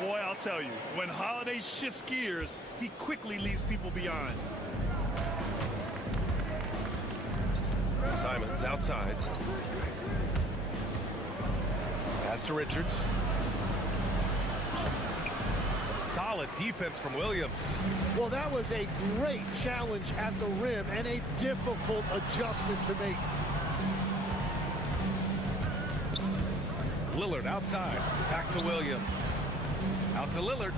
Boy, I'll tell you, when Holiday shifts gears, he quickly leaves people behind. Simons outside. Pass to Richards. Solid defense from Williams. Well, that was a great challenge at the rim and a difficult adjustment to make. Lillard outside. Back to Williams. Out to Lillard.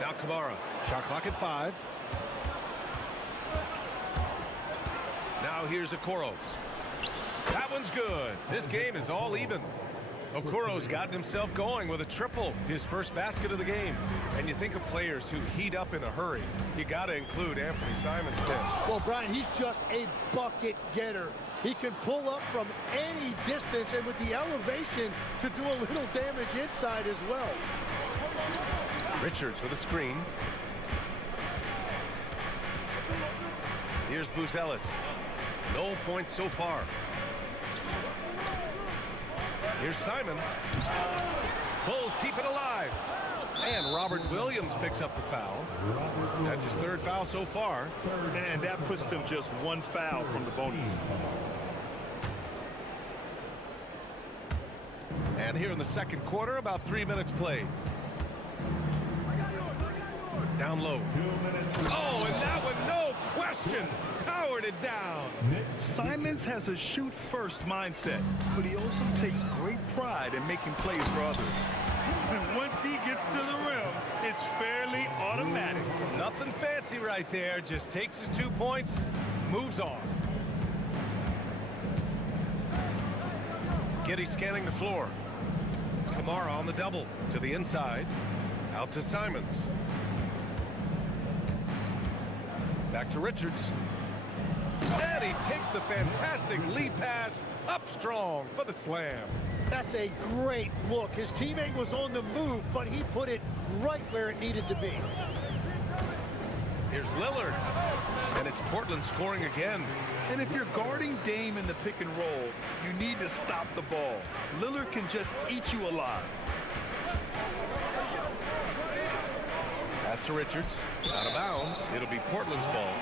Now Kamara. Shot clock at 5. Now here's Okoro. That one's good. This game is all even. Okoro's gotten himself going with a triple, his first basket of the game. And you think of players who heat up in a hurry, you got to include Anthony Simons, Tim. Well, Brian, he's just a bucket getter. He can pull up from any distance, and with the elevation to do a little damage inside as well. Richards with a screen. Here's Buzelis. No points so far. Here's Simons. Bulls keep it alive. And Robert Williams picks up the foul. That's his third foul so far. And that puts them just one foul from the bonus. And here in the second quarter, about 3 minutes played. Down low. Oh, and that one, no question, powered it down. Simons has a shoot-first mindset, but he also takes great pride in making plays for others. And once he gets to the rim, it's fairly automatic. Nothing fancy right there, just takes his 2 points, moves on. Giddey scanning the floor. Kamara on the double, to the inside, out to Simons. Back to Richards. And he takes the fantastic lead pass up strong for the slam. That's a great look. His teammate was on the move, but he put it right where it needed to be. Here's Lillard. And it's Portland scoring again. And if you're guarding Dame in the pick and roll, you need to stop the ball. Lillard can just eat you alive. Pass to Richards. Out of bounds. It'll be Portland's ball.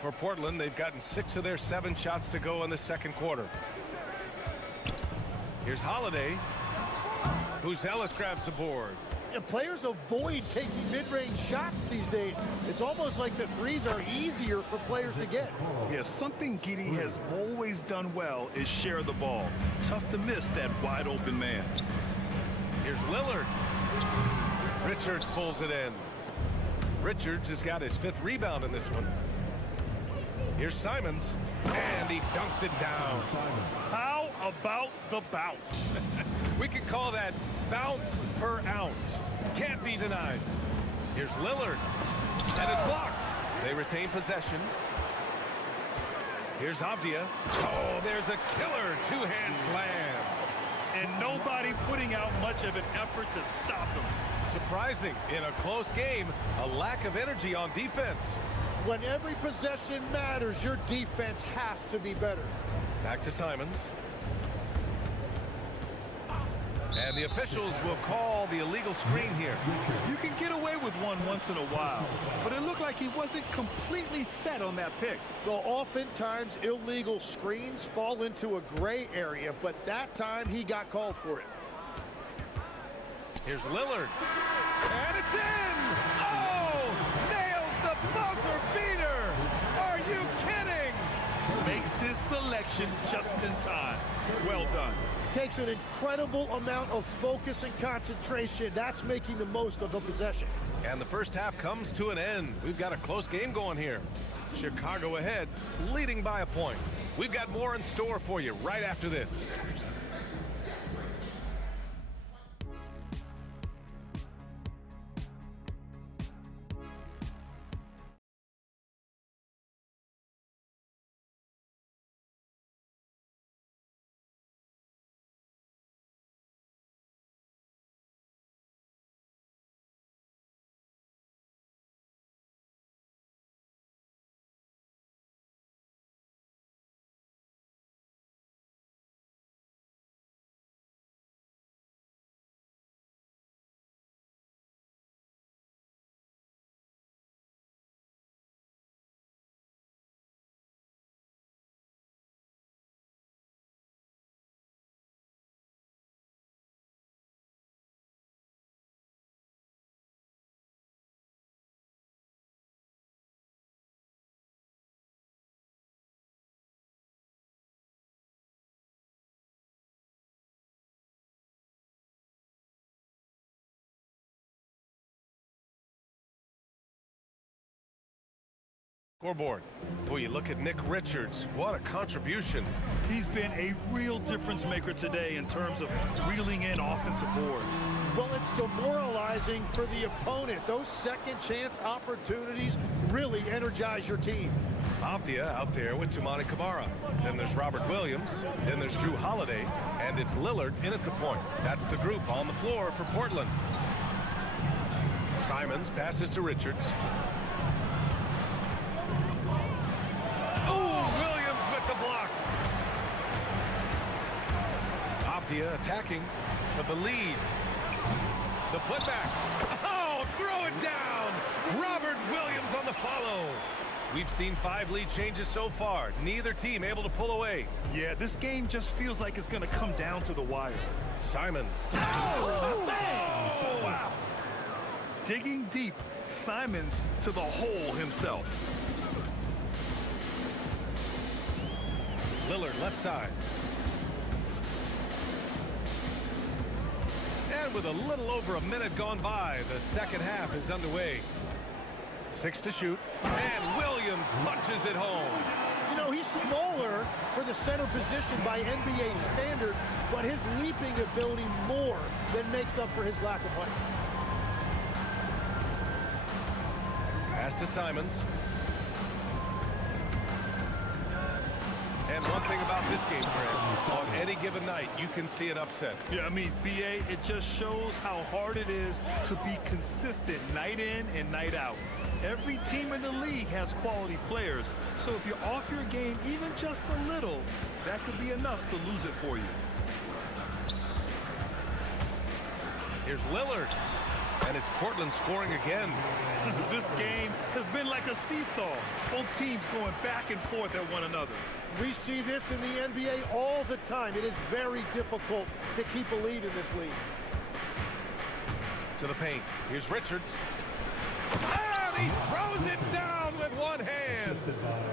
For Portland, they've gotten 6 of their 7 shots to go in the second quarter. Here's Holiday. Buzelis grabs the board. Yeah, players avoid taking mid-range shots these days. It's almost like the threes are easier for players to get. Yeah, something Giddey has always done well is share the ball. Tough to miss that wide open man. Here's Lillard. Richards pulls it in. Richards has got his 5th rebound in this one. Here's Simons. And he dunks it down. How about the bounce? We could call that bounce per ounce. Can't be denied. Here's Lillard. And it's blocked. They retain possession. Here's Avdia. Oh, there's a killer 2-hand slam. And nobody putting out much of an effort to stop him. Surprising, in a close game, a lack of energy on defense. When every possession matters, your defense has to be better. Back to Simons. And the officials will call the illegal screen here. You can get away with one once in a while, but it looked like he wasn't completely set on that pick. Well, oftentimes illegal screens fall into a gray area, but that time he got called for it. Here's Lillard. And it's in! Oh! Nails the buzzer beater! Are you kidding? Makes his selection just in time. Well done. Takes an incredible amount of focus and concentration. That's making the most of the possession. And the first half comes to an end. We've got a close game going here. Chicago ahead, leading by a point. We've got more in store for you right after this. Scoreboard. Boy, you look at Nick Richards. What a contribution. He's been a real difference maker today in terms of reeling in offensive boards. Well, it's demoralizing for the opponent. Those second chance opportunities really energize your team. Avdia out there with Toumani Camara. Then there's Robert Williams. Then there's Drew Holiday. And it's Lillard in at the point. That's the group on the floor for Portland. Simons passes to Richards. Oh, Williams with the block. Afdia attacking for the lead. The putback. Oh, throw it down. Robert Williams on the follow. We've seen 5 lead changes so far. Neither team able to pull away. Yeah, this game just feels like it's going to come down to the wire. Simons. Oh, wow. Digging deep, Simons to the hole himself. Lillard left side. And with a little over a minute gone by, the second half is underway. 6 to shoot, and Williams punches it home. You know, he's smaller for the center position by NBA standard, but his leaping ability more than makes up for his lack of height. Pass to Simons. And one thing about this game, Grant, on any given night, you can see an upset. Yeah, I mean, BA, it just shows how hard it is to be consistent night in and night out. Every team in the league has quality players, so if you're off your game even just a little, that could be enough to lose it for you. Here's Lillard, and it's Portland scoring again. This game has been like a seesaw. Both teams going back and forth at one another. We see this in the NBA all the time. It is very difficult to keep a lead in this league. To the paint. Here's Richards. And he throws it down with one hand.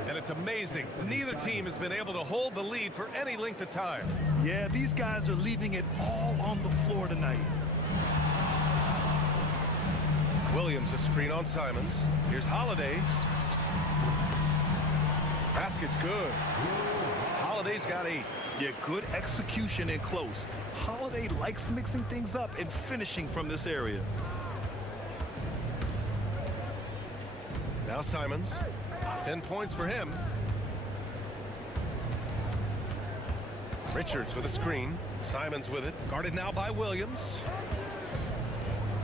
And it's amazing. Neither team has been able to hold the lead for any length of time. Yeah, these guys are leaving it all on the floor tonight. Williams a screen on Simons. Here's Holiday. Basket's good. Holiday's got 8. Yeah, good execution in close. Holiday likes mixing things up and finishing from this area. Now Simons. 10 points for him. Richards with a screen. Simons with it. Guarded now by Williams.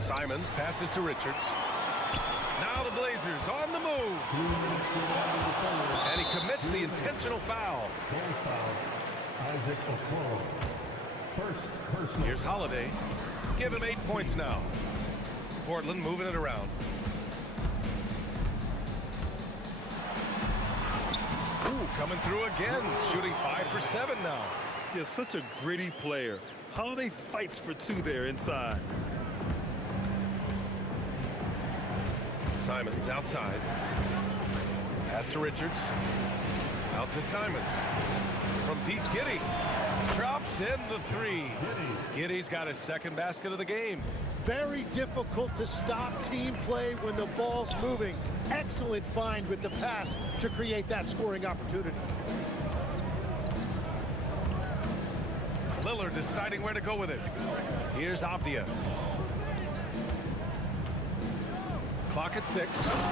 Simons passes to Richards. Now the Blazers on the move. And he commits the intentional foul. Here's Holiday. Give him 8 points now. Portland moving it around. Ooh, coming through again. Shooting 5 for 7 now. He's such a gritty player. Holiday fights for 2 there inside. Simons outside. Pass to Richards. Out to Simons. From deep, Giddey. Drops in the 3. Giddey's got his second basket of the game. Very difficult to stop team play when the ball's moving. Excellent find with the pass to create that scoring opportunity. Lillard deciding where to go with it. Here's Avdia. Clock at 6,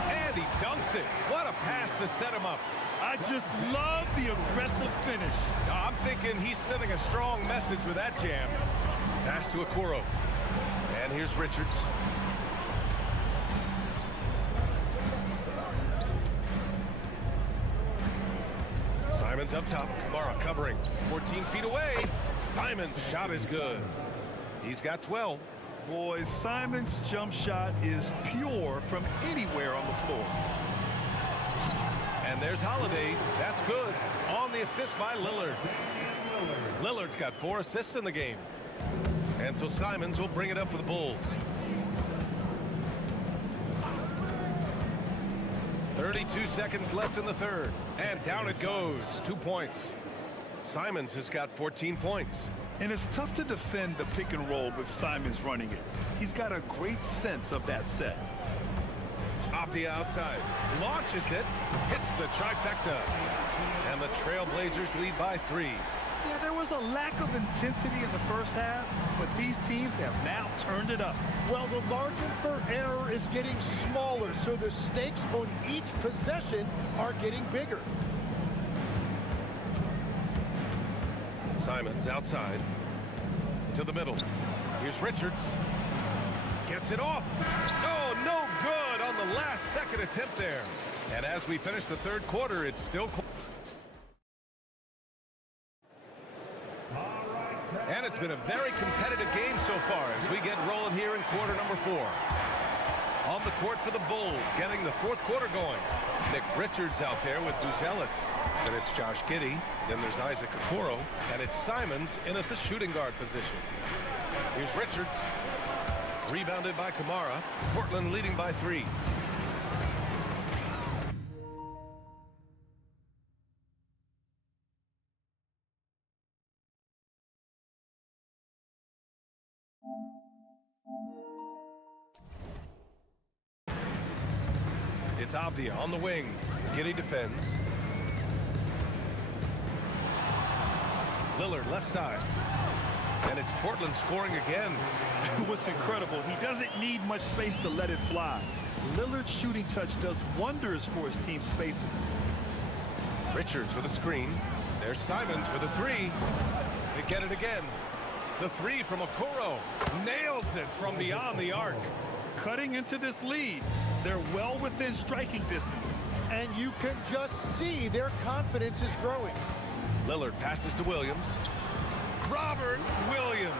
and he dunks it. What a pass to set him up. I just love the aggressive finish. I'm thinking he's sending a strong message with that jam. Pass to Okoro. And here's Richards. Simons up top. Kamara covering. 14 feet away. Simons' shot is good. He's got 12. Boy, Simon's jump shot is pure from anywhere on the floor. And there's Holiday. That's good. On the assist by Lillard. Lillard's got 4 assists in the game. And so Simons will bring it up for the Bulls. 32 seconds left in the third. And down it goes. 2 points. Simons has got 14 points. And it's tough to defend the pick and roll with Simons running it. He's got a great sense of that set. Off the outside. Launches it. Hits the trifecta. And the Trailblazers lead by 3. Yeah, there was a lack of intensity in the first half, but these teams have now turned it up. Well, the margin for error is getting smaller, so the stakes on each possession are getting bigger. Simons outside to the middle. Here's Richards. Gets it off. Oh, last-second attempt there. And as we finish the third quarter, it's still close. And it's been a very competitive game so far as we get rolling here in quarter number 4. On the court for the Bulls, getting the fourth quarter going. Nick Richards out there with Buzelis. Then it's Josh Giddey. Then there's Isaac Okoro. And it's Simons in at the shooting guard position. Here's Richards. Rebounded by Kamara. Portland leading by 3. It's Abdia on the wing. Giddey defends. Lillard left side. And it's Portland scoring again. What's incredible, he doesn't need much space to let it fly. Lillard's shooting touch does wonders for his team's spacing. Richards with a screen. There's Simons with a 3. They get it again. The 3 from Okoro. Nails it from beyond the arc. Cutting into this lead. They're well within striking distance. And you can just see their confidence is growing. Lillard passes to Williams. Robert Williams.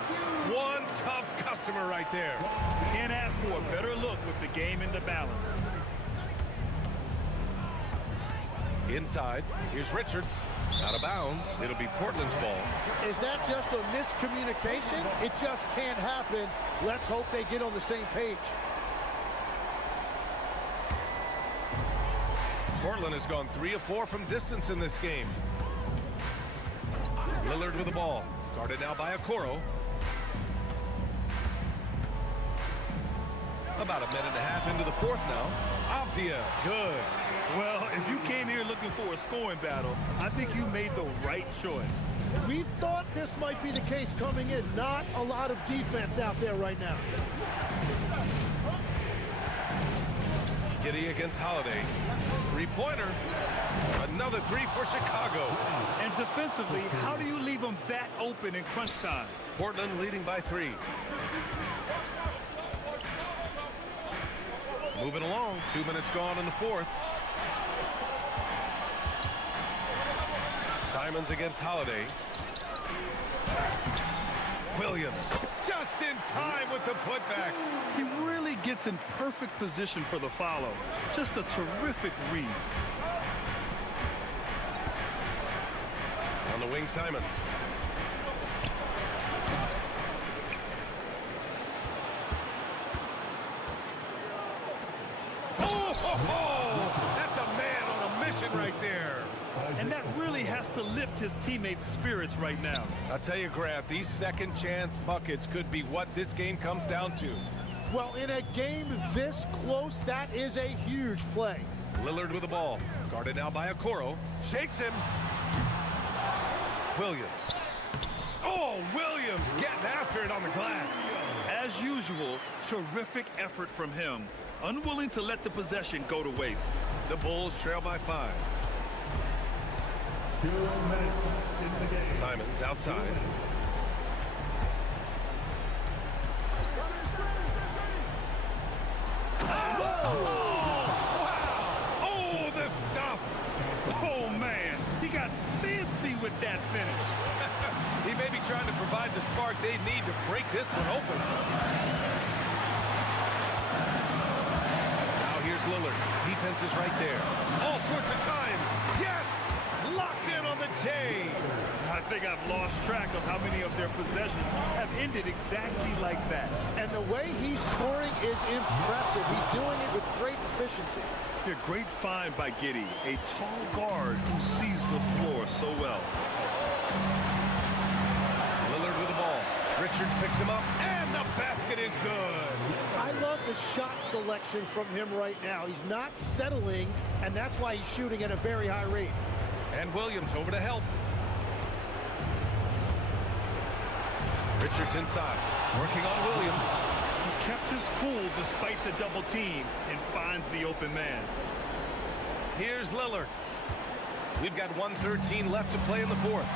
One tough customer right there. Can't ask for a better look with the game in the balance. Inside, here's Richards. Out of bounds. It'll be Portland's ball. Is that just a miscommunication? It just can't happen. Let's hope they get on the same page. Portland has gone 3 of 4 from distance in this game. Lillard with the ball. Guarded now by Okoro. About a minute and a half into the fourth now. Avdia, good. Well, if you came here looking for a scoring battle, I think you made the right choice. We thought this might be the case coming in. Not a lot of defense out there right now. Giddey against Holiday. Three-pointer. Another 3 for Chicago. And defensively, how do you leave them that open in crunch time? Portland leading by 3. Moving along. 2 minutes gone in the fourth. Simons against Holiday. Williams just in time with the putback. He really gets in perfect position for the follow. Just a terrific read. On the wing, Simons. That's a man on a mission right there. And that really has to lift his teammates' spirits right now. I'll tell you, Grant, these second chance buckets could be what this game comes down to. Well, in a game this close, that is a huge play. Lillard with the ball. Guarded now by Okoro. Shakes him. Williams. Oh, Williams getting after it on the glass. As usual, terrific effort from him. Unwilling to let the possession go to waste. The Bulls trail by 5. 2 minutes in the game. Simons outside. Oh, man. He got fancy with that finish. He may be trying to provide the spark they need to break this one open. Now here's Lillard. Defense is right there. All sorts of time. Yes! Locked in on the J. I think I've lost track of how many of their possessions have ended exactly like that. And the way he's scoring is impressive. He's doing it with great efficiency. A great find by Giddey, a tall guard who sees the floor so well. Lillard with the ball. Richards picks him up, and the basket is good. I love the shot selection from him right now. He's not settling, and that's why he's shooting at a very high rate. And Williams over to help. Richards inside, working on Williams. He kept his cool despite the double team and finds the open man. Here's Lillard. We've got 1:13 left to play in the fourth.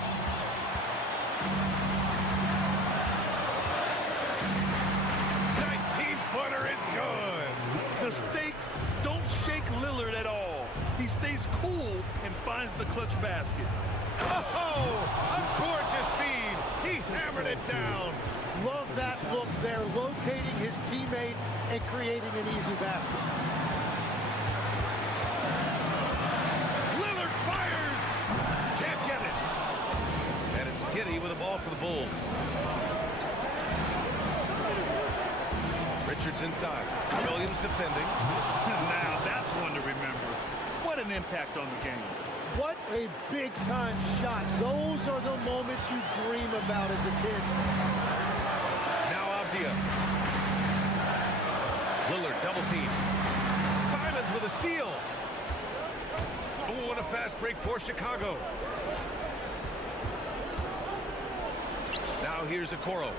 Footer is good. The stakes don't finds the clutch basket. Oh, a gorgeous feed. He hammered it down. Love that look there, locating his teammate and creating an easy basket. Lillard fires. Can't get it. And it's Giddey with the ball for the Bulls. Richards inside. Williams defending. Now that's one to remember. What an impact on the game. What a big-time shot. Those are the moments you dream about as a kid. Now Avdia. Lillard double team. Simons with a steal. Oh, and a fast break for Chicago. Now here's Okoro.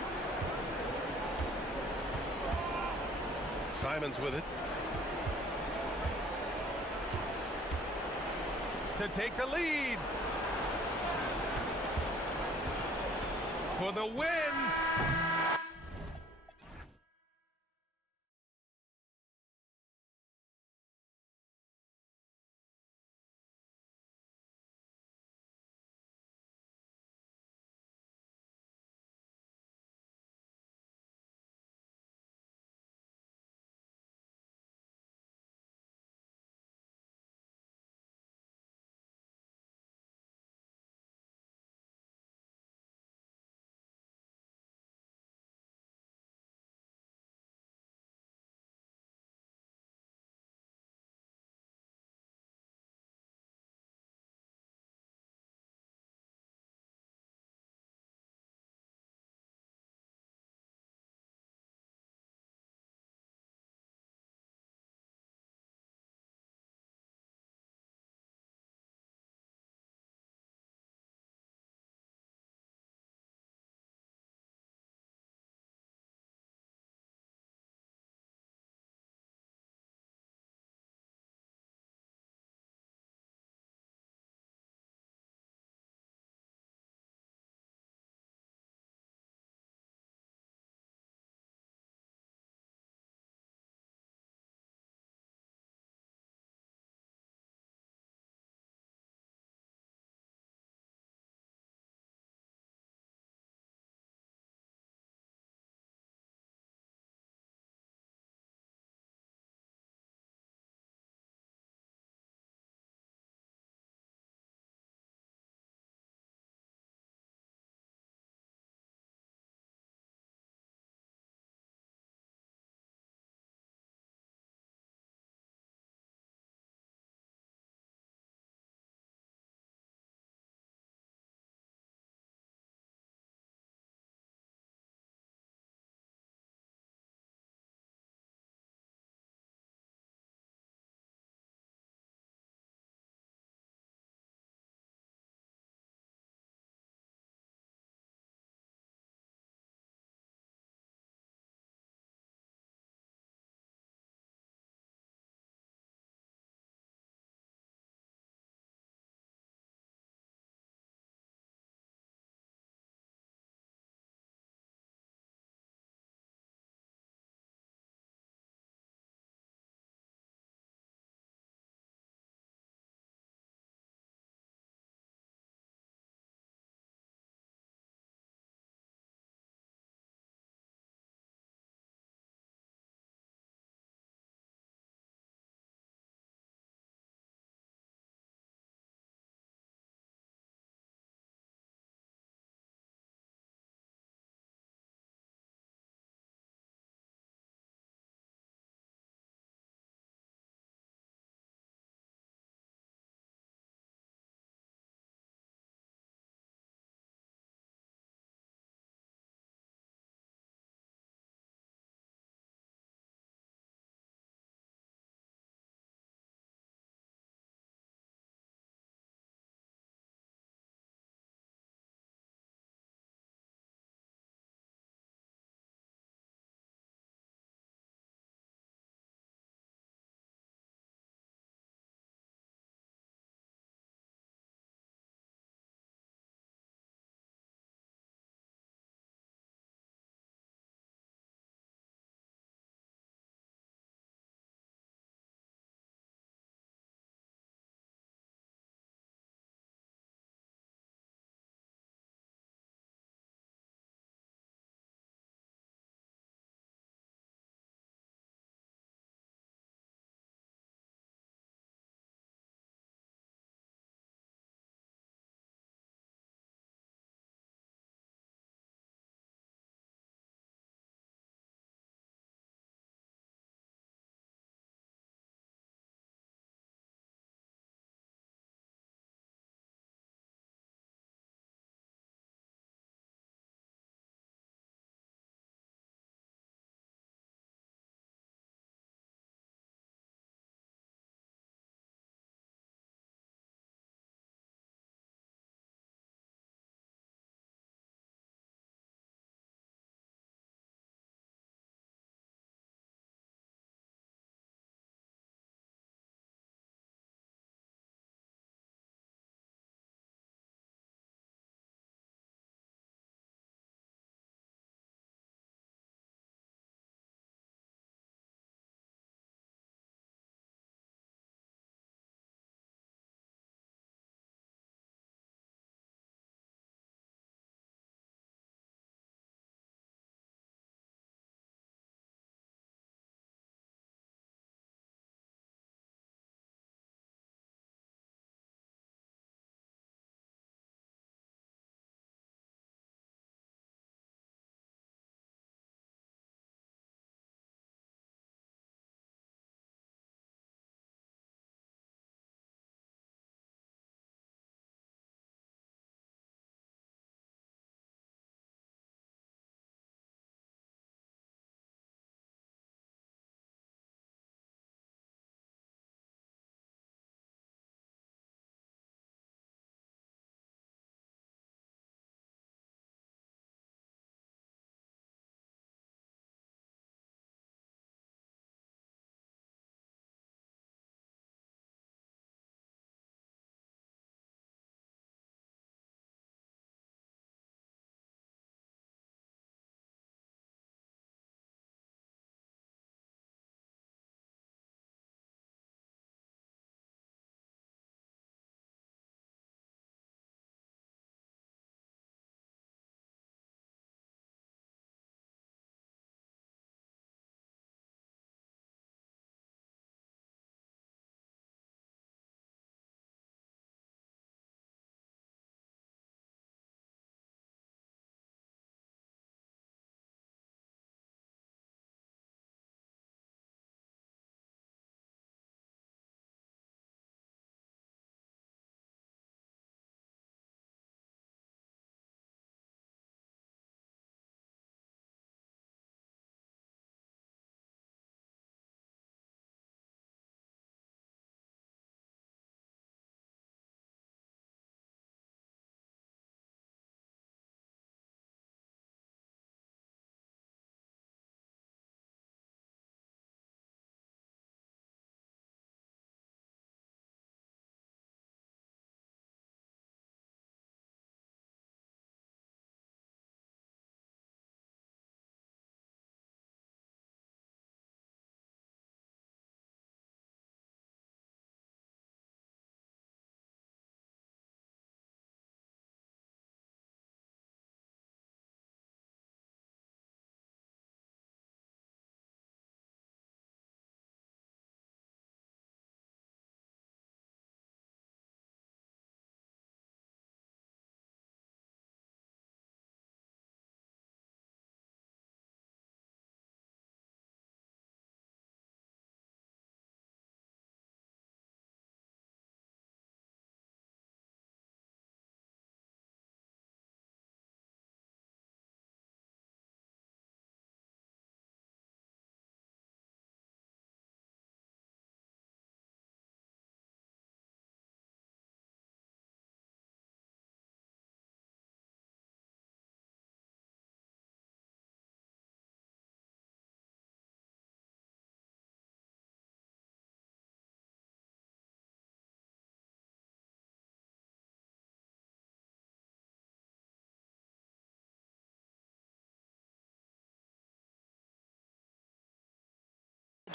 Simons with it. To take the lead. For the win.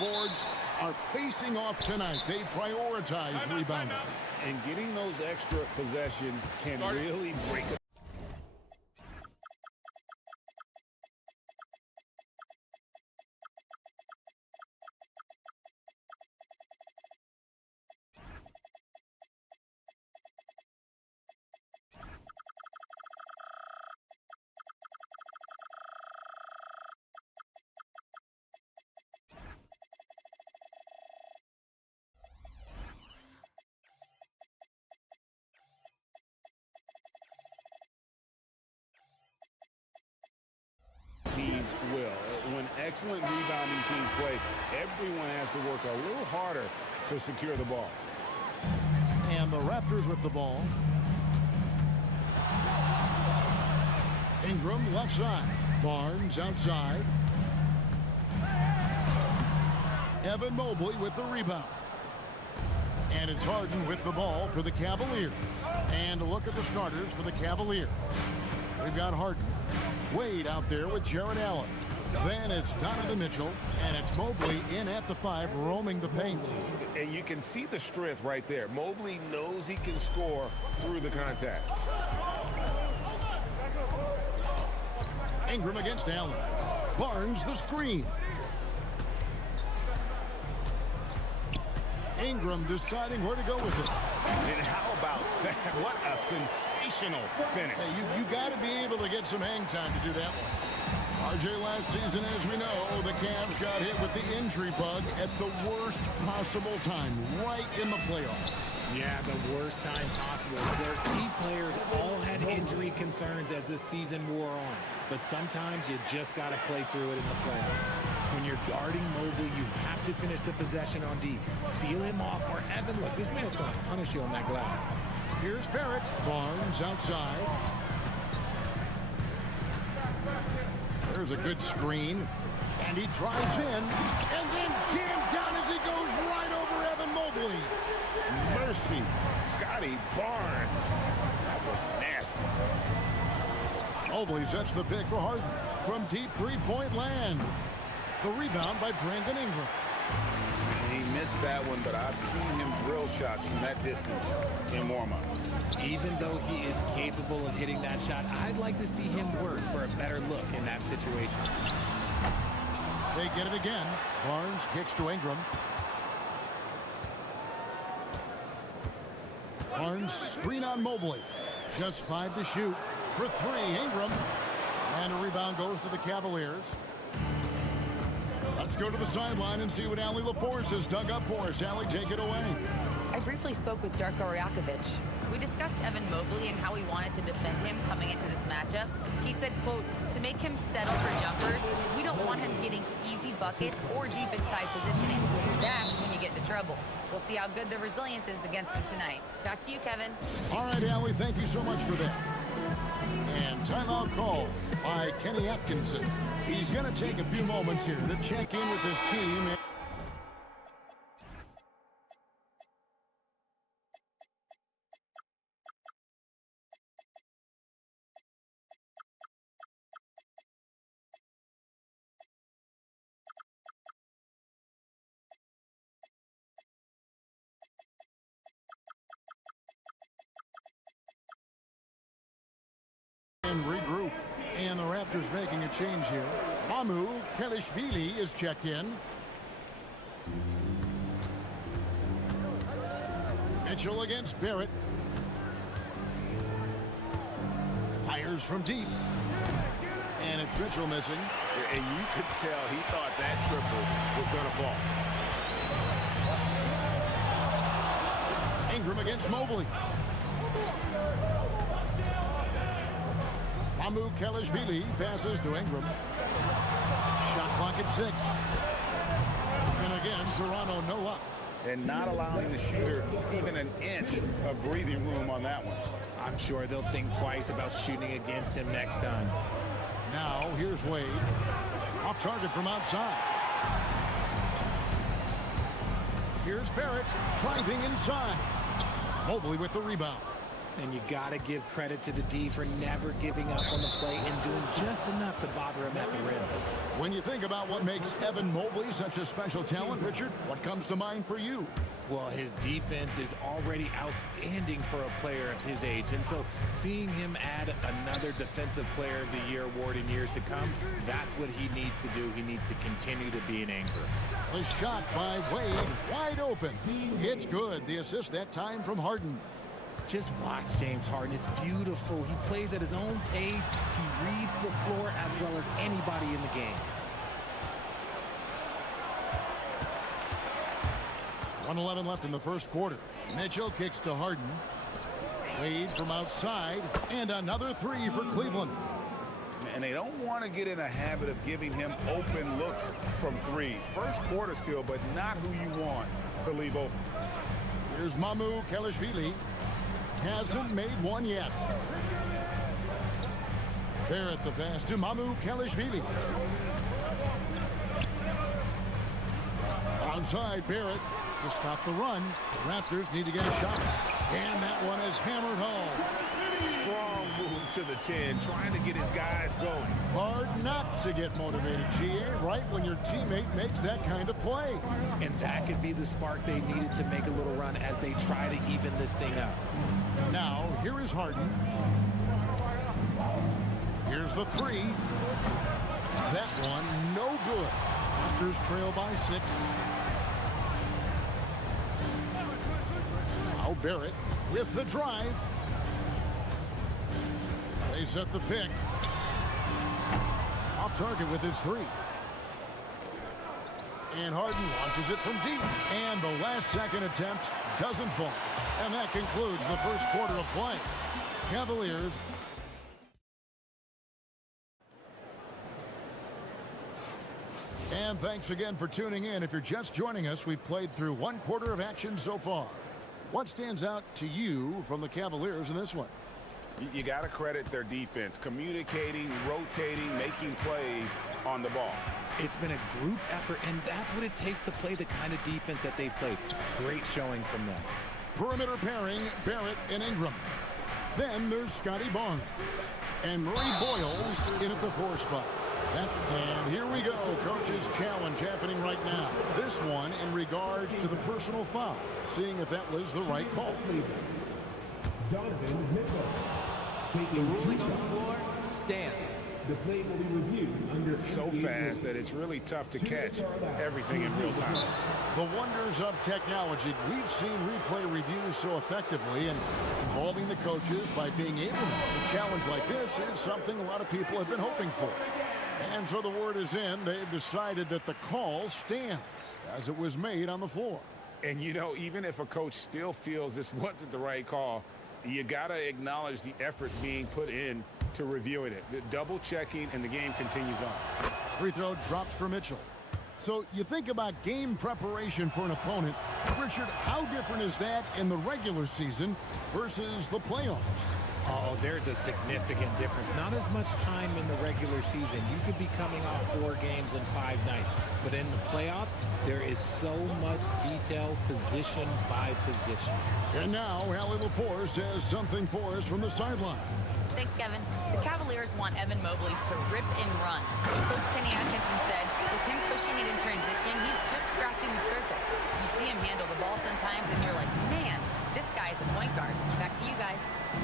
boards are facing off tonight. They prioritize rebounding. And getting those extra possessions can really break up. Teams will. When excellent rebounding teams play, everyone has to work a little harder to secure the ball. And the Raptors with the ball. Ingram left side. Barnes outside. Evan Mobley with the rebound. And it's Harden with the ball for the Cavaliers. And a look at the starters for the Cavaliers. We've got Harden. Wade out there with Jared Allen. Then it's Donovan Mitchell, and it's Mobley in at the 5, roaming the paint. And you can see the strength right there. Mobley knows he can score through the contact. Ingram against Allen. Barnes the screen. Ingram deciding where to go with it. And how about that? What a sensational finish. Hey, you got to be able to get some hang time to do that one. RJ, last season, as we know, the Cavs got hit with the injury bug at the worst possible time, right in the playoffs. Yeah, the worst time possible. Their key players all had injury concerns as the season wore on. But sometimes you just got to play through it in the playoffs. When you're guarding Mobley, you have to finish the possession on D. Seal him off, or Evan, look, this man's going to punish you on that glass. Here's Barrett. Barnes outside. There's a good screen. And he drives in. And then jammed down as he goes right over Evan Mobley. Mercy. Scotty Barnes. That was nasty. Mobley sets the pick for Harden from deep three-point land. The rebound by Brandon Ingram. He missed that one, but I've seen him drill shots from that distance in warm-up. Even though he is capable of hitting that shot, I'd like to see him work for a better look in that situation. They get it again. Barnes kicks to Ingram. Barnes screen on Mobley. Just 5 to shoot. For 3, Ingram. And a rebound goes to the Cavaliers. Let's go to the sideline and see what Allie LaForce has dug up for us. Allie, take it away. I briefly spoke with Darko Rajakovic. We discussed Evan Mobley and how he wanted to defend him coming into this matchup. He said, quote, to make him settle for jumpers, we don't want him getting easy buckets or deep inside positioning. That's when you get into trouble. We'll see how good the resilience is against him tonight. Back to you, Kevin. All right, Allie, thank you so much for that. And timeout call by Kenny Atkinson. He's going to take a few moments here to check in with his team. And regroup. And the Raptors making a change here. Mamu Kelishvili is checked in. Mitchell against Barrett. Fires from deep. And it's Mitchell missing. And you could tell he thought that triple was going to fall. Ingram against Mobley. Mamu Kelishvili passes to Ingram. Shot clock at 6. And again, Toronto no luck. And not allowing the shooter even an inch of breathing room on that one. I'm sure they'll think twice about shooting against him next time. Now, here's Wade. Off target from outside. Here's Barrett driving inside. Mobley with the rebound. And you got to give credit to the D for never giving up on the play and doing just enough to bother him at the rim. When you think about what makes Evan Mobley such a special talent, Richard, what comes to mind for you? Well, his defense is already outstanding for a player of his age. And so seeing him add another Defensive Player of the Year award in years to come, that's what he needs to do. He needs to continue to be an anchor. The shot by Wade, wide open. It's good. The assist that time from Harden. Just watch James Harden. It's beautiful. He plays at his own pace. He reads the floor as well as anybody in the game. 1:11 left in the first quarter. Mitchell kicks to Harden. Wade from outside. And another three for Cleveland. And they don't want to get in a habit of giving him open looks from three. First quarter still, but not who you want to leave open. Here's Mamu Kelishvili. Hasn't made one yet. Barrett the pass to Mamu Kelishvili. Outside Barrett to stop the run. The Raptors need to get a shot. And that one is hammered home. Strong move to the 10, trying to get his guys going. Hard not to get motivated, GA, right when your teammate makes that kind of play. And that could be the spark they needed to make a little run as they try to even this thing up. Now, here is Harden. Here's the three. That one, no good. Raptors trail by 6. Now Barrett with the drive. They set the pick. Off target with his three. And Harden launches it from deep. And the last second attempt doesn't fall. And that concludes the first quarter of play. Cavaliers. And thanks again for tuning in. If you're just joining us, we've played through one quarter of action so far. What stands out to you from the Cavaliers in this one? You got to credit their defense, communicating, rotating, making plays on the ball. It's been a group effort, and that's what it takes to play the kind of defense that they've played. Great showing from them. Perimeter pairing, Barrett and Ingram. Then there's Scotty Barnes. And Murray Boyles in at the 4 spot. And here we go, coach's challenge happening right now. This one in regards to the personal foul, seeing if that was the right call. Donovan Mitchell. The ruling on the floor stands. The play will be reviewed under so fast that it's really tough to catch everything in real time. The wonders of technology. We've seen replay reviews so effectively and involving the coaches by being able to. A challenge like this is something a lot of people have been hoping for. And so the word is in. They've decided that the call stands as it was made on the floor. And, you know, even if a coach still feels this wasn't the right call, you got to acknowledge the effort being put in to reviewing it. The double checking, and the game continues on. Free throw drops for Mitchell. So you think about game preparation for an opponent. Richard, how different is that in the regular season versus the playoffs? Oh, there's a significant difference. Not as much time in the regular season. You could be coming off 4 games in 5 nights. But in the playoffs, there is so much detail position by position. And now, Allie LaForce has something for us from the sideline. Thanks, Kevin. The Cavaliers want Evan Mobley to rip and run. Coach Kenny Atkinson said, with him pushing it in transition, he's just scratching the surface. You see him handle the ball sometimes, and you're like, man, this guy's a point guard. Back to you guys.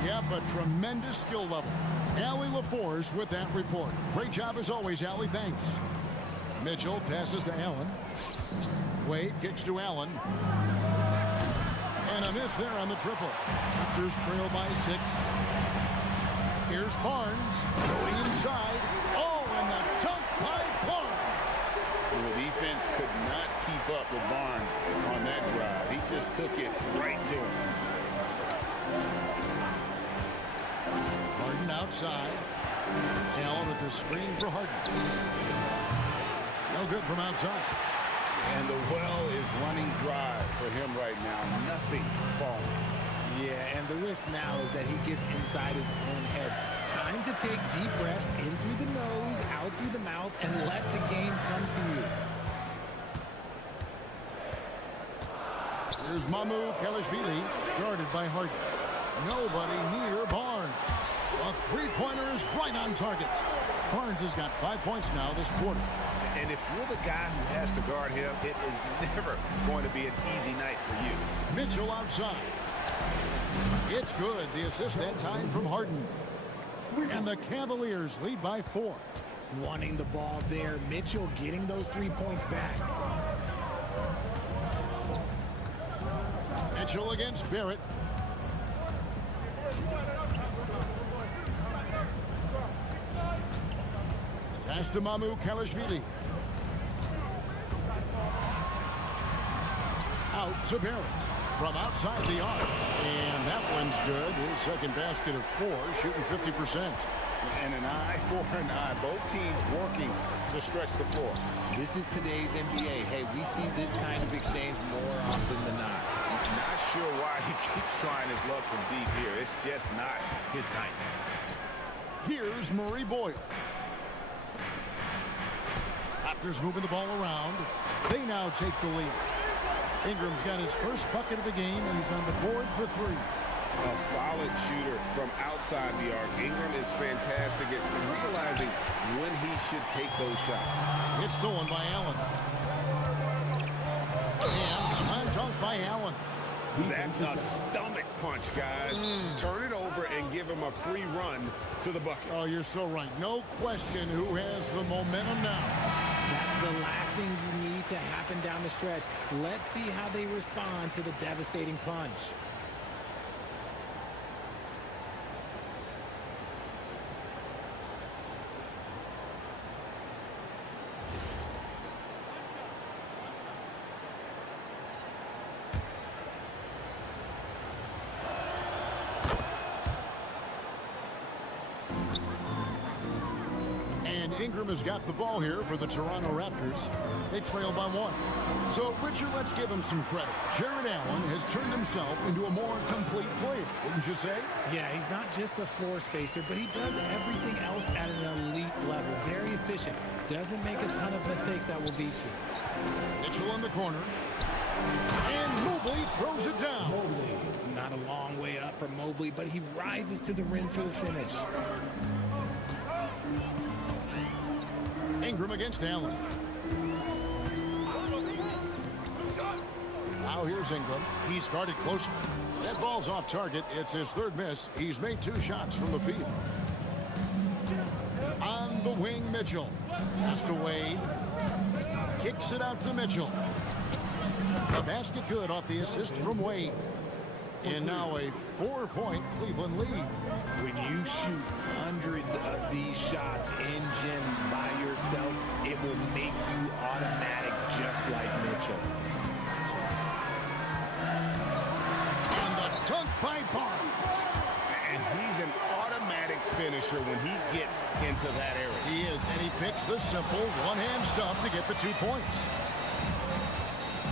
Yep, a tremendous skill level. Allie LaForce with that report. Great job as always, Allie. Thanks. Mitchell passes to Allen. Wade kicks to Allen. And a miss there on the triple. Raptors trail by 6. Here's Barnes going inside. Oh, and the dunk by Barnes. And the defense could not keep up with Barnes on that drive. He just took it right to him. Harden outside. Allen with the screen for Harden. No good from outside. And the well is running dry for him right now. Nothing falling. Yeah, and the risk now is that he gets inside his own head. Time to take deep breaths in through the nose, out through the mouth, and let the game come to you. Here's Mamu Kelishvili, guarded by Harden. Nobody near Barnes. A three-pointer is right on target. Barnes has got 5 points now this quarter. And if you're the guy who has to guard him, it is never going to be an easy night for you. Mitchell outside. It's good. The assist that time from Harden. And the Cavaliers lead by 4. Wanting the ball there. Mitchell getting those 3 points back. Mitchell against Barrett. Pass to Mamu Kalashvili. Out to Barrett. From outside the arc. And that one's good. His second basket of 4, shooting 50%. And an eye for an eye. Both teams working to stretch the floor. This is today's NBA. Hey, we see this kind of exchange more often than not. Not sure why he keeps trying his luck from deep here. It's just not his night. Here's Murray Boyle. Raptors moving the ball around. They now take the lead. Ingram's got his first bucket of the game, and he's on the board for 3. A solid shooter from outside the arc. Ingram is fantastic at realizing when he should take those shots. It's stolen by Allen. And slam dunk by Allen. That's a stomach punch, guys. Turn it over and give him a free run to the bucket. Oh, you're so right. No question who has the momentum now. That's the last thing you need to happen down the stretch. Let's see how they respond to the devastating punch. Ingram has got the ball here for the Toronto Raptors. They trail by 1. So, Richard, let's give him some credit. Jared Allen has turned himself into a more complete player, wouldn't you say? Yeah, he's not just a floor spacer, but he does everything else at an elite level. Very efficient. Doesn't make a ton of mistakes that will beat you. Mitchell in the corner. And Mobley throws it down. Not a long way up for Mobley, but he rises to the rim for the finish. Ingram against Allen. Now here's Ingram. He's guarded closely. That ball's off target. It's his 3rd miss. He's made 2 shots from the field. On the wing, Mitchell. Pass to Wade. Kicks it out to Mitchell. The basket good off the assist from Wade. And now a 4-point Cleveland lead. When you shoot hundreds of these shots in gyms by yourself, it will make you automatic just like Mitchell. And the dunk by Barnes. And he's an automatic finisher when he gets into that area. He is, and he picks the simple one-hand stuff to get the 2 points.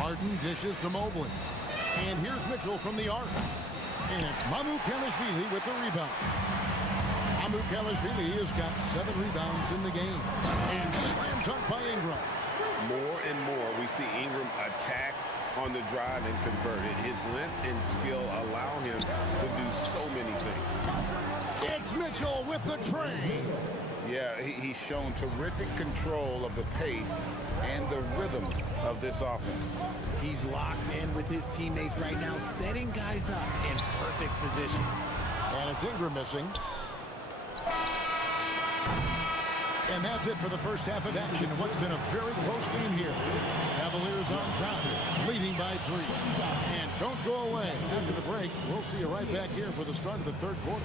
Harden dishes to Mobley. And here's Mitchell from the arc. And it's Mamu Kalashvili with the rebound. Mamu Kalashvili has got 7 rebounds in the game. And slam dunk by Ingram. More and more we see Ingram attack on the drive and convert it. His length and skill allow him to do so many things. It's Mitchell with the tray. Yeah, he's shown terrific control of the pace and the rhythm of this offense. He's locked in with his teammates right now, setting guys up in perfect position. And it's Ingram missing. And that's it for the first half of action in what's been a very close game here. Cavaliers on top, leading by 3. And don't go away. After the break, we'll see you right back here for the start of the 3rd quarter.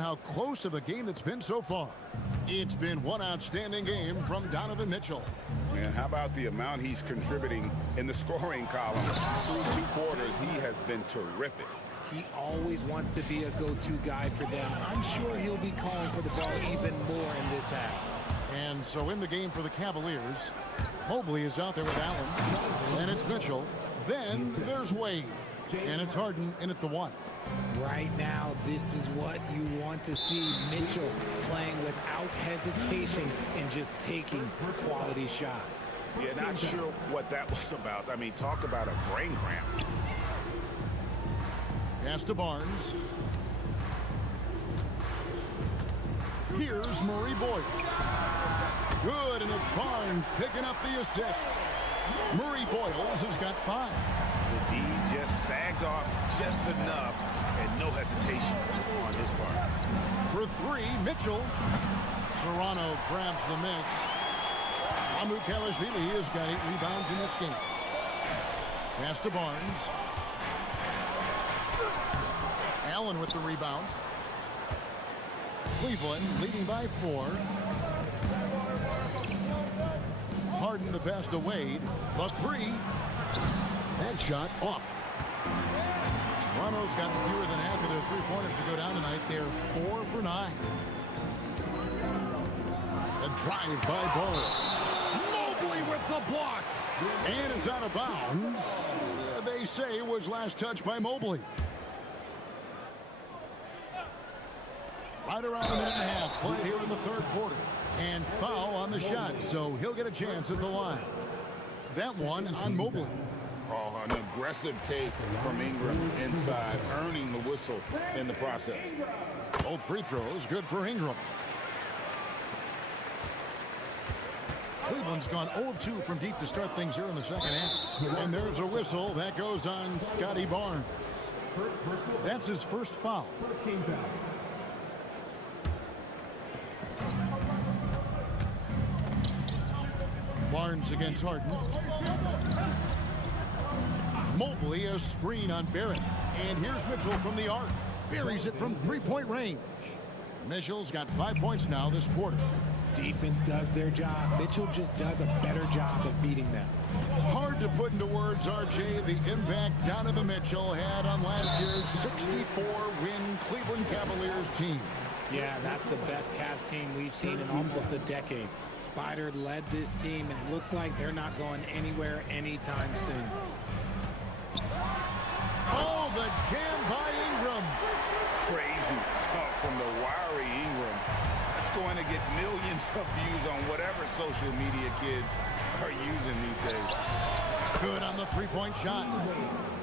and how close of a game it's been so far. It's been one outstanding game from Donovan Mitchell. And how about the amount he's contributing in the scoring column? Through 2 quarters, he has been terrific. He always wants to be a go-to guy for them. I'm sure he'll be calling for the ball even more in this half. And so in the game for the Cavaliers, Mobley is out there with Allen. And it's Mitchell. Then there's Wade. And it's Harden in at the 1. Right now, this is what you want to see. Mitchell playing without hesitation and just taking quality shots. Yeah, not sure what that was about. I mean, talk about a brain cramp. Pass to Barnes. Here's Murray Boyd. Good, and it's Barnes picking up the assist. Murray Boyles has got 5. The D just sagged off just enough, and no hesitation on his part. For 3, Mitchell. Toronto grabs the miss. Kalashvili has got 8 rebounds in this game. Pass to Barnes. Allen with the rebound. Cleveland leading by 4. Harden the pass to Wade. The 3. That shot off. Toronto's gotten fewer than half of their 3-pointers to go down tonight. They're 4 for 9. A drive by Barnes. Mobley with the block. And it's out of bounds. They say it was last touched by Mobley. Right around a minute and a half played here in the 3rd quarter. And foul on the shot, so he'll get a chance at the line. That one on Mobley. Oh, an aggressive take from Ingram inside, earning the whistle in the process. Both free throws good for Ingram. Cleveland's gone 0 of 2 from deep to start things here in the 2nd half. And there's a whistle that goes on Scotty Barnes. That's his first foul. Barnes against Harden. Mobley a screen on Barrett. And here's Mitchell from the arc. Buries it from 3-point range. Mitchell's got 5 points now this quarter. Defense does their job. Mitchell just does a better job of beating them. Hard to put into words, RJ, the impact Donovan Mitchell had on last year's 64-win Cleveland Cavaliers team. Yeah, that's the best Cavs team we've seen in almost a decade. Spider led this team, and it looks like they're not going anywhere anytime soon. Oh, the jam by Ingram. Crazy talk from the wiry Ingram. That's going to get millions of views on whatever social media kids are using these days. Good on the 3-point shot.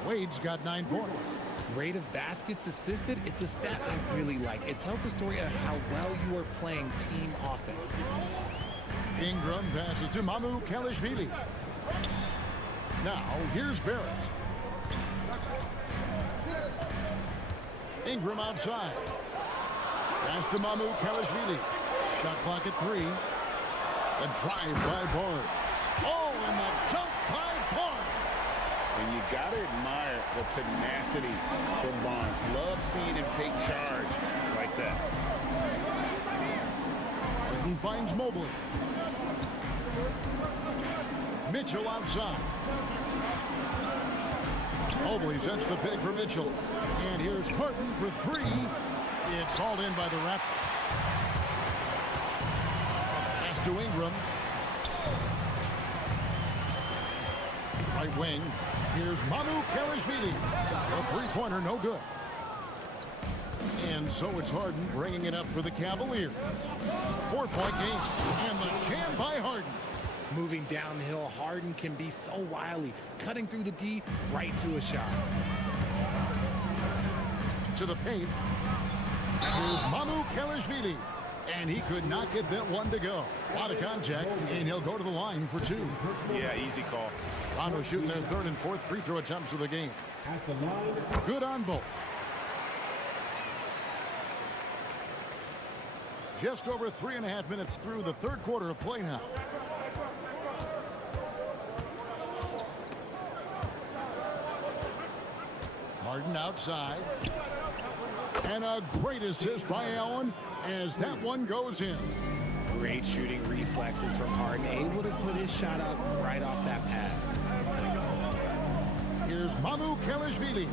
Wade's got 9 points. Rate of baskets assisted, it's a stat I really like. It tells the story of how well you are playing team offense. Ingram passes to Kalashvili. Now, here's Barrett. Ingram outside. Pass to Kalashvili. Shot clock at 3. A drive by Barnes. Oh, and the dunk by Barnes. And you got to admire the tenacity from Barnes. Love seeing him take charge like that. Harden finds Mobley. Mitchell outside. Mobley sets the pick for Mitchell. And here's Harden for 3. It's hauled in by the Raptors. Pass to Ingram. Right wing. Here's Kalashvili. A 3-pointer, no good. And so it's Harden bringing it up for the Cavaliers. 4-point game. And the jam by Harden. Moving downhill, Harden can be so wily. Cutting through the D, right to a shot. To the paint. Here's Kalashvili. And he could not get that one to go. A lot of contact, and he'll go to the line for 2. Yeah, easy call. Toronto shooting their 3rd and 4th free throw attempts of the game. Good on both. Just over 3.5 minutes through the 3rd quarter of play now. Harden outside. And a great assist by Allen as that one goes in. Great shooting reflexes from Harden, able to put his shot up right off that pass. Here's Mamu Kelishvili.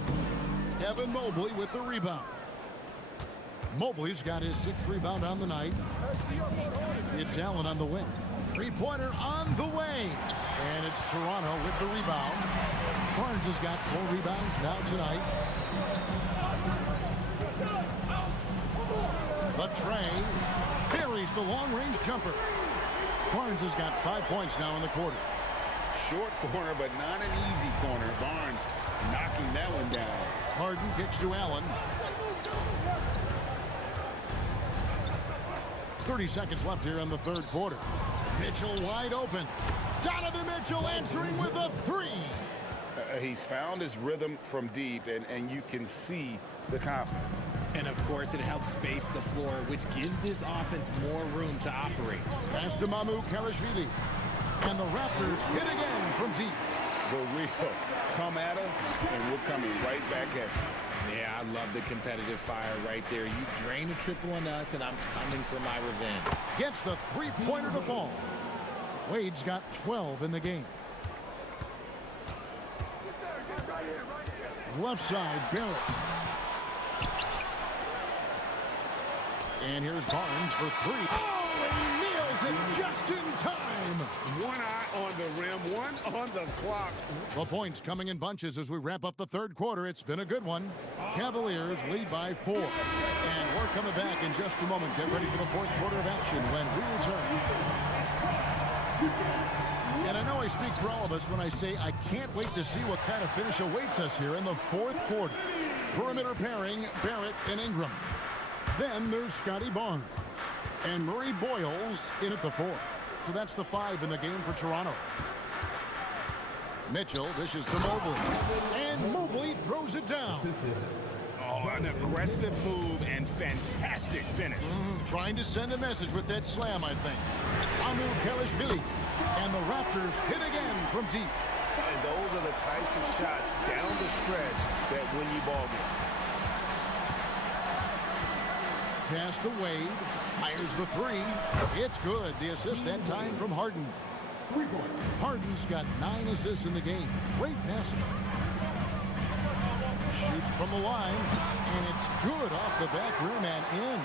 Evan Mobley with the rebound. Mobley's got his 6th rebound on the night. It's Allen on the wing. Three-pointer on the way. And it's Toronto with the rebound. Barnes has got 4 rebounds now tonight. The tray buries the long-range jumper. Barnes has got 5 points now in the quarter. Short corner, but not an easy corner. Barnes knocking that one down. Harden kicks to Allen. 30 seconds left here in the 3rd quarter. Mitchell wide open. Donovan Mitchell answering with a 3. He's found his rhythm from deep, and you can see the confidence. And of course, it helps space the floor, which gives this offense more room to operate. Pass to Mamu Kelishvili. And the Raptors hit again from deep. The real come at us, and we're coming right back at you. Yeah, I love the competitive fire right there. You drain a triple on us, and I'm coming for my revenge. Gets the 3-pointer to fall. Wade's got 12 in the game. Left side, Barrett. And here's Barnes for 3. Oh, and he nails it just in time. One eye on the rim, one on the clock. The points coming in bunches as we wrap up the 3rd quarter. It's been a good one. Cavaliers lead by 4. And we're coming back in just a moment. Get ready for the 4th quarter of action when we return. And I know I speak for all of us when I say I can't wait to see what kind of finish awaits us here in the 4th quarter. Perimeter pairing, Barrett and Ingram. Then there's Scotty Barnes. And Murray Boyles in at the 4. So that's the 5 in the game for Toronto. Mitchell dishes to Mobley. And Mobley throws it down. Oh, an aggressive move and fantastic finish. Trying to send a message with that slam, I think. Mamu Kelishvili. And the Raptors hit again from deep. And those are the types of shots down the stretch that win you ball games. Pass to Wade. Fires the 3. It's good. The assist that time from Harden. Harden's got 9 assists in the game. Great passing. Shoots from the line. And it's good off the back rim and in.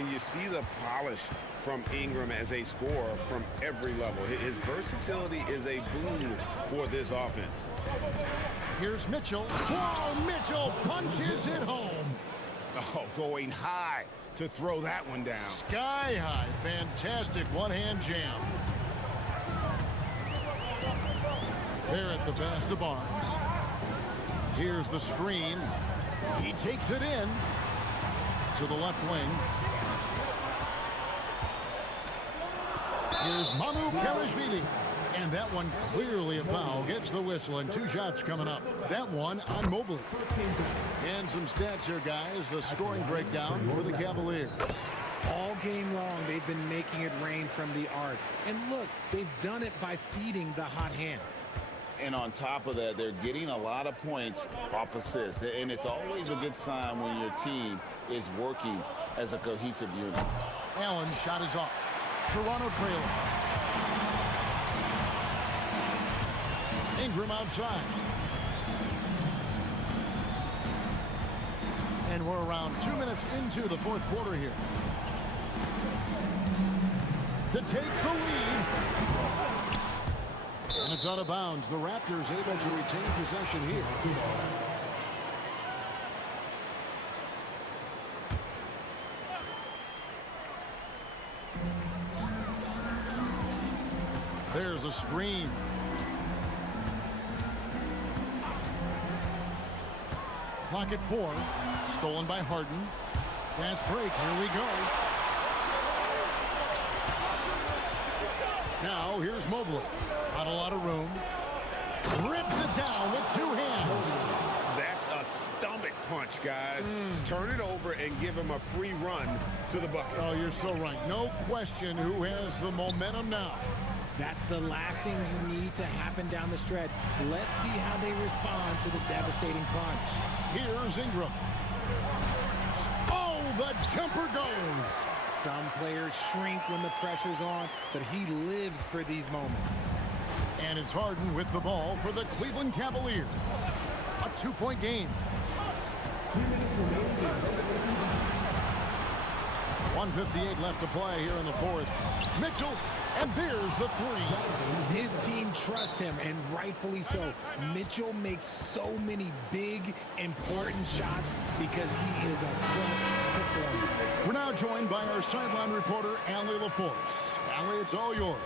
And you see the polish from Ingram as a scorer from every level. His versatility is a boon for this offense. Here's Mitchell. Whoa, Mitchell punches it home. Oh, going high to throw that one down. Sky high. Fantastic one-hand jam. There at the pass to Barnes. Here's the screen. He takes it in to the left wing. Here's Mamu Kelishvili. And that one clearly a foul. Gets the whistle and 2 shots coming up. That one on Mobley. And some stats here, guys. The scoring breakdown for the Cavaliers. All game long, they've been making it rain from the arc. And look, they've done it by feeding the hot hands. And on top of that, they're getting a lot of points off assists. And it's always a good sign when your team is working as a cohesive unit. Allen's shot is off. Toronto trailing. Ingram outside. And we're around 2 minutes into the 4th quarter here. To take the lead. And it's out of bounds. The Raptors able to retain possession here. There's a screen. Clock at 4. Stolen by Harden. Fast break. Here we go. Now here's Mobley. Not a lot of room. Rips it down with 2 hands. That's a stomach punch, guys. Turn it over and give him a free run to the bucket. Oh, you're so right. No question who has the momentum now. That's the last thing you need to happen down the stretch. Let's see how they respond to the devastating punch. Here's Ingram. Oh, the jumper goes. Some players shrink when the pressure's on, but he lives for these moments. And it's Harden with the ball for the Cleveland Cavaliers. A 2-point game. 1:58 left to play here in the fourth. Mitchell, and there's the three. His team trusts him, and rightfully so. Mitchell makes so many big, important shots because he is a clutch performer. We're now joined by our sideline reporter, Allie LaForce. Allie, it's all yours.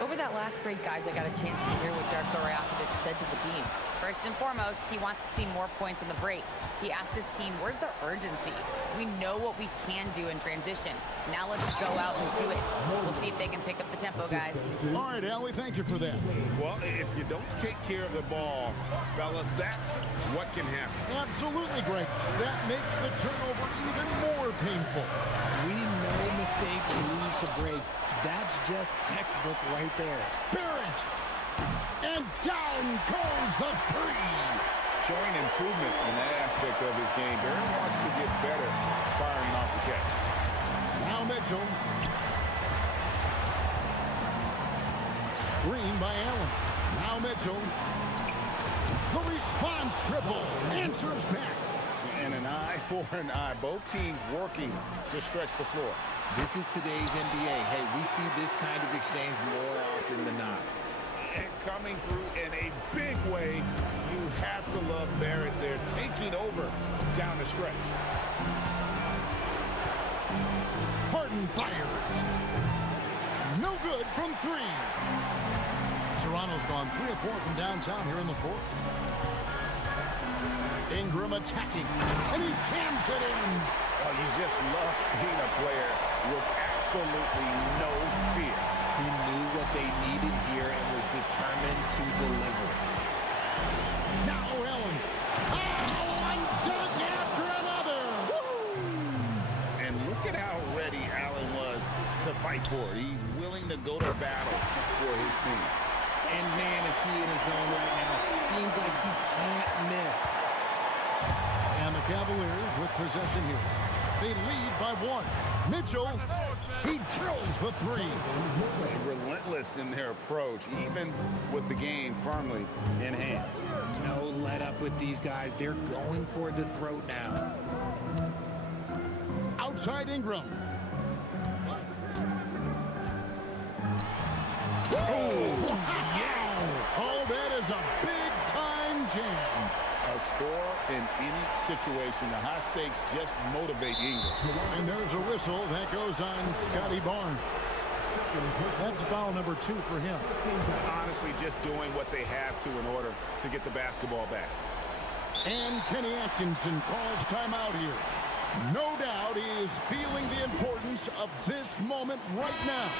Over that last break, guys, I got a chance to hear what Darko Rajakovic said to the team. First and foremost, he wants to see more points in the break. He asked his team, where's the urgency? We know what we can do in transition. Now let's go out and do it. We'll see if they can pick up the tempo, guys. All right, Allie, thank you for that. Well, if you don't take care of the ball, fellas, that's what can happen. Absolutely, Greg. That makes the turnover even more painful. We know mistakes lead to breaks. That's just textbook right there. Barrett! And down goes the three. Showing improvement in that aspect of his game. Barrett wants to get better firing off the catch. Now Mitchell. Screen by Allen. Now Mitchell. The response triple. Answers back. And an eye for an eye. Both teams working to stretch the floor. This is today's NBA. Hey, we see this kind of exchange more often than not. And coming through in a big way, you have to love Barrett there, taking over down the stretch. Harden fires. No good from three. Toronto's gone 3 of 4 from downtown here in the fourth. Ingram attacking, and he jams it in. Oh, you just love seeing a player with absolutely no fear. He knew what they needed here and was determined to deliver. Now Allen. Oh, one dunk after another. Woo! And look at how ready Allen was to fight for it. He's willing to go to battle for his team. And man, is he in his zone right now. Seems like he can't miss. And the Cavaliers with possession here. They lead by 1. Mitchell, he drills the three. Relentless in their approach, even with the game firmly in hand. No let up with these guys. They're going for the throat now. Outside Ingram. Oh, yes! Oh, that is a big-time jam. A score in any situation. The high stakes just motivate Ingram. And there's a whistle that goes on Scotty Barnes. That's foul number 2 for him. Honestly, just doing what they have to in order to get the basketball back. And Kenny Atkinson calls timeout here. No doubt he is feeling the importance of this moment right now.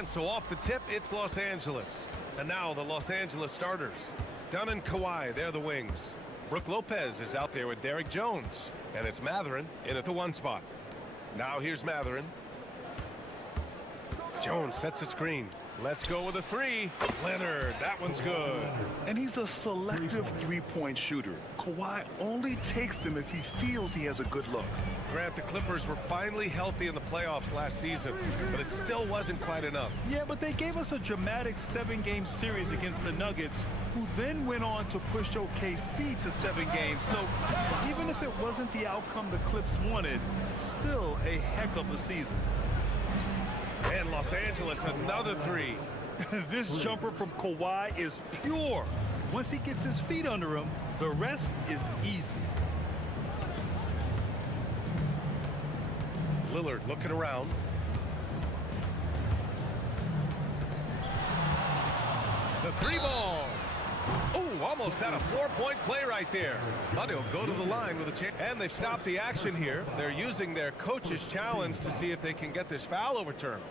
And so off the tip, it's Los Angeles. And now the Los Angeles starters. Dunn and Kawhi, they're the wings. Brooke Lopez is out there with Derek Jones. And it's Matherin in at the 1 spot. Now here's Matherin. Jones sets a screen. Let's go with a 3. Leonard, that one's good. And he's a selective three-point shooter. Kawhi only takes them if he feels he has a good look. Grant, the Clippers were finally healthy in the playoffs last season, but it still wasn't quite enough. Yeah, but they gave us a dramatic 7-game series against the Nuggets, who then went on to push OKC to 7 games. So even if it wasn't the outcome the Clips wanted, still a heck of a season. And Los Angeles, another 3. This jumper from Kawhi is pure. Once he gets his feet under him, the rest is easy. Lillard looking around. The 3 ball. Oh, almost had a 4-point play right there. But he'll go to the line with a chance. And they've stopped the action here. They're using their coach's challenge to see if they can get this foul overturned.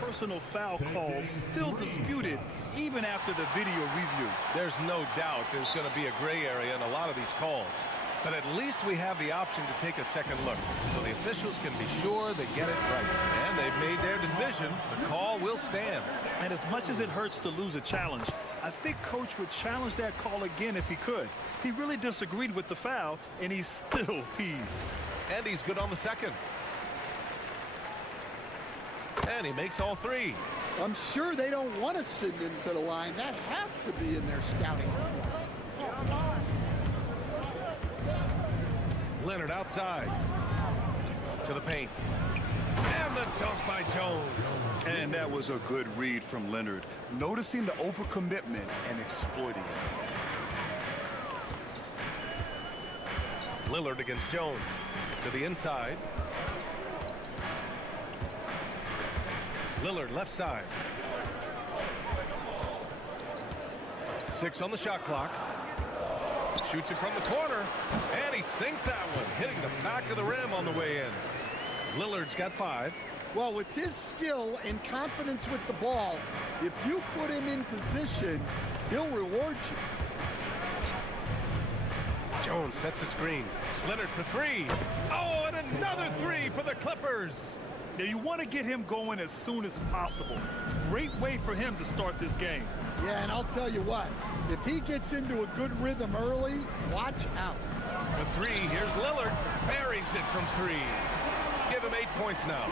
Personal foul calls still disputed even after the video review. There's no doubt there's going to be a gray area in a lot of these calls. But at least we have the option to take a second look, so the officials can be sure they get it right. And they've made their decision. The call will stand. And as much as it hurts to lose a challenge, I think Coach would challenge that call again if he could. He really disagreed with the foul, and he's still peeved. And he's good on the second. And he makes all 3. I'm sure they don't want to send him to the line. That has to be in their scouting report. Leonard outside to the paint. And the dunk by Jones. And that was a good read from Leonard, noticing the overcommitment and exploiting it. Lillard against Jones to the inside. Lillard left side. 6 on the shot clock. Shoots it from the corner, and he sinks that one, hitting the back of the rim on the way in. Lillard's got 5. Well, with his skill and confidence with the ball, if you put him in position, he'll reward you. Jones sets a screen. Leonard for 3. Oh, and another 3 for the Clippers. Now, you want to get him going as soon as possible. Great way for him to start this game. Yeah, and I'll tell you what, if he gets into a good rhythm early, watch out. For 3, here's Lillard. Buries it from 3. Give him 8 points now.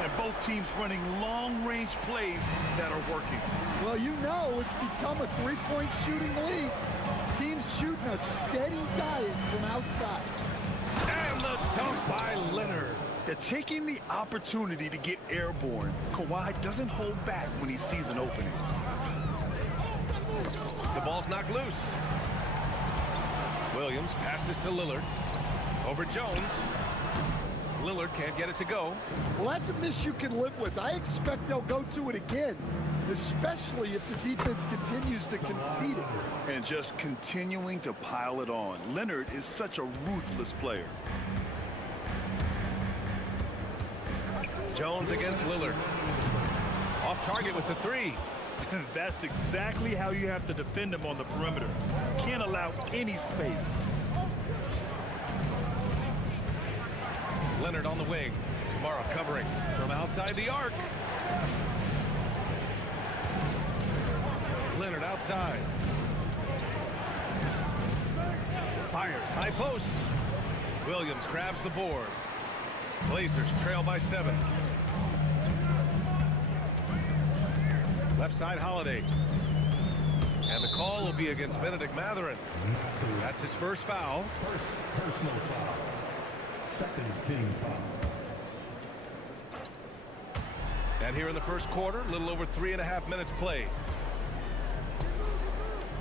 And both teams running long-range plays that are working. Well, you know it's become a 3-point shooting league. Teams shooting a steady diet from outside. And the dunk by Leonard. They're taking the opportunity to get airborne. Kawhi doesn't hold back when he sees an opening. The ball's knocked loose. Williams passes to Lillard. Over Jones. Lillard can't get it to go. Well, that's a miss you can live with. I expect they'll go to it again, especially if the defense continues to concede it. And just continuing to pile it on. Leonard is such a ruthless player. Jones against Lillard. Off target with the 3. That's exactly how you have to defend him on the perimeter. Can't allow any space. Leonard on the wing. Kamara covering from outside the arc. Leonard outside. Fires high post. Williams grabs the board. Blazers trail by 7. Left side Holiday. And the call will be against Benedict Matherin. That's his first foul. Personal foul. Second team foul. And here in the first quarter, a little over 3.5 minutes played.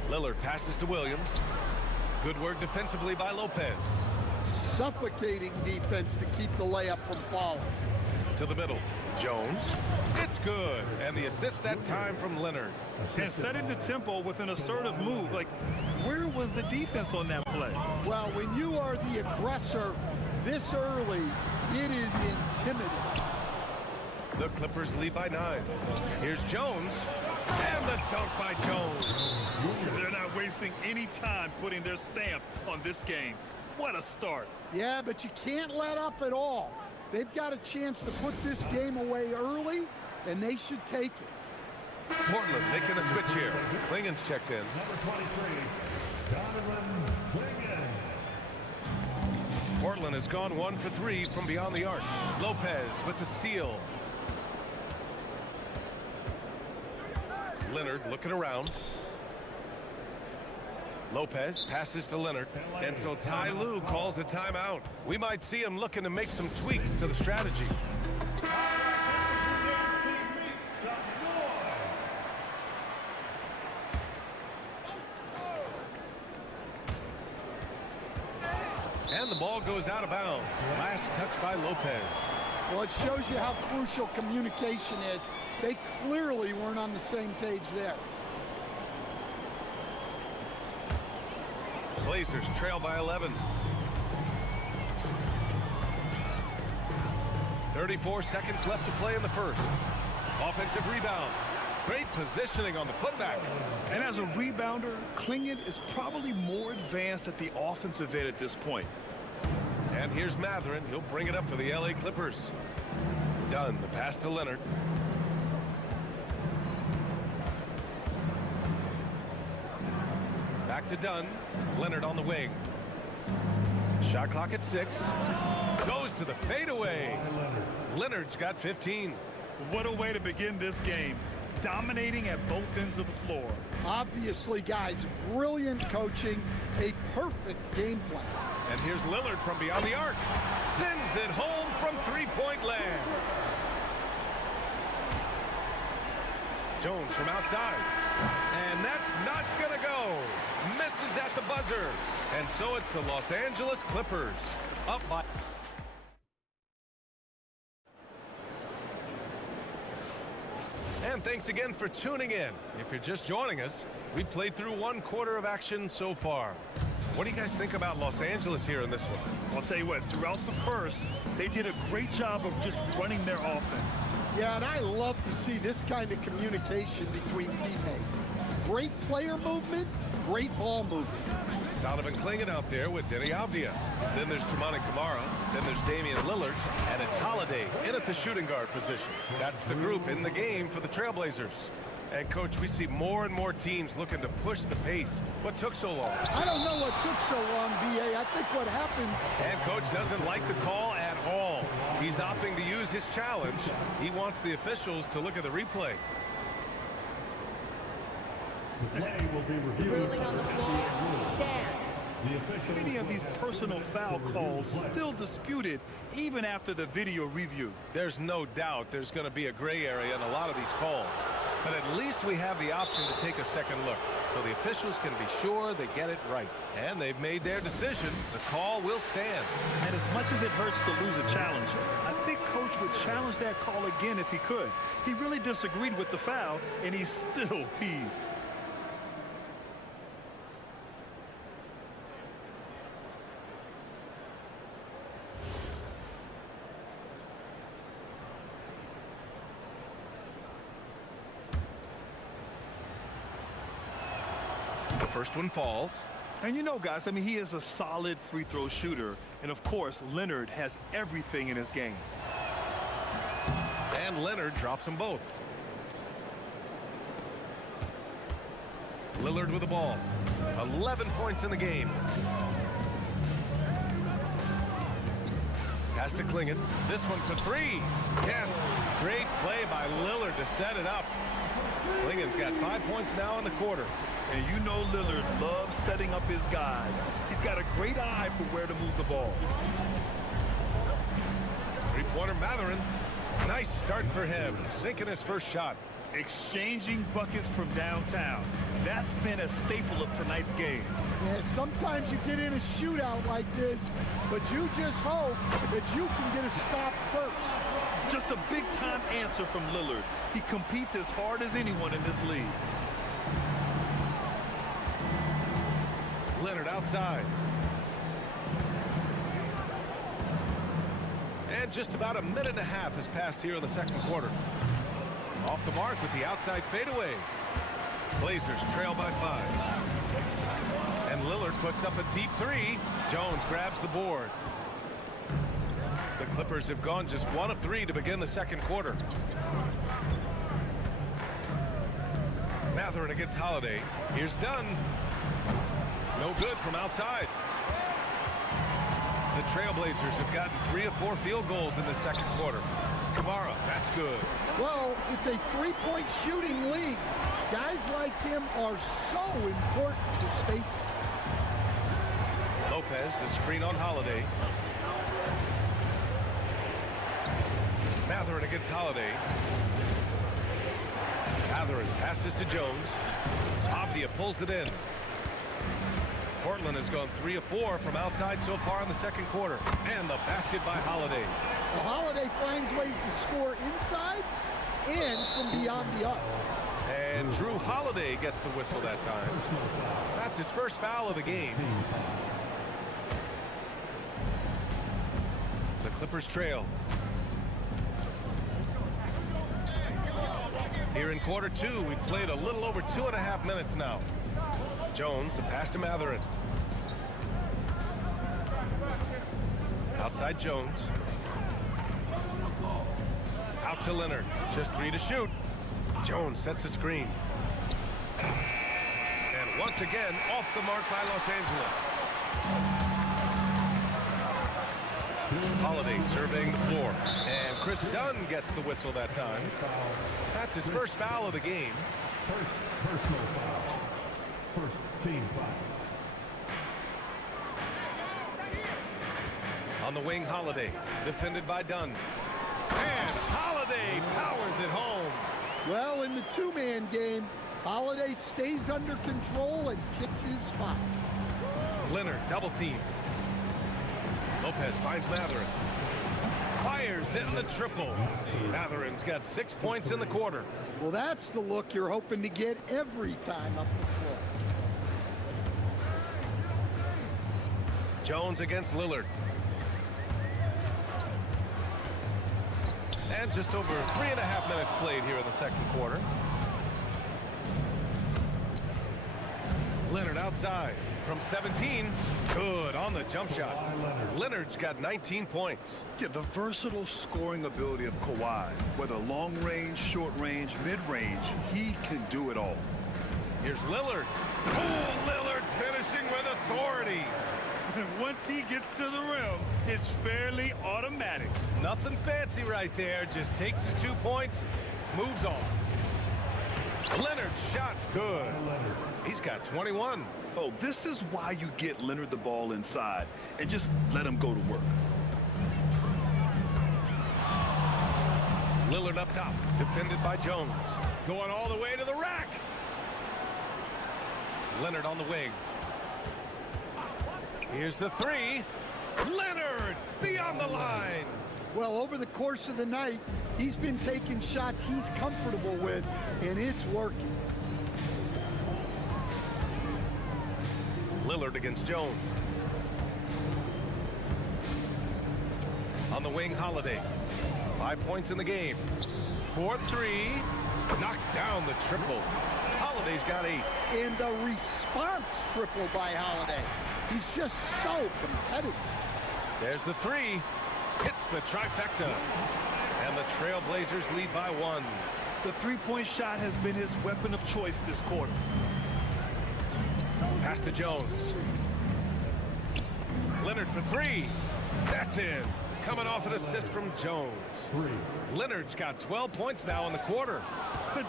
Lillard passes to Williams. Good work defensively by Lopez. Suffocating defense to keep the layup from falling. To the middle. Jones. It's good. And the assist that time from Leonard. And setting the tempo with an assertive move. Like, where was the defense on that play? Well, when you are the aggressor this early, it is intimidating. The Clippers lead by 9. Here's Jones. And the dunk by Jones. They're not wasting any time putting their stamp on this game. What a start. Yeah, but you can't let up at all. They've got a chance to put this game away early, and they should take it. Portland making a switch here. Klingen's checked in. Number 23, Donovan Klingen. Portland has gone 1 for 3 from beyond the arc. Lopez with the steal. Leonard looking around. Lopez passes to Leonard, and so Ty Lue calls a timeout. We might see him looking to make some tweaks to the strategy. And the ball goes out of bounds. Last touch by Lopez. Well, it shows you how crucial communication is. They clearly weren't on the same page there. Blazers trail by 11. 34 seconds left to play in the first. Offensive rebound. Great positioning on the putback. And as a rebounder, Klingen is probably more advanced at the offensive end at this point. And here's Matherin. He'll bring it up for the LA Clippers. Dunn, the pass to Leonard. Back to Dunn. Leonard on the wing. Shot clock at 6. Goes to the fadeaway. Leonard's got 15. What a way to begin this game. Dominating at both ends of the floor. Obviously, guys, brilliant coaching, a perfect game plan. And here's Lillard from beyond the arc. Sends it home from three-point land. Jones from outside. And that's not going to go. Misses at the buzzer. And so it's the Los Angeles Clippers up by... And thanks again for tuning in. If you're just joining us, we played through 1 quarter of action so far. What do you guys think about Los Angeles here in this one? I'll tell you what, throughout the first, they did a great job of just running their offense. Yeah, and I love to see this kind of communication between teammates. Great player movement, great ball movement. Donovan Klingen out there with Denny Avdia. Then there's Toumani Camara. Then there's Damian Lillard. And it's Holiday in at the shooting guard position. That's the group in the game for the Trailblazers. And, Coach, we see more and more teams looking to push the pace. What took so long? I don't know what took so long, B.A. I think what happened... And Coach doesn't like the call at all. He's opting to use his challenge. He wants the officials to look at the replay. The play will be reviewed. Ruling on the floor. Stand. Many of these personal foul calls still disputed even after the video review. There's no doubt there's going to be a gray area in a lot of these calls. But at least we have the option to take a second look, so the officials can be sure they get it right. And they've made their decision. The call will stand. And as much as it hurts to lose a challenge, I think Coach would challenge that call again if he could. He really disagreed with the foul, and he's still peeved. The first one falls. And you know, guys, I mean, he is a solid free throw shooter. And of course, Leonard has everything in his game. And Leonard drops them both. Lillard with the ball. 11 points in the game. Pass to Klingen. This one for 3. Yes. Great play by Lillard to set it up. Klingen's got 5 points now in the quarter. And you know Lillard loves setting up his guys. He's got a great eye for where to move the ball. Three-pointer Matherin. Nice start for him. Sinking his first shot. Exchanging buckets from downtown. That's been a staple of tonight's game. Yeah, sometimes you get in a shootout like this, but you just hope that you can get a stop first. Just a big-time answer from Lillard. He competes as hard as anyone in this league. Leonard outside. And just about a minute and a half has passed here in the second quarter. Off the mark with the outside fadeaway. Blazers trail by 5. And Lillard puts up a deep three. Jones grabs the board. The Clippers have gone just 1 of 3 to begin the second quarter. Matherin against Holiday. Here's Dunn. No good from outside. The Trailblazers have gotten 3 of 4 field goals in the second quarter. Kamara, that's good. Well, it's a three-point shooting league. Guys like him are so important to spacing. Lopez, the screen on Holiday. Matherin against Holiday. Matherin passes to Jones. Avdia pulls it in. Portland has gone 3 of 4 from outside so far in the second quarter. And the basket by Holiday. Well, Holiday finds ways to score inside and from beyond the arc. And Drew Holiday gets the whistle that time. That's his first foul of the game. The Clippers trail. Here in quarter 2, we've played a little over 2.5 minutes now. Jones, the pass to Matherin. Outside Jones. Out to Leonard. Just 3 to shoot. Jones sets a screen. And once again, off the mark by Los Angeles. Holiday surveying the floor. And Chris Dunn gets the whistle that time. That's his first foul of the game. First personal foul. First team foul. On the wing, Holiday. Defended by Dunn. And Holiday powers it home. Well, in the two-man game, Holiday stays under control and picks his spot. Leonard, double team. Lopez finds Matherin. Fires in the triple. Matherin's got 6 points in the quarter. Well, that's the look you're hoping to get every time up the floor. Jones against Lillard. And just over 3.5 minutes played here in the second quarter. Leonard outside from 17. Good on the jump shot. Leonard's got 19 points. Yeah, the versatile scoring ability of Kawhi, whether long range, short range, mid range, he can do it all. Here's Lillard. Oh, Lillard finishing with authority. And once he gets to the rim, it's fairly automatic. Nothing fancy right there. Just takes his 2 points, moves on. Leonard's shot's good. He's got 21. Oh, this is why you get Leonard the ball inside and just let him go to work. Lillard up top, defended by Jones. Going all the way to the rack. Leonard on the wing. Here's the three. Leonard beyond the line. Well, over the course of the night, he's been taking shots he's comfortable with, and it's working. Lillard against Jones. On the wing, Holiday. 5 points in the game. 4-3. Knocks down the triple. Holiday's got 8. And the response triple by Holiday. He's just so competitive. There's the three. Hits the trifecta. And the Trailblazers lead by 1. The three-point shot has been his weapon of choice this quarter. Pass to Jones. Leonard for 3. That's in. Coming off an assist from Jones. Leonard's got 12 points now in the quarter.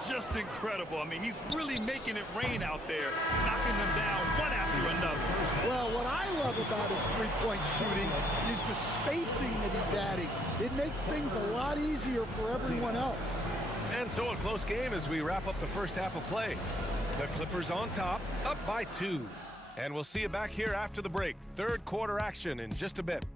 Just incredible. I mean, he's really making it rain out there, knocking them down one after another. Well, what I love about his three-point shooting is the spacing that he's adding. It makes things a lot easier for everyone else. And so a close game as we wrap up the first half of play. The Clippers on top, up by 2. And we'll see you back here after the break. Third quarter action in just a bit.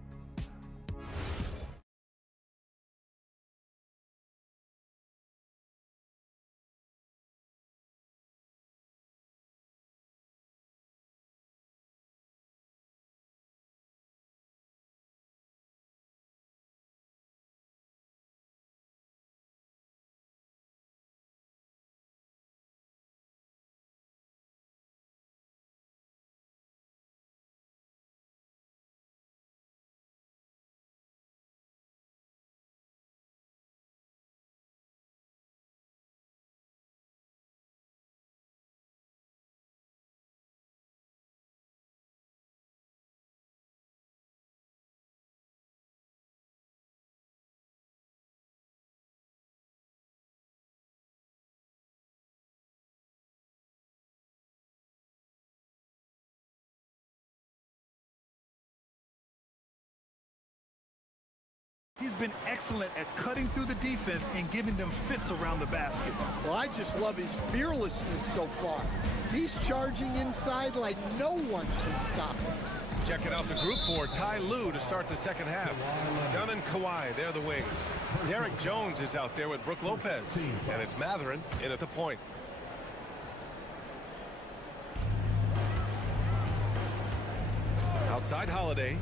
He's been excellent at cutting through the defense and giving them fits around the basket. Well, I just love his fearlessness so far. He's charging inside like no one can stop him. Checking out the group for Ty Lue to start the second half. Dunn and Kawhi, they're the wings. Derek Jones is out there with Brook Lopez. And it's Matherin in at the point. Outside Holiday.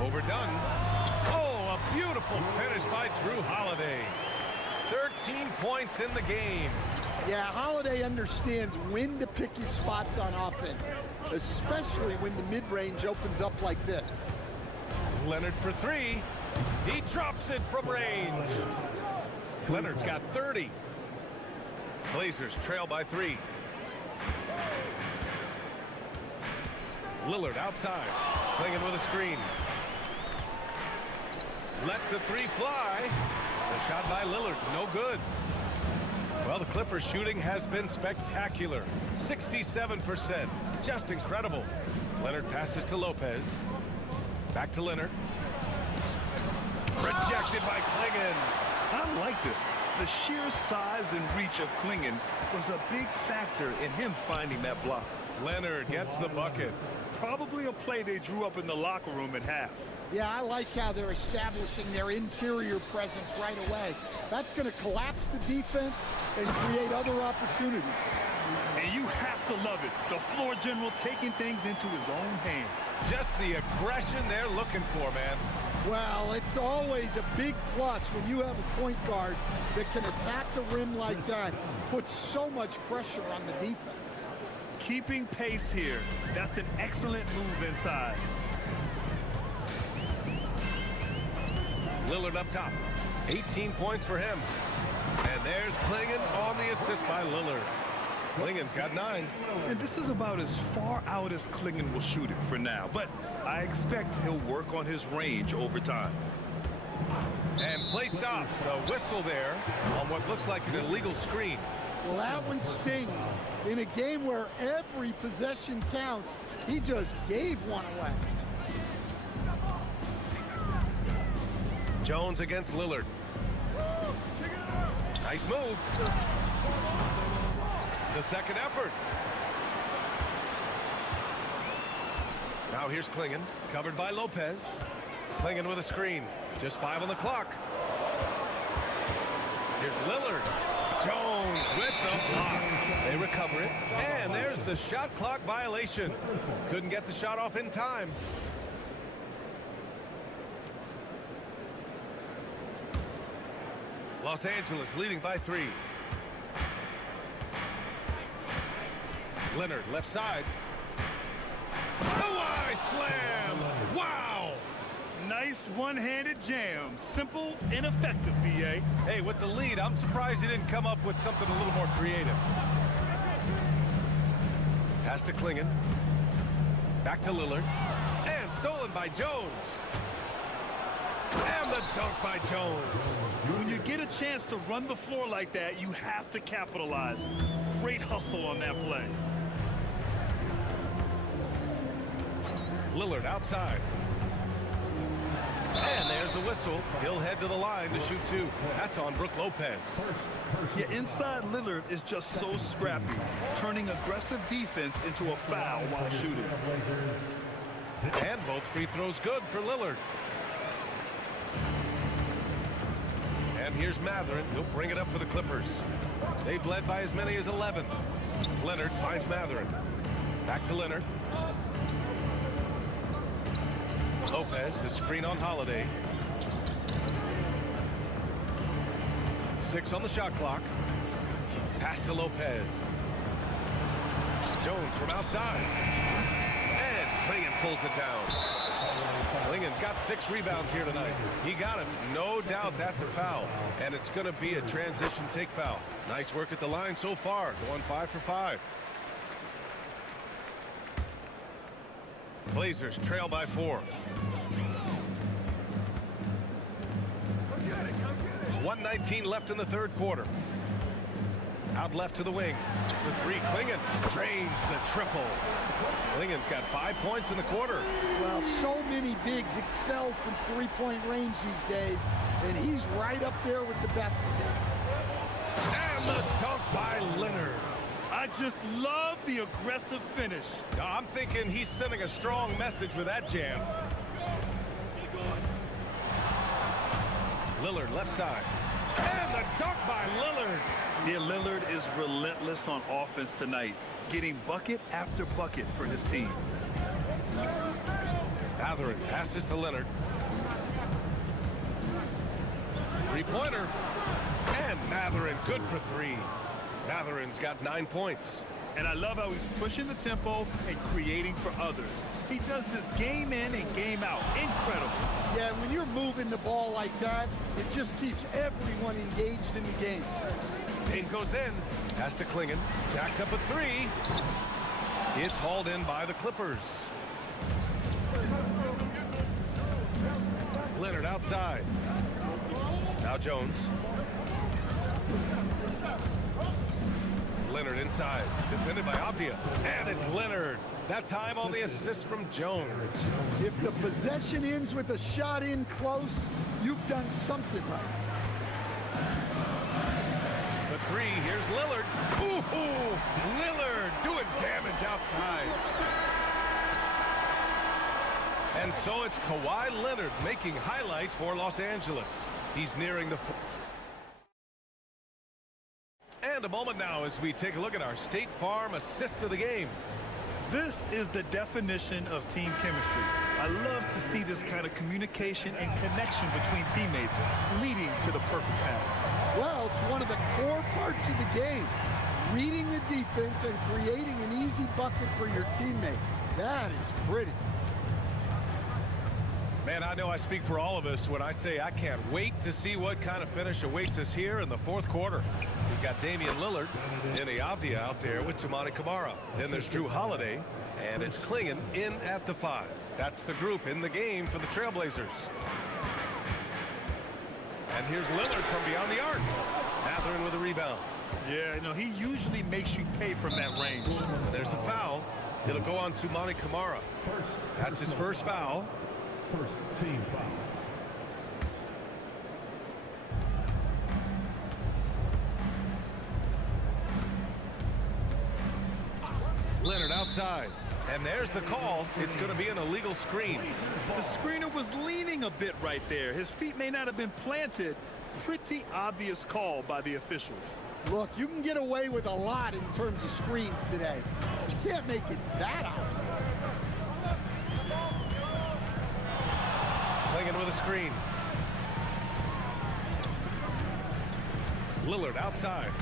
Over Dunn. Oh, a beautiful finish by Drew Holiday. 13 points in the game. Yeah, Holiday understands when to pick his spots on offense, especially when the mid-range opens up like this. Leonard for three. He drops it from range. Leonard's got 30. Blazers trail by 3. Lillard outside, Klingon with a screen. Lets the three fly. The shot by Lillard, no good. Well, the Clippers shooting has been spectacular. 67%, just incredible. Leonard passes to Lopez. Back to Leonard. Rejected by Klingon. I like this. The sheer size and reach of Klingon was a big factor in him finding that block. Leonard gets the bucket. Probably a play they drew up in the locker room at half. Yeah, I like how they're establishing their interior presence right away. That's going to collapse the defense and create other opportunities. And you have to love it. The floor general taking things into his own hands. Just the aggression they're looking for, man. Well, it's always a big plus when you have a point guard that can attack the rim like that, puts so much pressure on the defense. Keeping pace here. That's an excellent move inside. Lillard up top. 18 points for him. And there's Klingon on the assist by Lillard. Klingon's got 9. And this is about as far out as Klingon will shoot it for now. But I expect he'll work on his range over time. And play stops. A whistle there on what looks like an illegal screen. Well, that one stings. In a game where every possession counts, he just gave one away. Jones against Lillard. Nice move. The second effort. Now here's Klingon, covered by Lopez. Klingon with a screen. Just 5 on the clock. Here's Lillard. Jones with the block. They recover it. And there's the shot clock violation. Couldn't get the shot off in time. Los Angeles leading by 3. Leonard left side. Kawhi slam! Wow! Nice one-handed jam. Simple and effective, B.A. Hey, with the lead, I'm surprised he didn't come up with something a little more creative. Pass to Klingon. Back to Lillard. And stolen by Jones. And the dunk by Jones. When you get a chance to run the floor like that, you have to capitalize. Great hustle on that play. Lillard outside. And there's a whistle. He'll head to the line to shoot 2. That's on Brook Lopez. Yeah, inside Lillard is just so scrappy, turning aggressive defense into a foul while shooting. And both free throws good for Lillard. And here's Matherin. He'll bring it up for the Clippers. They've led by as many as 11. Leonard finds Matherin. Back to Leonard. Lopez, the screen on Holiday. 6 on the shot clock. Pass to Lopez. Jones from outside. And Klingon pulls it down. Klingon's got 6 rebounds here tonight. He got him. No doubt that's a foul. And it's going to be a transition take foul. Nice work at the line so far. Going 5 for 5. Blazers trail by 4. 1:19 left in the third quarter. Out left to the wing. For three, Klingon drains the triple. Klingon's got 5 points in the quarter. Well, so many bigs excel from three-point range these days, and he's right up there with the best of them. And the dunk by Leonard. I just love the aggressive finish. I'm thinking he's sending a strong message with that jam. Lillard left side. And the dunk by Lillard. Yeah, Lillard is relentless on offense tonight, getting bucket after bucket for his team. Matherin passes to Leonard. Three-pointer. And Matherin good for three. Matherin's got 9 points. And I love how he's pushing the tempo and creating for others. He does this game in and game out. Incredible. Yeah, when you're moving the ball like that, it just keeps everyone engaged in the game. Payne goes in. Pass to Klingon. Jacks up a three. It's hauled in by the Clippers. Leonard outside. Now Jones. Leonard inside. Defended by Abdia. And it's Leonard. That time on the assist from Jones. If the possession ends with a shot in close, you've done something right. The three, here's Lillard. Ooh, Lillard doing damage outside. And so it's Kawhi Leonard making highlights for Los Angeles. He's nearing the... And a moment now as we take a look at our State Farm assist of the game. This is the definition of team chemistry. I love to see this kind of communication and connection between teammates leading to the perfect pass. Well, it's one of the core parts of the game. Reading the defense and creating an easy bucket for your teammate. That is pretty. Man, I know I speak for all of us when I say I can't wait to see what kind of finish awaits us here in the fourth quarter. We've got Damian Lillard and Avdia out there with Toumani Camara. Then there's Drew Holiday, and it's Klingon in at the 5. That's the group in the game for the Trailblazers. And here's Lillard from beyond the arc. Matherin with a rebound. Yeah, no, he usually makes you pay from that range. And there's a foul. It'll go on to Toumani Camara. That's his first foul. First team foul. Leonard outside. And there's the call. It's going to be an illegal screen. The screener was leaning a bit right there. His feet may not have been planted. Pretty obvious call by the officials. Look, you can get away with a lot in terms of screens today. But you can't make it that obvious. Klingon with a screen. Lillard outside.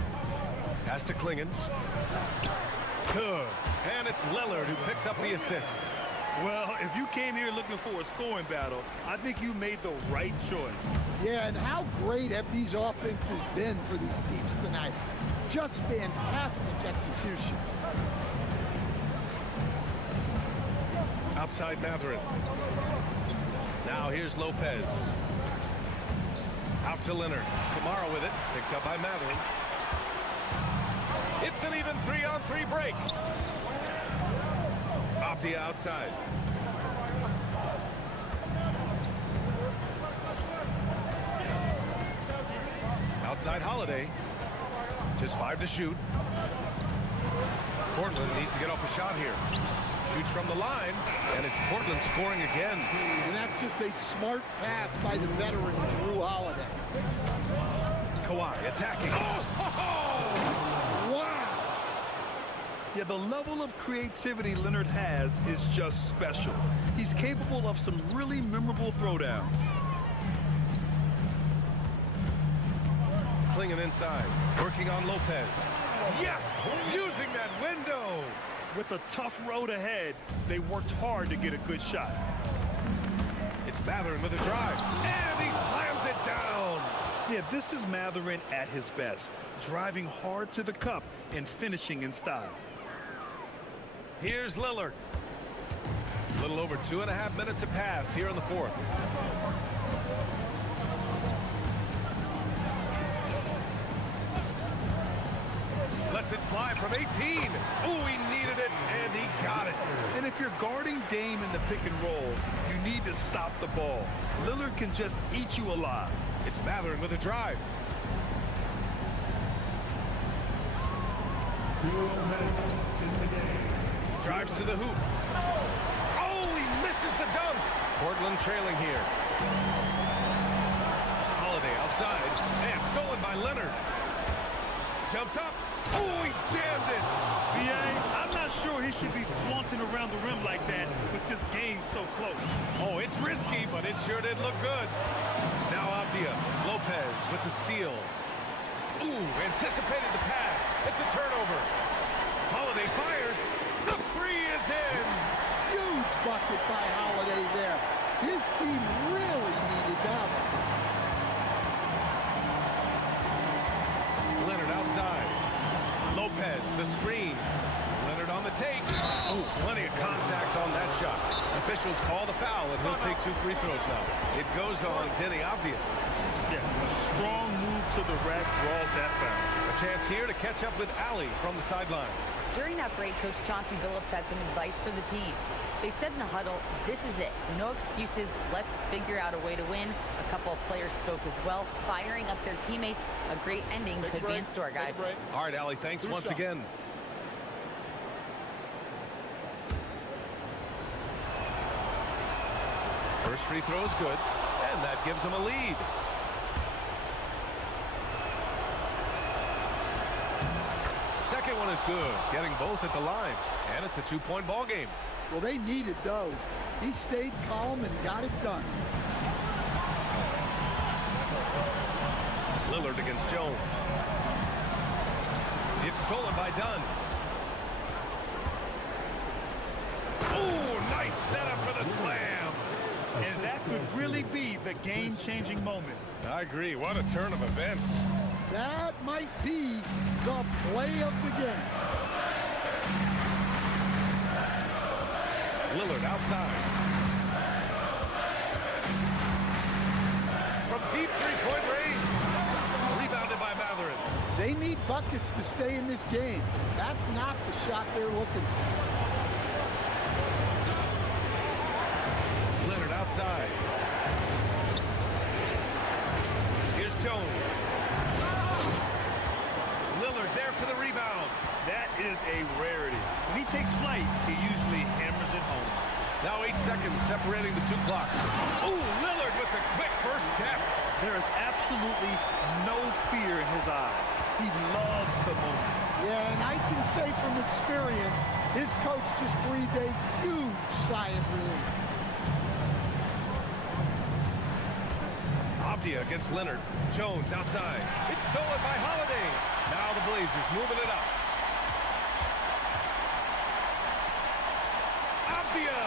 Pass to Klingon. Good. And it's Lillard who picks up the assist. Well, if you came here looking for a scoring battle, I think you made the right choice. Yeah, and how great have these offenses been for these teams tonight? Just fantastic execution. Outside Matherin. Now here's Lopez. Out to Leonard. Camara with it. Picked up by Matherin. It's an even 3-on-3 break. Abdia outside. Outside Holiday. Just 5 to shoot. Portland needs to get off a shot here. Shoots from the line, and it's Portland scoring again. And that's just a smart pass by the veteran, Drew Holiday. Kawhi attacking. Wow! Yeah, the level of creativity Leonard has is just special. He's capable of some really memorable throwdowns. Klingon inside, working on Lopez. Yes, using that window. With a tough road ahead, they worked hard to get a good shot. It's Matherin with a drive, and he slams it down. Yeah, this is Matherin at his best, driving hard to the cup and finishing in style. Here's Lillard. A little over 2.5 minutes have passed here in the fourth. Lets it fly from 18. Ooh, he needed it, and he got it. And if you're guarding Dame in the pick and roll, you need to stop the ball. Lillard can just eat you alive. It's Mathurin with a drive. 2 minutes in the game. Drives to the hoop. Oh, he misses the dunk. Portland trailing here. Holiday outside, and stolen by Leonard. Jumps up. Oh, he jammed it. BA, I'm not sure he should be flaunting around the rim like that with this game so close. Oh, it's risky, but it sure did look good. Now Abdia. Lopez with the steal. Ooh, anticipated the pass. It's a turnover. Holiday fires. The three is in. Huge bucket by Holiday there. His team really needed that one. Leonard outside. Lopez, the screen. Leonard on the take. Oh, plenty of contact on that shot. Officials call the foul, and he'll take 2 free throws now. It goes on Denny Abdia. Yeah, a strong move to the rack draws that foul. A chance here to catch up with Allie from the sideline. During that break, Coach Chauncey Billups had some advice for the team. They said in the huddle, this is it. No excuses. Let's figure out a way to win. A couple of players spoke as well, firing up their teammates. A great ending could be in store, guys. All right, Allie, thanks once again. First free throw is good, and that gives them a lead. Second one is good, getting both at the line, and it's a 2-point ball game. Well, they needed those. He stayed calm and got it done. Lillard against Jones. It's stolen by Dunn. Oh, nice setup for the slam. And that could really be the game-changing moment. I agree. What a turn of events. That might be the play of the game. Lillard outside. From deep three-point range. Rebounded by Mathurin. They need buckets to stay in this game. That's not the shot they're looking for. Leonard outside. Here's Jones. Lillard there for the rebound. That is a rarity. When he takes flight, he usually hammers it home. Now 8 seconds separating the 2 clocks. Ooh, Lillard with the quick first step. There is absolutely no fear in his eyes. He loves the moment. Yeah, and I can say from experience, his coach just breathed a huge sigh of relief. Abdia against Leonard. Jones outside. It's stolen by Holiday. Now the Blazers moving it up. Abdia